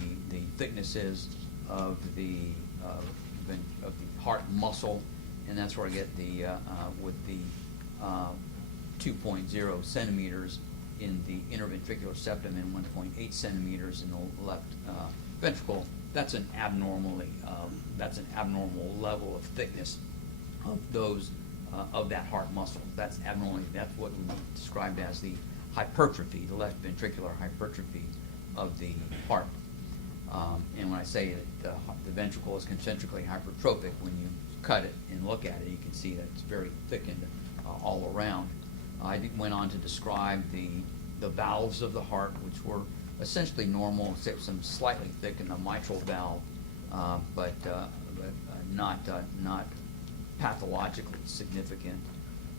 thicknesses of the heart muscle, and that's where I get the with the 2.0 centimeters in the interventricular septum and 1.8 centimeters in the left ventricle. That's an abnormal level of thickness of those of that heart muscle. That's what we described as the hypertrophy, the left ventricular hypertrophy of the heart. And when I say that the ventricle is concentrically hypertrophic, when you cut it and look at it, you can see that it's very thickened all around. I went on to describe the valves of the heart, which were essentially normal, except some slightly thickened, the mitral valve, but not pathologically significant.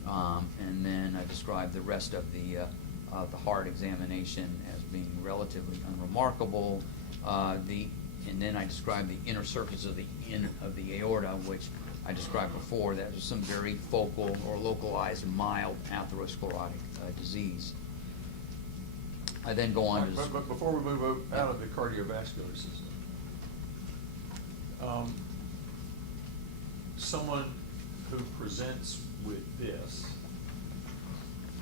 And then I described the rest of the heart examination as being relatively unremarkable. And then I described the inner surface of the aorta, which I described before. That was some very focal or localized mild atherosclerotic disease. I then go on to... But before we move out of the cardiovascular system, someone who presents with this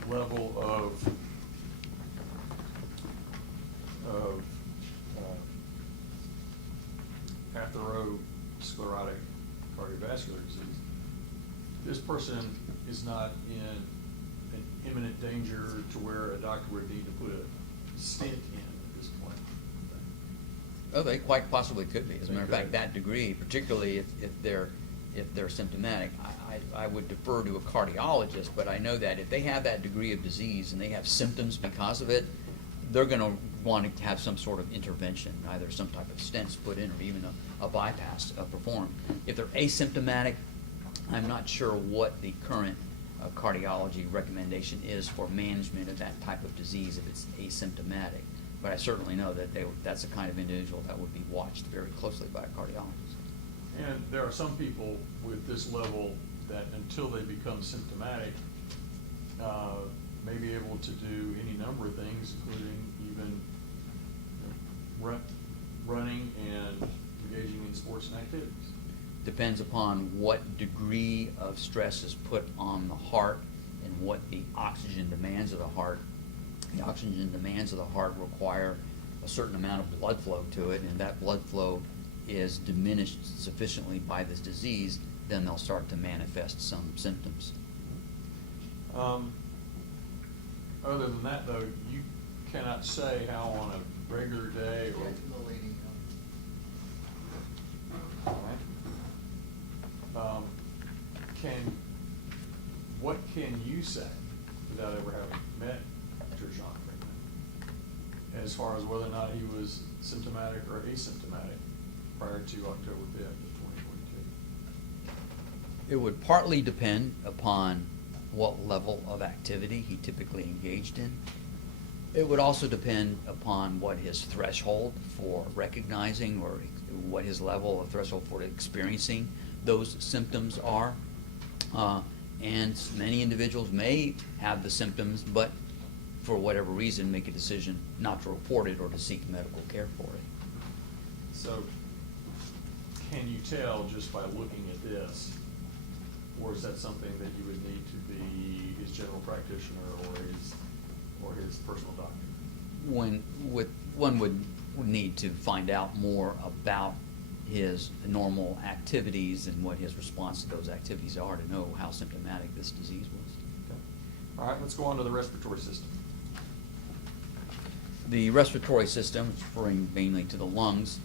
level of atherosclerotic cardiovascular disease, this person is not in an imminent danger to where a doctor would need to put a stent in at this point. Oh, they quite possibly could be. As a matter of fact, that degree, particularly if they're symptomatic, I would defer to a cardiologist, but I know that if they have that degree of disease and they have symptoms because of it, they're going to want to have some sort of intervention, either some type of stents put in or even a bypass performed. If they're asymptomatic, I'm not sure what the current cardiology recommendation is for management of that type of disease if it's asymptomatic. But I certainly know that that's the kind of individual that would be watched very closely by a cardiologist. And there are some people with this level that until they become symptomatic, may be able to do any number of things, including even running and engaging in sports and activities. Depends upon what degree of stress is put on the heart and what the oxygen demands of the heart. The oxygen demands of the heart require a certain amount of blood flow to it, and that blood flow is diminished sufficiently by this disease, then they'll start to manifest some symptoms. Other than that, though, you cannot say how on a regular day or... What can you say, without ever having met Gershun Freeman, as far as whether or not he was symptomatic or asymptomatic prior to October 5th of 2022? It would partly depend upon what level of activity he typically engaged in. It would also depend upon what his threshold for recognizing or what his level of threshold for experiencing those symptoms are. And many individuals may have the symptoms, but for whatever reason make a decision not to report it or to seek medical care for it. So, can you tell just by looking at this, or is that something that you would need to be his general practitioner or his personal doctor? One would need to find out more about his normal activities and what his response to those activities are to know how symptomatic this disease was. Okay. All right, let's go on to the respiratory system. The respiratory system, referring mainly to the lungs,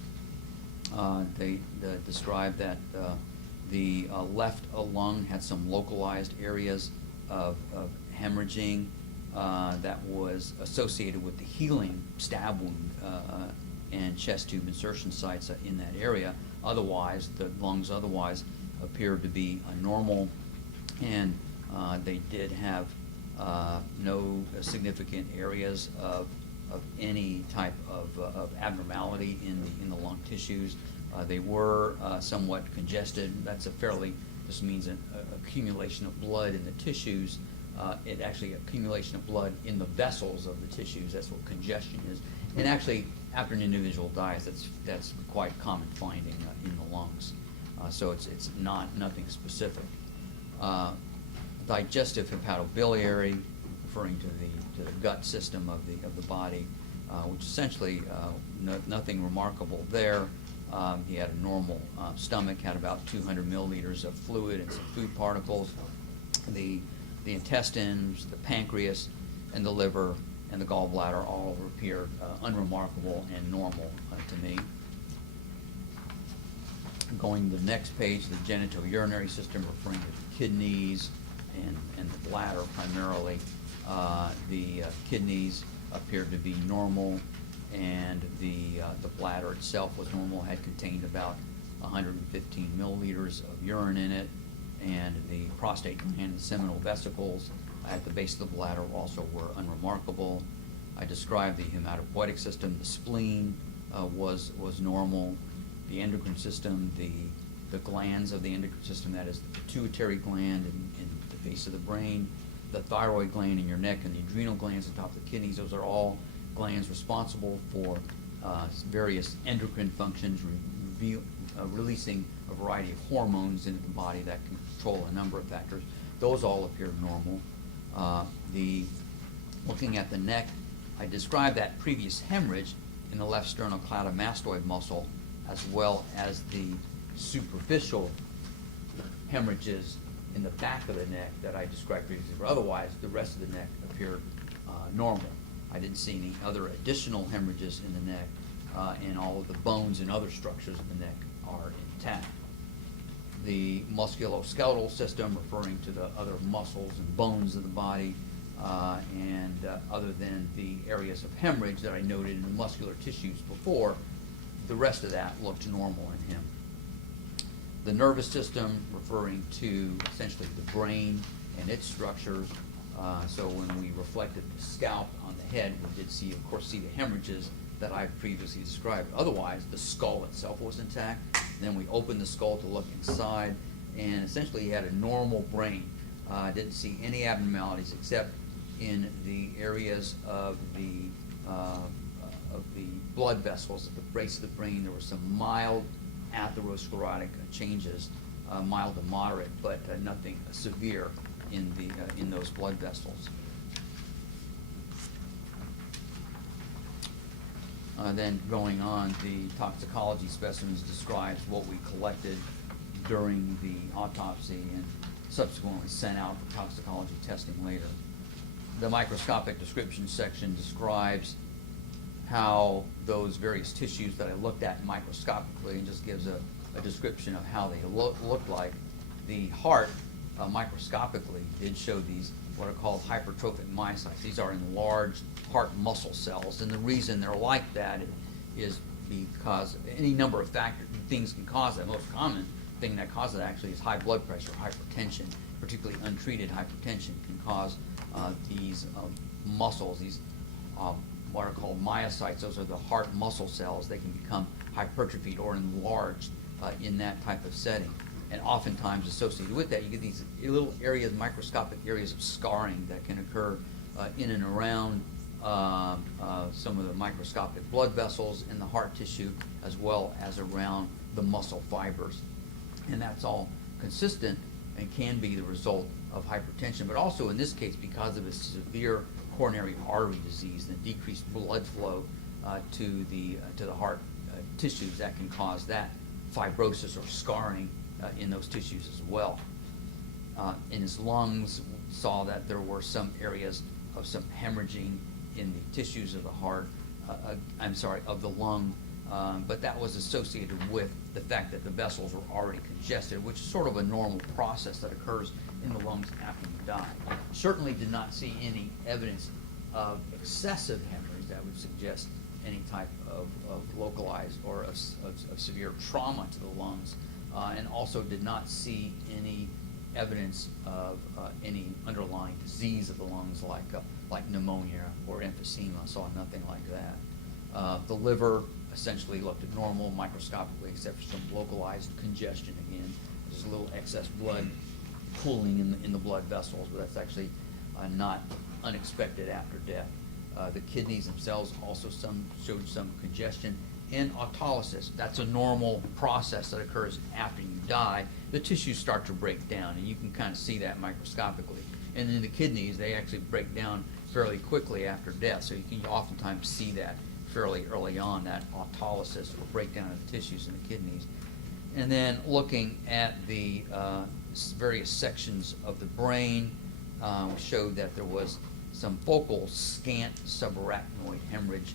they described that the left lung had some localized areas of hemorrhaging that was associated with the healing stab wound and chest tube insertion sites in that area. Otherwise, the lungs appeared to be normal, and they did have no significant areas of any type of abnormality in the lung tissues. They were somewhat congested. That's this means an accumulation of blood in the tissues. It actually accumulation of blood in the vessels of the tissues. That's what congestion is. And actually, after an individual dies, that's quite common finding in the lungs. So it's nothing specific. Digestive hepatobiliary, referring to the gut system of the body, which essentially nothing remarkable there. He had a normal stomach, had about 200 milliliters of fluid and some food particles. The intestines, the pancreas, and the liver and the gallbladder all appeared unremarkable and normal to me. Going to the next page, the genitourinary system, referring to the kidneys and the bladder primarily. The kidneys appeared to be normal, and the bladder itself was normal, had contained about 115 milliliters of urine in it, and the prostate gland and seminal vesicles at the base of the bladder also were unremarkable. I described the hematopoietic system. The spleen was normal. The endocrine system, the glands of the endocrine system, that is the pituitary gland in the base of the brain, the thyroid gland in your neck, and the adrenal glands on top of the kidneys, those are all glands responsible for various endocrine functions, releasing a variety of hormones into the body that can control a number of factors. Those all appear normal. Looking at the neck, I described that previous hemorrhage in the left sternocleidomastoid muscle, as well as the superficial hemorrhages in the back of the neck that I described previously. But otherwise, the rest of the neck appeared normal. I didn't see any other additional hemorrhages in the neck, and all of the bones and other structures of the neck are intact. The musculoskeletal system, referring to the other muscles and bones of the body, and other than the areas of hemorrhage that I noted in the muscular tissues before, the rest of that looked normal in him. The nervous system, referring to essentially the brain and its structures. So when we reflected the scalp on the head, we did see, of course, the hemorrhages that I previously described. Otherwise, the skull itself was intact. Then we opened the skull to look inside, and essentially he had a normal brain. Didn't see any abnormalities except in the areas of the blood vessels at the base of the brain. There were some mild atherosclerotic changes, mild to moderate, but nothing severe in those blood vessels. Then going on, the toxicology specimens describes what we collected during the autopsy and subsequently sent out for toxicology testing later. The microscopic description section describes how those various tissues that I looked at microscopically, and just gives a description of how they look like. The heart, microscopically, did show these what are called hypertrophic myocytes. These are enlarged heart muscle cells, and the reason they're like that is because any number of things can cause that. Most common thing that causes it actually is high blood pressure, hypertension. Particularly untreated hypertension can cause these muscles, these what are called myocytes. Those are the heart muscle cells. They can become hypertrophied or enlarged in that type of setting. And oftentimes associated with that, you get these little areas, microscopic areas of scarring that can occur in and around some of the microscopic blood vessels in the heart tissue, as well as around the muscle fibers. And that's all consistent and can be the result of hypertension, but also in this case because of a severe coronary artery disease and decreased blood flow to the heart tissues that can cause that fibrosis or scarring in those tissues as well. In his lungs, we saw that there were some areas of some hemorrhaging in the tissues of the heart, of the lung, but that was associated with the fact that the vessels were already congested, which is sort of a normal process that occurs in the lungs after you die. Certainly did not see any evidence of excessive hemorrhage that would suggest any type of localized or of severe trauma to the lungs, and also did not see any evidence of any underlying disease of the lungs like pneumonia or emphysema. Saw nothing like that. The liver essentially looked normal microscopically, except for some localized congestion again. There's a little excess blood pooling in the blood vessels, but that's actually not unexpected after death. The kidneys themselves also showed some congestion. And autolysis, that's a normal process that occurs after you die. The tissues start to break down, and you can kind of see that microscopically. And in the kidneys, they actually break down fairly quickly after death, so you can oftentimes see that fairly early on, that autolysis or breakdown of the tissues in the kidneys. And then looking at the various sections of the brain, showed that there was some focal scant subarachnoid hemorrhage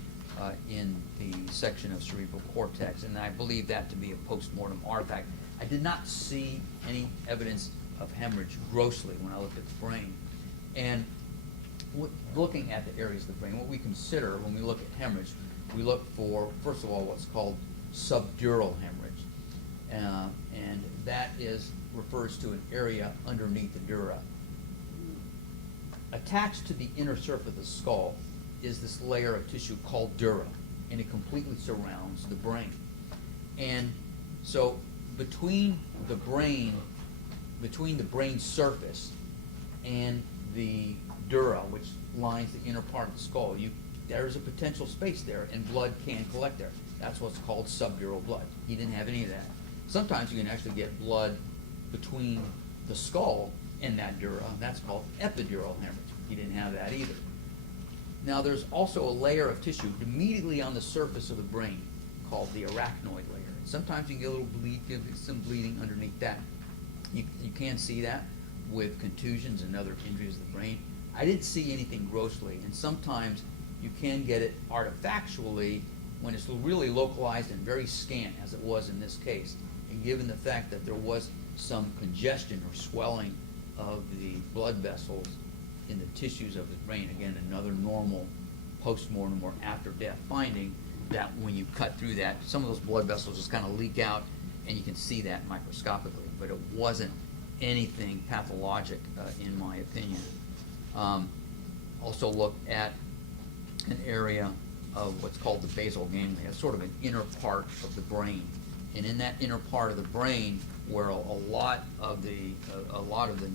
in the section of cerebral cortex, and I believe that to be a postmortem artifact. I did not see any evidence of hemorrhage grossly when I looked at the brain. And looking at the areas of the brain, what we consider when we look at hemorrhage, we look for, first of all, what's called subdural hemorrhage. And that refers to an area underneath the dura. Attached to the inner surface of the skull is this layer of tissue called dura, and it completely surrounds the brain. And so between the brain surface and the dura, which lines the inner part of the skull, there's a potential space there, and blood can collect there. That's what's called subdural blood. He didn't have any of that. Sometimes you can actually get blood between the skull and that dura, and that's called epidural hemorrhage. He didn't have that either. Now, there's also a layer of tissue immediately on the surface of the brain called the arachnoid layer. Sometimes you can get a little some bleeding underneath that. You can see that with contusions and other injuries of the brain. I didn't see anything grossly, and sometimes you can get it artifactually when it's really localized and very scant, as it was in this case. And given the fact that there was some congestion or swelling of the blood vessels in the tissues of the brain, again, another normal postmortem or after-death finding, that when you cut through that, some of those blood vessels just kind of leak out, and you can see that microscopically, but it wasn't anything pathologic in my opinion. Also look at an area of what's called the basal ganglia, sort of an inner part of the brain. And in that inner part of the brain, where a lot of the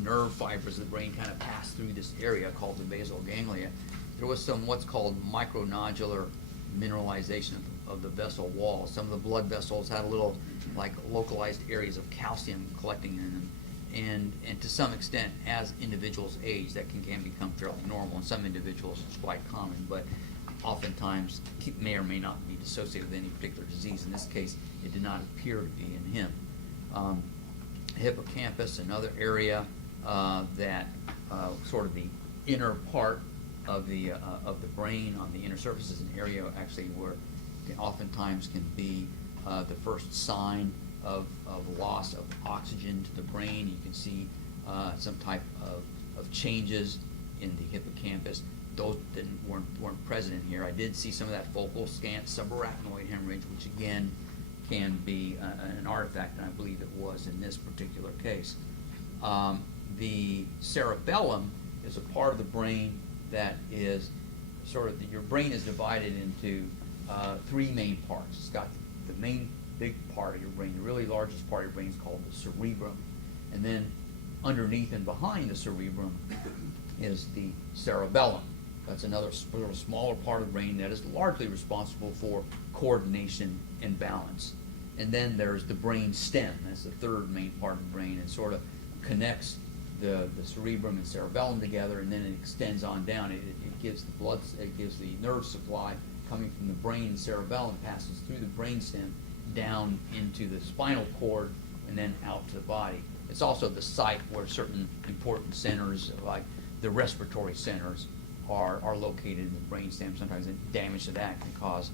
nerve fibers of the brain kind of pass through this area called the basal ganglia, there was some what's called micronodular mineralization of the vessel wall. Some of the blood vessels had a little like localized areas of calcium collecting in them. And to some extent, as individuals age, that can become fairly normal. In some individuals, it's quite common, but oftentimes may or may not be dissociated with any particular disease. In this case, it did not appear to be in him. Hippocampus, another area that sort of the inner part of the brain on the inner surface is an area actually where oftentimes can be the first sign of loss of oxygen to the brain. You can see some type of changes in the hippocampus. Those weren't present in here. I did see some of that focal scant subarachnoid hemorrhage, which again can be an artifact, and I believe it was in this particular case. The cerebellum is a part of the brain that is sort of, your brain is divided into three main parts. It's got the main big part of your brain, the really largest part of your brain is called the cerebrum. And then underneath and behind the cerebrum is the cerebellum. That's another little smaller part of the brain that is largely responsible for coordination and balance. And then there's the brain stem. That's the third main part of the brain, and sort of connects the cerebrum and cerebellum together, and then it extends on down. It gives the blood, it gives the nerve supply coming from the brain and cerebellum, passes through the brain stem down into the spinal cord and then out to the body. It's also the site where certain important centers, like the respiratory centers, are located in the brain stem. Sometimes damage to that can cause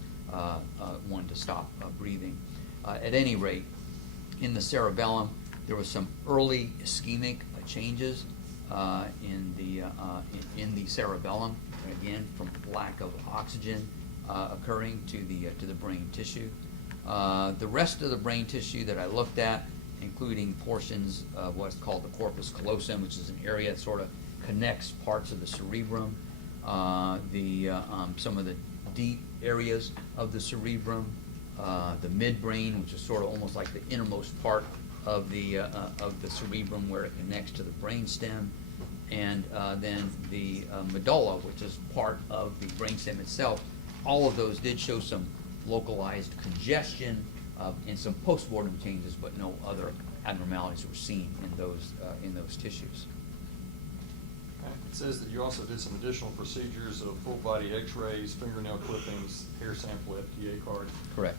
one to stop breathing. At any rate, in the cerebellum, there was some early ischemic changes in the cerebellum, again from lack of oxygen occurring to the brain tissue. The rest of the brain tissue that I looked at, including portions of what's called the corpus callosum, which is an area that sort of connects parts of the cerebrum, some of the deep areas of the cerebrum, the midbrain, which is sort of almost like the innermost part of the cerebrum where it connects to the brain stem, and then the medulla, which is part of the brain stem itself. All of those did show some localized congestion and some postmortem changes, but no other abnormalities were seen in those tissues. It says that you also did some additional procedures of full body x-rays, fingernail clippings, hair sample, FDA card. Correct.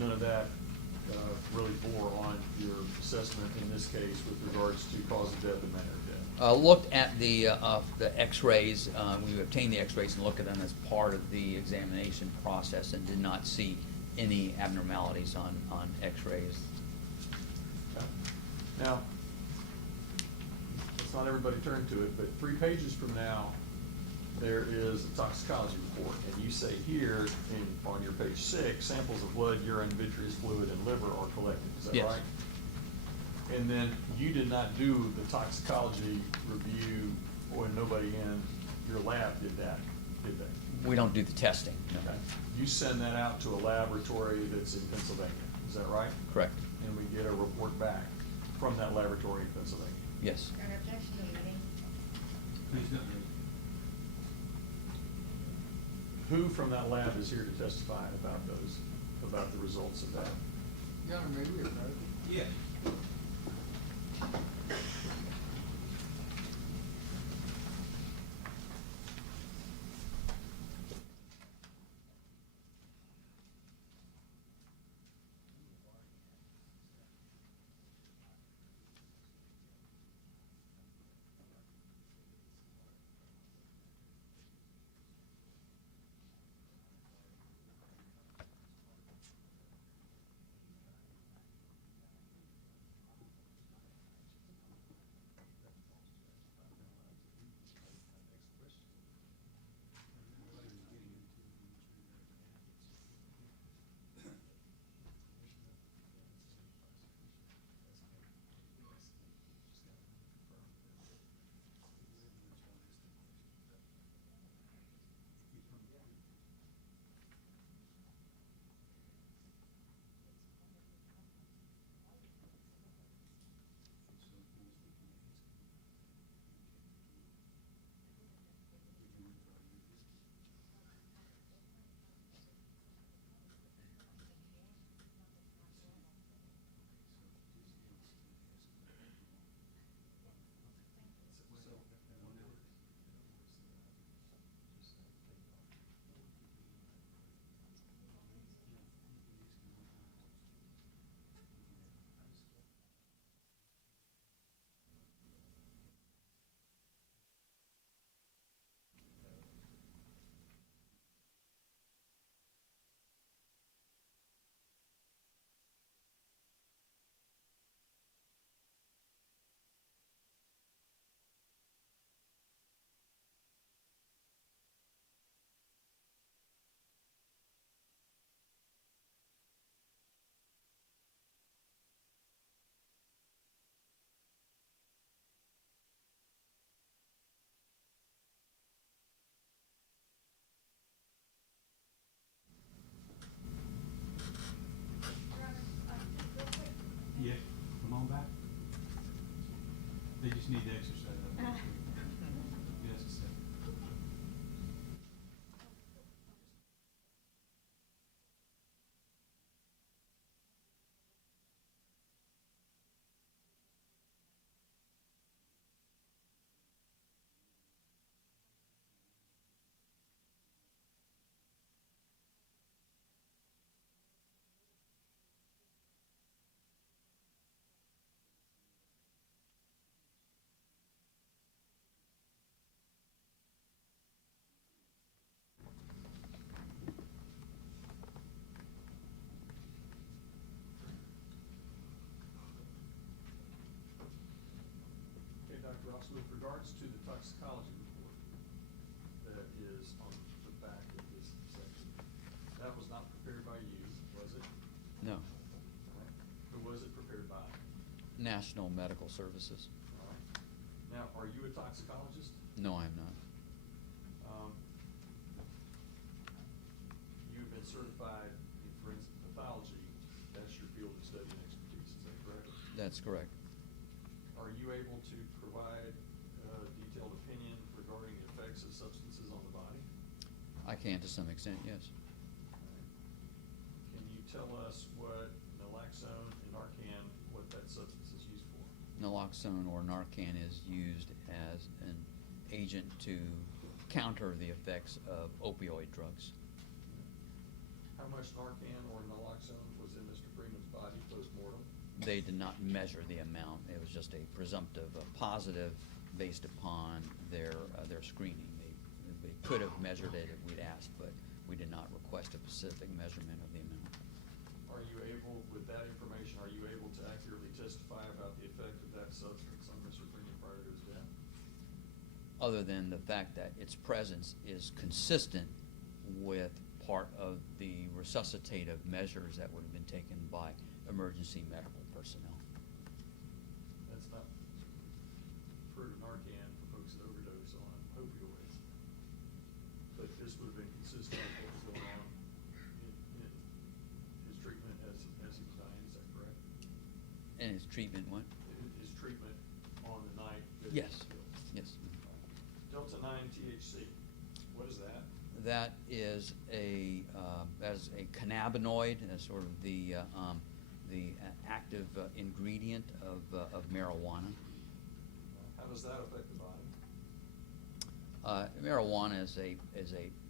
None of that really bore on your assessment in this case with regards to cause of death and manner of death. Looked at the X-rays. We obtained the X-rays and looked at them as part of the examination process and did not see any abnormalities on X-rays. Okay. Now, let's not everybody turn to it, but 3 pages from now, there is a toxicology report, and you say here, on your page 6, samples of blood, urine, vitreous fluid, and liver are collected. Is that Yes. right? And then you did not do the toxicology review, or nobody in your lab did that, did they? We don't do the testing, no. Okay. You send that out to a laboratory that's in Pennsylvania, is that right? Correct. And we get a report back from that laboratory in Pennsylvania. Yes. An objection to meeting. Please don't. Who from that lab is here to testify about the results of that? Your Honor, may we approach? Yeah. Yeah, come on back. They just need to exercise. Yes, it's safe. Okay, Dr. Ross, with regards to the toxicology report that is on the back of this section, that was not prepared by you, was it? No. Right. Who was it prepared by? National Medical Services. All right. Now, are you a toxicologist? No, I'm not. You've been certified in forensic pathology. That's your field of study and expertise, is that correct? That's correct. Are you able to provide a detailed opinion regarding the effects of substances on the body? I can to some extent, yes. Can you tell us what naloxone and Narcan, what that substance is used for? Naloxone or Narcan is used as an agent to counter the effects of opioid drugs. How much Narcan or naloxone was in Mr. Freeman's body post-mortem? They did not measure the amount. It was just a presumptive, a positive based upon their screening. They could have measured it if we'd asked, but we did not request a specific measurement of the amount. Are you able, with that information, are you able to accurately testify about the effect of that substance on Mr. Freeman prior to his death? Other than the fact that its presence is consistent with part of the resuscitative measures that would have been taken by emergency medical personnel. That's not fruit of Narcan for folks that overdose on opioids. But this would have been consistent with what was going on in his treatment as he was dying, is that correct? And its treatment, what? His treatment on the night that he was Yes, killed. yes. Delta-9 THC, what is that? That is as a cannabinoid, as sort of the active ingredient of marijuana. How does that affect the body? Marijuana is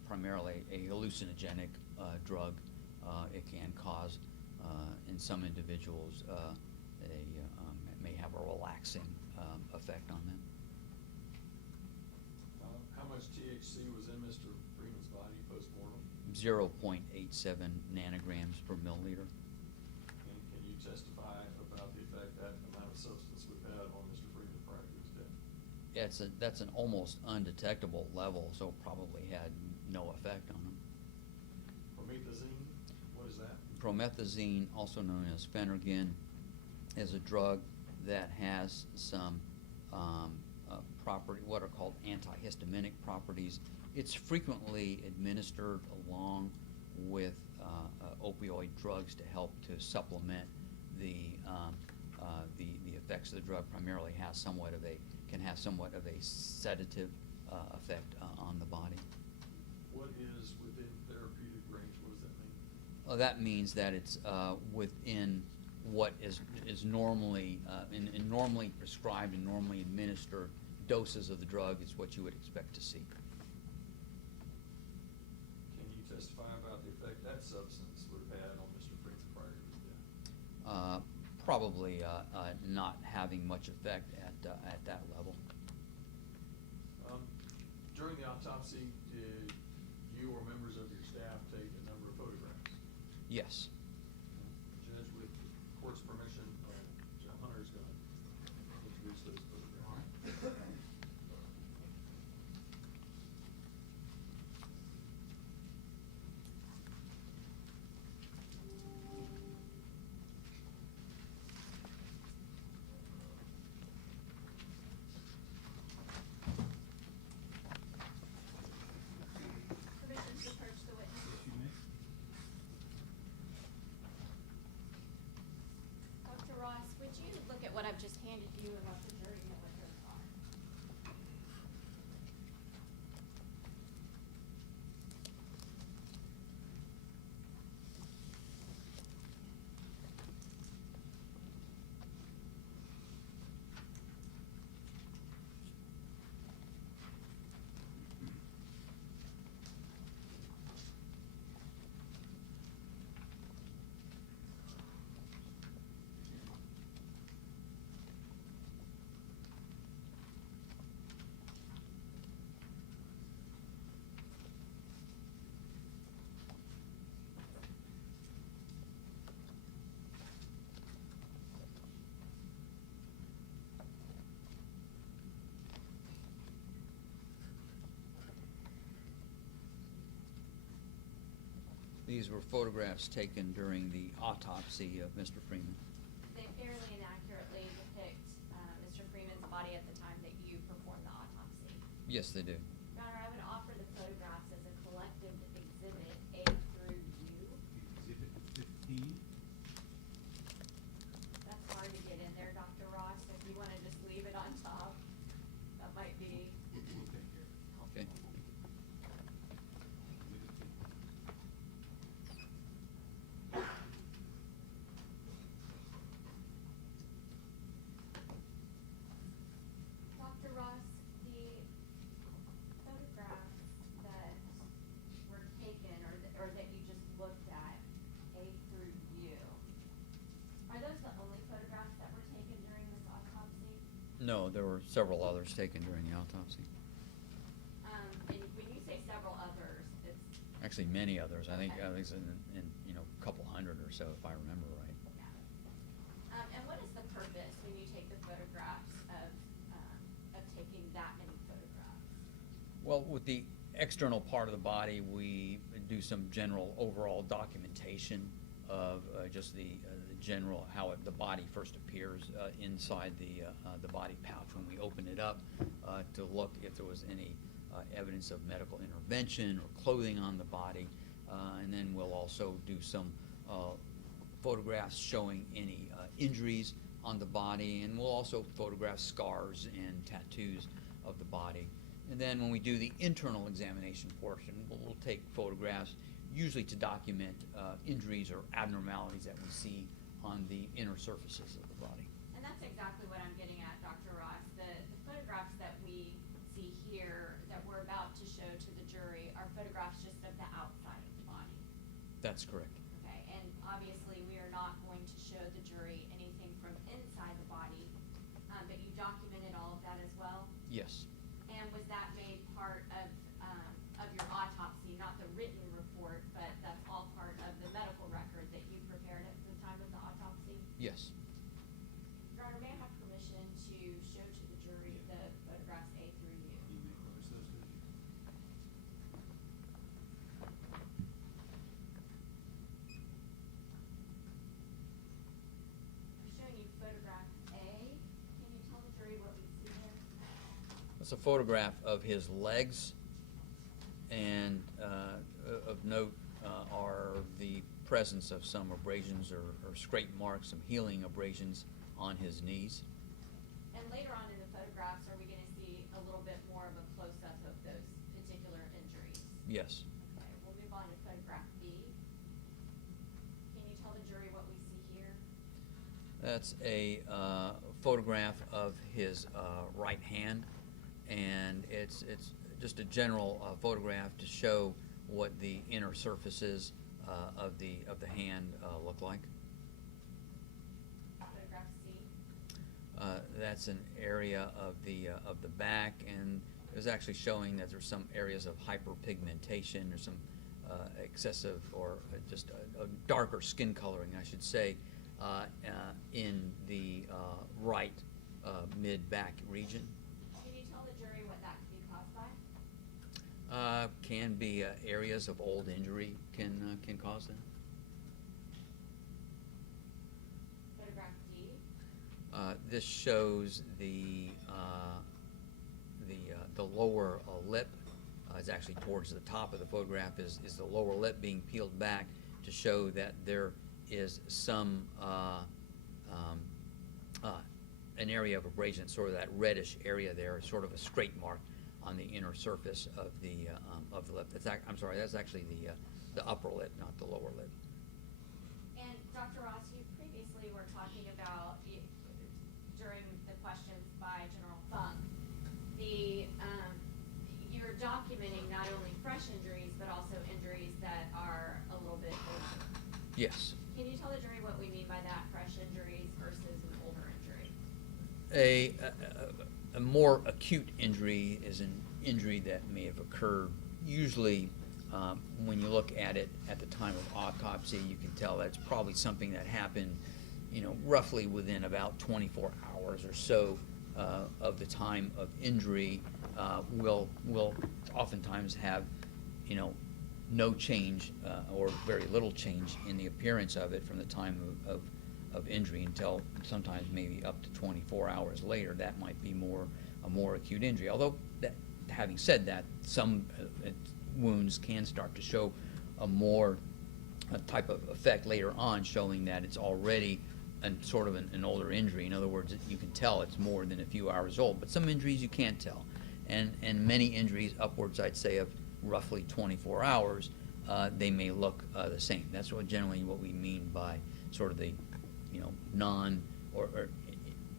primarily a hallucinogenic drug. It can cause, in some individuals, it may have a relaxing effect on them. How much THC was in Mr. Freeman's body post-mortem? 0.87 nanograms per milliliter. And can you testify about the effect that amount of substance would have had on Mr. Freeman prior to his death? That's an almost undetectable level, so probably had no effect on him. Promethazine, what is that? Promethazine, also known as Phenergan, is a drug that has some what are called antihistaminic properties. It's frequently administered along with opioid drugs to help to supplement the effects of the drug. Primarily can have somewhat of a sedative effect on the body. What is within therapeutic range? What does that mean? That means that it's within what is normally in normally prescribed and normally administered doses of the drug is what you would expect to see. Can you testify about the effect that substance would have had on Mr. Freeman prior to his death? Probably not having much effect at that level. During the autopsy, did you or members of your staff take a number of photographs? Yes. Judge, with the court's permission, Judge Hunter's going to introduce those photographs. Permission to approach the witness. Yes, you may. Dr. Ross, would you look at what I've just handed you and let the jury know what those are? These were photographs taken during the autopsy of Mr. Freeman. They fairly inaccurately depict Mr. Freeman's body at the time that you performed the autopsy. Yes, they do. Your Honor, I would offer the photographs as a collective exhibit A through U. Exhibit 15. That's hard to get in there, Dr. Ross. If you want to just leave it on top, that might be We'll take care of it. Okay. Dr. Ross, several others taken during the autopsy. And when you say several others, it's, Actually, many others. I think Okay. it's in a couple hundred or so, if I remember right. yeah. And what is the purpose when you take the photographs of taking that many photographs? Well, with the external part of the body, we do some general overall documentation of just the general how the body first appears inside the body pouch when we open it up to look if there was any evidence of medical intervention or clothing on the body, and then we'll also do some photographs showing any injuries on the body, and we'll also photograph scars and tattoos of the body. And then when we do the internal examination portion, we'll take photographs usually to document injuries or abnormalities that we see on the inner surfaces of the body. And that's exactly what I'm getting at, Dr. Ross. The photographs that we see here that we're about to show to the jury are photographs just of the outside of the body. That's correct. Okay, and obviously we are not going to show the jury anything from inside the body, but you documented all of that as well? Yes. And was that made part of your autopsy, not the written report, but that's all part of the medical record that you prepared at the time of the autopsy? Yes. Your Honor, may I have permission to show to the jury the photographs A through U? You may close those, please. I'm showing you photograph A. Can you tell the jury what we see there? It's a photograph of his legs, and of note are the presence of some abrasions or scrape marks, some healing abrasions on his knees. And later on in the photographs, are we going to see a little bit more of a close-up of those particular injuries? Yes. Okay, we'll move on to photograph B. Can you tell the jury what we see here? That's a photograph of his right hand, and it's just a general photograph to show what the inner surfaces of the hand look like. Photograph C. That's an area of the back, and it was actually showing that there's some areas of hyperpigmentation or some excessive or just a darker skin coloring, I should say, in the right mid-back region. Can you tell the jury what that could be caused by? Can be areas of old injury can cause that. Photograph D. This shows the lower lip. It's actually towards the top of the photograph is the lower lip being peeled back to show that there is some an area of abrasion, sort of that reddish area there, sort of a scrape mark on the inner surface of the lip. I'm sorry, that's actually the upper lip, not the lower lip. And Dr. Ross, you previously were talking about, during the questions by General Funk, you're documenting not only fresh injuries, but also injuries that are a little bit older. Yes. Can you tell the jury what we mean by that, fresh injuries versus an older injury? A more acute injury is an injury that may have occurred. Usually, when you look at it at the time of autopsy, you can tell that's probably something that happened, roughly within about 24 hours or so of the time of injury. Will oftentimes have, no change or very little change in the appearance of it from the time of injury until sometimes maybe up to 24 hours later. That might be a more acute injury. Although, having said that, some wounds can start to show a type of effect later on, showing that it's already sort of an older injury. In other words, you can tell it's more than a few hours old. But some injuries you can't tell. And many injuries, upwards, I'd say, of roughly 24 hours, they may look the same. That's generally what we mean by sort of the, or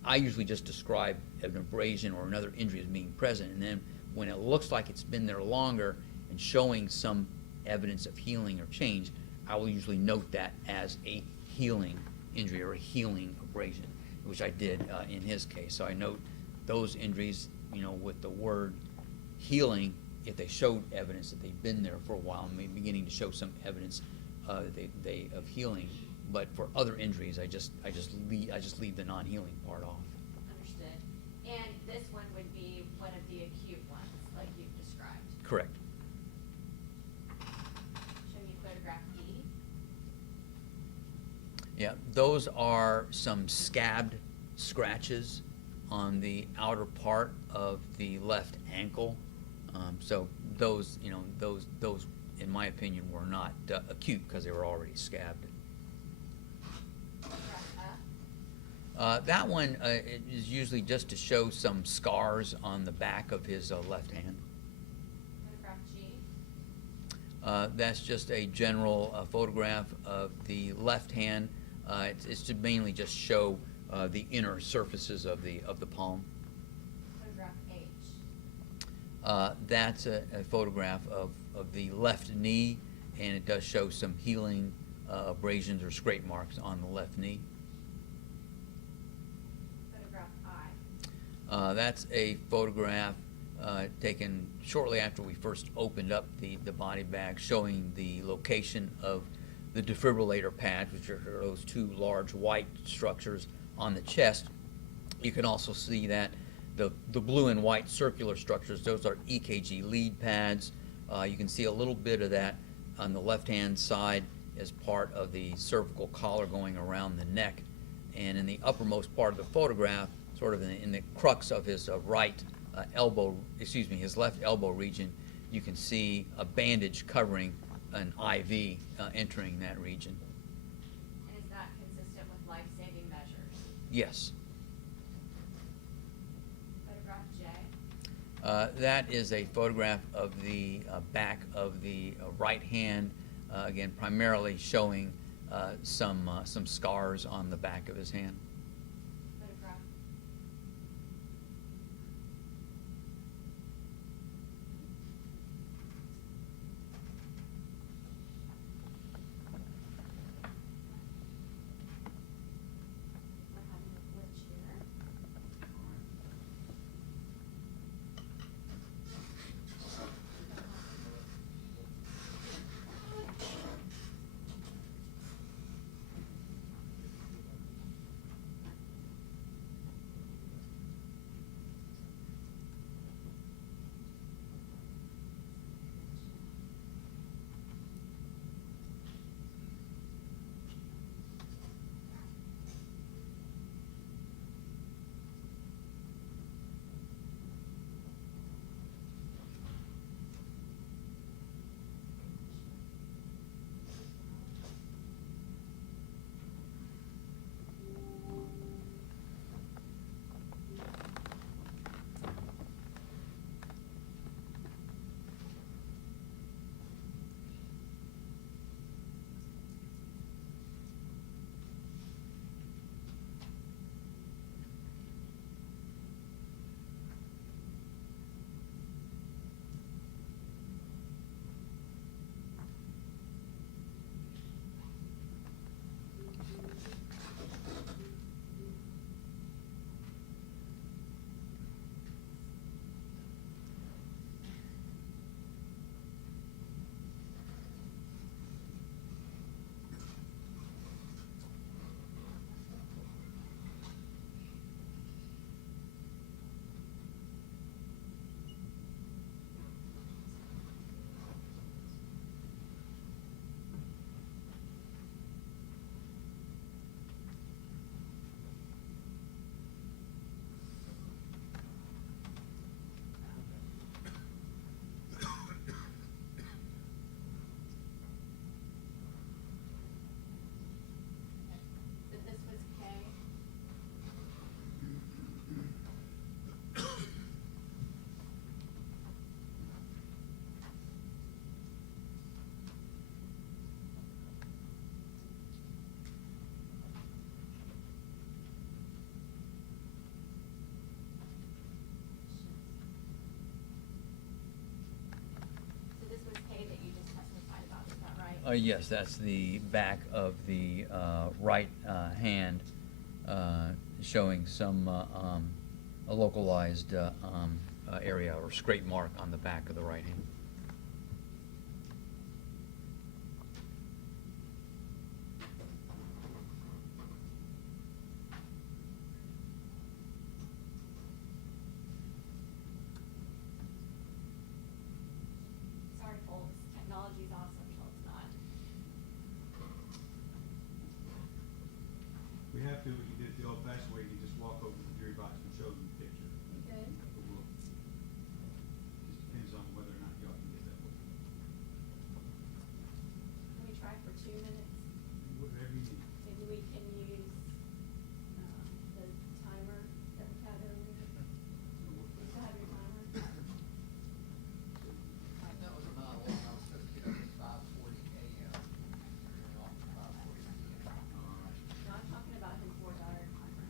I usually just describe an abrasion or another injury as being present, and then when it looks like it's been there longer and showing some evidence of healing or change, I will usually note that as a healing injury or a healing abrasion, which I did in his case. So I note those injuries, you know, with the word healing, if they showed evidence that they've been there for a while, maybe beginning to show some evidence they of healing. But for other injuries, I just leave the non-healing part off. Understood. And this one would be one of the acute ones, like you've described. Correct. Show me photograph B. Yeah, those are some scabbed scratches on the outer part of the left ankle. So those, you know, those, in my opinion, were not acute because they were already scabbed. That one it is usually just to show some scars on the back of his left hand. Photograph G. That's just a general photograph of the left hand. It's to mainly just show the inner surfaces of the palm. Photograph H. That's a photograph of the left knee, and it does show some healing abrasions or scrape marks on the left knee. Photograph I. That's a photograph taken shortly after we first opened up the body bag, showing the location of the defibrillator pads, which are those two large white structures on the chest. You can also see that the blue and white circular structures, those are EKG lead pads. You can see a little bit of that on the left-hand side as part of the cervical collar going around the neck. And in the uppermost part of the photograph, sort of in the crux of his his left elbow region, you can see a bandage covering an IV entering that region. And is that consistent with life-saving measures? Yes. Photograph J. That is a photograph of the back of the right hand, again, primarily showing some scars on the back of his hand. Photograph. We're having a glitch here. So this was K. So this was K that you just testified about, is that right? Yes, that's the back of the right hand, showing some a localized area or scrape mark on the back of the right hand. Sorry, folks, technology's awesome until it's not. We have to, we can do it the old fashioned way, you just walk over to the jury box and show them the picture. You good? But we'll, just depends on whether or not y'all can get that one. Can we try for 2 minutes? Whatever you need. Maybe we can use, the timer that we had earlier. You still have your timer? That was not long, I was supposed to get up at 5:40 AM, and off at 5:40 PM. No, I'm talking about his 4-hour timer.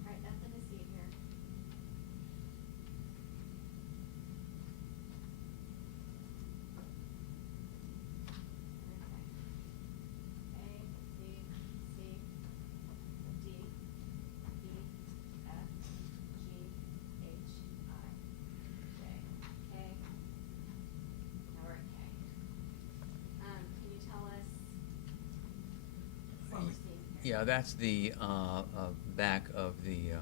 Alright, nothing to see here. Okay. A, B, C, D, E, F, G, H, I, J, K. Now we're at K. Can you tell us what we're seeing here? Yeah, that's the back of the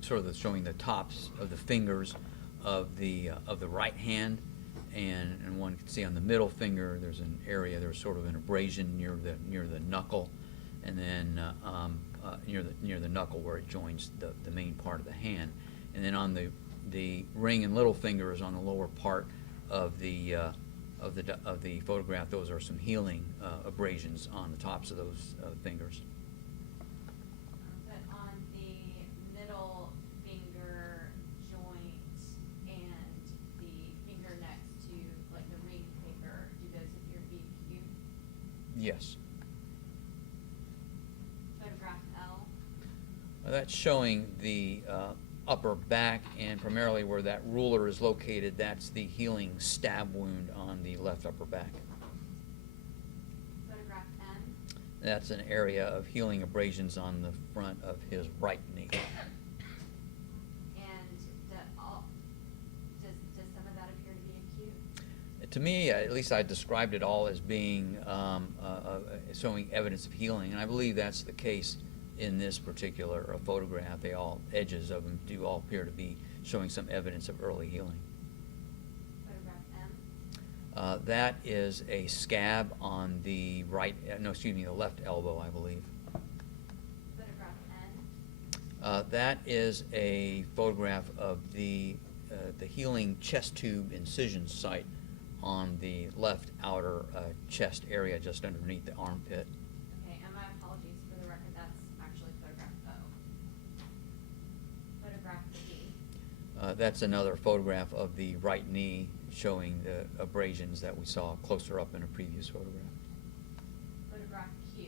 sort of showing the tops of the fingers of the right hand, and one can see on the middle finger there's an area, there's sort of an abrasion near the knuckle, and then near the knuckle where it joins the main part of the hand, and then on the ring and little fingers on the lower part of the photograph, those are some healing abrasions on the tops of those fingers. But on the middle finger joint and the finger next to, like, the ring finger, do those appear to be acute? Yes. Photograph L. That's showing the upper back, and primarily where that ruler is located, that's the healing stab wound on the left upper back. Photograph M. That's an area of healing abrasions on the front of his right knee. And does some of that appear to be acute? To me, at least I described it all as being showing evidence of healing, and I believe that's the case in this particular photograph. Edges of them do all appear to be showing some evidence of early healing. Photograph M. That is a scab on the the left elbow, I believe. Photograph N. That is a photograph of the healing chest tube incision site on the left outer chest area just underneath the armpit. Okay, and my apologies for the record, that's actually photograph O. Photograph P. That's another photograph of the right knee showing the abrasions that we saw closer up in a previous photograph. Photograph Q.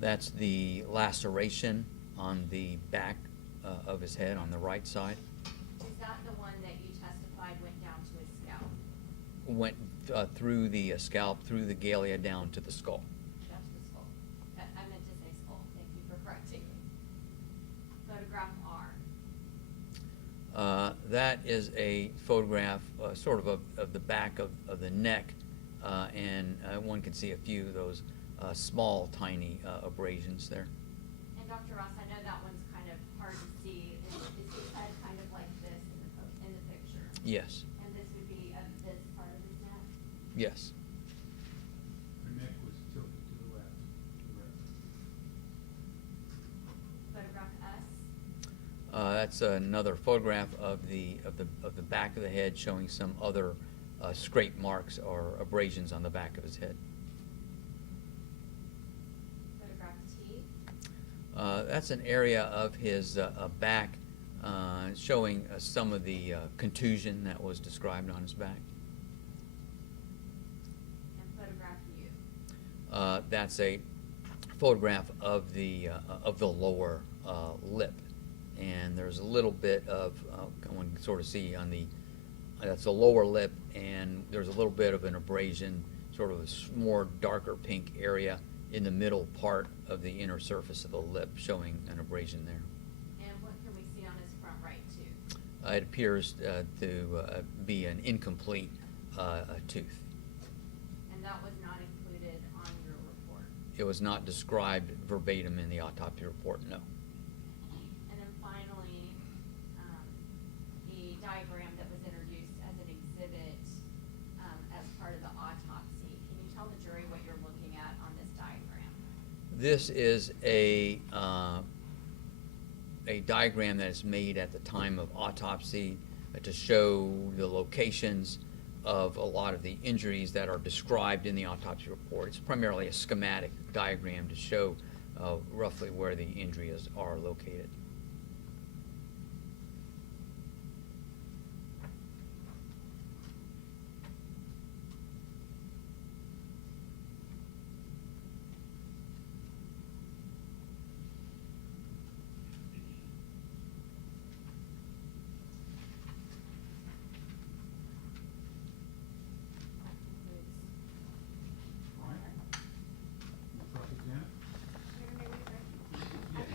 That's the laceration on the back of his head on the right side. Is that the one that you testified went down to his scalp? Went through the scalp, through the galea, down to the skull. Down to the skull. I meant to say skull. Thank you for correcting me. Photograph R. That is a photograph sort of the back of the neck, and one can see a few of those small, tiny abrasions there. And Dr. Ross, I know that one's kind of hard to see. Is his head kind of like this in the picture? Yes. And this would be this part of his neck? Yes. Her neck was tilted to the left. Photograph S. That's another photograph of the back of the head showing some other scrape marks or abrasions on the back of his head. Photograph T. That's an area of his back showing some of the contusion that was described on his back. And photograph U. That's a photograph of the lower lip, and there's a little bit of one can sort of see on that's the lower lip, and there's a little bit of an abrasion, sort of a more darker pink area in the middle part of the inner surface of the lip, showing an abrasion there. And what can we see on his front right tooth? It appears to be an incomplete tooth. And that was not included on your report? It was not described verbatim in the autopsy report, no. And then finally, the diagram that was introduced as an exhibit as part of the autopsy. Can you tell the jury what you're looking at on this diagram? This is a diagram that is made at the time of autopsy to show the locations of a lot of the injuries that are described in the autopsy report. It's primarily a schematic diagram to show roughly where the injuries are located. That concludes. All right. Cross-examine?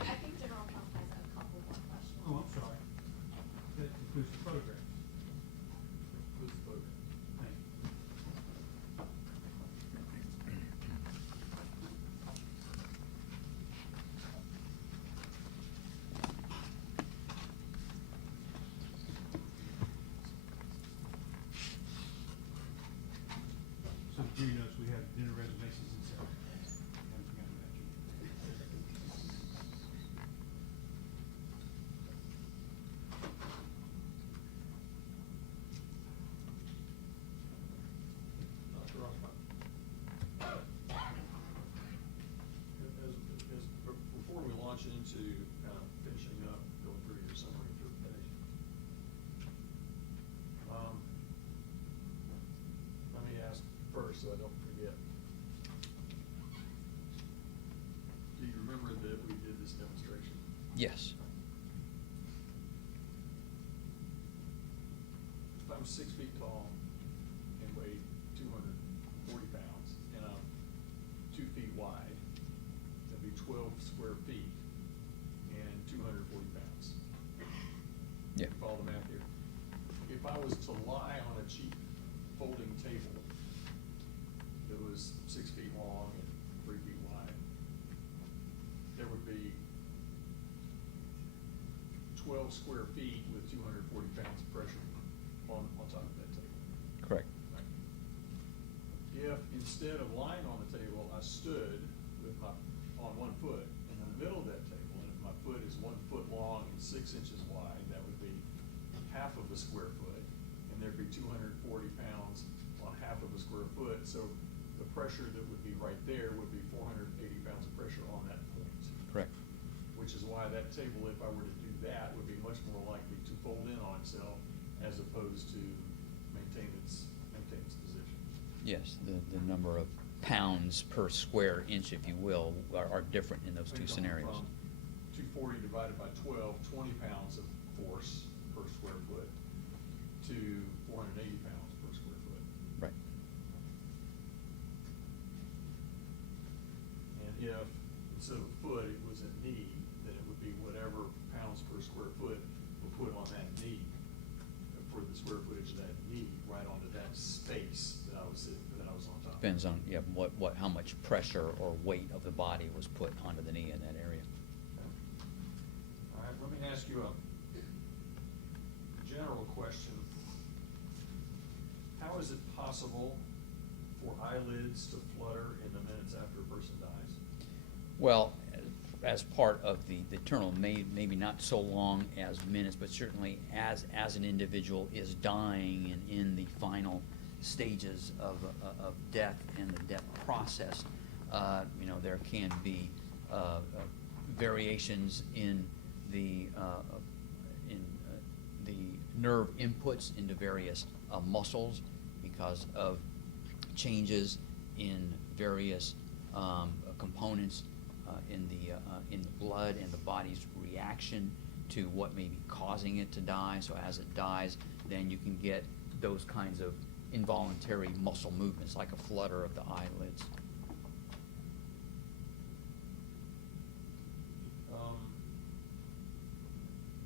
I think General Counsel has a couple more questions. Oh, I'm sorry. That includes the photographs. Who's the photograph? Thank you. So the jury knows we have dinner reservations and stuff. Haven't forgotten about you. Dr. Rothman. Before we launch into kind of finishing up, going through your summary interpretation, let me ask first so I don't forget. Do you remember that we did this demonstration? Yes. I'm 6 feet tall and weigh 240 pounds, and I'm 2 feet wide, that'd be 12 square feet and 240 pounds. Yeah. You follow the math here? If I was to lie on a cheap folding table that was 6 feet long and 3 feet wide, there would be 12 square feet with 240 pounds of pressure on top of that table. Correct. Right. If instead of lying on the table, I stood with on one foot in the middle of that table, and if my foot is 1 foot long and 6 inches wide, that would be half of a square foot, and there'd be 240 pounds on half of a square foot, so the pressure that would be right there would be 480 pounds of pressure on that point. Correct. Which is why that table, if I were to do that, would be much more likely to fold in on itself as opposed to maintain its position. Yes, the number of pounds per square inch, if you will, are different in those two Going scenarios. From 240 divided by 12, 20 pounds of force per square foot to 480 pounds per square foot. Right. And if instead of a foot, it was a knee, then it would be whatever pounds per square foot were put on that knee for the square footage of that knee, right onto that space that I was on top of. Depends on, yeah, how much pressure or weight of the body was put onto the knee in that area. Okay. All right, let me ask you a general question. How is it possible for eyelids to flutter in the minutes after a person dies? Well, as part of the terminal, maybe not so long as minutes, but certainly as an individual is dying and in the final stages of death and the death process, there can be variations in the nerve inputs into various muscles because of changes in various components in the blood and the body's reaction to what may be causing it to die. So as it dies, then you can get those kinds of involuntary muscle movements, like a flutter of the eyelids.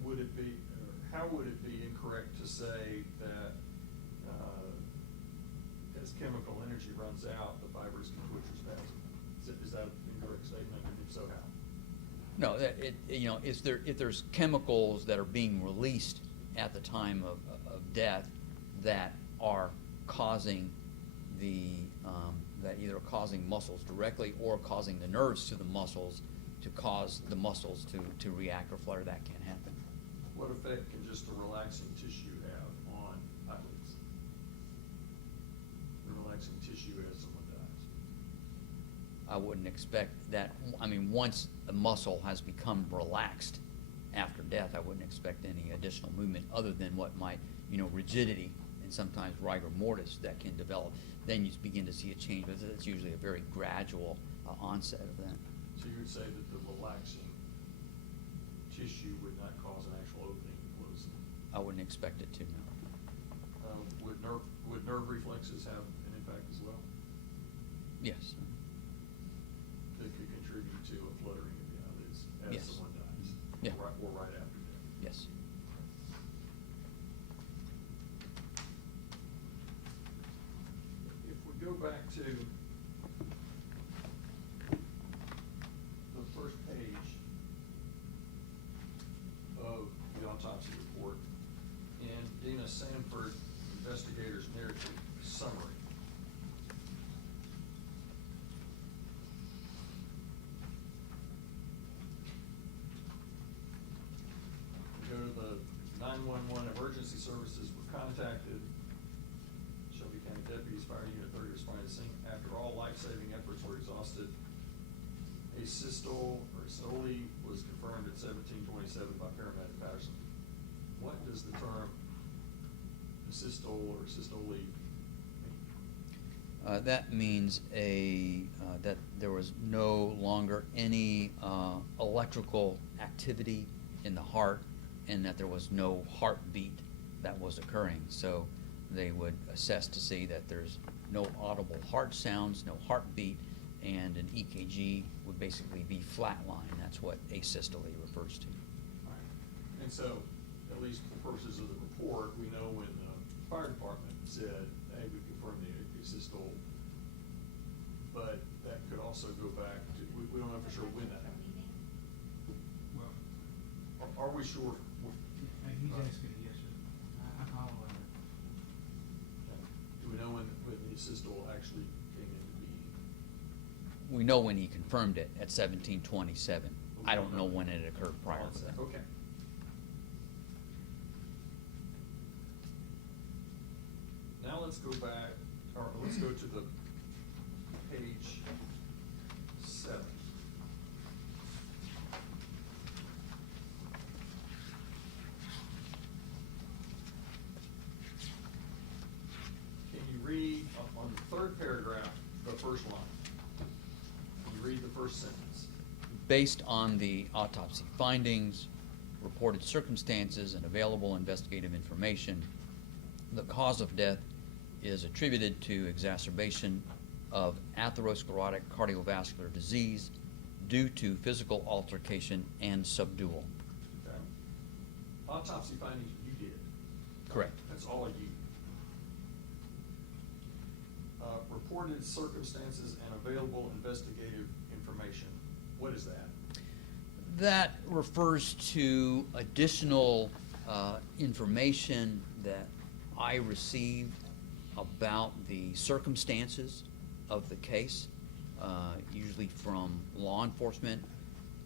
Would it be, or how would it be incorrect to say that as chemical energy runs out, the fibers can twitch or spasm? Is that an incorrect statement, and if so, how? No, if there's chemicals that are being released at the time of death that are causing that either causing muscles directly or causing the nerves to the muscles to cause the muscles to react or flutter, that can happen. What effect can just a relaxing tissue have on eyelids? The relaxing tissue as someone dies. I wouldn't expect that. I mean, once a muscle has become relaxed after death, I wouldn't expect any additional movement other than what might, rigidity and sometimes rigor mortis that can develop. Then you begin to see a change, but it's usually a very gradual onset of that. So you would say that the relaxing tissue would not cause an actual opening and closing? I wouldn't expect it to, no. Would nerve reflexes have an impact as well? Yes. That could contribute to a fluttering of the eyelids as Yes. someone dies? Yeah. Or right after death? Yes. If we go back to the first page of the autopsy report and Dina Sanford, investigator's narrative summary. We go to the 911 emergency services were contacted. Shelby County deputies, fire unit 30 responded to the scene. After all life-saving efforts were exhausted, a systole was confirmed at 1727 by paramedic Patterson. What does the term systole or systole mean? That means that there was no longer any electrical activity in the heart and that there was no heartbeat that was occurring. So They would assess to see that there's no audible heart sounds, no heartbeat, and an EKG would basically be flatline. That's what asystole refers to. Right. And so, at least for purposes of the report, we know when the fire department said, hey, we confirmed the asystole, but that could also go back to, we don't know for sure when that happened. Well, Are we sure? and he's asking, yes, sir. I'll, Do we know when the asystole actually came into being? We know when he confirmed it at 1727. I don't know when it occurred prior to that. Okay. Now let's go back, or let's go to the page 7. Can you read on the third paragraph, the first line? Can you read the first sentence? Based on the autopsy findings, reported circumstances, and available investigative information, the cause of death is attributed to exacerbation of atherosclerotic cardiovascular disease due to physical altercation and subdual. Okay. Autopsy findings you did. Correct. That's all you. Reported circumstances and available investigative information. What is that? That refers to additional information that I received about the circumstances of the case, usually from law enforcement.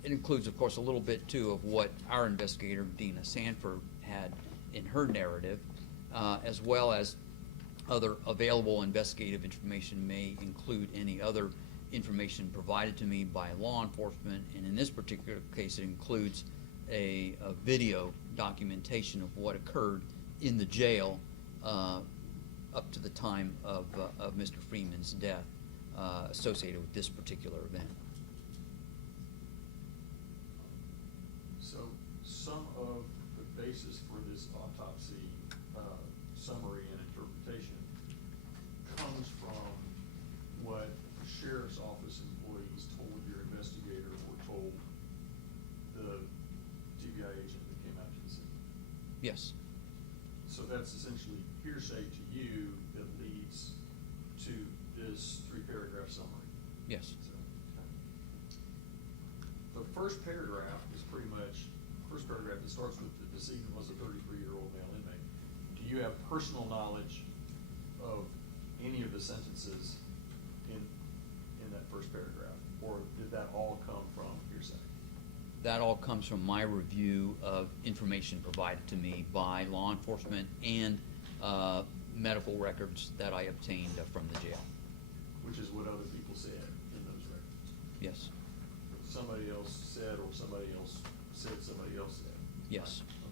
It includes, of course, a little bit, too, of what our investigator, Dina Sanford, had in her narrative, as well as other available investigative information may include any other information provided to me by law enforcement, and in this particular case it includes a video documentation of what occurred in the jail up to the time of Mr. Freeman's death associated with this particular event. So some of the basis for this autopsy summary and interpretation comes from what the sheriff's office employees told your investigator or told the TBI agent that came out to the scene. Yes. So that's essentially hearsay to you that leads to this 3-paragraph summary. Yes. So, the first paragraph is pretty much, first paragraph that starts with the decedent was a 33-year-old male inmate. Do you have personal knowledge of any of the sentences in that first paragraph? Or did that all come from hearsay? That all comes from my review of information provided to me by law enforcement and medical records that I obtained from the jail. Which is what other people said in those records. Yes. Somebody else said, or somebody else said, somebody else said. Yes. Okay.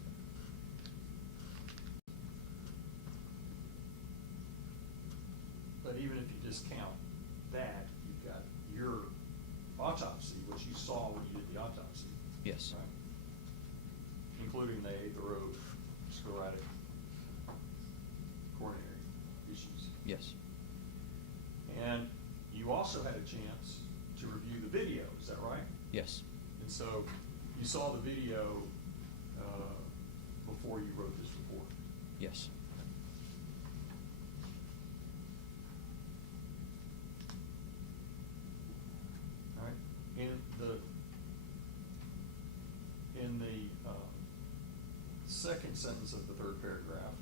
But even if you discount that, you've got your autopsy, which you saw when you did the autopsy. Yes. Right? Including the atherosclerotic coronary issues. Yes. And you also had a chance to review the video, is that right? Yes. And so you saw the video before you wrote this report? Yes. All right. In the second sentence of the third paragraph,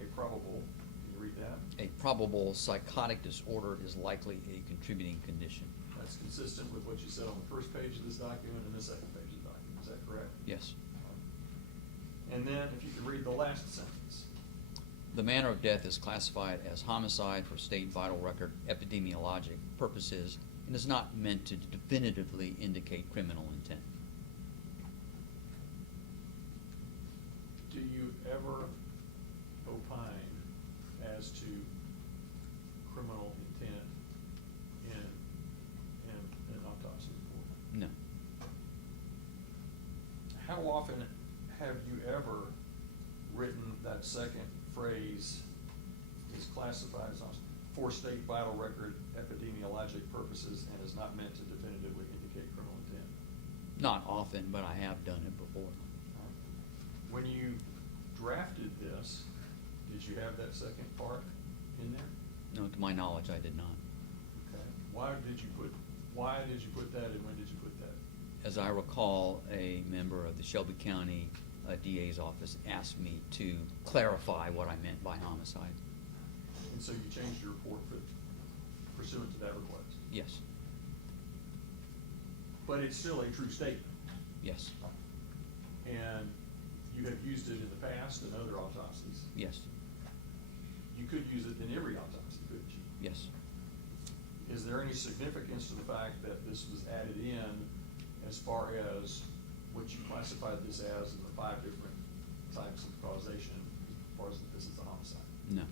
a probable, can you read that? A probable psychotic disorder is likely a contributing condition. That's consistent with what you said on the first page of this document and the second page of the document, is that correct? Yes. And then if you could read the last sentence. The manner of death is classified as homicide for state vital record epidemiologic purposes and is not meant to definitively indicate criminal intent. Do you ever opine as to criminal intent in an autopsy report? No. How often have you ever written that second phrase, is classified as for state vital record epidemiologic purposes and is not meant to definitively indicate criminal intent. Not often, but I have done it before. When you drafted this, did you have that second part in there? No, to my knowledge, I did not. Okay. Why did you put that and when did you put that? As I recall, a member of the Shelby County DA's office asked me to clarify what I meant by homicide. And so you changed your report pursuant to that request? Yes, But it's still a true statement. yes, And you have used it in the past in other autopsies. yes, You could use it in every autopsy, couldn't you? yes. Is there any significance to the fact that this was added in as far as what you classified this as in the 5 different types of causation as far as that this is a homicide? No.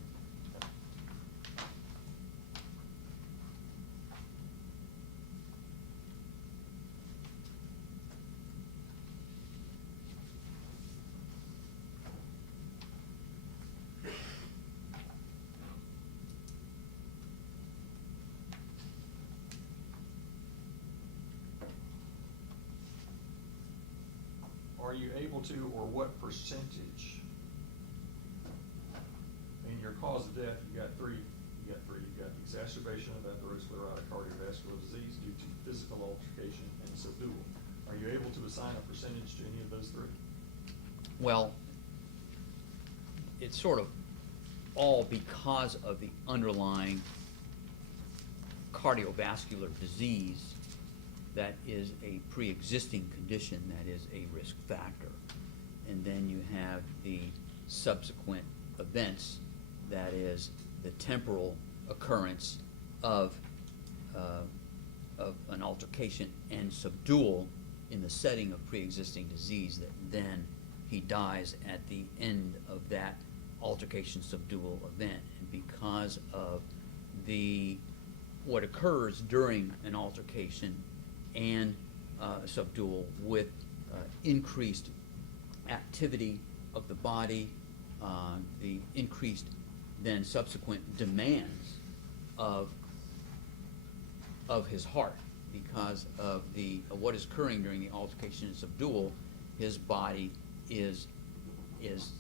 Are you able to, or what percentage in your cause of death, you got three, you've got exacerbation of atherosclerotic cardiovascular disease due to physical altercation and subdual. Are you able to assign a percentage to any of those 3? Well, it's sort of all because of the underlying cardiovascular disease that is a pre-existing condition that is a risk factor. And then you have the subsequent events, that is the temporal occurrence of an altercation and subdual in the setting of pre-existing disease, that then he dies at the end of that altercation subdual event. And because of what occurs during an altercation and subdual with increased activity of the body, the increased then subsequent demands of his heart, because of what is occurring during the altercation and subdual, his body is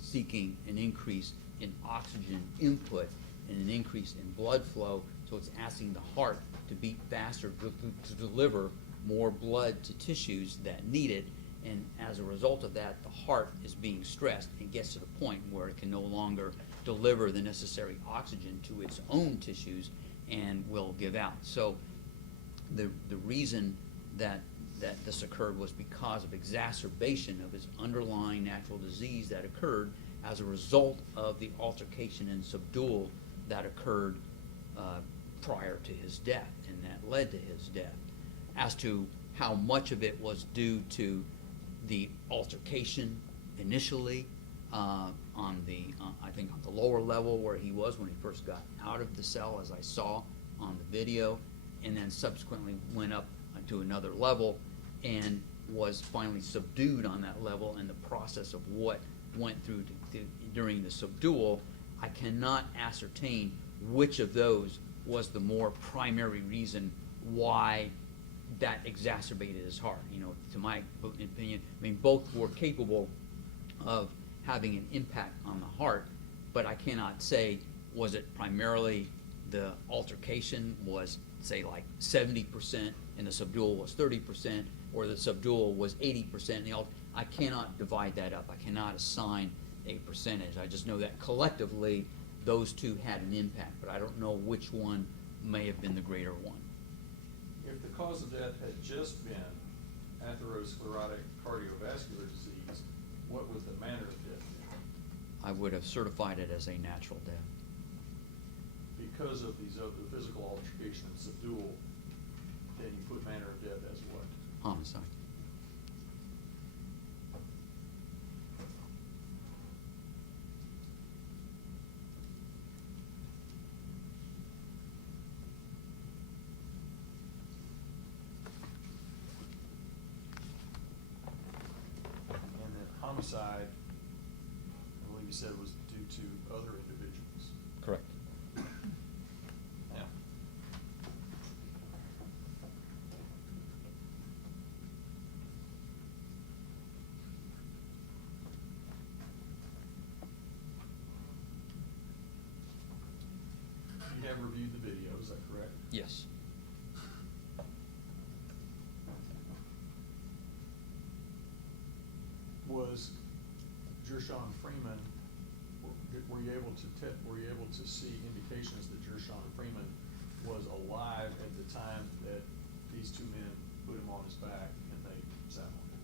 seeking an increase in oxygen input and an increase in blood flow, so it's asking the heart to beat faster to deliver more blood to tissues that need it, and as a result of that, the heart is being stressed and gets to the point where it can no longer deliver the necessary oxygen to its own tissues and will give out. So the reason that this occurred was because of exacerbation of his underlying natural disease that occurred as a result of the altercation and subdual that occurred prior to his death, and that led to his death. As to how much of it was due to the altercation initially I think on the lower level where he was when he first got out of the cell, as I saw on the video, and then subsequently went up to another level and was finally subdued on that level, and the process of what went through during the subdual, I cannot ascertain which of those was the more primary reason why that exacerbated his heart. To my opinion, both were capable of having an impact on the heart, but I cannot say, was it primarily the altercation was, say, like 70% and the subdual was 30%, or the subdual was 80%. I cannot divide that up. I cannot assign a percentage. I just know that collectively those two had an impact, but I don't know which one may have been the greater one. If the cause of death had just been atherosclerotic cardiovascular disease, what was the manner of death? I would have certified it as a natural death. Because of the physical altercation and subdual, then you put manner of death as what? Homicide. And that homicide, I believe you said, was due to other individuals. Correct. have reviewed the video, is that correct? Yes. Was Gershun Freeman, were you able to see indications that Gershun Freeman was alive at the time that these two men put him on his back and they sat on him?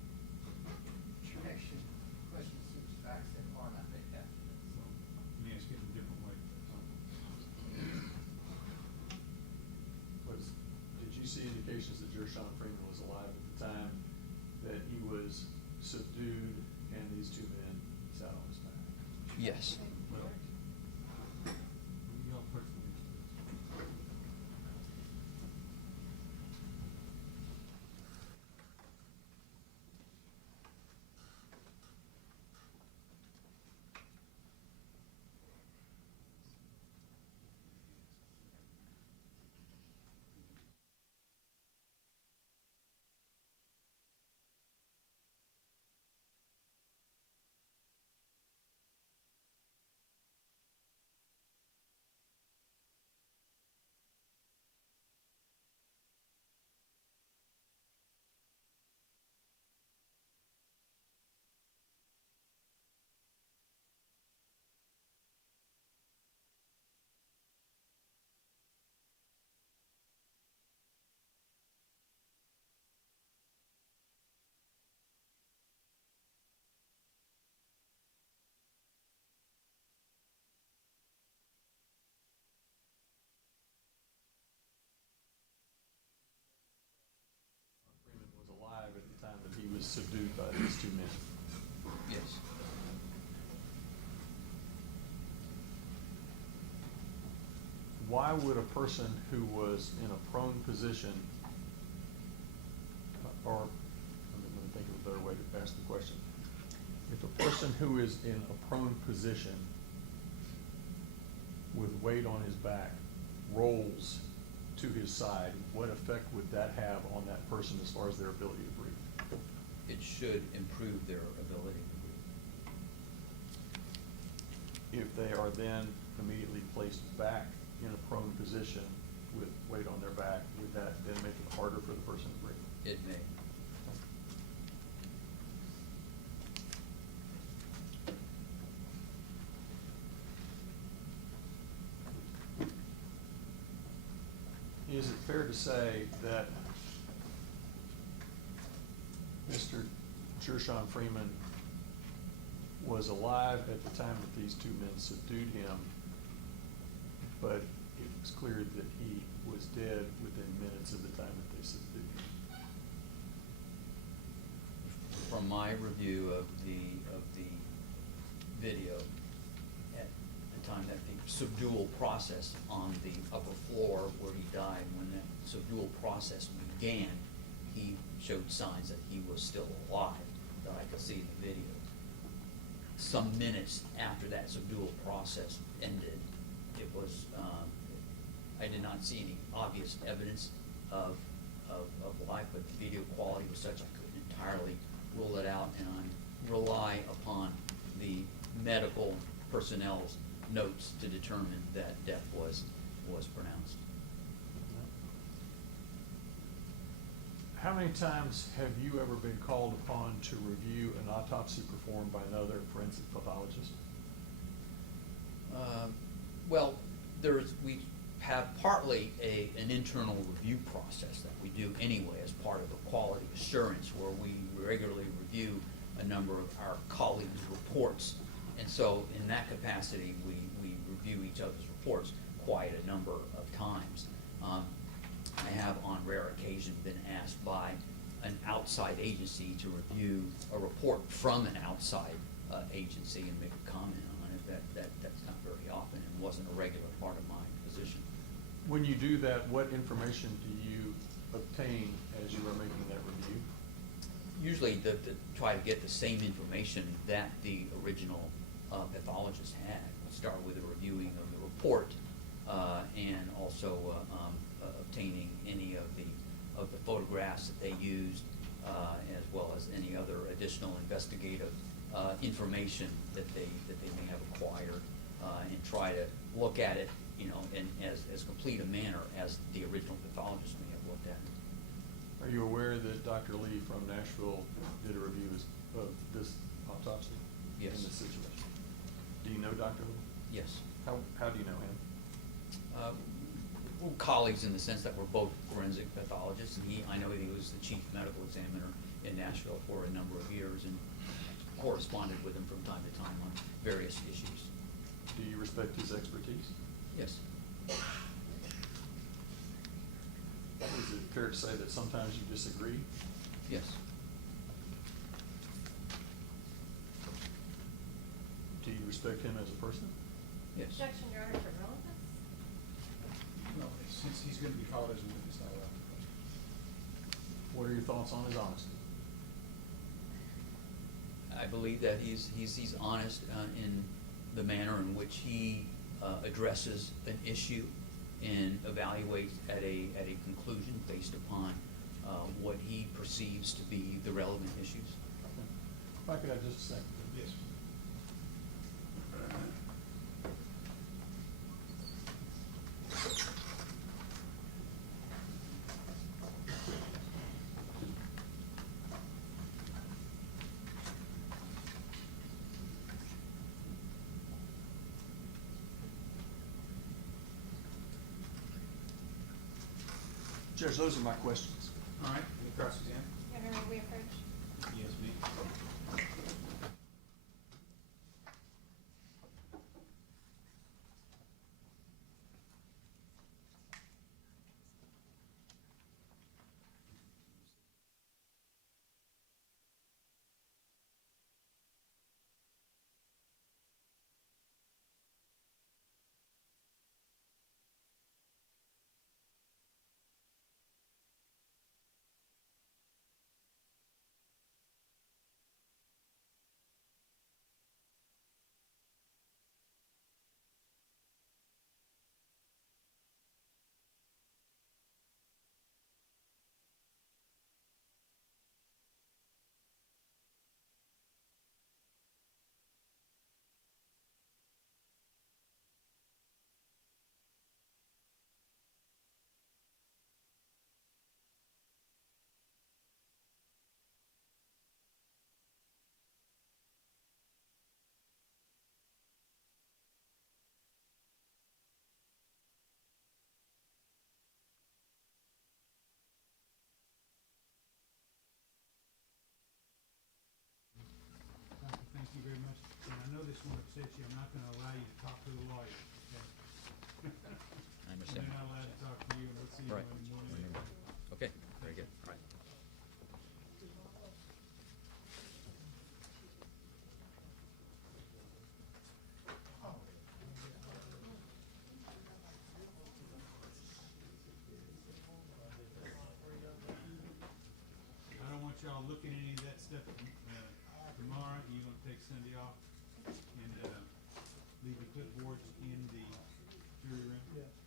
Connection, questions, facts, and are not made that. Let me ask it a different way. Did you see indications that Gershun Freeman was alive at the time that he was subdued and these two men sat on his back? Yes. Well, Y'all personally. Freeman was alive at the time that he was subdued by these two men. Yes. Why would a person who was in a prone position, or let me think of a better way to ask the question. If a person who is in a prone position with weight on his back rolls to his side, what effect would that have on that person as far as their ability to breathe? It should improve their ability to breathe. If they are then immediately placed back in a prone position with weight on their back, would that then make it harder for the person to breathe? It may. Is it fair to say that Mr. Gershun Freeman was alive at the time that these two men subdued him, but it was clear that he was dead within minutes of the time that they subdued him? From my review of the video, at the time that the subdual process on the upper floor where he died, when that subdual process began, he showed signs that he was still alive, that I could see in the video. Some minutes after that subdual process ended, it was, I did not see any obvious evidence of life, but the video quality was such I couldn't entirely rule it out, and I rely upon the medical personnel's notes to determine that death was pronounced. How many times have you ever been called upon to review an autopsy performed by another forensic pathologist? Well, we have partly an internal review process that we do anyway as part of a quality assurance, where we regularly review a number of our colleagues' reports. And so in that capacity, we review each other's reports quite a number of times. I have on rare occasion been asked by an outside agency to review a report from an outside agency and make a comment on it. That's not very often and wasn't a regular part of my position. When you do that, what information do you obtain as you are making that review? Usually to try to get the same information that the original pathologist had. We'll start with a reviewing of the report and also obtaining any of the photographs that they used, as well as any other additional investigative information that they may have acquired, and try to look at it you know, in as complete a manner as the original pathologist may have looked at it. Are you aware that Dr. Lee from Nashville did a review of this autopsy? Yes. In this situation? Do you know Dr. Lee? Yes. How do you know him? We're colleagues in the sense that we're both forensic pathologists, and I know he was the chief medical examiner in Nashville for a number of years and corresponded with him from time to time on various issues. Do you respect his expertise? Yes. Is it fair to say that sometimes you disagree? Yes. Do you respect him as a person? Yes. Objection, Your Honor, for relevance? No, since he's gonna be called as a witness, I'll allow the question. What are your thoughts on his honesty? I believe that he's honest in the manner in which he addresses an issue and evaluates at a conclusion based upon what he perceives to be the relevant issues. If I could have just a second. Yes. Judge, those are my questions. All right, any cross-exam? Your Honor, may we approach? Yes, ma'am. Doctor, thank you very much. And I know this one upsets you. I'm not gonna allow you to talk to the lawyer, okay? I understand. They're not allowed to talk to you, and we'll see you Right. in the morning. Okay, very good. All right. I don't want y'all looking at any of that stuff tomorrow. You're gonna take Sunday off and leave the clipboards in the jury room.